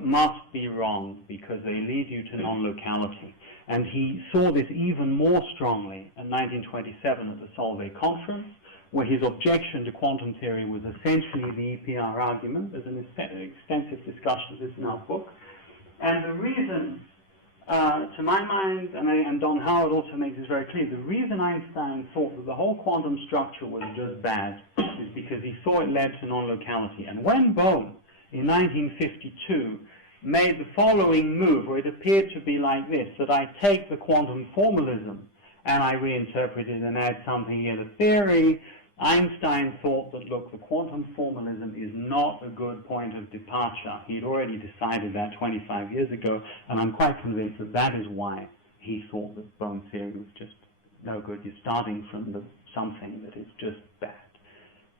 must be wrong because they lead you to non-locality. And he saw this even more strongly in 1927 at the Solvay conference, where his objection to quantum theory was essentially the EPR argument. There's an extensive discussion of this in our book. And the reason, to my mind, and Don Howard also makes this very clear, the reason Einstein thought that the whole quantum structure was just bad is because he saw it led to non-locality. And when Bohm, in 1952, made the following move, where it appeared to be like this, that I take the quantum formalism and I reinterpret it and add something here to theory, Einstein thought that, look, the quantum formalism is not a good point of departure. He had already decided that 25 years ago, and I'm quite convinced that that is why he thought that Bohm theory was just no good. You're starting from something that is just bad.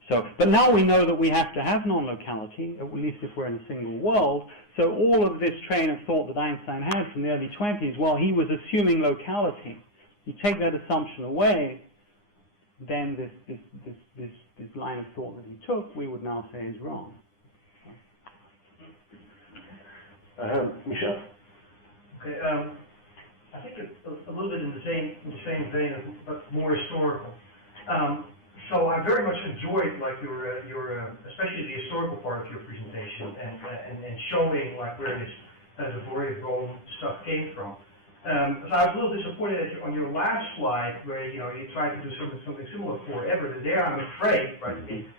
So, but now we know that we have to have non-locality, at least if we're in a single world. So all of this train of thought that Einstein had from the early 20s, well, he was assuming locality. You take that assumption away, then this line of thought that he took, we would now say is wrong. Michel? Okay, I think it's a little bit in the same vein, but more historical. So I very much enjoyed your especially the historical part of your presentation and showing where this the Butterfield stuff came from. So I was a little disappointed on your last slide where you tried to do something similar for Everett. And there, I'm afraid,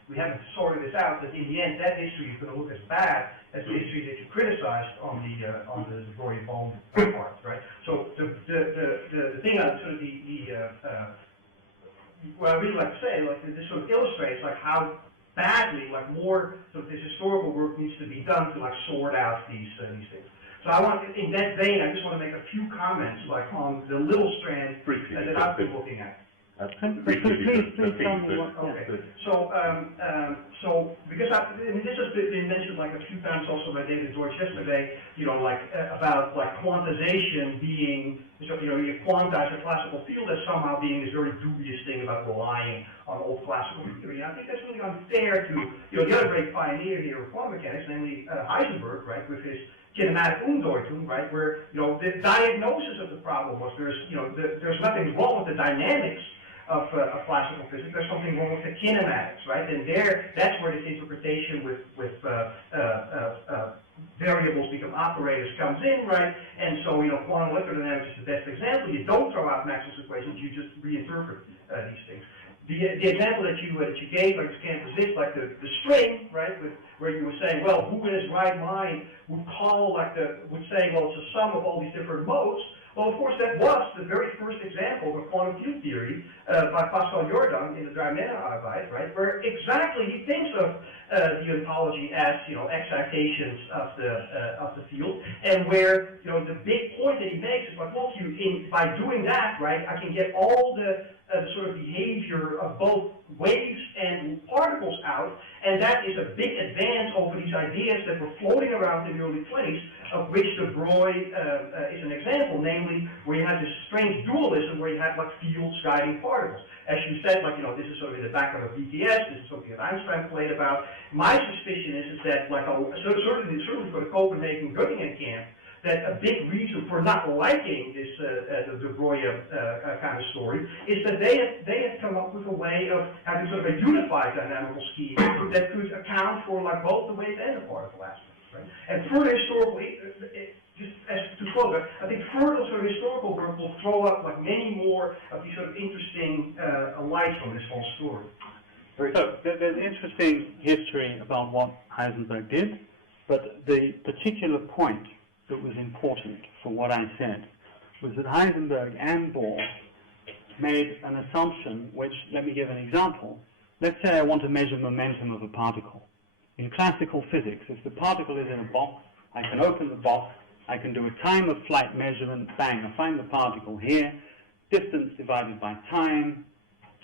we haven't sorted this out. That in the end, that history is going to look as bad as the history that you criticized on the Butterfield part, right? So the thing on sort of what I really like to say, this sort of illustrates how badly more sort of this historical work needs to be done to sort out these things. So I want, in that vein, I just want to make a few comments on the little strand that I've been looking at. Please tell me what. Okay. So because this has been mentioned a few times also by David George yesterday. About quantization being, you quantize a classical field as somehow being this very dubious thing about relying on old classical theory. And I think that's really unfair to the other great pioneer here of quantum mechanics, namely Heisenberg, right, with his kinematic Umdeutung, right, where the diagnosis of the problem was there's nothing wrong with the dynamics of classical physics. There's something wrong with the kinematics, right? And that's where this interpretation with variables become operators comes in, right? And so quantum electrodynamics is the best example. You don't throw out Maxwell's equations; you just reinterpret these things. The example that you gave, I just can't resist, like the string, right, where you were saying, well, who in his right mind would call, would say, well, it's a sum of all these different modes. Well, of course, that was the very first example of a quantum field theory by Pascal Jordan in the Drei-Männer-Arbeit, right, where exactly he thinks of the ontology as, excitations of the field, and where, the big point that he makes is like, look, by doing that, right, I can get all the sort of behavior of both waves and particles out, and that is a big advance over these ideas that were floating around in the early 20s, of which de Broglie is an example, namely where you had this strange dualism where you had like fields guiding particles. As you said, like, this is sort of in the background of BTS, this is something that Einstein played about. My suspicion is that, like, certainly for the Copenhagen Göttingen camp, that a big reason for not liking this the de Broglie kind of story is that they had come up with a way of having sort of a unified dynamical scheme that could account for like both the wave and the particle aspects. Right? And further historically, just as to quote it, I think further sort of historical work will throw up like many more of these sort of interesting lights on this whole story. So there's interesting history about what Heisenberg did, but the particular point that was important for what I said was that Heisenberg and Bohr made an assumption which, let me give an example. Let's say I want to measure momentum of a particle. In classical physics, if the particle is in a box, I can open the box, I can do a time of flight measurement, bang, I find the particle here, distance divided by time,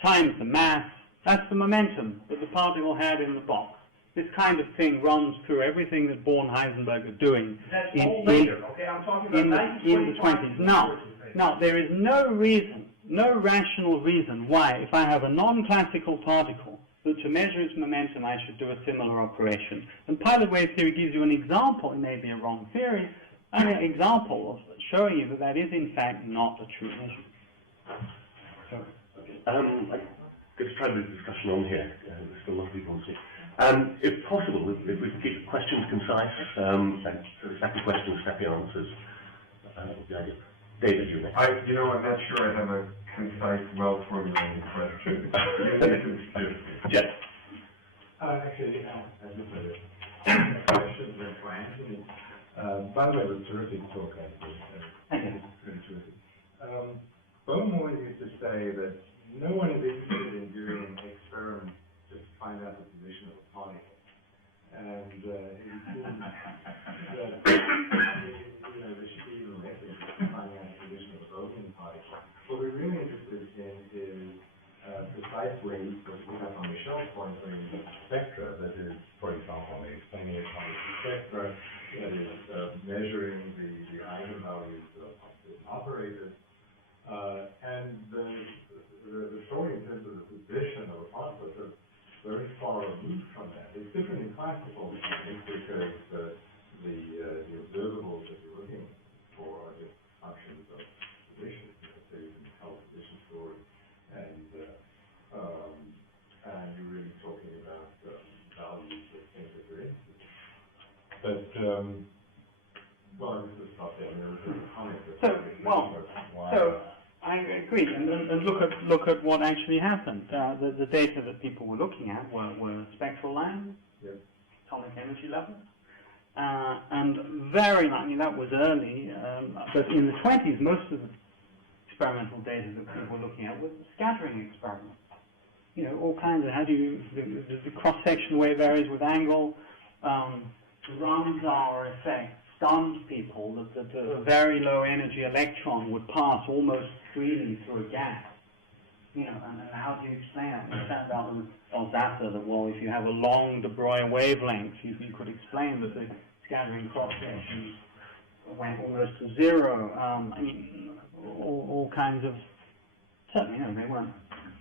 times the mass, that's the momentum that the particle had in the box. This kind of thing runs through everything that Bohr and Heisenberg are doing in the 20s. Now, there is no reason, no rational reason why, if I have a non-classical particle, that to measure its momentum I should do a similar operation. And pilot wave theory gives you an example, it may be a wrong theory, an example of showing you that that is in fact not a true measure. Let's try the discussion on here. There's still a lot of people on screen. If possible, if we could keep questions concise, and snappy questions, snappy answers, would be ideal. David, you may. I'm not sure I have a concise, well-formulated question. Jeff. Actually, as you said, questions for Antony. By the way, it was a terrific talk, Antony. Very terrific. Bohm always used to say that no one is interested in doing experiments just to find out the position of a particle. And it seems that there should be even less interest in finding out the position of a Bohmian particle. What we're really interested in is precisely what we have on Michel's point, spectra, that is, for example, explaining atomic spectra, that is measuring the eigenvalues of certain operators, and the story in terms of the position of a particle is very far removed from that. It's different in classical mechanics because the observables that you're looking for are just functions of position. So you can tell position story, and you're really talking about values of things that you're interested in. But well, I'm just stop there. There was a comment So I agree, and look at what actually happened. The data that people were looking at were spectral lines, atomic energy levels, and very much, that was early, but in the 20s, most of the experimental data that people were looking at was scattering experiments. All kinds of, the cross-section where it varies with angle, the Ramsauer effect stuns people that a very low energy electron would pass almost freely through a gas. And how do you explain that? We found out with Alsace that, well, if you have a long de Broglie wavelength, you could explain that the scattering cross-section went almost to zero. All kinds of, certainly, they weren't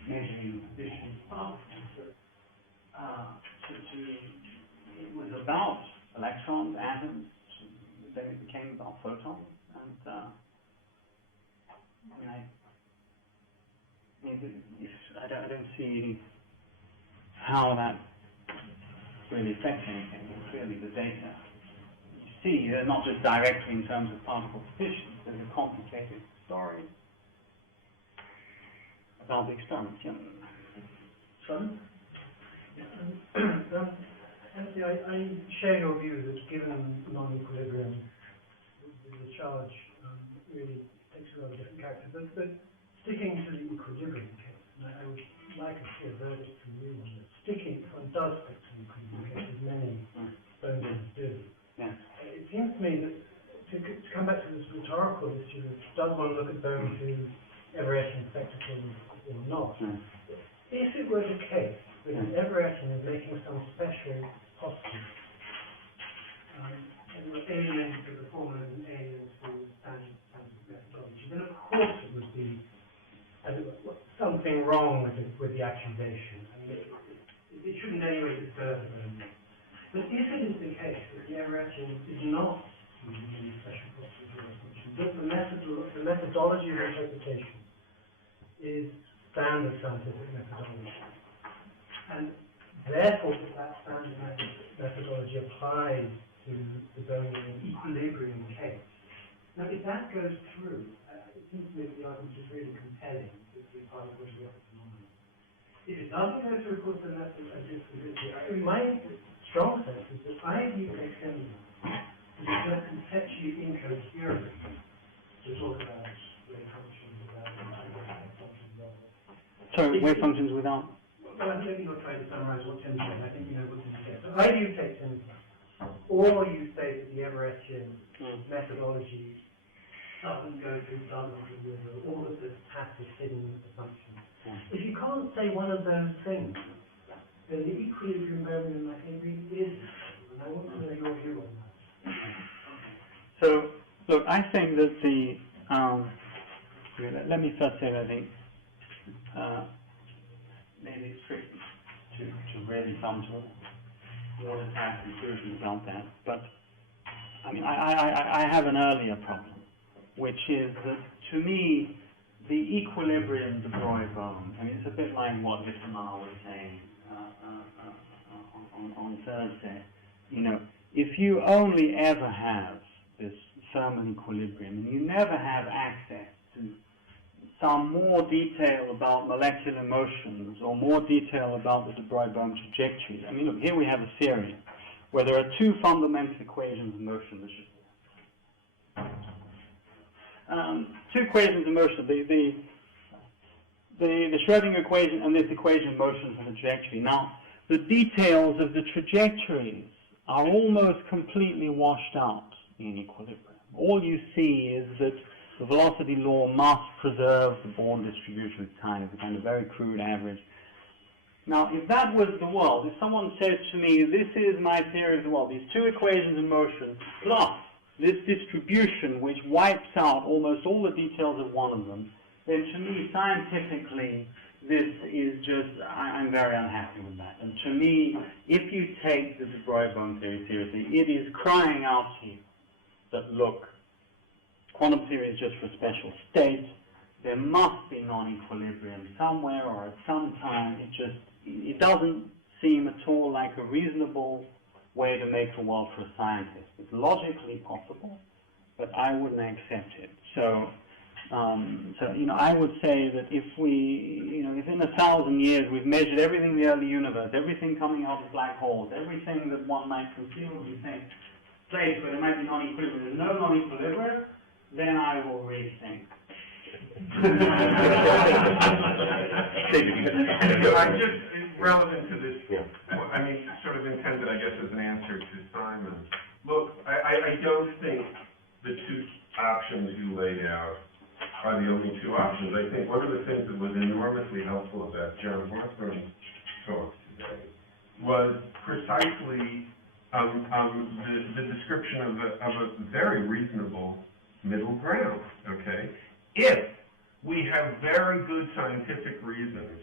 measuring addition particles. It was about electrons, atoms, then it became about photons, and I don't see how that really affects anything. Clearly, the data you see, not just directly in terms of particle position, there's a complicated story about the experiments. Son? Anthony, I share your view that given non-equilibrium, the charge really takes a rather different character. But sticking to the equilibrium case, and I would like to see a verdict from you on this. Sticking, if one does stick to the equilibrium case, as many Bowmans do, it seems to me that to come back to this rhetorical issue of does one look at Bowman to Everettian spectacles or not? If it were the case that Everettian is making some special postulate, and the alien to the formula and alien to standard methodology, then of course it would be something wrong with the accusation. I mean, it shouldn't anyway disturb them. But if it is the case that the Everettian is not using special postulate, but the methodology of interpretation is standard scientific methodology, and therefore that standard methodology applies to the Bowman equilibrium case. Now, if that goes through, it seems to me that the argument is really compelling to be part of what we have phenomenon. If it doesn't go through, of course, then that's a disability. My strong sense is that I view extending is just conceptually incoherent to talk about wave functions without functions rather. Sorry, wave functions without? Well, I think you're trying to summarize what Tim said. I think you know what Tim said. So either you take Tim's or you say that the Everettian methodology doesn't go through, doesn't deliver all of this passive hidden assumptions. If you can't say one of those things, then the equilibrium Bowman, I think, really is. And I want to know your view on that. So, look, I think that the, let me first say that I think maybe it's tricky to really come to watertight conclusions about that. But, I mean, I have an earlier problem, which is that, to me, the equilibrium de Broglie-Bohm, I mean, it's a bit like what Vittemar was saying on Thursday. You know, if you only ever have this thermal equilibrium and you never have access to some more detail about molecular motions or more detail about the de Broglie-Bohm trajectories. I mean, look, here we have a theory where there are two fundamental equations of motion. Two equations of motion, the Schrödinger equation and this equation of motion for the trajectory. Now, the details of the trajectories are almost completely washed out in equilibrium. All you see is that the velocity law must preserve the Born distribution of time as a kind of very crude average. Now, if that was the world, if someone says to me, this is my theory of the world, these two equations of motion, plus this distribution which wipes out almost all the details of one of them, then to me, scientifically, this is just, I'm very unhappy with that. And to me, if you take the de Broglie-Bohm theory seriously, it is crying out to you that, look, quantum theory is just for special states. There must be non-equilibrium somewhere or at some time. It doesn't seem at all like a reasonable way to make the world for a scientist. It's logically possible, but I wouldn't accept it. So you know, I would say that if we, you know, if in 1,000 years we've measured everything in the early universe, everything coming out of black holes, everything that one might conceivably think, place where there might be non-equilibrium, there's no non-equilibrium, then I will rethink. I'm just relevant to this, I mean, sort of intended, I guess, as an answer to Simon. Look, I don't think the two options you laid out are the only two options. I think one of the things that was enormously helpful about John Hawthorne's talk today was precisely the description of a very reasonable middle ground, okay? If we have very good scientific reasons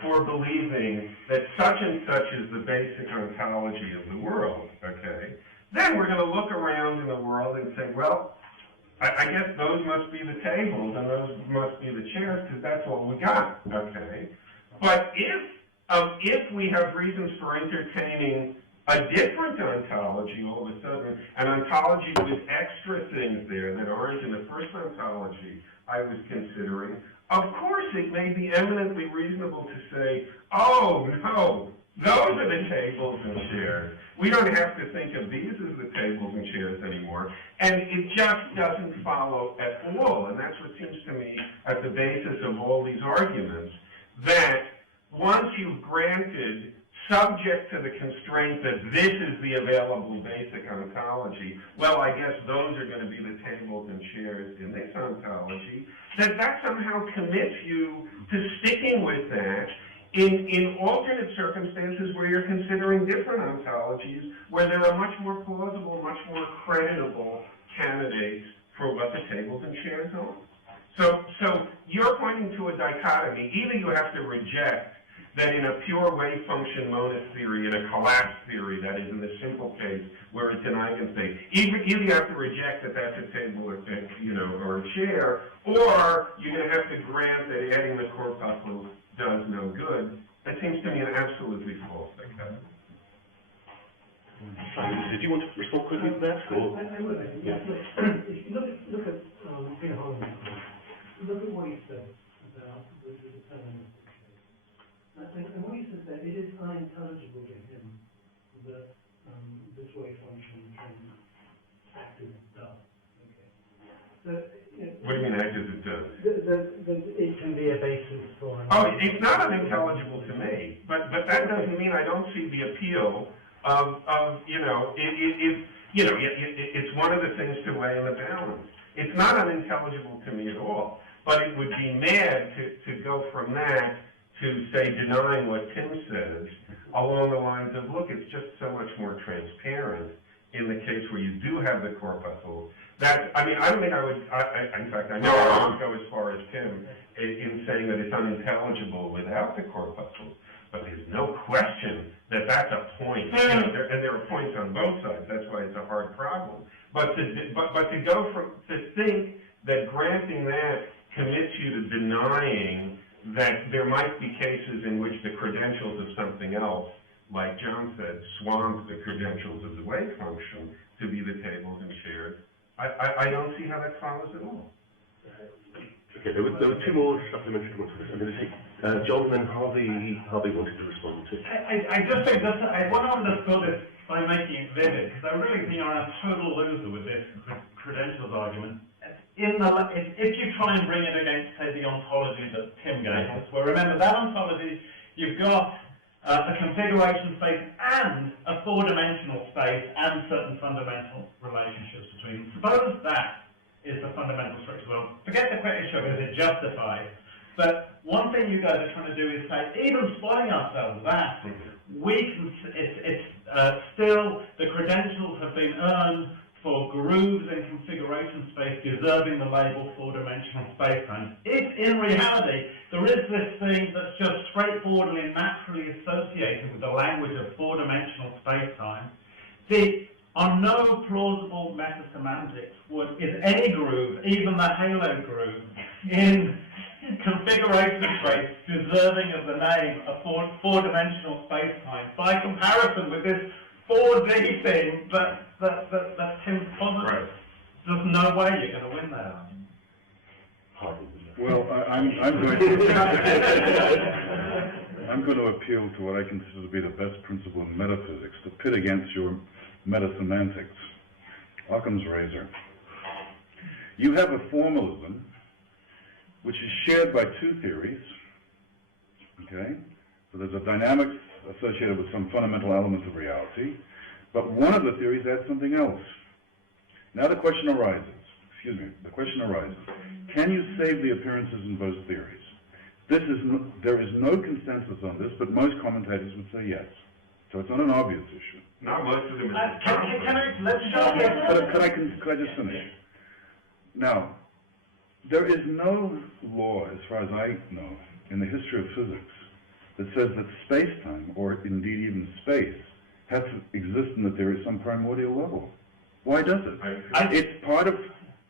for believing that such and such is the basic ontology of the world, okay, then we're going to look around in the world and say, well, I guess those must be the tables and those must be the chairs because that's what we got, okay? But if we have reasons for entertaining a different ontology all of a sudden, an ontology with extra things there that aren't in the first ontology I was considering, of course it may be eminently reasonable to say, oh, no, those are the tables and chairs. We don't have to think of these as the tables and chairs anymore. And it just doesn't follow at all. And that's what seems to me at the basis of all these arguments, that once you've granted, subject to the constraint that this is the available basic ontology, well, I guess those are going to be the tables and chairs in this ontology, that somehow commits you to sticking with that in alternate circumstances where you're considering different ontologies, where there are much more plausible, much more creditable candidates for what the tables and chairs are. So you're pointing to a dichotomy. Either you have to reject that in a pure wave function monist theory, in a collapse theory, that is in the simple case where it's an eigenstate, either you have to reject that that's a table or or a chair, or you're going to have to grant that adding the corpuscle does no good. That seems to me an absolutely false dichotomy. Did you want to respond quickly to that? I would. If you look at in Harvey, look at what he says about the deterministic case. And what he says there, it is unintelligible to him that this wave function can act as it does. Okay. So, what do you mean act as it does? That it can be a basis for... Oh, it's not unintelligible to me, but that doesn't mean I don't see the appeal of it's one of the things to weigh in the balance. It's not unintelligible to me at all, but it would be mad to go from that to, say, denying what Tim says along the lines of, look, it's just so much more transparent in the case where you do have the corpuscle. I don't think I would, in fact, I know I won't go as far as Tim in saying that it's unintelligible without the corpuscle, but there's no question that that's a point, and there are points on both sides, that's why it's a hard problem. But to go to think that granting that commits you to denying that there might be cases in which the credentials of something else, like John said, swamps the credentials of the wave function to be the tables and chairs, I don't see how that follows at all. Okay, there were two more supplementary points. I'm going to take John and Harvey wanted to respond to. I just think that I want to underscore this by making it vivid, because I really think you're a total loser with this credentials argument. If you try and bring it against, say, the ontology that Tim gave us, well, remember that ontology, you've got a configuration space and a four-dimensional space and certain fundamental relationships between them. Suppose that is the fundamental structure. Well, forget the issue because it justifies. But one thing you guys are trying to do is say, even spotting ourselves that, we can, still, the credentials have been earned for grooves in configuration space deserving the label four-dimensional spacetime. If in reality there is this thing that's just straightforwardly and naturally associated with the language of four-dimensional spacetime, on no plausible metasemantics is any groove, even the halo groove, in configuration space deserving of the name of four-dimensional spacetime. By comparison with this 4D thing that Tim's positive, right. There's no way you're going to win that. Well, I'm going to appeal to what I consider to be the best principle in metaphysics, to pit against your metasemantics. Occam's razor. You have a formalism which is shared by two theories, okay? So there's a dynamics associated with some fundamental elements of reality, but one of the theories adds something else. Now the question arises, can you save the appearances in both theories? There is no consensus on this, but most commentators would say yes. So it's not an obvious issue. Not most of them. Could I just finish? Now, there is no law, as far as I know, in the history of physics that says that space-time, or indeed even space, has to exist in the theory at some primordial level. Why does it? It's part of,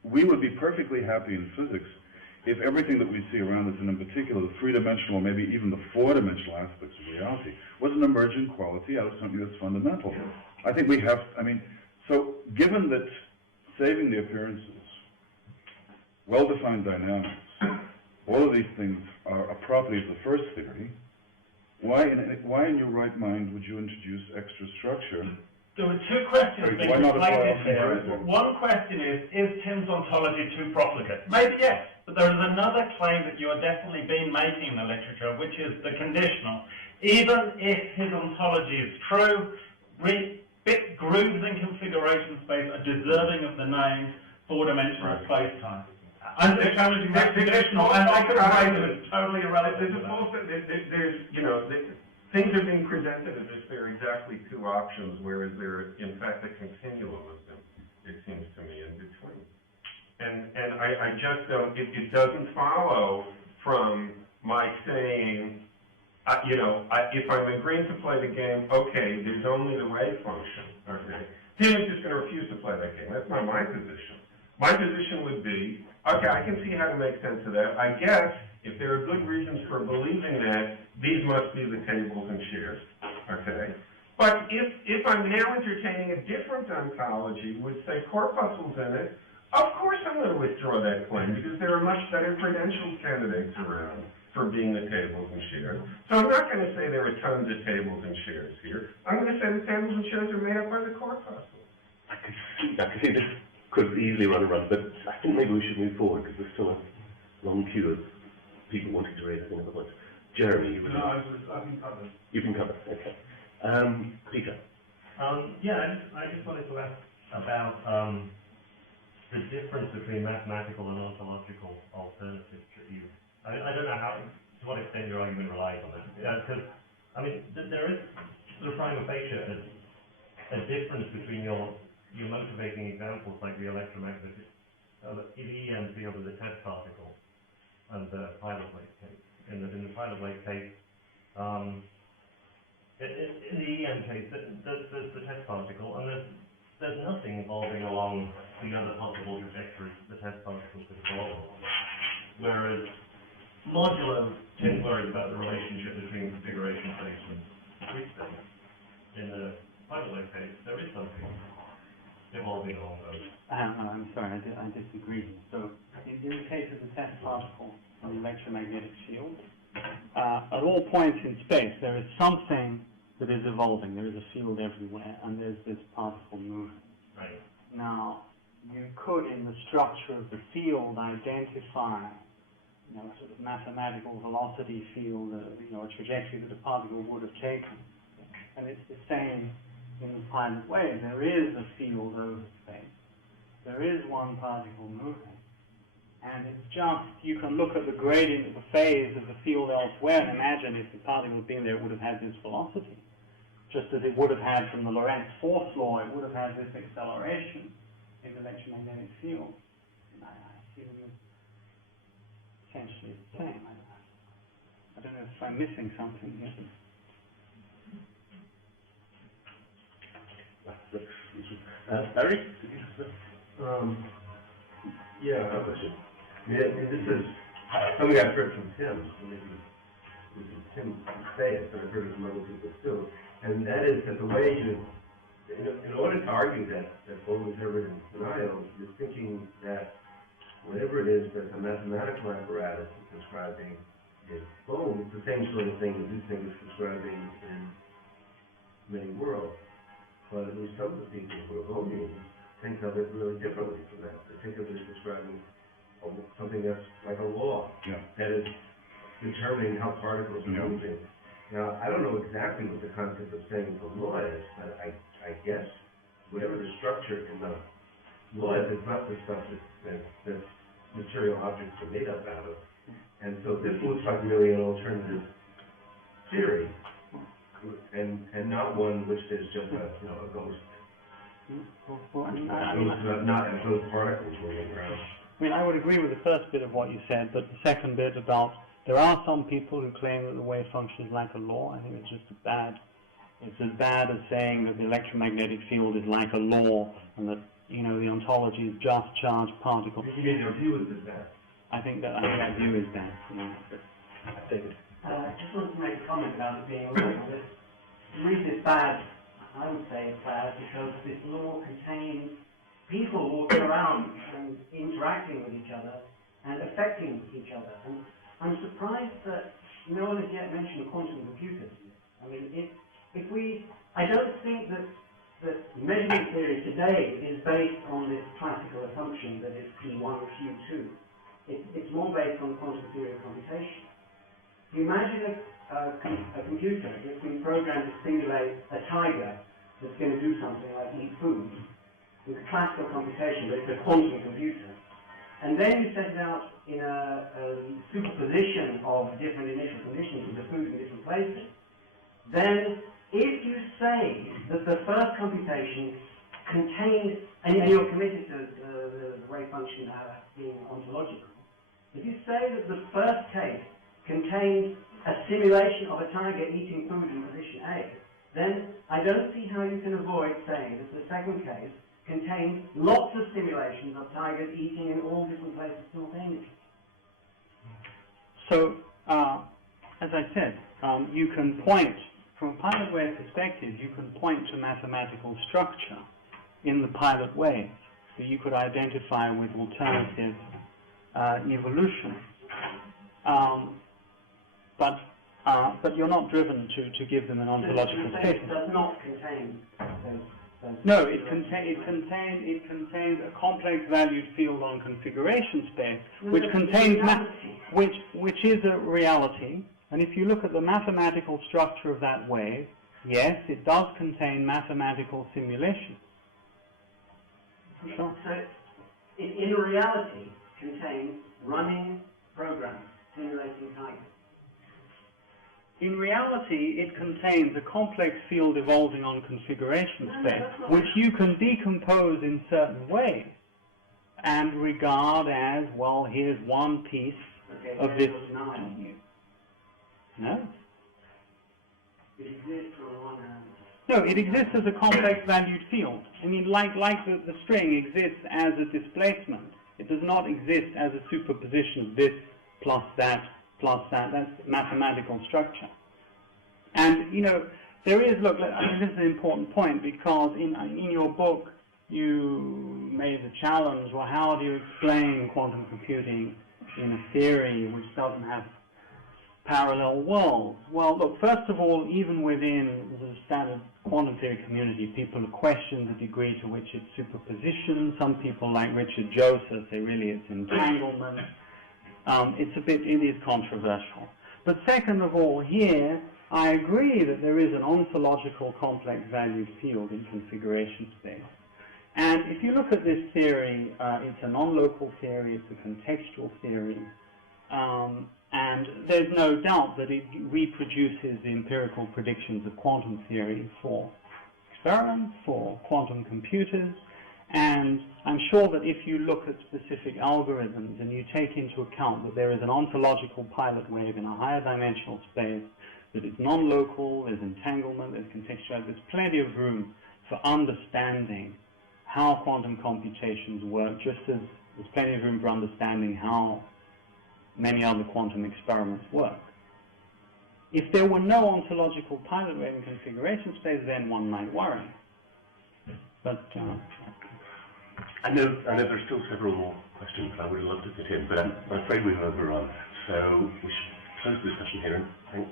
we would be perfectly happy in physics if everything that we see around us, and in particular the three-dimensional, maybe even the four-dimensional aspects of reality, was an emergent quality out of something that's fundamental. I think we have, so given that saving the appearances, well-defined dynamics, all of these things are a property of the first theory, why in your right mind would you introduce extra structure? There were two questions being Why not apply conflated here. optimism? One question is Tim's ontology too profligate? Maybe yes, but there is another claim that you have definitely been making in the literature, which is the conditional. Even if his ontology is true, bit grooves in configuration space are deserving of the name four-dimensional space-time. I'm just challenging that conditional, and I could argue that it's totally irrelevant. Things are being presented as if there are exactly two options, whereas there are, in fact, a continuum of them, it seems to me, in between. And I just don't, it doesn't follow from my saying, if I'm agreeing to play the game, okay, there's only the wave function, okay? Tim is just going to refuse to play that game. That's not my position. My position would be, okay, I can see how to make sense of that. I guess if there are good reasons for believing that, these must be the tables and chairs, okay? But if I'm now entertaining a different ontology with, say, corpuscles in it, of course I'm going to withdraw that claim because there are much better credentialed candidates around for being the tables and chairs. So I'm not going to say there are tons of tables and chairs here. I'm going to say the tables and chairs are made up by the corpuscles. I could see this could easily run around, but I think maybe we should move forward because there's still a long queue of people wanting to raise things. Otherwise, Jeremy, you I've been covered. You've been covered. Okay. Peter. I just wanted to ask about the difference between mathematical and ontological alternatives that you. I don't know to what extent your argument relies on that. Because there is sort of prima facie a difference between your motivating examples like the electromagnetic EM field of the test particle and the pilot wave case. In the pilot wave case, in the EM case, there's the test particle, and there's nothing evolving along the other possible trajectories the test particle could evolve along. Whereas modulo Tim worries about the relationship between configuration space and free space. In the pilot wave case, there is something evolving along those. I'm sorry, I disagree. So, in the case of the test particle and the electromagnetic field, at all points in space, there is something that is evolving. There is a field everywhere, and there's this particle moving. Right. Now, you could, in the structure of the field, identify, sort of mathematical velocity field, a trajectory that a particle would have taken. And it's the same in the pilot wave. There is a field over space. There is one particle moving. And it's just, you can look at the gradient of the phase of the field elsewhere and imagine if the particle had been there, it would have had this velocity. Just as it would have had from the Lorentz force law, it would have had this acceleration in the electromagnetic field. And I see them as essentially the same. I don't know if I'm missing something here. Harry? Yeah, I have a question. This is something I've heard from Tim, maybe Tim say it, but I've heard it from other people too, and that is that the way in order to argue that Bowman, Everett, and Niall, you're thinking that whatever it is that the mathematical apparatus is describing in Bowman, it's the same sort of thing that you think is describing in many worlds. But at least some of the people who are Bowmanians think of it really differently from that. They think of it as describing something that's like a law that is determining how particles are moving. Now, I don't know exactly what the concept of saying the law is, but I guess whatever the structure in the law is, it's not the stuff that material objects are made up out of. And so this looks like really an alternative theory, and not one which there's just a ghost. Those particles moving around. I would agree with the first bit of what you said, but the second bit about there are some people who claim that the wave function is like a law. I think it's just it's as bad as saying that the electromagnetic field is like a law and that, the ontology is just charged particles. You mean their view is bad? I think that view is bad. I think I just wanted to make a comment about it being a law. The reason it's bad, I would say it's bad, because this law contains people walking around and interacting with each other and affecting each other. I'm surprised that no one has yet mentioned quantum computers. I mean, I don't think that measurement theory today is based on this classical assumption that it's P1 or Q2. It's more based on the quantum theory of computation. You imagine a computer that's been programmed to simulate a tiger that's going to do something like eat food with a classical computation, but it's a quantum computer. And then you set it out in a superposition of different initial conditions of the food in different places. Then, if you say that the first computation contained, and you're committed to the wave function being ontological, if you say that the first case contains a simulation of a tiger eating food in position A, then I don't see how you can avoid saying that the second case contains lots of simulations of tigers eating in all different places simultaneously. So, as I said, you can point, from a pilot wave perspective, you can point to mathematical structure in the pilot wave that you could identify with alternative evolution. But you're not driven to give them an ontological status. It does not contain those. No, it contains a complex valued field on configuration space, which contains which is a reality. And if you look at the mathematical structure of that wave, yes, it does contain mathematical simulation. Sure. So, in reality, contains running programs simulating tigers. In reality, it contains a complex field evolving on configuration space, which you can decompose in certain ways and regard as, well, here's one piece of this. No? It exists on one hand. No, it exists as a complex valued field. I mean, like the string exists as a displacement. It does not exist as a superposition of this plus that plus that. That's mathematical structure. And, you know, there is, look, I mean, this is an important point because in your book you made the challenge, well, how do you explain quantum computing in a theory which doesn't have parallel worlds? Well, look, first of all, even within the standard quantum theory community, people question the degree to which it's superposition. Some people, like Richard Joseph, say really it's entanglement. It is controversial. But second of all, here, I agree that there is an ontological complex valued field in configuration space. And if you look at this theory, it's a non-local theory, it's a contextual theory, and there's no doubt that it reproduces the empirical predictions of quantum theory for experiments, for quantum computers, and I'm sure that if you look at specific algorithms and you take into account that there is an ontological pilot wave in a higher dimensional space, that it's non-local, there's entanglement, there's contextuality, there's plenty of room for understanding how quantum computations work, just as there's plenty of room for understanding how many other quantum experiments work. If there were no ontological pilot wave in configuration space, then one might worry. But I know there's still several more questions I would love to fit in, but I'm afraid we've overrun. So we should close the discussion here and thank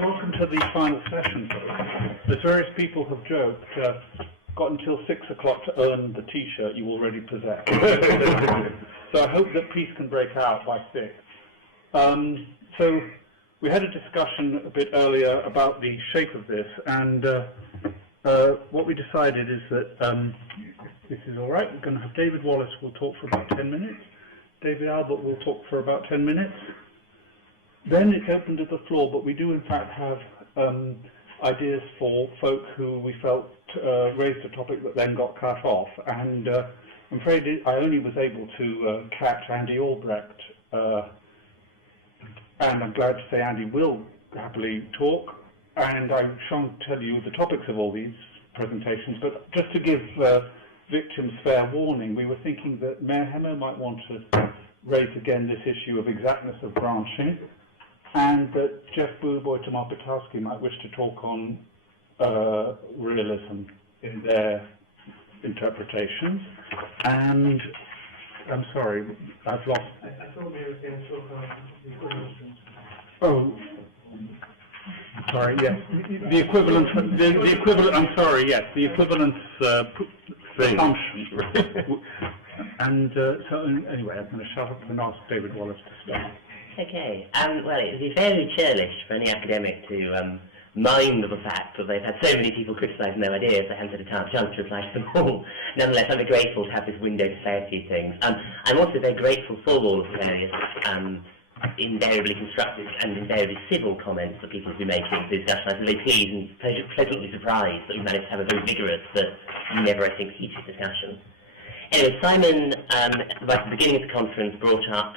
Welcome to the final session. As various people have joked, got until 6 o'clock to earn the T-shirt you already possess. So I hope that peace can break out by 6. So we had a discussion a bit earlier about the shape of this, and what we decided is that, if this is all right, we're going to have David Wallace will talk for about 10 minutes, David Albert will talk for about 10 minutes, then it's open to the floor, but we do in fact have ideas for folk who we felt raised a topic that then got cut off, and I'm afraid I only was able to catch Andy Albrecht, and I'm glad to say Andy will happily talk, and I shan't tell you the topics of all these presentations, but just to give victims fair warning, we were thinking that Mayor Hemmer might want to raise again this issue of exactness of branching, and that Jeff Boboy-Tomopatowski might wish to talk on realism in their interpretations, and I'm sorry, I've lost. I thought we were going to talk about the equivalence. Oh, sorry. Yes, the equivalence. The equivalent. I'm sorry. Yes, the equivalence assumption. And so anyway, I'm going to shut up and ask David Wallace to start. Okay. Well, it would be very churlish for any academic to mind the fact that they've had so many people criticising their ideas they haven't had a chance to reply to them all. Nonetheless, I'm very grateful to have this window to say a few things. I'm also very grateful for all of the various invariably constructive and invariably civil comments that people have been making in the discussion. I'm really pleased and pleasantly surprised that we managed to have a very vigorous but never, I think, heated discussion. Anyway, Simon, right at the beginning of the conference, brought up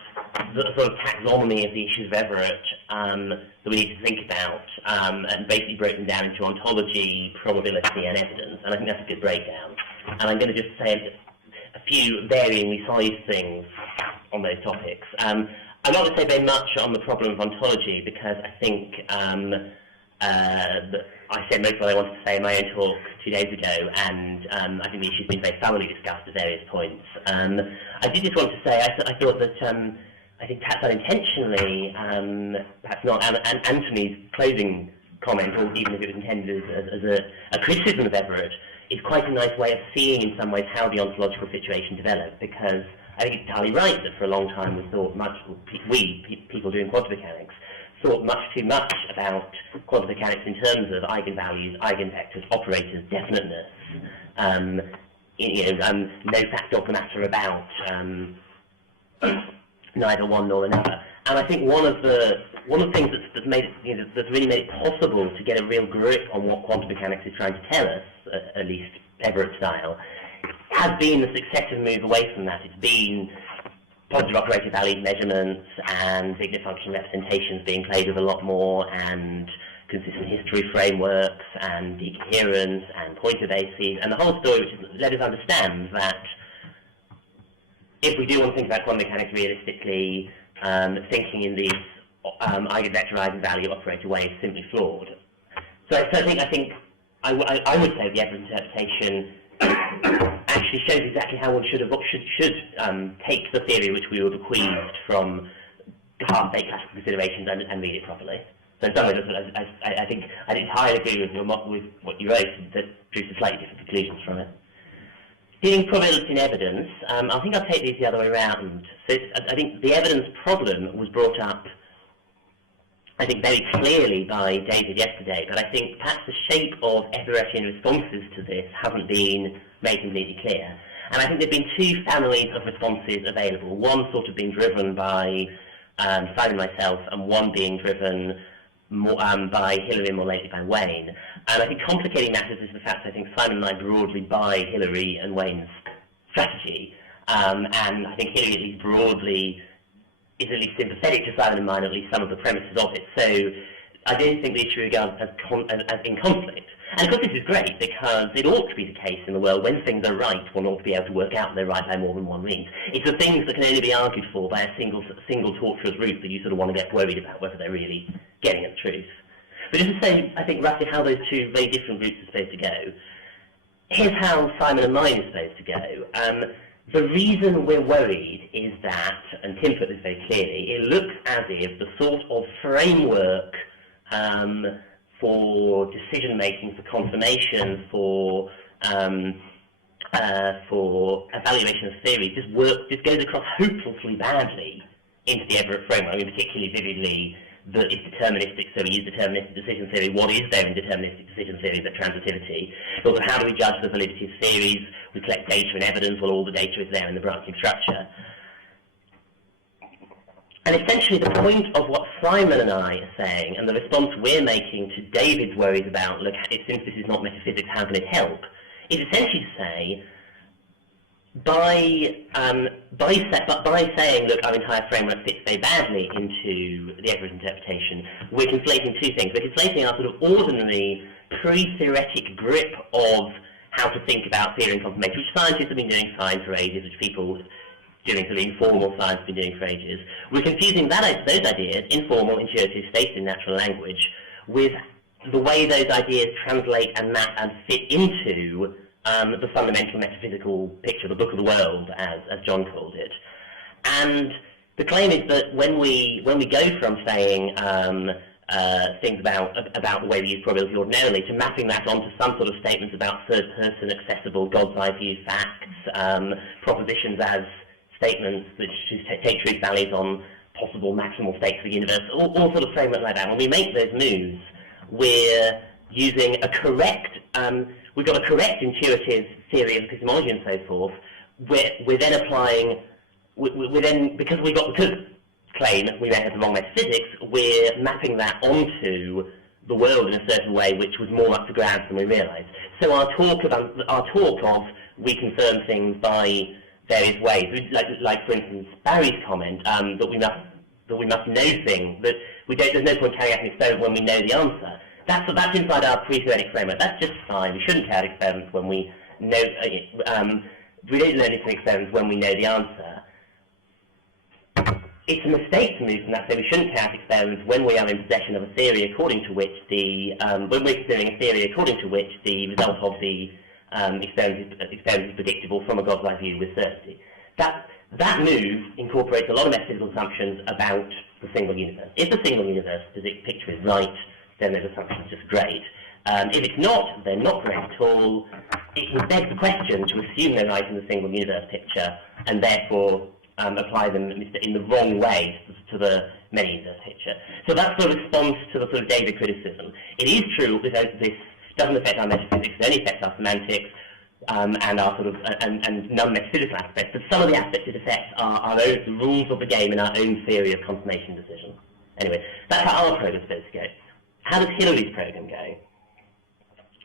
the sort of taxonomy of the issues of Everett that we need to think about, and basically broke them down into ontology, probability, and evidence. And I think that's a good breakdown. And I'm going to just say a few varyingly sized things on those topics. I'm not going to say very much on the problem of ontology because I think I said most of what I wanted to say in my own talk 2 days ago, and I think the issue's been very thoroughly discussed at various points. I did just want to say I thought that I think perhaps unintentionally, perhaps not, and Antony's closing comment, or even if it was intended as a criticism of Everett, is quite a nice way of seeing in some ways how the ontological situation developed, because I think it's entirely right that for a long time we thought people doing quantum mechanics, thought much too much about quantum mechanics in terms of eigenvalues, eigenvectors, operators, definiteness, no fact or matter about neither one nor another. And I think one of the things that's made it, that's really made it possible to get a real grip on what quantum mechanics is trying to tell us, at least Everett style, has been the successive move away from that. It's been positive operator value measurements and Wigner function representations being played with a lot more, and consistent history frameworks and decoherence and pointer bases, and the whole story, which has let us understand that if we do want to think about quantum mechanics realistically, thinking in these eigenvector eigenvalue operator way is simply flawed. So I think I would say the Everett interpretation actually shows exactly how one should take the theory which we were bequeathed from half-baked classical considerations and read it properly. So in some ways, I think I entirely agree with what you wrote, that drew some slightly different conclusions from it. Dealing probability and evidence, I think I'll take these the other way around. So I think the evidence problem was brought up, I think, very clearly by David yesterday, but I think perhaps the shape of Everettian responses to this haven't been made completely clear. And I think there have been two families of responses available, one sort of being driven by Simon and myself, and one being driven more, by Hilary, more lately by Wayne. And I think complicating matters is the fact that I think Simon and I broadly buy Hilary and Wayne's strategy, and I think Hilary at least broadly is at least sympathetic to Simon and mine, at least some of the premises of it. So I don't think the issue regards as in conflict. And of course this is great, because it ought to be the case in the world when things are right, one ought to be able to work out they're right by more than one means. It's the things that can only be argued for by a single tortuous route that you sort of want to get worried about whether they're really getting at the truth. But just to say, I think, roughly how those two very different routes are supposed to go, here's how Simon and mine is supposed to go. The reason we're worried is that, and Tim put this very clearly, it looks as if the sort of framework for decision-making, for confirmation, for evaluation of theory just goes across hopelessly badly into the Everett framework. I mean, particularly vividly, that it's deterministic, so we use deterministic decision theory. What is there in deterministic decision theory but transitivity? So how do we judge the validity of theories? We collect data and evidence. Well, all the data is there in the branching structure. And essentially the point of what Simon and I are saying, and the response we're making to David's worries about, look, since this is not metaphysics, how can it help, is essentially to say, by saying, look, our entire framework fits very badly into the Everett interpretation, we're conflating two things. We're conflating our sort of ordinary pre-theoretic grip of how to think about theory and confirmation, which scientists have been doing fine for ages, which people doing sort of informal science have been doing for ages. We're confusing those ideas, informal, intuitive, stated in natural language, with the way those ideas translate and map and fit into the fundamental metaphysical picture, the book of the world, as John called it. And the claim is that when we go from saying things about the way we use probability ordinarily to mapping that onto some sort of statements about third-person accessible God's eye view facts, propositions as statements that should take truth values on possible maximal states of the universe, all sort of framework like that. When we make those moves, we're using a correct, we've got a correct intuitive theory of epistemology and so forth. We're then applying, because claim we may have the wrong metaphysics, we're mapping that onto the world in a certain way which was more up to grabs than we realised. So our talk of we confirm things by various ways, like for instance Barry's comment that we must know things, that there's no point carrying out an experiment when we know the answer. That's inside our pre-theoretic framework. That's just fine. We shouldn't carry out experiments when we know. We don't learn anything experiments when we know the answer. It's a mistake to move from that, so we shouldn't carry out experiments when we are in possession of a theory according to which when we're considering a theory according to which the result of the experiment is predictable from a God's eye view with certainty. That move incorporates a lot of metaphysical assumptions about the single universe. If the single universe picture is right, then those assumptions are just great. If it's not, they're not great at all. It would beg the question to assume they're right in the single universe picture and therefore apply them in the wrong way to the many universe picture. So that's the response to the sort of David criticism. It is true that this doesn't affect our metaphysics, it only affects our semantics and our sort of and non-metaphysical aspects, but some of the aspects it affects are the rules of the game in our own theory of confirmation decision. Anyway, that's how our program's supposed to go. How does Hillary's program go?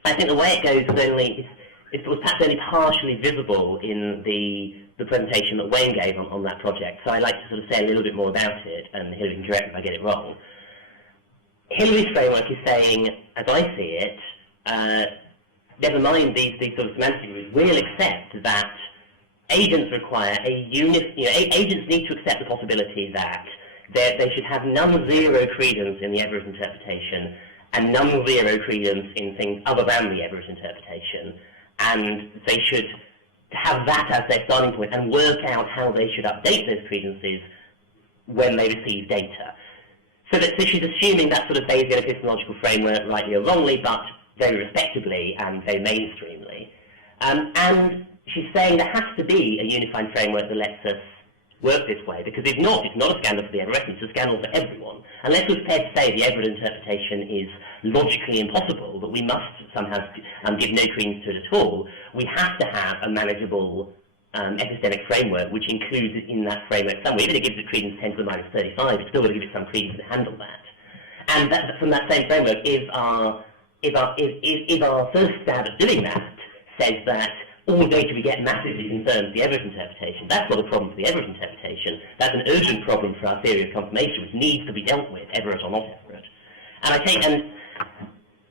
I think the way it goes is it was perhaps only partially visible in the presentation that Wayne gave on that project, so I'd like to sort of say a little bit more about it, and Hillary can correct me if I get it wrong. Hillary's framework is saying, as I see it, never mind these sort of semantic rules, we'll accept that agents require agents need to accept the possibility that they should have non-zero credence in the Everett interpretation and non-zero credence in things other than the Everett interpretation, and they should have that as their starting point and work out how they should update those credences when they receive data. So she's assuming that sort of Bayesian epistemological framework, rightly or wrongly, but very respectably and very mainstreamly. And she's saying there has to be a unified framework that lets us work this way, because if not, it's not a scandal for the Everett, it's a scandal for everyone. Unless we're prepared to say the Everett interpretation is logically impossible, that we must somehow give no credence to it at all, we have to have a manageable epistemic framework which includes in that framework somewhere. Even if it gives it credence 10 to the minus 35, it's still going to give it some credence to handle that. And that, from that same framework, if our first stab at doing that says that all data we get massively confirms the Everett interpretation, that's not a problem for the Everett interpretation. That's an urgent problem for our theory of confirmation, which needs to be dealt with, Everett or not Everett. And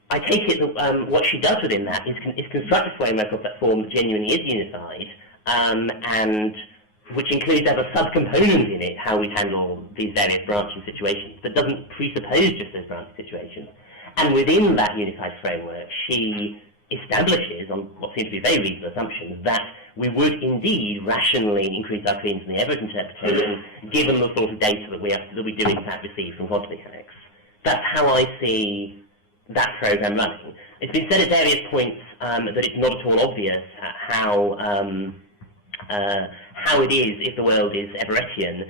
I take it that what she does within that is construct a framework of that form that genuinely is unified, and which includes other subcomponents in it, how we handle these various branching situations, but doesn't presuppose just those branching situations. And within that unified framework, she establishes, on what seems to be very reasonable assumptions, that we would indeed rationally increase our credence in the Everett interpretation, given the sort of data that we do in fact receive from quantity mechanics. That's how I see that program running. It's been said at various points that it's not at all obvious how it is, if the world is Everettian,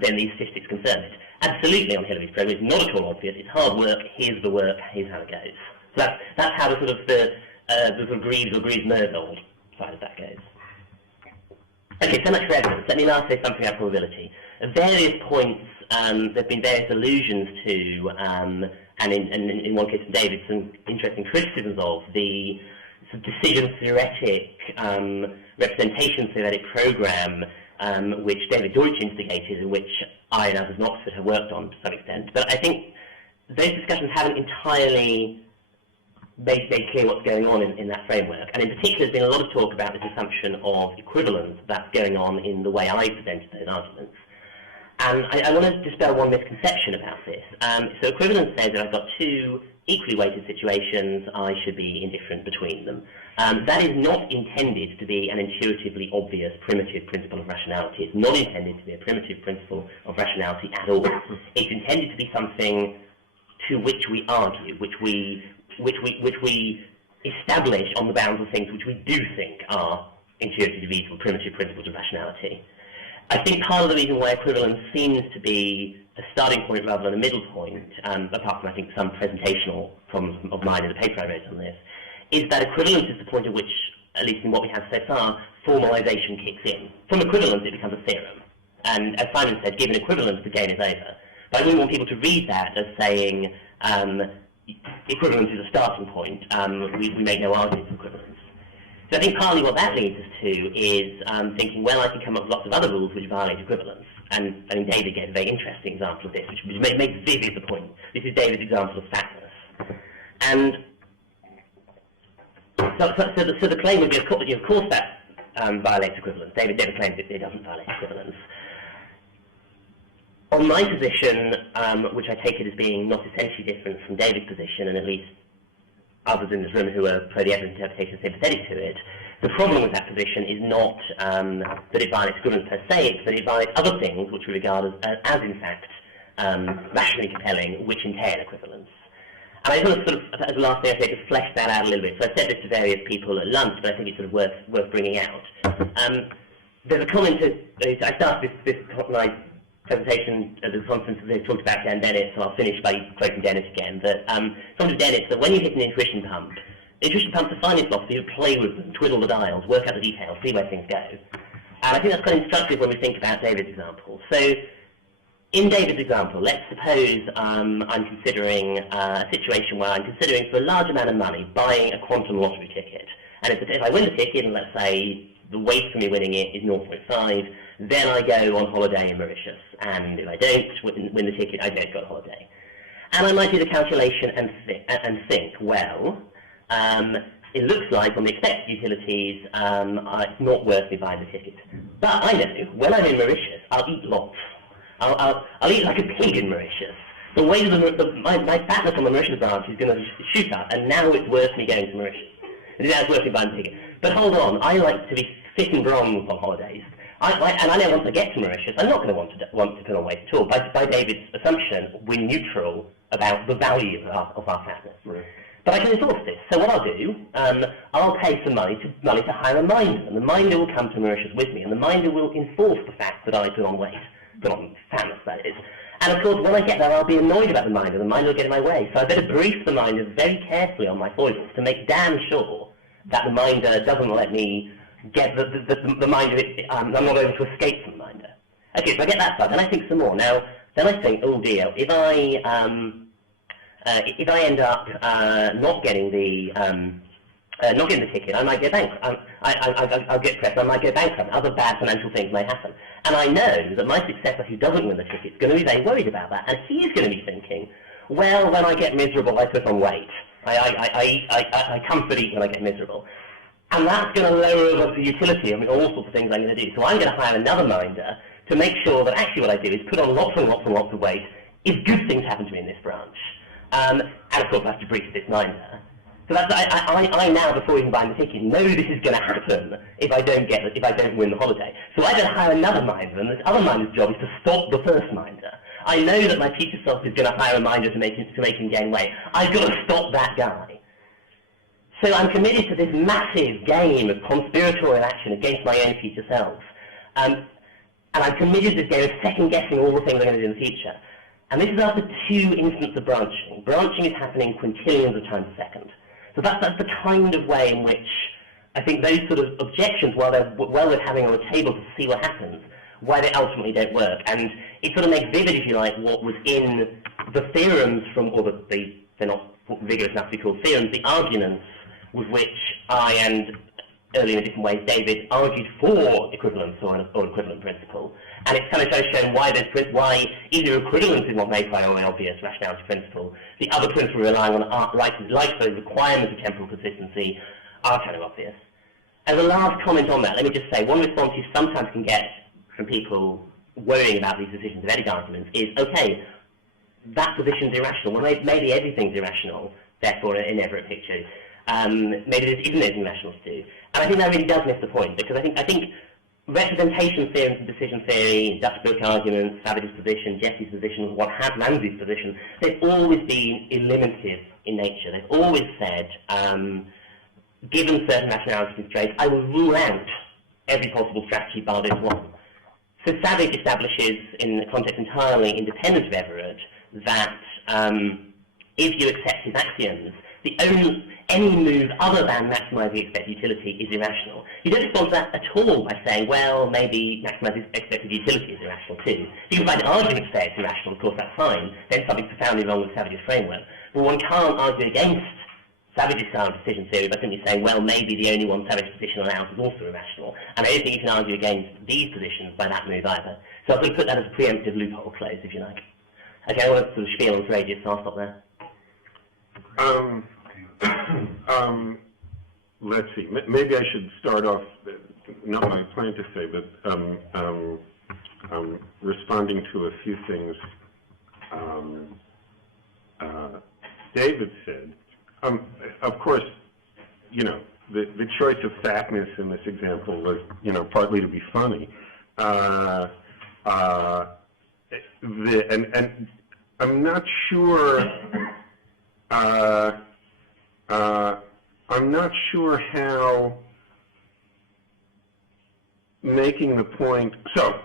then these statistics confirm it. Absolutely, on Hillary's program, it's not at all obvious. It's hard work. Here's the work. Here's how it goes. So that's how the sort of the Greaves or Greaves-Mervold side of that goes. Okay, so much for evidence. Let me now say something about probability. At various points, there have been various allusions to, and in one case from David, some interesting criticisms of the decision theoretic, representation theoretic program which David Deutsch instigated, and which I and others in Oxford have worked on to some extent. But I think those discussions haven't entirely made clear what's going on in that framework. And in particular, there's been a lot of talk about this assumption of equivalence that's going on in the way I presented those arguments. And I want to dispel one misconception about this. So equivalence says that I've got two equally weighted situations, I should be indifferent between them. That is not intended to be an intuitively obvious primitive principle of rationality. It's not intended to be a primitive principle of rationality at all. It's intended to be something to which we argue, which we establish on the bounds of things which we do think are intuitively reasonable primitive principles of rationality. I think part of the reason why equivalence seems to be a starting point rather than a middle point, apart from I think some presentational problems of mine in the paper I wrote on this, is that equivalence is the point at which, at least in what we have so far, formalization kicks in. From equivalence it becomes a theorem. And as Simon said, given equivalence the game is over. But I wouldn't want people to read that as saying equivalence is a starting point, we make no argument for equivalence. So I think partly what that leads us to is thinking, well, I can come up with lots of other rules which violate equivalence. And I think David gave a very interesting example of this, which makes vivid the point. This is David's example of fatness. And so the claim would be, of course that violates equivalence. David never claims it doesn't violate equivalence. On my position, which I take it as being not essentially different from David's position, and at least others in this room who are pro the Everett interpretation sympathetic to it, the problem with that position is not that it violates equivalence per se, it's that it violates other things which we regard as in fact, rationally compelling, which entail equivalence. And I sort of, as a last thing I say, to flesh that out a little bit. So I said this to various people at lunch, but I think it's sort of worth bringing out. There's a comment, I started this my presentation at the conference that they talked about Dan Dennett, so I'll finish by quoting Dennett again, that from Dennett, that when you hit an intuition pump, intuition pumps are fine in philosophy, you play with them, twiddle the dials, work out the details, see where things go. And I think that's quite instructive when we think about David's example. So, in David's example, let's suppose I'm considering a situation where I'm considering for a large amount of money buying a quantum lottery ticket. And if I win the ticket, and let's say the weight for me winning it is 0.5, then I go on holiday in Mauritius. And if I don't win the ticket, I don't go on holiday. And I might do the calculation and think, well, it looks like on the expected utilities, it's not worth me buying the ticket. But I know, when I'm in Mauritius, I'll eat lots. I'll eat like a pig in Mauritius. The way my fatness on the Mauritius branch is going to shoot up, and now it's worth me going to Mauritius. And now it's worth me buying the ticket. But hold on, I like to be fit and bronze on holidays. And I know once I get to Mauritius, I'm not going to want to put on weight at all. By David's assumption, we're neutral about the value of our fatness. Right. But I can enforce this. So what I'll do, I'll pay some money to hire a minder, and the minder will come to Mauritius with me, and the minder will enforce the fact that I put on weight, put on fatness, that is. And of course, when I get there, I'll be annoyed about the minder will get in my way. So I better brief the minder very carefully on my foibles to make damn sure that the minder doesn't let me get the minder, I'm not able to escape from the minder. Okay, so I get that far, then I think some more. Now, then I think, oh dear, if I end up not getting the ticket, I might go bankrupt. I'll get pressed. I might go bankrupt. Other bad financial things may happen. And I know that my successor who doesn't win the ticket is going to be very worried about that. And he is going to be thinking, well, when I get miserable, I put on weight. I comfort eat when I get miserable. And that's going to lower the utility. I mean, all sorts of things I'm going to do. So I'm going to hire another minder to make sure that actually what I do is put on lots and lots and lots of weight if good things happen to me in this branch. And of course I have to brief this minder. So that's, I now, before even buying the ticket, know this is going to happen if I don't win the holiday. So I then hire another minder, and this other minder's job is to stop the first minder. I know that my future self is going to hire a minder to make him gain weight. I've got to stop that guy. So I'm committed to this massive game of conspiratorial action against my own future self. And I'm committed to this game of second-guessing all the things I'm going to do in the future. And this is after 2 instances of branching. Branching is happening quintillions of times a second. So that's the kind of way in which I think those sort of objections, while they're worth having on the table to see what happens, why they ultimately don't work. And it sort of makes vivid, if you like, what was in the theorems from, or they're not vigorous enough to be called theorems, the arguments with which I and earlier in different ways David argued for equivalence or equivalent principle. And it's kind of shown why either equivalence is not made by an obvious rationality principle, the other principle relying on like the requirements of temporal consistency are kind of obvious. As a last comment on that, let me just say one response you sometimes can get from people worrying about these decisions of edit arguments is, okay, that position's irrational. Well, maybe everything's irrational, therefore, in Everett picture. Maybe there isn't anything rational to do. And I think that really does miss the point, because I think representation theory and decision theory, Dutch book arguments, Savage's position, Jesse's position, what had Ramsey's position, they've always been eliminative in nature. They've always said, given certain rationality constraints, I will rule out every possible strategy bar this one. So Savage establishes, in a context entirely independent of Everett, that if you accept his axioms, any move other than maximising expected utility is irrational. You don't respond to that at all by saying, well, maybe maximising expected utility is irrational too. You can find an argument to say it's irrational, of course that's fine, then something's profoundly wrong with Savage's framework. But one can't argue against Savage's style of decision theory by simply saying, well, maybe the only one Savage's position allows is also irrational. And I don't think you can argue against these positions by that move either. So I'll sort of put that as a preemptive loophole close, if you like. Okay, I want to sort of spiel on for ages, so I'll stop there. Let's see. Maybe I should start off, not what I plan to say, but responding to a few things David said. Of course, you know, the choice of fatness in this example was, you know, partly to be funny. And I'm not sure. I'm not sure how making the point. So,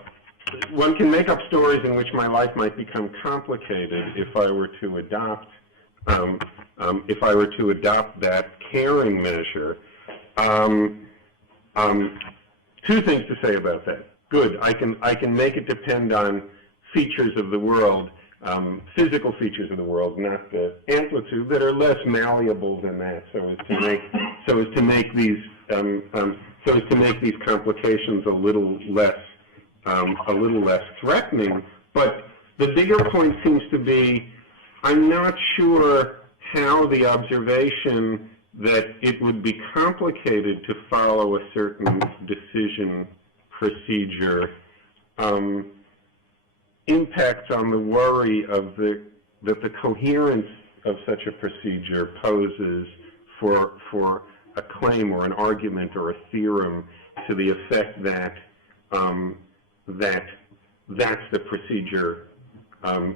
one can make up stories in which my life might become complicated if I were to adopt that caring measure. Two things to say about that. Good. I can make it depend on features of the world. Physical features of the world, not the amplitude, that are less malleable than that, so as to make these complications a little less threatening. But the bigger point seems to be, I'm not sure how the observation that it would be complicated to follow a certain decision procedure impacts on the worry of that the coherence of such a procedure poses for a claim or an argument or a theorem to the effect that that's the procedure a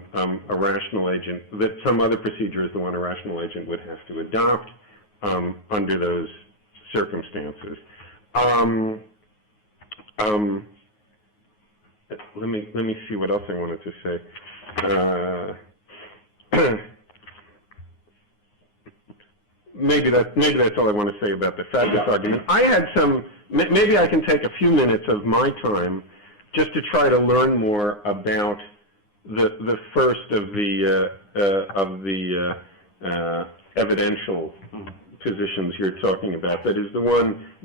rational agent, that some other procedure is the one a rational agent would have to adopt under those circumstances. Let me see what else I wanted to say. Maybe that's all I want to say about the fatness argument. I had some. Maybe I can take a few minutes of my time just to try to learn more about the first of the evidential positions you're talking about. That is the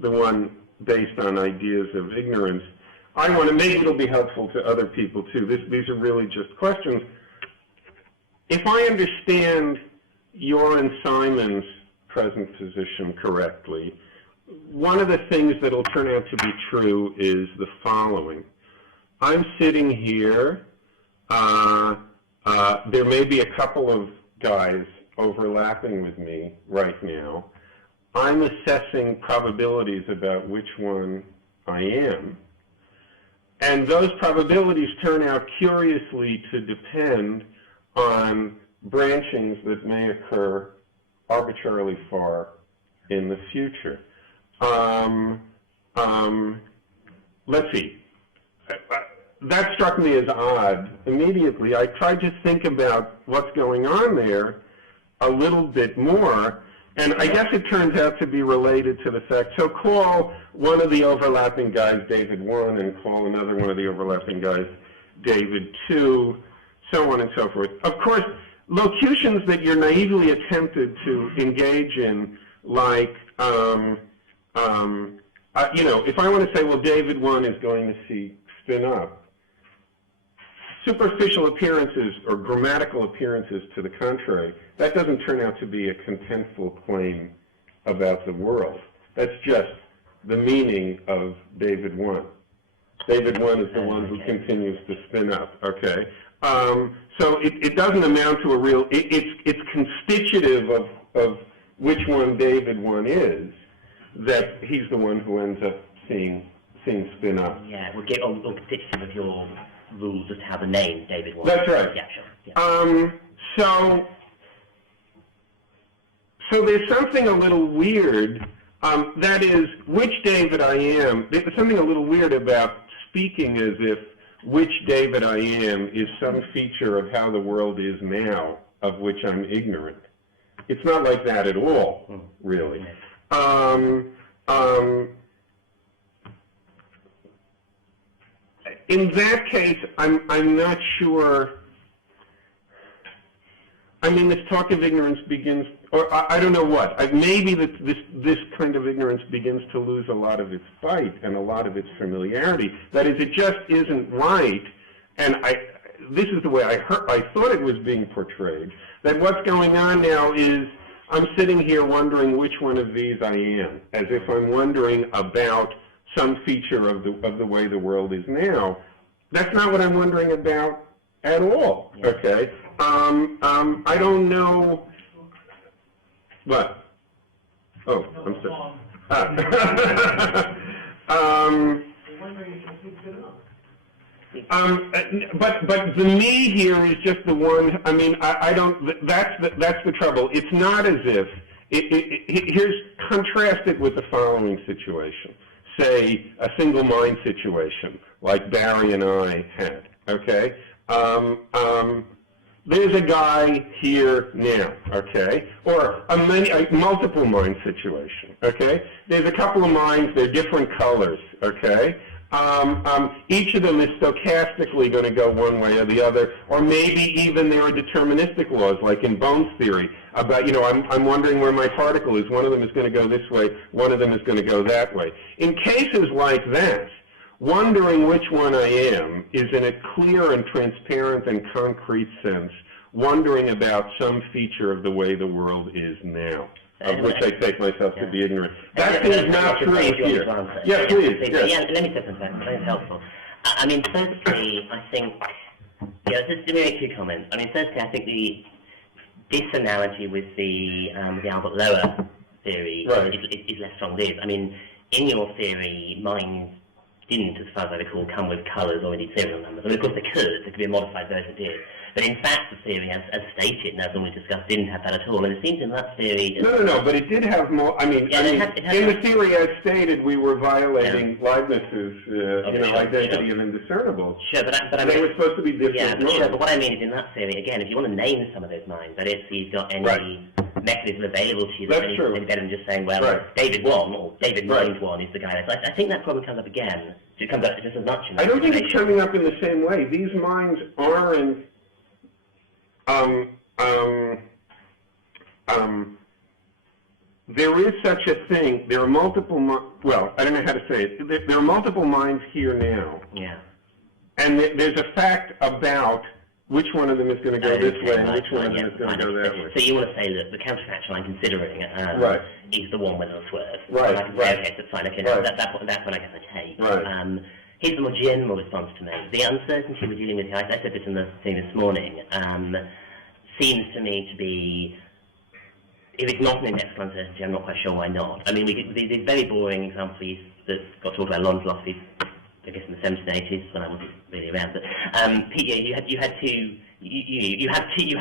one based on ideas of ignorance. I want to, maybe it'll be helpful to other people too. These are really just questions. If I understand your and Simon's present position correctly, one of the things that will turn out to be true is the following. I'm sitting here. There may be a couple of guys overlapping with me right now. I'm assessing probabilities about which one I am. And those probabilities turn out curiously to depend on branchings that may occur arbitrarily far in the future. Let's see. That struck me as odd immediately. I tried to think about what's going on there a little bit more, and I guess it turns out to be related to the fact, so call one of the overlapping guys David 1 and call another one of the overlapping guys David 2, so on and so forth. Of course, locutions that you're naively attempted to engage in, like, you know, if I want to say, well, David 1 is going to see spin up, superficial appearances or grammatical appearances to the contrary, that doesn't turn out to be a contentful claim about the world. That's just the meaning of David 1. David 1 is the one who continues to spin up, okay? So So it doesn't amount to a real, it's constitutive of which one David one is, that he's the one who ends up seeing spin up. Yeah, we'll get on constitutive of your rules as to how the name David one. That's right. Yeah, sure. Yeah. So there's something a little weird, that is, which David I am, there's something a little weird about speaking as if which David I am is some feature of how the world is now, of which I'm ignorant. It's not like that at all, really. In that case, I'm not sure. I mean, this talk of ignorance begins, or I don't know what. Maybe this kind of ignorance begins to lose a lot of its bite and a lot of its familiarity. That is, it just isn't right. And this is the way I thought it was being portrayed. That what's going on now is I'm sitting here wondering which one of these I am, as if I'm wondering about some feature of the way the world is now. That's not what I'm wondering about at all. Yeah. Okay. I don't know. What? Oh, I'm sorry. But the me here is just the one. I mean, I don't. That's the trouble. It's not as if. Here's contrasted with the following situation. Say a single mind situation like Barry and I had. Okay. There's a guy here now, okay, or a multiple mind situation, okay. There's a couple of minds, they're different colors, okay. Each of them is stochastically going to go one way or the other, or maybe even there are deterministic laws, like in Bohn's theory, about, I'm wondering where my particle is. One of them is going to go this way, one of them is going to go that way. In cases like that, wondering which one I am is in a clear and transparent and concrete sense, wondering about some feature of the way the world is now, of which I take myself to be ignorant. That is not true here. Yeah, please. Yeah, let me say something. I think it's helpful. I mean, firstly, I think, just let me make 2 comments. I mean, firstly, I think this analogy with the Albert Lower theory is less strong-lived. I mean, in your theory, minds didn't, as far as I recall, come with colours or indeed serial numbers. I mean, of course, there could be a modified version did. But in fact, the theory, as stated, and as we discussed, didn't have that at all. And it seems in that theory... No, but it did have more... I mean, in the theory as stated, we were violating Leibniz's, identity of indiscernibles. Sure, but I mean... They were supposed to be different minds. Sure, but what I mean is, in that theory, again, if you want to name some of those minds, that is, if you've got any mechanism available to you, that's true. Better than just saying, well, David 1, or David Mind 1 is the guy. So I think that problem comes up again. It comes up just as much in that I don't think it's coming up in the same way. These minds aren't... there is such a thing. There are multiple, well, I don't know how to say it. There are multiple minds here now. Yeah. And there's a fact about which one of them is going to go this way and which one of them is going to go that way. So you want to say that the counterfactual I'm considering is the one with the swerve. Right. And I can say, okay, that's fine. Okay, that's when I guess I take. Right. Here's the more general response to make. The uncertainty we're dealing with here, I said this in the thing this morning, seems to me to be, if it's not an indexable uncertainty, I'm not quite sure why not. I mean, the very boring example that got talked about in London philosophy, I guess in the 70s and 80s, when I wasn't really around, but you had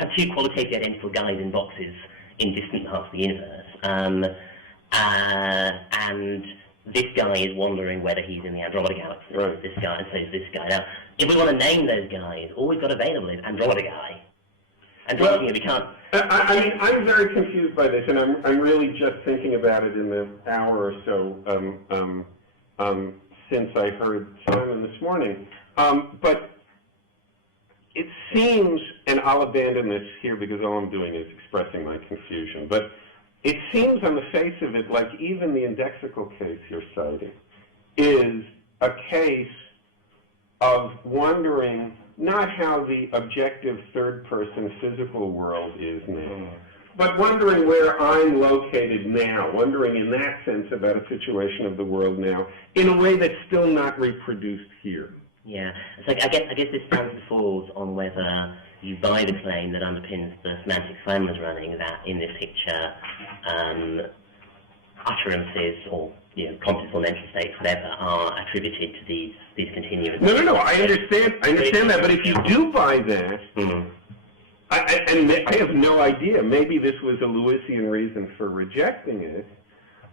two qualitatively identical guys in boxes in distant parts of the universe, and this guy is wondering whether he's in the Andromeda Galaxy. Right. This guy, and so is this guy. Now, if we want to name those guys, all we've got available is Andromeda guy. And we can't. I mean, I'm very confused by this, and I'm really just thinking about it in the hour or so since I heard Simon this morning. But it seems, and I'll abandon this here because all I'm doing is expressing my confusion, but it seems on the face of it like even the indexical case you're citing is a case of wondering not how the objective third-person physical world is now, but wondering where I'm located now, wondering in that sense about a situation of the world now in a way that's still not reproduced here. Yeah, so I guess this stands and falls on whether you buy the claim that underpins the semantic Slam was running, that in this picture, utterances or conscious or mental states, whatever, are attributed to these continuous. No, I understand that, but if you do buy that, I have no idea, maybe this was a Lewisian reason for rejecting it,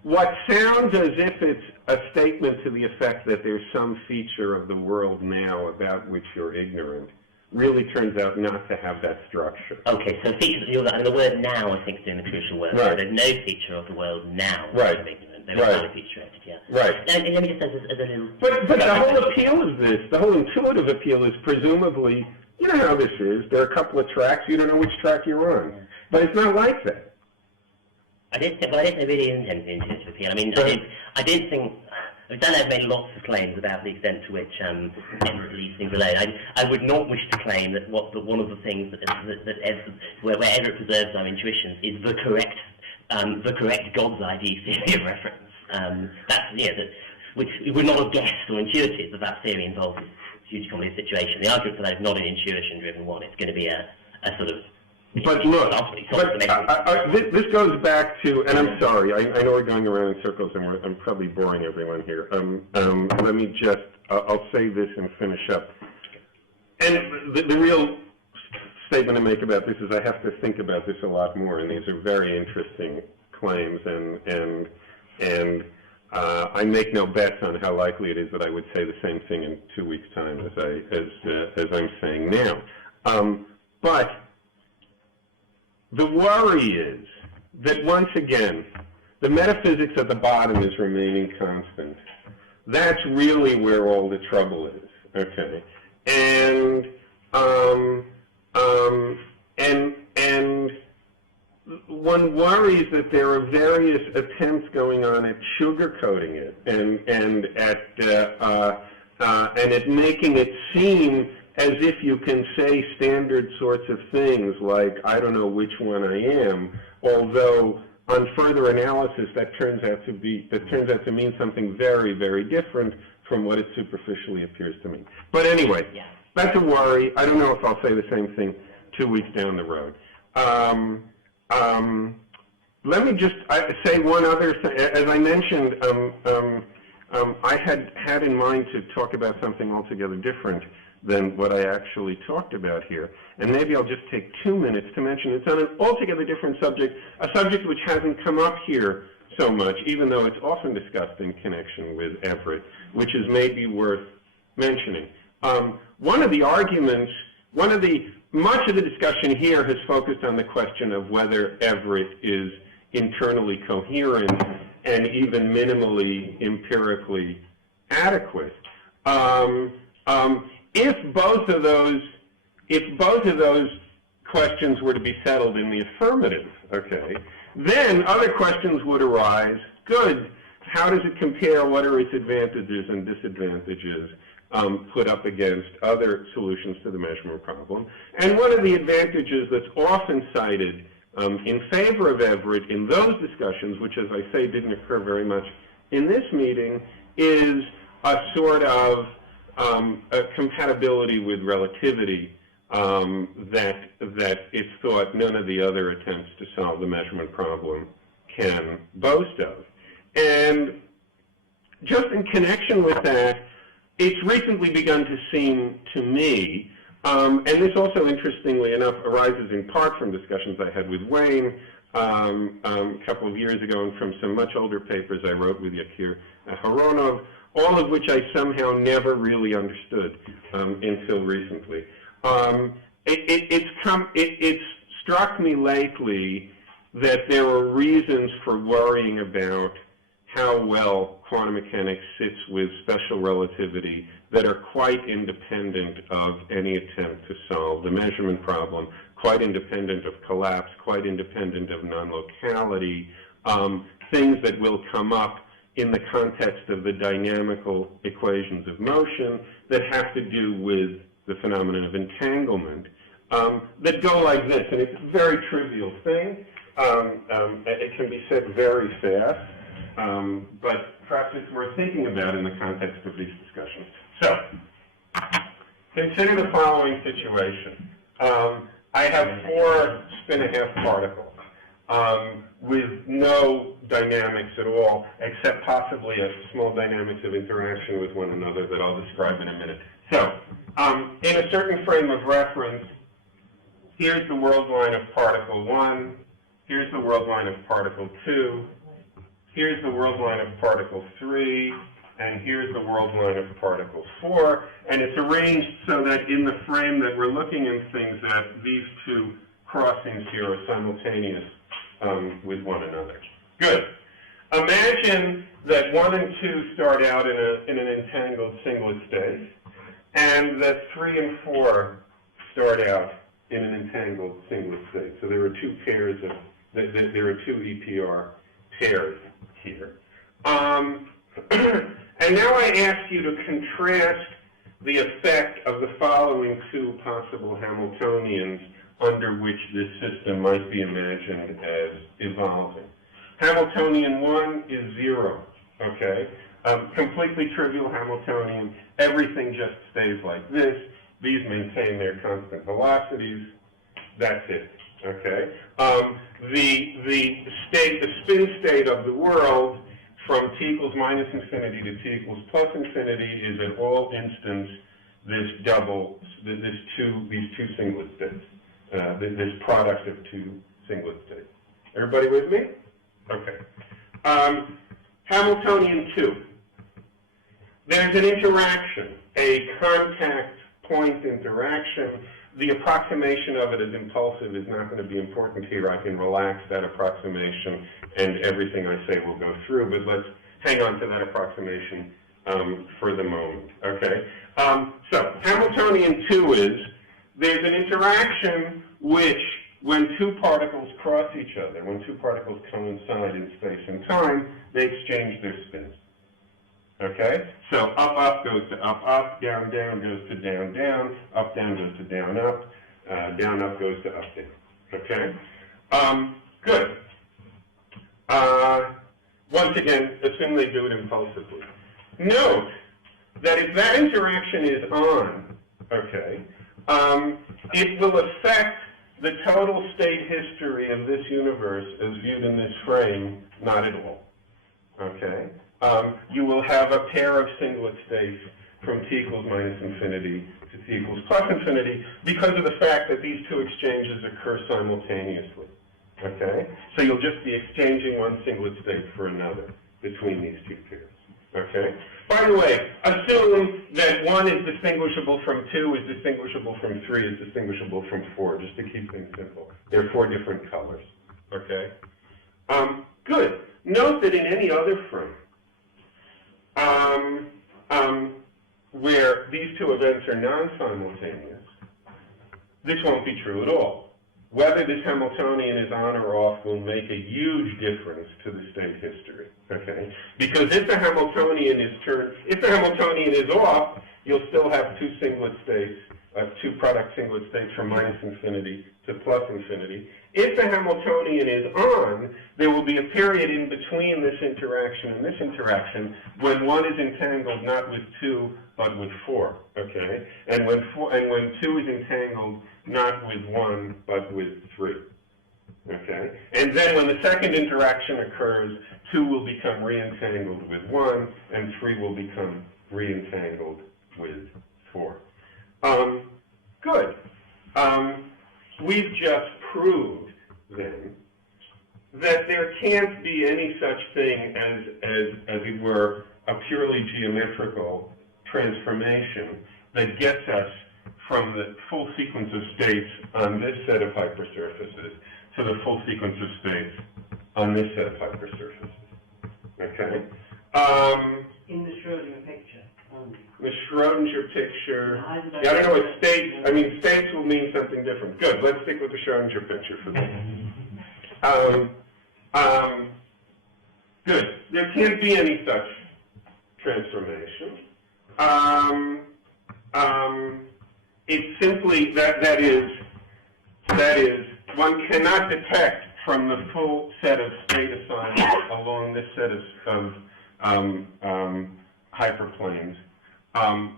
what sounds as if it's a statement to the effect that there's some feature of the world now about which you're ignorant really turns out not to have that structure. Okay, so features of the word now, I think, is doing the crucial work. Right. So there's no feature of the world now Right. of ignorant. They were highly featured, yeah. Right. Now, let me just say as a little... But the whole appeal of this, the whole intuitive appeal is presumably, you know how this is, there are a couple of tracks, you don't know which track you're on. But it's not like that. I did say really intend to intuitive appeal. I mean, I did think... I've made lots of claims about the extent to which Everett leaves things alone. I would not wish to claim that one of the things where Everett preserves our intuitions is the correct God's ID theory of reference. Which we would not have guessed or intuited that theory involves a huge complex situation. The argument for that is not an intuition-driven one. It's going to be a sort of. But look, this goes back to, and I'm sorry, I know we're going around in circles and I'm probably boring everyone here. Let me just, I'll say this and finish up. And the real statement to make about this is I have to think about this a lot more, and these are very interesting claims, and I make no bets on how likely it is that I would say the same thing in 2 weeks' time as I'm saying now. But the worry is that once again, the metaphysics at the bottom is remaining constant. That's really where all the trouble is, okay? And one worries that there are various attempts going on at sugarcoating it and at making it seem as if you can say standard sorts of things like, I don't know which one I am, although on further analysis that turns out to mean something very, very different from what it superficially appears to mean. But anyway, that's a worry. I don't know if I'll say the same thing 2 weeks down the road. Let me just say one other thing. As I mentioned, I had in mind to talk about something altogether different than what I actually talked about here. And maybe I'll just take 2 minutes to mention it's on an altogether different subject, a subject which hasn't come up here so much, even though it's often discussed in connection with Everett, which is maybe worth mentioning. One of the arguments, much of the discussion here has focused on the question of whether Everett is internally coherent and even minimally empirically adequate. If both of those questions were to be settled in the affirmative, okay, then other questions would arise. Good. How does it compare? What are its advantages and disadvantages put up against other solutions to the measurement problem? And one of the advantages that's often cited in favor of Everett in those discussions, which, as I say, didn't occur very much in this meeting, is a sort of a compatibility with relativity that it's thought none of the other attempts to solve the measurement problem can boast of. And just in connection with that, it's recently begun to seem to me, and this also, interestingly enough, arises in part from discussions I had with Wayne a couple of years ago and from some much older papers I wrote with Yakir Haronov, all of which I somehow never really understood until recently. It's struck me lately that there are reasons for worrying about how well quantum mechanics sits with special relativity that are quite independent of any attempt to solve the measurement problem, quite independent of collapse, quite independent of non-locality, things that will come up in the context of the dynamical equations of motion that have to do with the phenomenon of entanglement, that go like this. And it's a very trivial thing. It can be said very fast, but perhaps it's worth thinking about in the context of these discussions. So, consider the following situation. I have 4 spin-a-half particles with no dynamics at all, except possibly a small dynamics of interaction with one another that I'll describe in a minute. So, in a certain frame of reference, here's the world line of particle 1, here's the world line of particle 2, here's the world line of particle 3, and here's the world line of particle 4, and it's arranged so that in the frame that we're looking at things at, these 2 crossings here are simultaneous with one another. Good. Imagine that 1 and 2 start out in an entangled singlet state, and that 3 and 4 start out in an entangled singlet state. So there are 2 pairs of, there are 2 EPR pairs here. And now I ask you to contrast the effect of the following 2 possible Hamiltonians under which this system might be imagined as evolving. Hamiltonian 1 is 0, okay? Completely trivial Hamiltonian. Everything just stays like this. These maintain their constant velocities. That's it, okay? The spin state of the world from t equals minus infinity to t equals plus infinity is at all instants these 2 singlet states, this product of 2 singlet states. Everybody with me? Okay. Hamiltonian 2. There's an interaction, a contact point interaction. The approximation of it as impulsive is not going to be important here. I can relax that approximation and everything I say will go through, but let's hang on to that approximation for the moment, okay? So Hamiltonian 2 is, there's an interaction which, when 2 particles cross each other, when 2 particles coincide in space and time, they exchange their spins. Okay? So up, up goes to up, up, down, down goes to down, down, up, down goes to down, up goes to up, down. Okay? Good. Once again, assume they do it impulsively. Note that if that interaction is on, okay, it will affect the total state history of this universe as viewed in this frame, not at all. Okay? You will have a pair of singlet states from t equals minus infinity to t equals plus infinity because of the fact that these 2 exchanges occur simultaneously. Okay? So you'll just be exchanging one singlet state for another between these 2 pairs. Okay? By the way, assume that 1 is distinguishable from 2, is distinguishable from 3, is distinguishable from 4, just to keep things simple. There are 4 different colors. Okay? Good. Note that in any other frame, where these 2 events are non-simultaneous, this won't be true at all. Whether this Hamiltonian is on or off will make a huge difference to the state history, okay? Because if the Hamiltonian is off, you'll still have 2 singlet states, 2 product singlet states from minus infinity to plus infinity. If the Hamiltonian is on, there will be a period in between this interaction and this interaction when 1 is entangled not with 2 but with 4, okay? And when 2 is entangled not with 1 but with 3, okay? And then when the second interaction occurs, 2 will become re-entangled with 1 and 3 will become re-entangled with 4. Good. We've just proved, then, that there can't be any such thing as it were, a purely geometrical transformation that gets us from the full sequence of states on this set of hypersurfaces to the full sequence of states on this set of hypersurfaces. Okay? In the Schrodinger picture. The Schrodinger picture. Yeah, I don't know what states. I mean, states will mean something different. Good. Let's stick with the Schrodinger picture for this. Good. There can't be any such transformation. It's simply that is one cannot detect from the full set of state assignments along this set of hyperplanes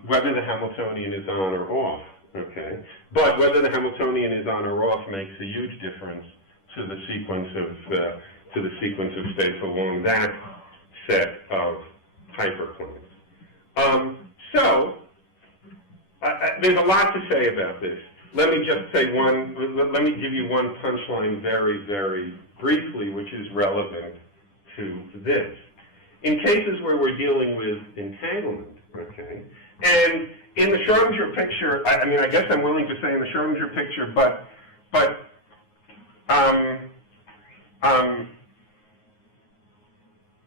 whether the Hamiltonian is on or off. okay? But whether the Hamiltonian is on or off makes a huge difference to the sequence of states along that set of hyperplanes. There's a lot to say about this. Let me just say let me give you one punchline very, very briefly, which is relevant to this. In cases where we're dealing with entanglement, okay, and in the Schrodinger picture, I mean, I guess I'm willing to say in the Schrodinger picture, but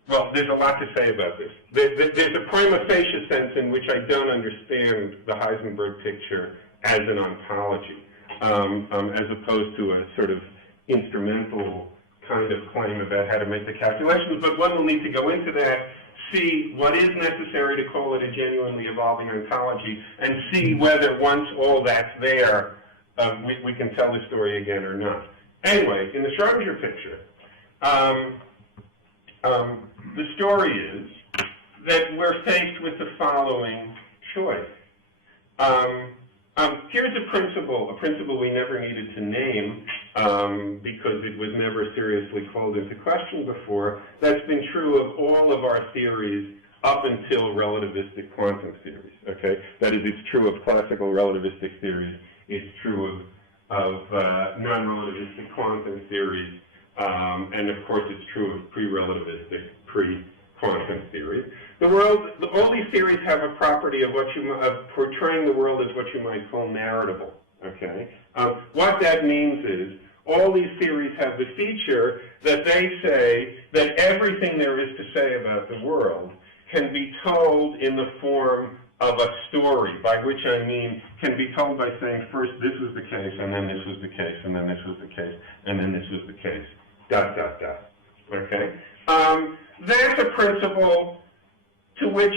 well, there's a lot to say about this. There's a prima facie sense in which I don't understand the Heisenberg picture as an ontology, as opposed to a sort of instrumental kind of claim about how to make the calculations. But one will need to go into that, see what is necessary to call it a genuinely evolving ontology, and see whether once all that's there, we can tell the story again or not. Anyway, in the Schrodinger picture, the story is that we're faced with the following choice. Here's a principle we never needed to name because it was never seriously called into question before. That's been true of all of our theories up until relativistic quantum theories. Okay, that is, it's true of classical relativistic theories. It's true of non-relativistic quantum theories. And of course, it's true of pre-relativistic, pre-quantum theory. All these theories have a property of portraying the world as what you might call narratable. Okay, what that means is all these theories have the feature that they say that everything there is to say about the world can be told in the form of a story, by which I mean can be told by saying first this was the case, and then this was the case, and then this was the case, and then this was the case. Dot, dot, dot. Okay? That's a principle to which,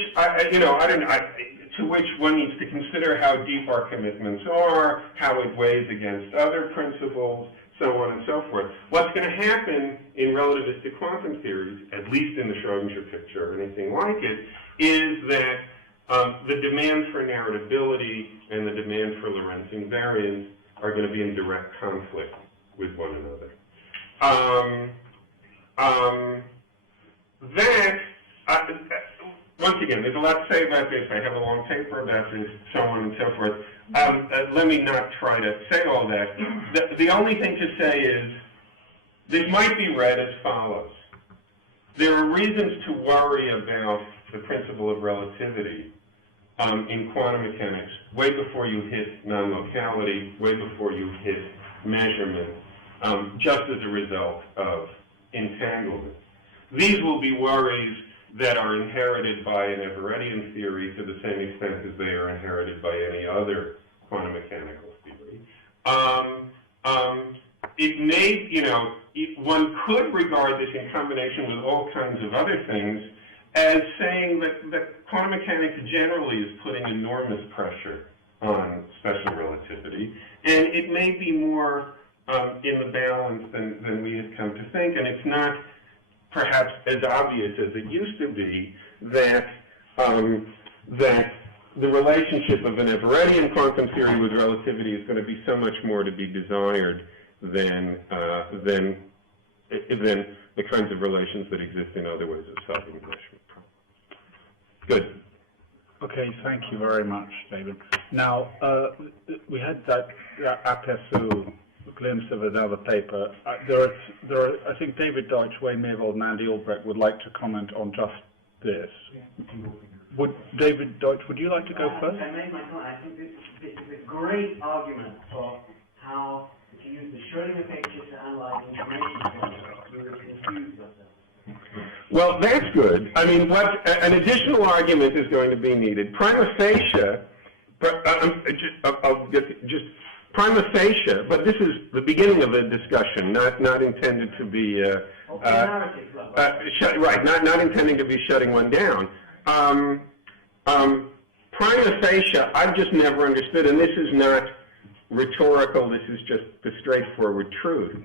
to which one needs to consider how deep our commitments are, how it weighs against other principles, so on and so forth. What's going to happen in relativistic quantum theories, at least in the Schrodinger picture or anything like it, is that the demand for narratability and the demand for Lorentz invariance are going to be in direct conflict with one another. Once again, there's a lot to say about this. I have a long paper about this, so on and so forth. Let me not try to say all that. The only thing to say is, this might be read as follows. There are reasons to worry about the principle of relativity in quantum mechanics way before you hit non-locality, way before you hit measurement, just as a result of entanglement. These will be worries that are inherited by an Everettian theory to the same extent as they are inherited by any other quantum mechanical theory. It may, one could regard this in combination with all kinds of other things as saying that quantum mechanics generally is putting enormous pressure on special relativity, and it may be more in the balance than we had come to think, and it's not perhaps as obvious as it used to be that that the relationship of an Everettian quantum theory with relativity is going to be so much more to be desired than the kinds of relations that exist in other ways of solving the measurement problem. Good. Okay, thank you very much, David. Now, we had that aperçu glimpse of another paper. There are, I think David Deutsch, Wayne Meerwald, and Andy Albrecht would like to comment on just this. David Deutsch, would you like to go first? I made my point. I think this is a great argument for how to use the Schrodinger picture to analyze information flow. You would confuse yourself. Well, that's good. I mean, an additional argument is going to be needed. Prima facie, prima facie, but this is the beginning of a discussion, not intended to be not intending to be shutting one down. Prima facie, I've just never understood, and this is not rhetorical. This is just the straightforward truth.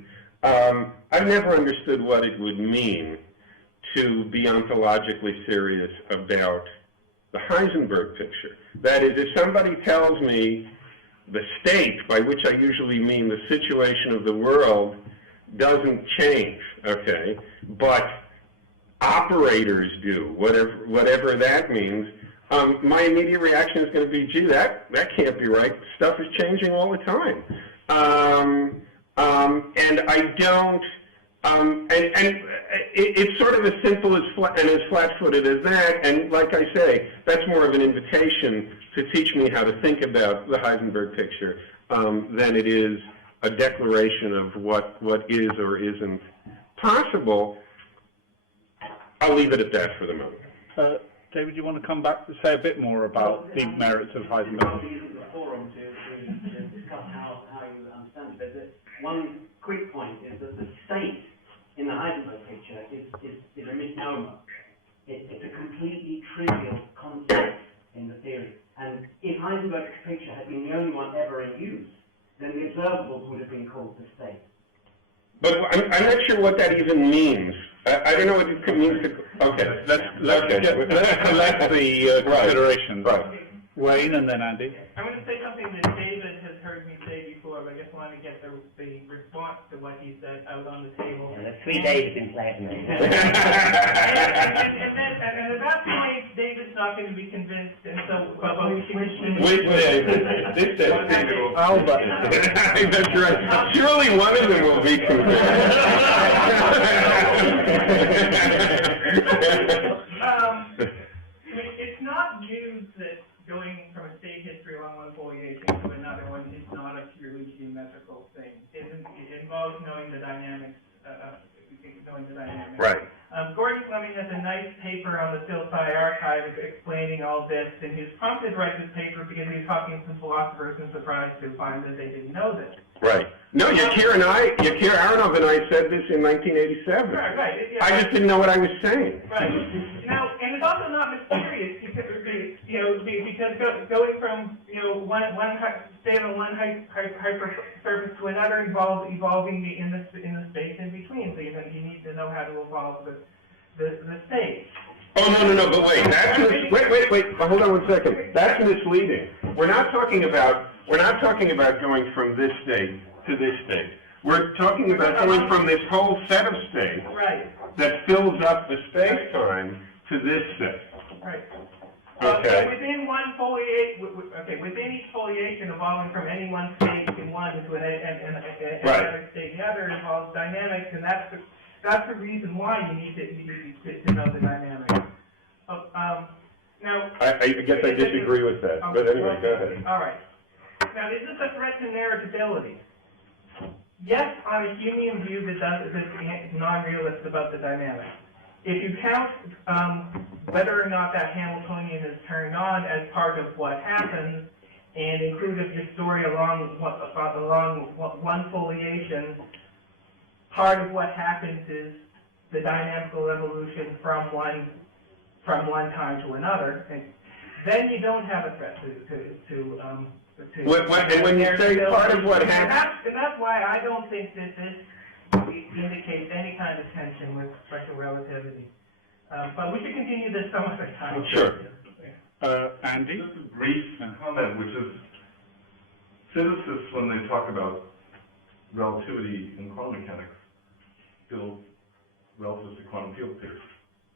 I've never understood what it would mean to be ontologically serious about the Heisenberg picture. That is, if somebody tells me the state, by which I usually mean the situation of the world, doesn't change, okay? But operators do, whatever that means. My immediate reaction is going to be, gee, that can't be right. Stuff is changing all the time. And I don't, it's sort of as simple as and as flat-footed as that, and like I say, that's more of an invitation to teach me how to think about the Heisenberg picture than it is a declaration of what is or isn't possible. I'll leave it at that for the moment. David, you want to come back to say a bit more about the merits of Heisenberg? I'll use the forum to discuss how you understand it. But one quick point is that the state in the Heisenberg picture is a misnomer. It's a completely trivial concept in the theory. And if Heisenberg's picture had been the only one ever in use, then the observables would have been called the state. But I'm not sure what that even means. I don't know what it means to... Okay. Let's collect the considerations. Right. Wayne and then Andy. I'm going to say something that David has heard me say before, but I just want to get the response to what he said out on the table. And the 3 days in platinum. And at that point, David's not going to be convinced, and so... Which David? This David. Albert. That's right. Surely one of them will be convinced. It's not news that going from a state history along one foliation to another one is not a purely geometrical thing. It involves knowing the dynamics. Right. Gordon Fleming has a nice paper on the Phil-Sci archive explaining all this, and he was prompted to write this paper because he was talking to some philosophers and surprised to find that they didn't know this. Right. No, Yakir Aronov and I said this in 1987. Right. Yeah, I just didn't know what I was saying. Right. Now, and it's also not mysterious because going from one state on one hypersurface to another involves evolving in the space in between. So you need to know how to evolve the state. Oh, no, but wait, wait, hold on one second. That's misleading. We're not talking about going from this state to this state. We're talking about going from this whole set of states that fills up the space-time to this state. Right. Okay. Within one within each foliation evolving from any one state in one to another state, the other involves dynamics, and that's the reason why you need to know the dynamics. Now, I guess I disagree with that, but anyway, go ahead. All right. Now, is this a threat to narratability? Yes, on a Humean view that's non-realist about the dynamics. If you count whether or not that Hamiltonian is turned on as part of what happens, and include a story along one foliation, part of what happens is the dynamical evolution from one time to another, and then you don't have a threat to and when you say part of what happens... And that's why I don't think that this indicates any kind of tension with special relativity. But we should continue this some other time. Sure. Andy? Just a brief comment, which is, physicists, when they talk about relativity in quantum mechanics, build relativistic quantum field theory.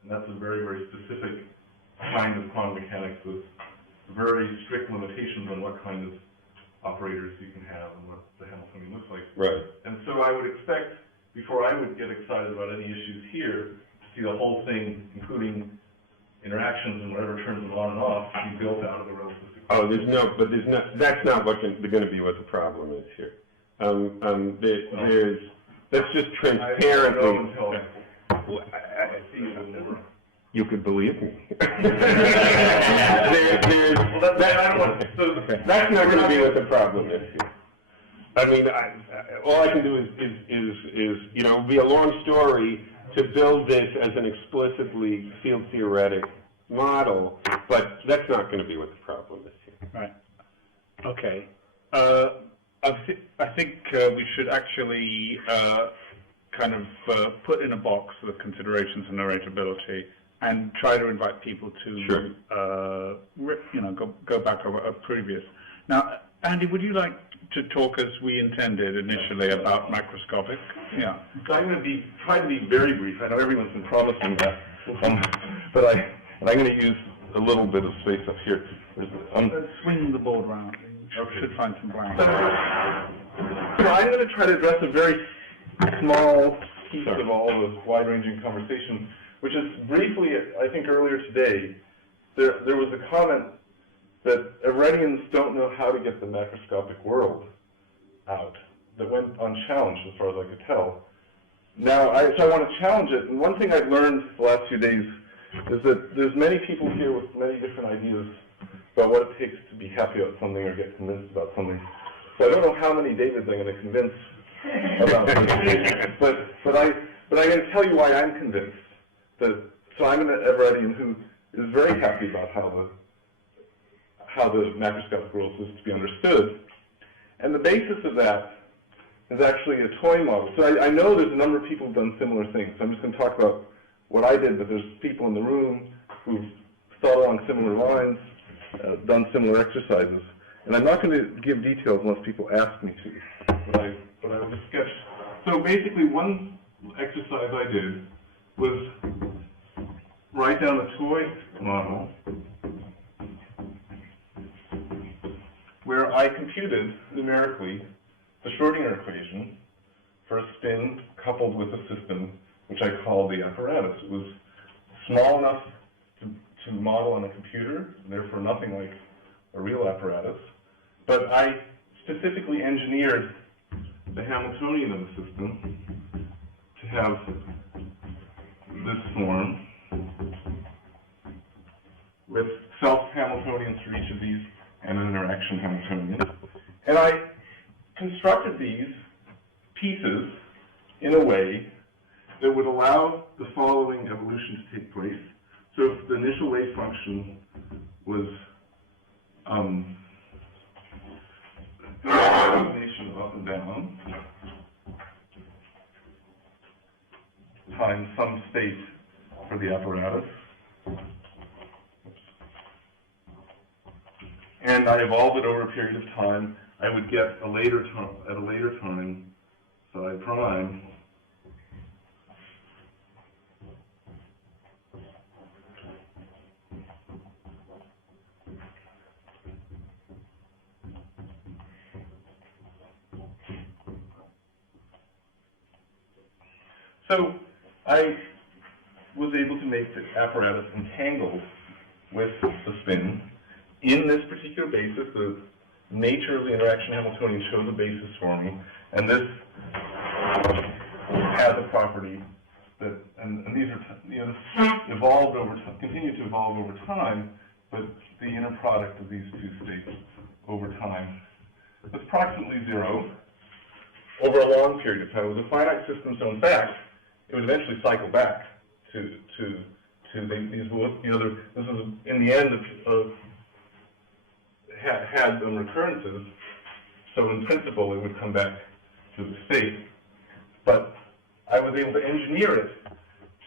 And that's a very, very specific kind of quantum mechanics with very strict limitations on what kind of operators you can have and what the Hamiltonian looks like. Right. And so I would expect, before I would get excited about any issues here, to see the whole thing, including interactions and whatever turns them on and off, be built out of the relativistic. Oh, that's not going to be what the problem is here. That's just transparently. You could believe me. That's not going to be what the problem is here. I mean, all I can do is be a long story to build this as an explicitly field theoretic model, but that's not going to be what the problem is here. Right. Okay. I think we should actually kind of put in a box the considerations of narratability and try to invite people to, sure. Go back over a previous. Now, Andy, would you like to talk as we intended initially about macroscopic? Yeah. So I'm going to try to be very brief. I know everyone's been promising that, but I'm going to use a little bit of space up here. Swing the board around. You should find some ground. So I'm going to try to address a very small piece of all this wide-ranging conversation, which is briefly, I think earlier today, there was a comment that Everettians don't know how to get the macroscopic world out. That went unchallenged as far as I could tell. Now, so I want to challenge it, and one thing I've learned the last few days is that there's many people here with many different ideas about what it takes to be happy about something or get convinced about something. So I don't know how many Davids I'm going to convince about this, but I'm going to tell you why I'm convinced. So I'm an Everettian who is very happy about how the macroscopic world is to be understood. And the basis of that is actually a toy model. So I know there's a number of people who've done similar things. So I'm just going to talk about what I did, but there's people in the room who've thought along similar lines, done similar exercises. And I'm not going to give details unless people ask me to, but I will just sketch. So basically one exercise I did was write down a toy model where I computed numerically the Schrodinger equation for a spin coupled with a system which I call the apparatus. It was small enough to model on a computer, therefore nothing like a real apparatus, but I specifically engineered the Hamiltonian of the system to have this form with self-Hamiltonians for each of these and an interaction Hamiltonian. And I constructed these pieces in a way that would allow the following evolution to take place. So if the initial wave function was a combination of up and down times some state for the apparatus, and I evolved it over a period of time, I would get at a later time, psi prime, so I was able to make the apparatus entangled with the spin. In this particular basis, the nature of the interaction Hamiltonian showed the basis for me, and this has a property that, and these are, evolved over time, continue to evolve over time, but the inner product of these two states over time is approximately zero over a long period of time. It was a finite system, so in fact, it would eventually cycle back to these, this is in the end of had some recurrences, so in principle it would come back to the state. But I was able to engineer it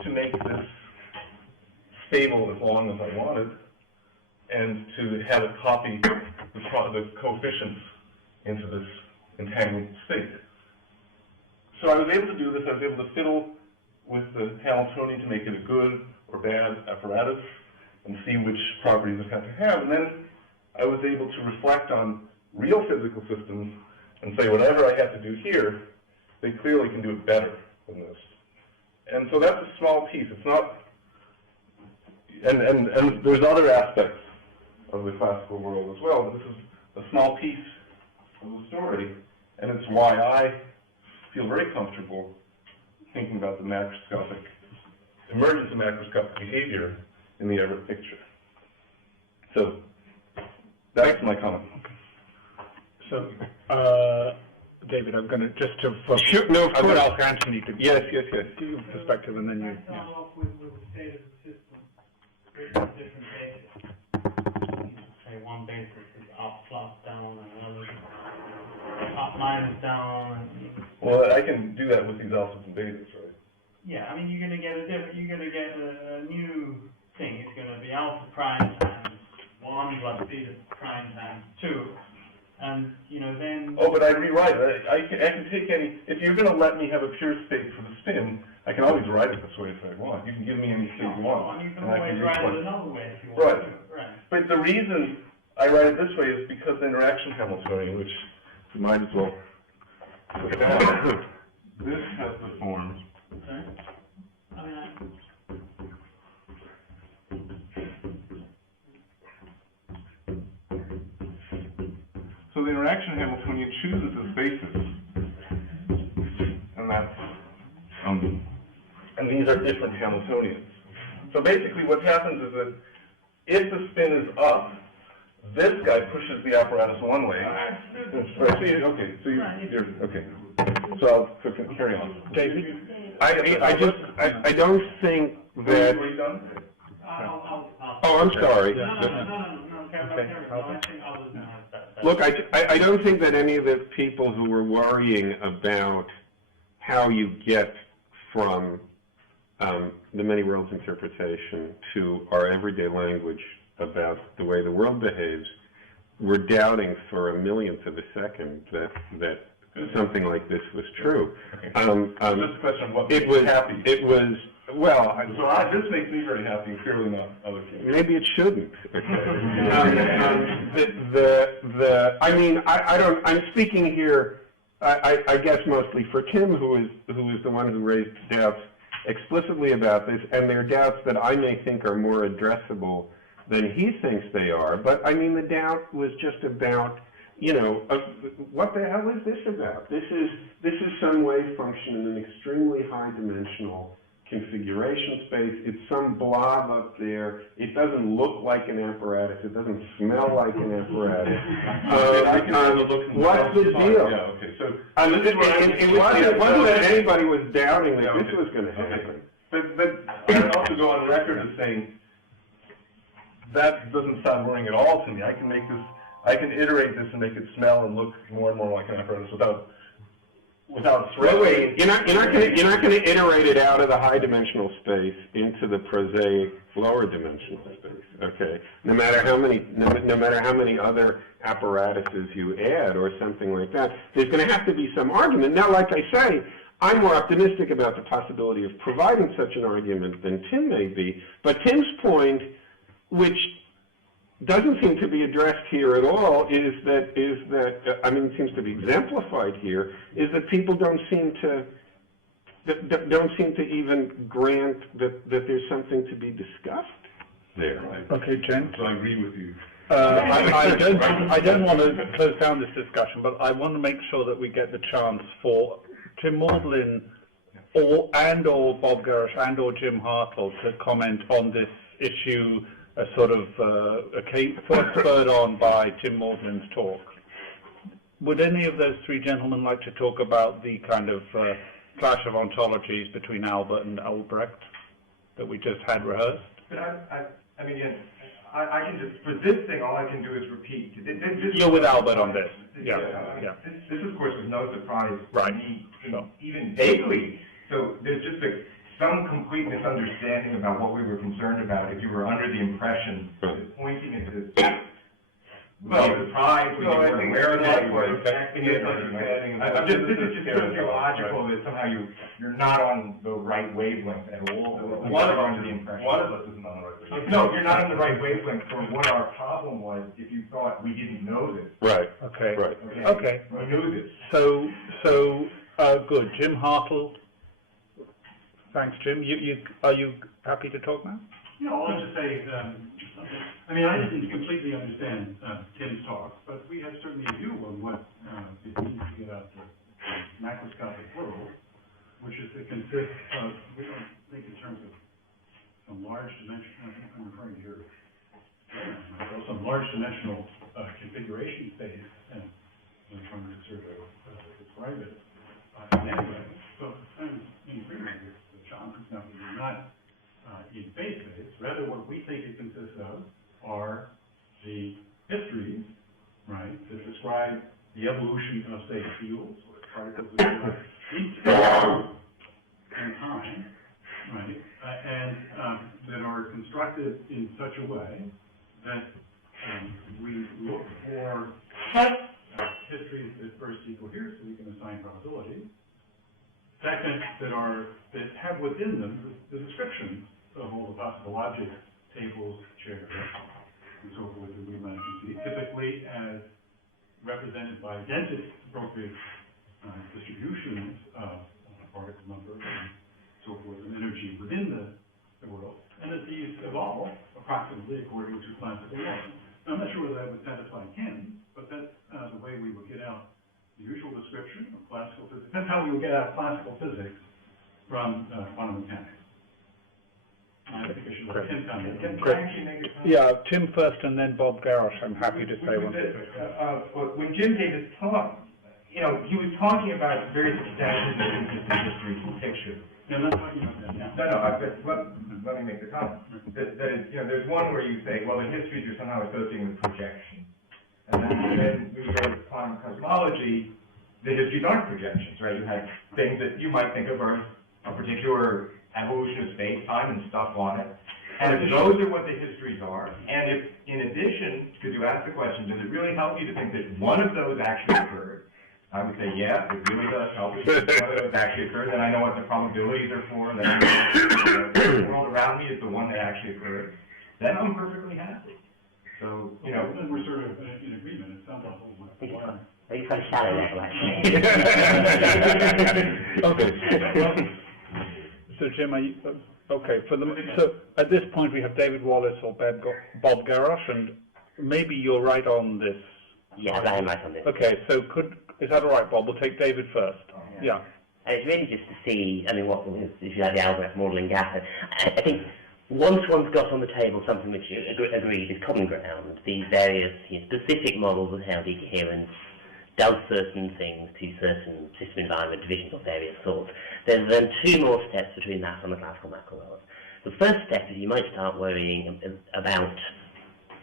to make this stable as long as I wanted, and to have it copy the coefficients into this entangled state. So I was able to do this. I was able to fiddle with the Hamiltonian to make it a good or bad apparatus and see which properties it had to have. And then I was able to reflect on real physical systems and say whatever I have to do here, they clearly can do it better than this. And so that's a small piece. It's not, and there's other aspects of the classical world as well, but this is a small piece of the story, and it's why I feel very comfortable thinking about the macroscopic, emergence of macroscopic behavior in the Everett picture. So that's my comment. So, David, I'm going to just to Sure, no, of I'm going to course. ask Antony to Yes. give a perspective, and then you. Start off with the state of the system. There's different bases. Say one basis is up, plus, down, and another up, minus, down. And Well, I can do that with these alphas and betas, right? yeah, I mean you're going to get a new thing. It's going to be alpha prime times 1 plus beta prime times 2. and, you know, then... Oh, but I'd rewrite it. I can take any, if you're gonna let me have a pure state for the spin, I can always write it this way if I want. You can give me any state you want. You can and I always use write one. it another way if you want Right. to. Right. But the reason I write it this way is because the interaction Hamiltonian, which you might as well look at that. This has the form. Okay. I mean, So the interaction Hamiltonian chooses its basis, and that's, and these are different Hamiltonians. So basically what happens is that if the spin is up, this guy pushes the apparatus one way. Right, so okay, so you're, okay. So I'll carry on. David? I don't think that... Are you done? Oh, I'm sorry. Look, I don't think that any of the people who were worrying about how you get from the many worlds interpretation to our everyday language about the way the world behaves were doubting for a millionth of a second that something like this was true. Just a question of what it makes was you happy. It was, well, this makes me very happy, and clearly not other people. maybe it shouldn't. I mean, I'm speaking here, I guess mostly for Tim, who is the one who raised doubts explicitly about this, and they're doubts that I may think are more addressable than he thinks they are. But I mean, the doubt was just about, you know, what the hell is this about? This is some wave function in an extremely high dimensional configuration space. It's some blob up there. It doesn't look like an apparatus. It doesn't smell like an apparatus. What's the deal? Yeah, okay, so It wasn't that anybody was doubting that this was going to happen. But I would also go on record as saying that doesn't sound worrying at all to me. I can iterate this and make it smell and look more and more like an apparatus without Wait, you're not going to iterate it out of the high dimensional space into the prosaic lower dimensional space. Okay, no matter how many other apparatuses you add or something like that, there's going to have to be some argument. Now, like I say, I'm more optimistic about the possibility of providing such an argument than Tim may be. But Tim's point, which doesn't seem to be addressed here at all, is that I mean, it seems to be exemplified here, is that people don't seem to even grant that there's something to be discussed there. Okay, Jen. So I agree with you. I don't want to close down this discussion, but I want to make sure that we get the chance for Tim Maudlin or Bob Gerrish and/or Jim Hartle to comment on this issue, sort of first spurred on by Tim Maudlin's talk. Would any of those three gentlemen like to talk about the kind of clash of ontologies between Albert and Albrecht that we just had rehearsed? But I mean, yes, I can just, for this thing, all I can do is repeat. You're with Albert on this. Yeah. This, of course, was no surprise to me, even vaguely. So there's just some complete misunderstanding about what we were concerned about. If you were under the impression that pointing at this, surprise, we were aware of that, you were expecting it. This is just sociological, that somehow you're not on the right wavelength at all. One of us isn't on the right wavelength. No, you're not on the right wavelength for what our problem was if you thought we didn't know this. Right. Okay. Right. Okay. We knew this. So good. Jim Hartle. Thanks, Jim. Are you happy to talk now? Yeah, I'll just say, I mean, I didn't completely understand Tim's talk, but we have certainly a view on what it means to get out the macroscopic world, which is to consist of, we don't think in terms of some large dimensional, I think I'm referring to your, some large dimensional configuration space, and I'm trying to sort of describe it in any way. So I'm in agreement with John, now we're not in phase space. Rather, what we think it consists of are the histories, right, that describe the evolution of, say, fields or particles that in time, right, and that are constructed in such a way that we look for histories that first equal here, so we can assign probability. Second, that have within them the descriptions of all the possible objects, tables, chairs, and so forth that we might see, typically as represented by density, appropriate distributions of particle number and so forth, and energy within the world, and that these evolve approximately according to classical laws. Now, I'm not sure whether that would satisfy Ken, but that's the way we would get out the usual description of classical physics. That's how we would get out classical physics from quantum mechanics. I think I should let Tim comment. Yeah, Tim first and then Bob Garrosh. I'm happy to say one thing. When Jim gave his talk, he was talking about very substantial differences in history picture. No, I'm not talking about that now. Let me make the comment. That is, there's one where you say, well, the histories are somehow associated with projection. And then when you go to quantum cosmology, the histories aren't projections, right? You have things that you might think of as a particular evolution of space-time and stuff on it. And if those are what the histories are, and if, in addition, because you asked the question, does it really help you to think that one of those actually occurred? I would say, yeah, it really does help if one of those actually occurred, then I know what the probabilities are for, and then the world around me is the one that actually occurred. Then I'm perfectly happy. So, then we're sort of in agreement. It sounds like a whole lot. Are you quite shallow level, actually? Okay. So Jim, are you, okay, so at this point we have David Wallace or Bob Garrosh, and maybe you're right on this. Yes, I am right on this. Okay, so is that all right, Bob? We'll take David first. Yeah. It's really just to see, if you have the Albrecht modelling gap, I think once one's got on the table something which you agreed is common ground, these various specific models of how decoherence does certain things to certain system environment divisions of various sorts. There's then two more steps between that and the classical macro world. The first step is you might start worrying about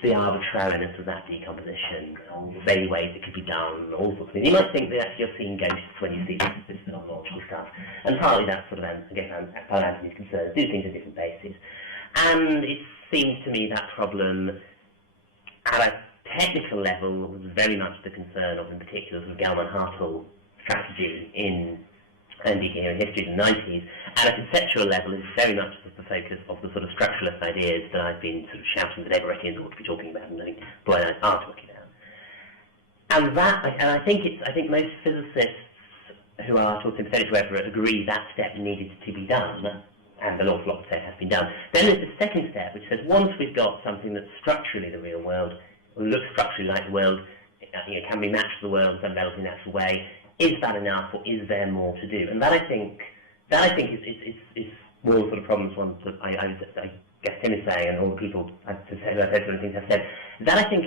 the arbitrariness of that decomposition, the very ways it could be done, all sorts of things. You might think that actually you're seeing ghosts when you see this phenomenological stuff. And partly that's sort of, I guess, part of Antony's concerns, do things on different bases. And it seems to me that problem, at a technical level, was very much the concern of, in particular, the Gellman-Hartle strategy in decoherent history in the 90s. At a conceptual level, is very much the focus of the sort of structuralist ideas that I've been sort of shouting that Everettians ought to be talking about, and I think Brian and I are talking about. And I think most physicists who are sort of sympathetic to Everett agree that step needed to be done, and an awful lot of step has been done. Then there's the second step, which says once we've got something that's structurally the real world, looks structurally like the world, can we match the world in some relatively natural way? Is that enough, or is there more to do? And that I think is one of the sort of problems I guess Tim is saying, and all the people I've said certain things have said. That I think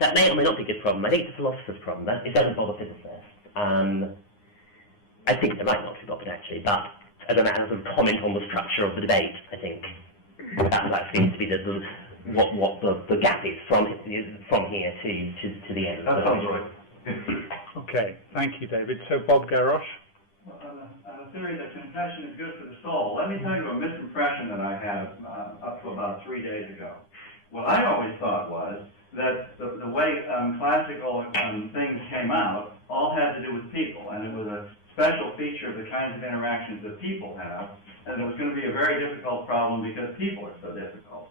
that may or may not be a good problem. I think it's a philosopher's problem. It doesn't bother physicists. I think it might not be bothered actually, but as a sort of comment on the structure of the debate, I think that seems to be what the gap is from here to the end. That sounds right. Okay, thank you, David. So Bob Garrosh. Well, on a theory that confession is good for the soul, let me tell you a misimpression that I had up to about 3 days ago. What I always thought was that the way classical things came out all had to do with people, and it was a special feature of the kinds of interactions that people have, and it was going to be a very difficult problem because people are so difficult.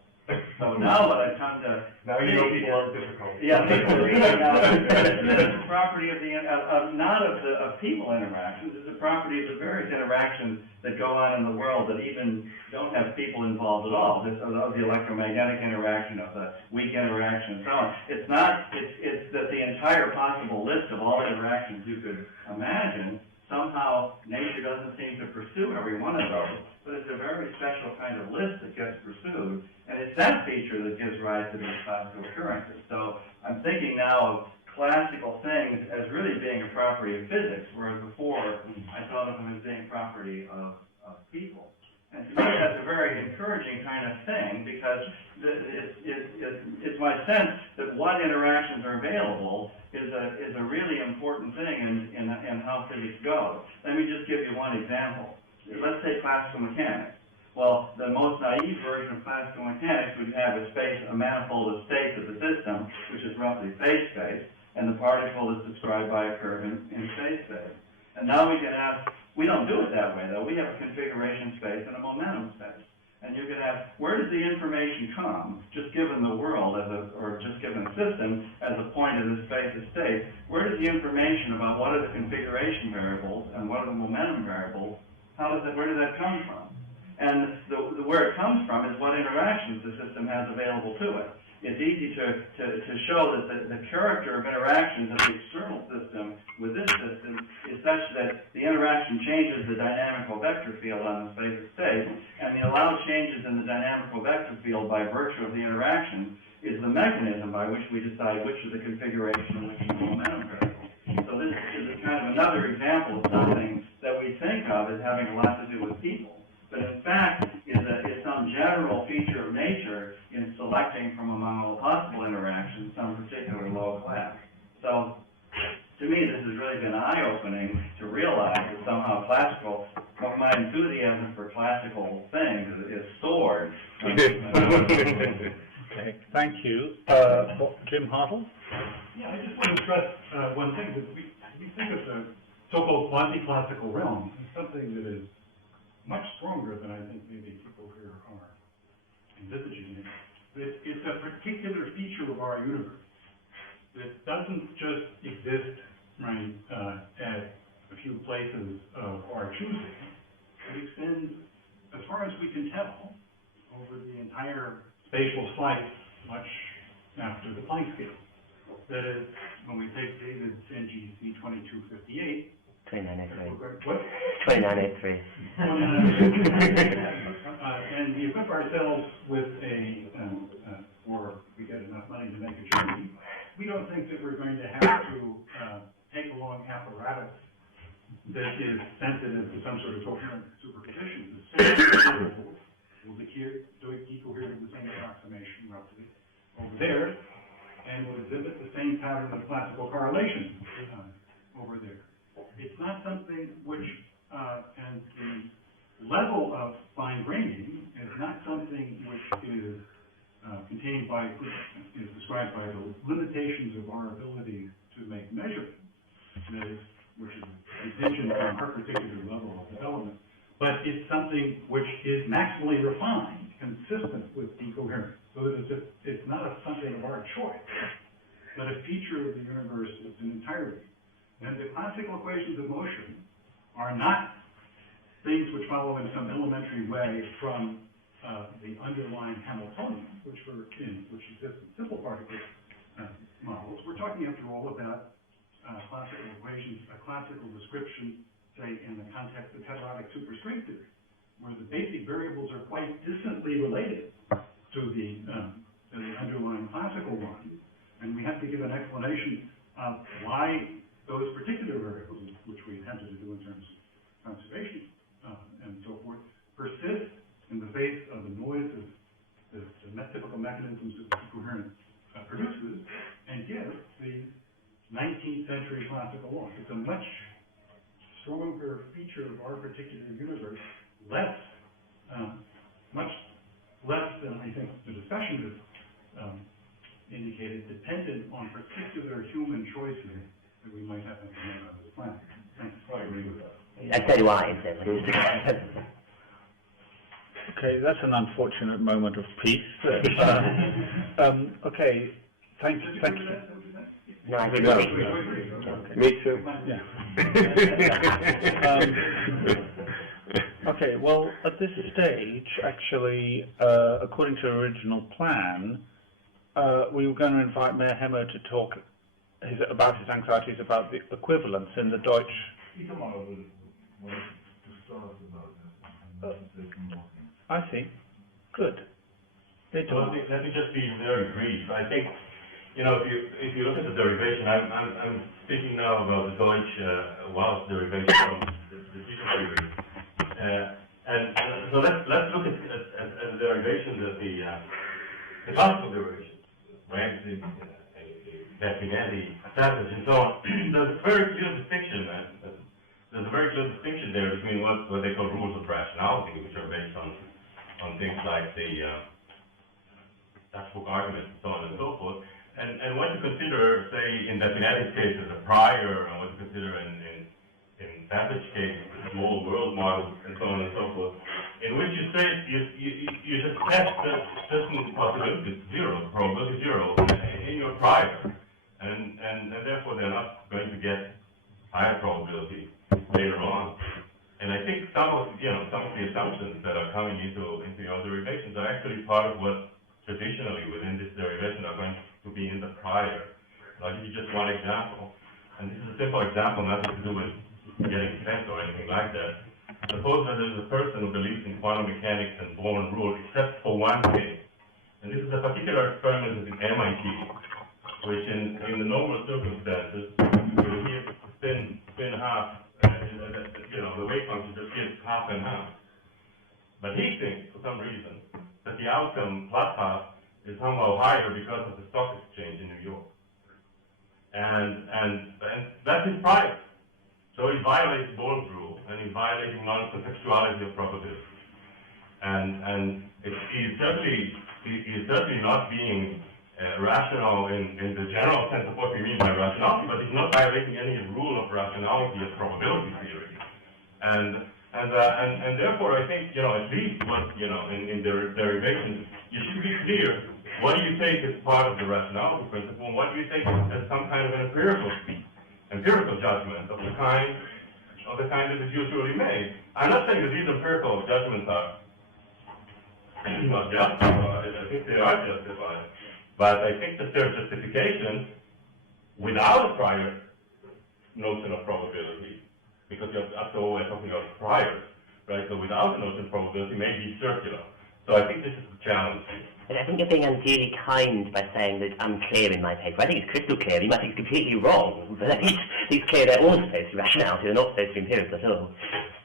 So now what I've come to... Now you know people are difficult. Yeah, people are now, it's a property of not of people interactions, it's a property of the various interactions that go on in the world that even don't have people involved at all. Of the electromagnetic interaction, of the weak interaction, and so on. It's that the entire possible list of all interactions you could imagine, somehow nature doesn't seem to pursue every one of those, but it's a very special kind of list that gets pursued, and it's that feature that gives rise to these classical occurrences. So I'm thinking now of classical things as really being a property of physics, whereas before I thought of them as being property of people. And to me that's a very encouraging kind of thing, because it's my sense that what interactions are available is a really important thing in how physics goes. Let me just give you one example. Let's say classical mechanics. Well, the most naive version of classical mechanics would have a manifold of states of the system, which is roughly phase space, and the particle is described by a curve in space space. And now we can have, we don't do it that way though, we have a configuration space and a momentum space. And you could have, where does the information come, just given the world or just given the system as a point in the space of state, where does the information about what are the configuration variables and what are the momentum variables, where does that come from? And where it comes from is what interactions the system has available to it. It's easy to show that the character of interactions of the external system with this system is such that the interaction changes the dynamical vector field on the space of state, and the allowed changes in the dynamical vector field by virtue of the interaction is the mechanism by which we decide which is the configuration and which is the momentum variable. So this is kind of another example of something that we think of as having a lot to do with people, but in fact is some general feature of nature in selecting from among all possible interactions some particular low class. So to me, this has really been eye-opening to realize that somehow my enthusiasm for classical things is soared. Okay, thank you. Jim Hartle? Yeah, I just want to stress one thing, that we think of the so-called quasi-classical realm as something that is much stronger than I think maybe people here are envisaging it. That it's a particular feature of our universe that doesn't just exist, right, at a few places of our choosing. It extends, as far as we can tell, over the entire spatial slice, much after the Planck scale. That is, when we take David's NGC 2258, 2983. What? 2983. And we equip ourselves with or we get enough money to make a journey, we don't think that we're going to have to take along apparatus that is sensitive to some sort of coherent superposition. The same variables will be decoherent in the same approximation roughly over there, and will exhibit the same pattern of classical correlation over there. It's not something which, and the level of fine graining is not something which is contained by, is described by the limitations of our ability to make measurements, that is, which is contingent on our particular level of development, but it's something which is maximally refined, consistent with decoherence, so that it's not something of our choice, but a feature of the universe in its entirety. And the classical equations of motion are not things which follow in some elementary way from the underlying Hamiltonian, which exists in simple particle models. We're talking, after all, about classical equations, a classical description, say, in the context of heterotic superstring theory, where the basic variables are quite distantly related to the underlying classical one, and we have to give an explanation of why those particular variables, which we attempted to do in terms of conservation and so forth, persist in the face of the noise of the typical mechanisms that decoherence produces, and give the 19th century classical law. It's a much stronger feature of our particular universe, much less than I think the discussion has indicated, dependent on particular human choices that we might happen to make on this planet. Thanks. I agree with that. I'd say why, incidentally. Okay, that's an unfortunate moment of peace. Okay, thank you. No, I agree. Okay. Me too. Yeah. Okay, well, at this stage, actually, according to original plan, we were going to invite Mayor Hemmer to talk about his anxieties about the equivalence in the Deutsch. I see. Good. Well, let me just be very brief. I think, you know, if you look at the derivation, I'm speaking now about the Deutsch Wallace derivation from the future theory. And so let's look at the derivations of the classical derivations, right? The Valentini, and so on. There's a very clear distinction, there's a very clear distinction there between what they call rules of rationality, which are based on things like the textbook arguments and so on and so forth, And what you consider, say, in the genetic case as a prior, and what you consider in savage case, the small world model, and so on and so forth, in which you say you just test certain possibilities, probability zero, in your prior, and therefore they're not going to get higher probability later on. And I think some of the assumptions that are coming into your derivations are actually part of what traditionally within this derivation are going to be in the prior. I'll give you just one example, and this is a simple example, nothing to do with getting sense or anything like that. Suppose that there's a person who believes in quantum mechanics and Born rule, except for one case. And this is a particular experiment at MIT, which in the normal circumstances, will give spin half, the wave function just gives half and half. But he thinks, for some reason, that the outcome plus half is somehow higher because of the stock exchange in New York. And that's his prior. So he violates Born's rule, and he's violating non-contextuality of probability. And he's certainly not being rational in the general sense of what we mean by rationality, but he's not violating any rule of rationality of probability theory. And therefore, I think, at least what, in the derivations, you should be clear, what do you take as part of the rationality principle, and what do you take as some kind of an empirical judgment of the kind that is usually made. I'm not saying that these empirical judgments are not justified. I think they are justified. But I think that their justification without a prior notion of probability, because after all we're talking about priors, right? So without the notion of probability may be circular. So I think this is the challenge. And I think you're being unduly kind by saying that I'm clear in my paper. I think it's crystal clear. You might think it's completely wrong, but at least it's clear they're all supposed to be rationality. They're not supposed to be empirical at all.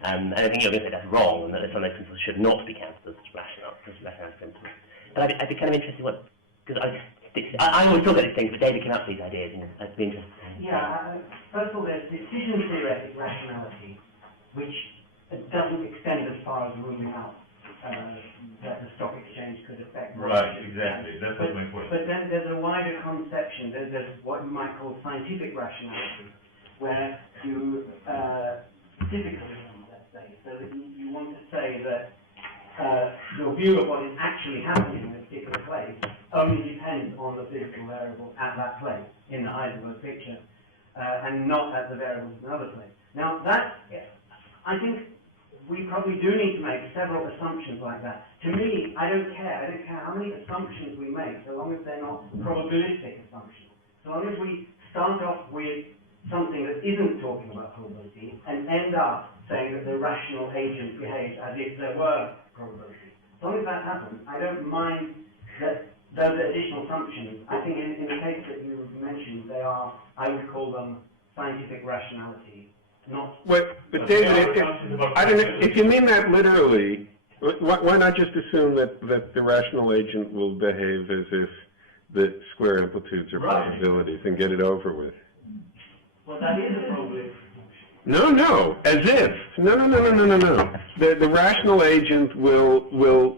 And I think you're going to say that's wrong, and that some of those principles should not be counted as rationality principles. But I'd be kind of interested because I always talk about these things, but David came up with these ideas, and I'd be interested. Yeah, first of all, there's decision theoretic rationality, which doesn't extend as far as ruling out that the stock exchange could affect. Right, exactly. That's my point. But then there's a wider conception. There's what you might call scientific rationality, where you typically, let's say, so that you want to say that your view of what is actually happening in a particular place only depends on the physical variable at that place in the Heisenberg picture, and not at the variables in another place. Now that, I think we probably do need to make several assumptions like that. To me, I don't care how many assumptions we make, so long as they're not probabilistic assumptions. So long as we start off with something that isn't talking about probability and end up saying that the rational agent behaves as if there were probability. As long as that happens, I don't mind that those additional assumptions. I think in the case that you mentioned, they are, I would call them scientific rationality. But David, I don't know, if you mean that literally, why not just assume that the rational agent will behave as if the square amplitudes are probabilities and get it over with? Well, that is a probability. No, as if. No. The rational agent will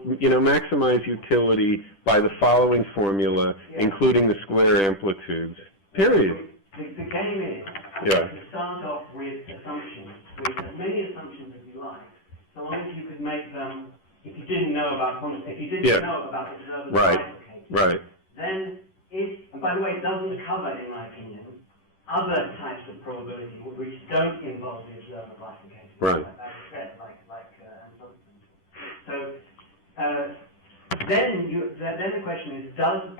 maximize utility by the following formula, including the square amplitudes. Period. The game is to start off with assumptions, with as many assumptions as you like, so long as you could make them, if you didn't know about quantum, if you didn't know about observer bifurcating, right. Then and by the way, it doesn't cover, in my opinion, other types of probability which don't involve the observer bifurcating. Right. Like I said, so then the question is,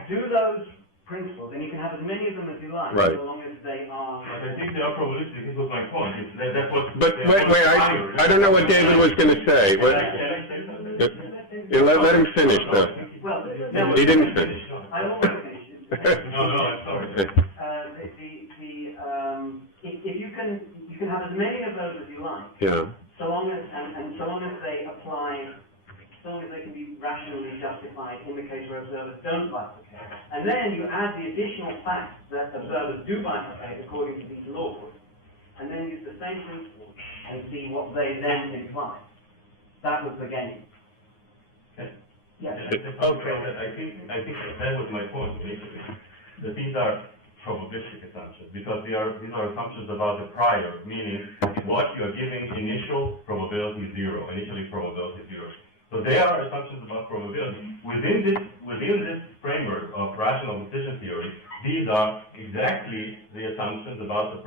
do those principles, and you can have as many of them as you like, so long as they are. But I think they are probabilistic. This was my point. That's what. But wait, I don't know what David was going to say. Let him finish, though. Well, he didn't finish. I don't want to finish. No, I'm sorry. If you can have as many of those as you like. Yeah. So long as so long as they apply. So long as they can be rationally justified in the case where observers don't bifurcate. And then you add the additional fact that observers do bifurcate according to these laws, and then use the same principle and see what they then imply. That was the game. Okay. Yes. I think that was my point, basically. that these are probabilistic assumptions, because these are assumptions about the prior, meaning what you are giving initially probability zero. So they are assumptions about probability. Within this framework of rational decision theory, these are exactly the assumptions about the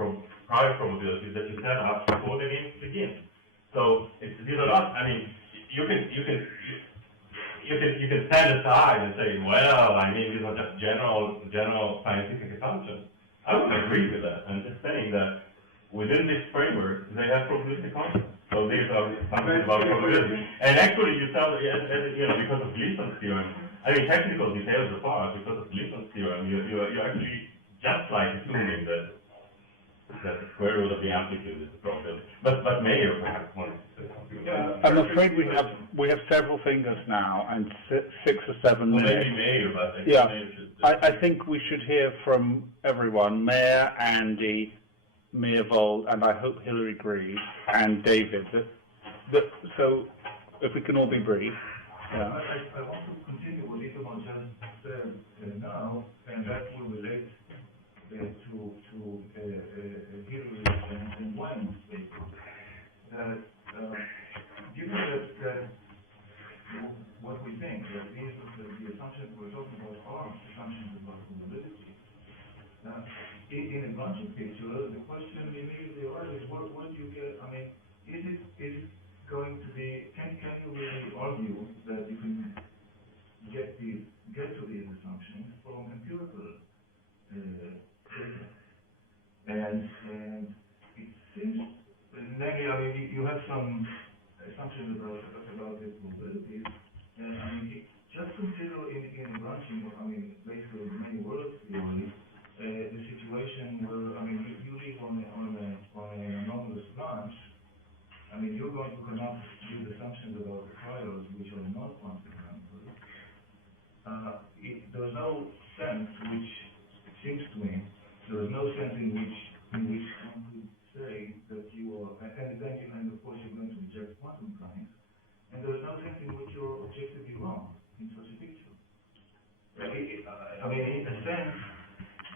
prior probabilities that you set up before the game begins. So these are not. I mean, you can stand aside and say, well, I mean, these are just general scientific assumptions. I don't agree with that. I'm just saying that within this framework, they have probabilistic constants. So these are assumptions about probability. And actually, you tell, because of Gleason's theorem, I mean, technical details apart, because of Gleason's theorem, you're actually just like assuming that the square root of the amplitude is the probability. But Mayer perhaps wanted to say something. Yeah, I'm afraid we have several fingers now and 6 or 7 minutes. Maybe Mayer, but I think Mayer should. I think we should hear from everyone: Mayer, Andy, Meervold, and I hope Hilary agrees, and David. So, if we can all be brief. Yeah. I want to continue what Ladyman just said now, and that will relate to Hilary and Wayne's paper. Given that what we think, that is the assumptions we're talking about are assumptions about probability. In a branching picture, the question immediately arises: what do you get? I mean, is it going to be? Can you really argue that you can get to these assumptions from empirical data? And it seems, namely, I mean, you have some assumptions about the probabilities, and I mean, just consider in branching, I mean, basically many words theory, the situation where, I mean, you live on an anomalous branch. I mean, you're going to come up with assumptions about the priors which are not consequential. There's no sense, which it seems to me, there is no sense in which one could say that you are, and of course you're going to reject quantum mechanics, and there is no sense in which you're objectively wrong in such a picture. I mean, in a sense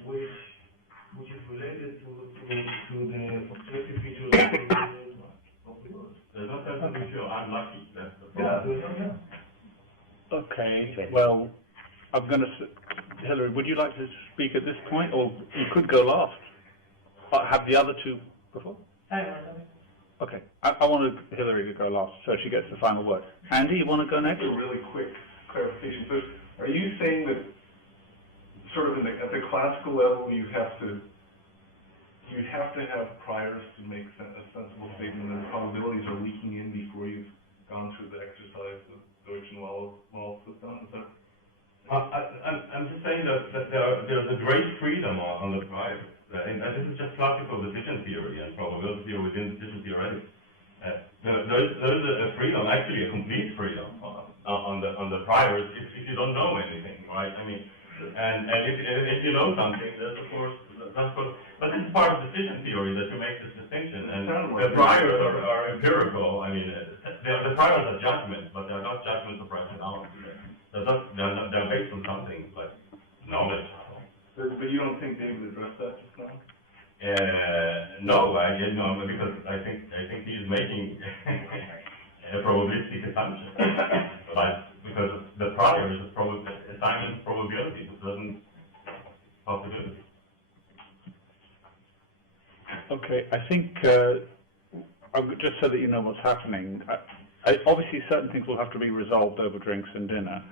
which is related to the objective features of the world. There's no sense in which you're unlucky. That's the Yeah, problem. there's no, Okay, well, I'm going to... Hilary, would you like to speak at this point, or you could go last? Have the other two before? Okay, I wanted Hilary to go last, so she gets the final word. Andy, you want to go next? Just a really quick clarification. So, are you saying that sort of at the classical level, you'd have to have priors to make a sensible statement that probabilities are leaking in before you've gone through the exercise that Deutsch and Wallace has done? Is that? I'm just saying that there's a great freedom on the priors. And this is just classical decision theory and probability theory within decision theory. There's a freedom, actually a complete freedom on the priors if you don't know anything, right? I mean, and if you know something, that's of course, but this is part of decision theory that you make this distinction. And the priors are empirical. I mean, the priors are judgments, but they're not judgments of rationality. They're based on something like knowledge. But you don't think David addressed that just now? No, I didn't know, because I think he's making a probabilistic assumption. But because the prior is assigning probability to certain possibilities. Okay, I think, just so that you know what's happening, obviously certain things will have to be resolved over drinks and dinner,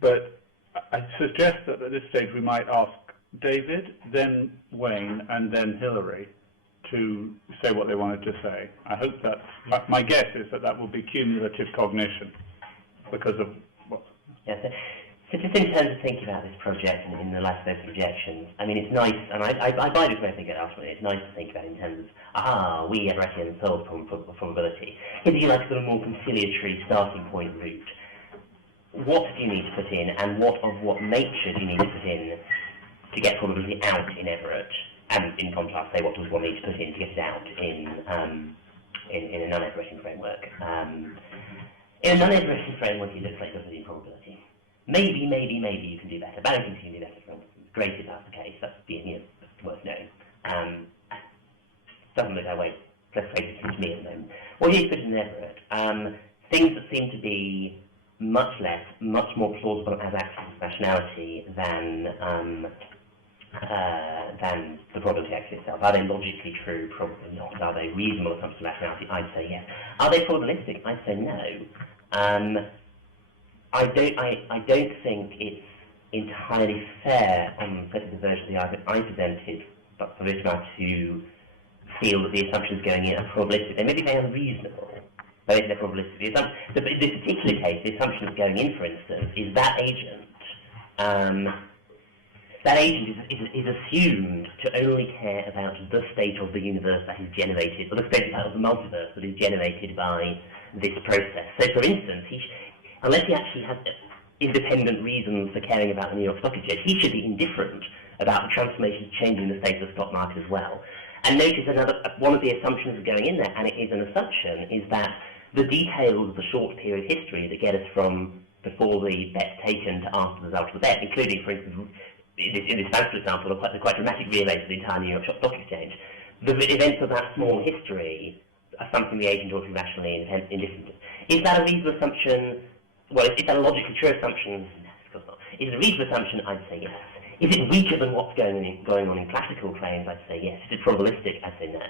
but I suggest that at this stage we might ask David, then Wayne, and then Hilary to say what they wanted to say. I hope that's, my guess is that will be cumulative cognition because of what? Yes. So just in terms of thinking about this project and in the light of those projections, I mean, it's nice, and I buy this way of thinking ultimately, it's nice to think about in terms of, we Everettians solved probability. If you like a sort of more conciliatory starting point route, what do you need to put in, and what nature do you need to put in to get probability out in Everett? And in contrast, say, what does one need to put in to get it out in a non-Everettian framework? In a non-Everettian framework, it looks like there's a probability. Maybe you can do better. But I don't think you can do better, for instance. great if that's the case. That's worth knowing. Doesn't look that way. Frustrated to me at the moment. What he put in Everett, things that seem to be much more plausible as axioms of rationality than the probability axiom itself. Are they logically true? Probably not. Are they reasonable assumptions of rationality? I'd say yes. Are they probabilistic? I'd say no. I don't think it's entirely fair on the version of the argument I presented, but for this matter, to feel that the assumptions going in are probabilistic. They may be very unreasonable, but they're probabilistic. In this particular case, the assumption that's going in, for instance, is that agent. That agent is assumed to only care about the state of the universe that is generated, or the state of the multiverse that is generated by this process. So, for instance, unless he actually has independent reasons for caring about the New York Stock Exchange, he should be indifferent about the transformations changing the state of the stock market as well. And notice one of the assumptions going in there, and it is an assumption, is that the details of the short period history that get us from before the bet's taken to after the result of the bet, including, for instance, in this fanciful example, the quite dramatic rearrangement of the entire New York Stock Exchange, the events of that small history are something the agent ought to be rationally indifferent to. Is that a reasonable assumption? Well, is that a logically true assumption? No, of course not. Is it a reasonable assumption? I'd say yes. Is it weaker than what's going on in classical claims? I'd say yes. Is it probabilistic? I'd say no.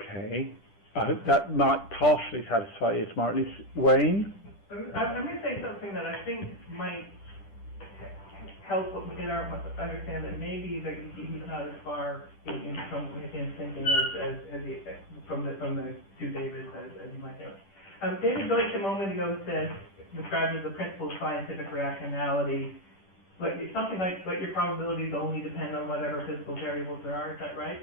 Okay. I hope that might partially satisfy you smartly. Wayne? I'm going to say something that I think might help in our understand that maybe that he's not as far in thinking from the two Davids as you might know. David Deutsch a moment ago described as the principle of scientific rationality, but something like your probabilities only depend on whatever physical variables there are. Is that right?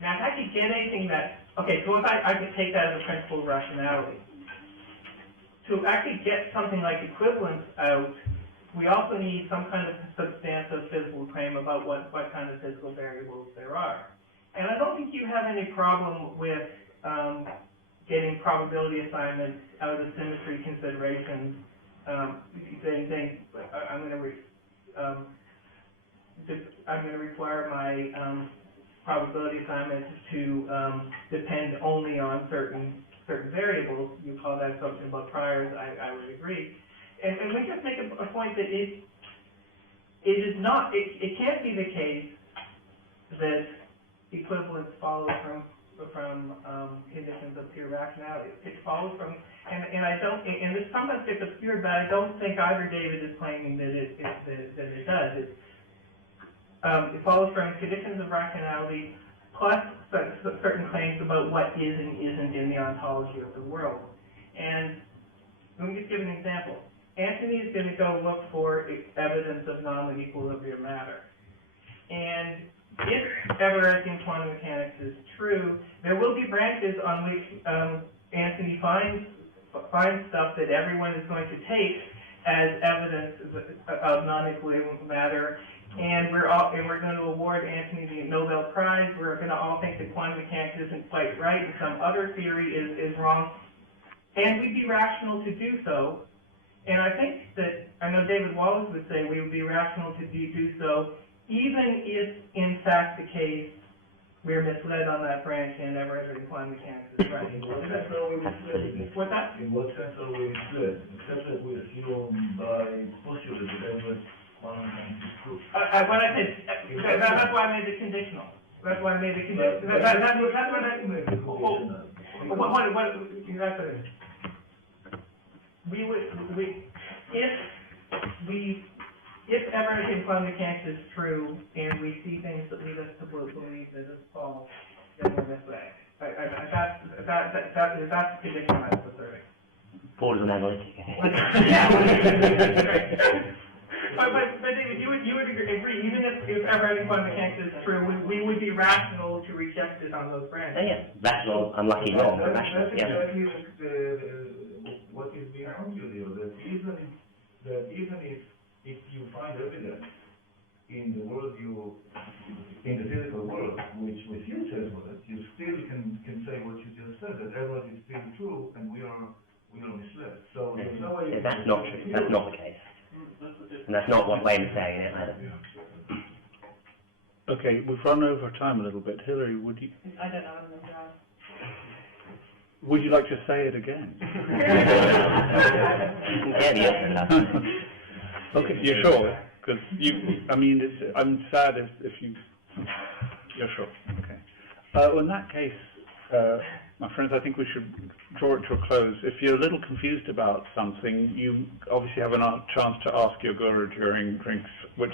Now, if I could get anything so if I could take that as a principle of rationality. To actually get something like equivalence out, we also need some kind of substantive physical claim about what kind of physical variables there are. And I don't think you have any problem with getting probability assignments out of symmetry considerations, saying I'm going to require my probability assignments to depend only on certain variables. You call that something about priors. I would agree. And we just make a point that it is not. It can't be the case that equivalence follows from conditions of pure rationality. It follows from, and I don't. And this sometimes gets obscured, but I don't think either David is claiming that it does. It follows from conditions of rationality plus certain claims about what is and isn't in the ontology of the world. And let me just give an example. Antony is going to go look for evidence of non-equilibrium matter. And if Everett in quantum mechanics is true, there will be branches on which Antony finds stuff that everyone is going to take as evidence of non-equilibrium matter. And we're going to award Antony the Nobel Prize. We're going to all think that quantum mechanics isn't quite right and some other theory is wrong. And we'd be rational to do so. And I think that, I know David Wallace would say we would be rational to do so, even if, in fact, the case we're misled on that branch and Everett in quantum mechanics is right. In what sense are we misled? What's that? In what sense are we misled? In the sense that we assume by postulate that Everett quantum mechanics is true. What I said, that's why I made it conditional. That's why I made it conditional. That's what I made it conditional. If Everett in quantum mechanics is true, and we see things that lead us to believe that it's false, then we're misled. That's the condition I was asserting. Ford is an analytic. But David, you would agree, even if Everett in quantum mechanics is true, we would be rational to reject it on those branches. Yeah, rational, unlucky, not rational. That's exactly what is being argued here, that even if you find evidence in the world in the physical world, which refutes Everett, you still can say what you just said, that Everett is still true and we are misled. So there's no way. That's not true. That's not the case. And that's not what Wayne is saying. Okay, we've run over time a little bit. Hillary, would you I don't know, I'm going to drive. would you like to say it again? Yeah, the answer now. Okay, you're sure? Because I'm sad if you're sure. Okay. Well, in that case, my friends, I think we should draw it to a close. If you're a little confused about something, you obviously have a chance to ask your guru during drinks, which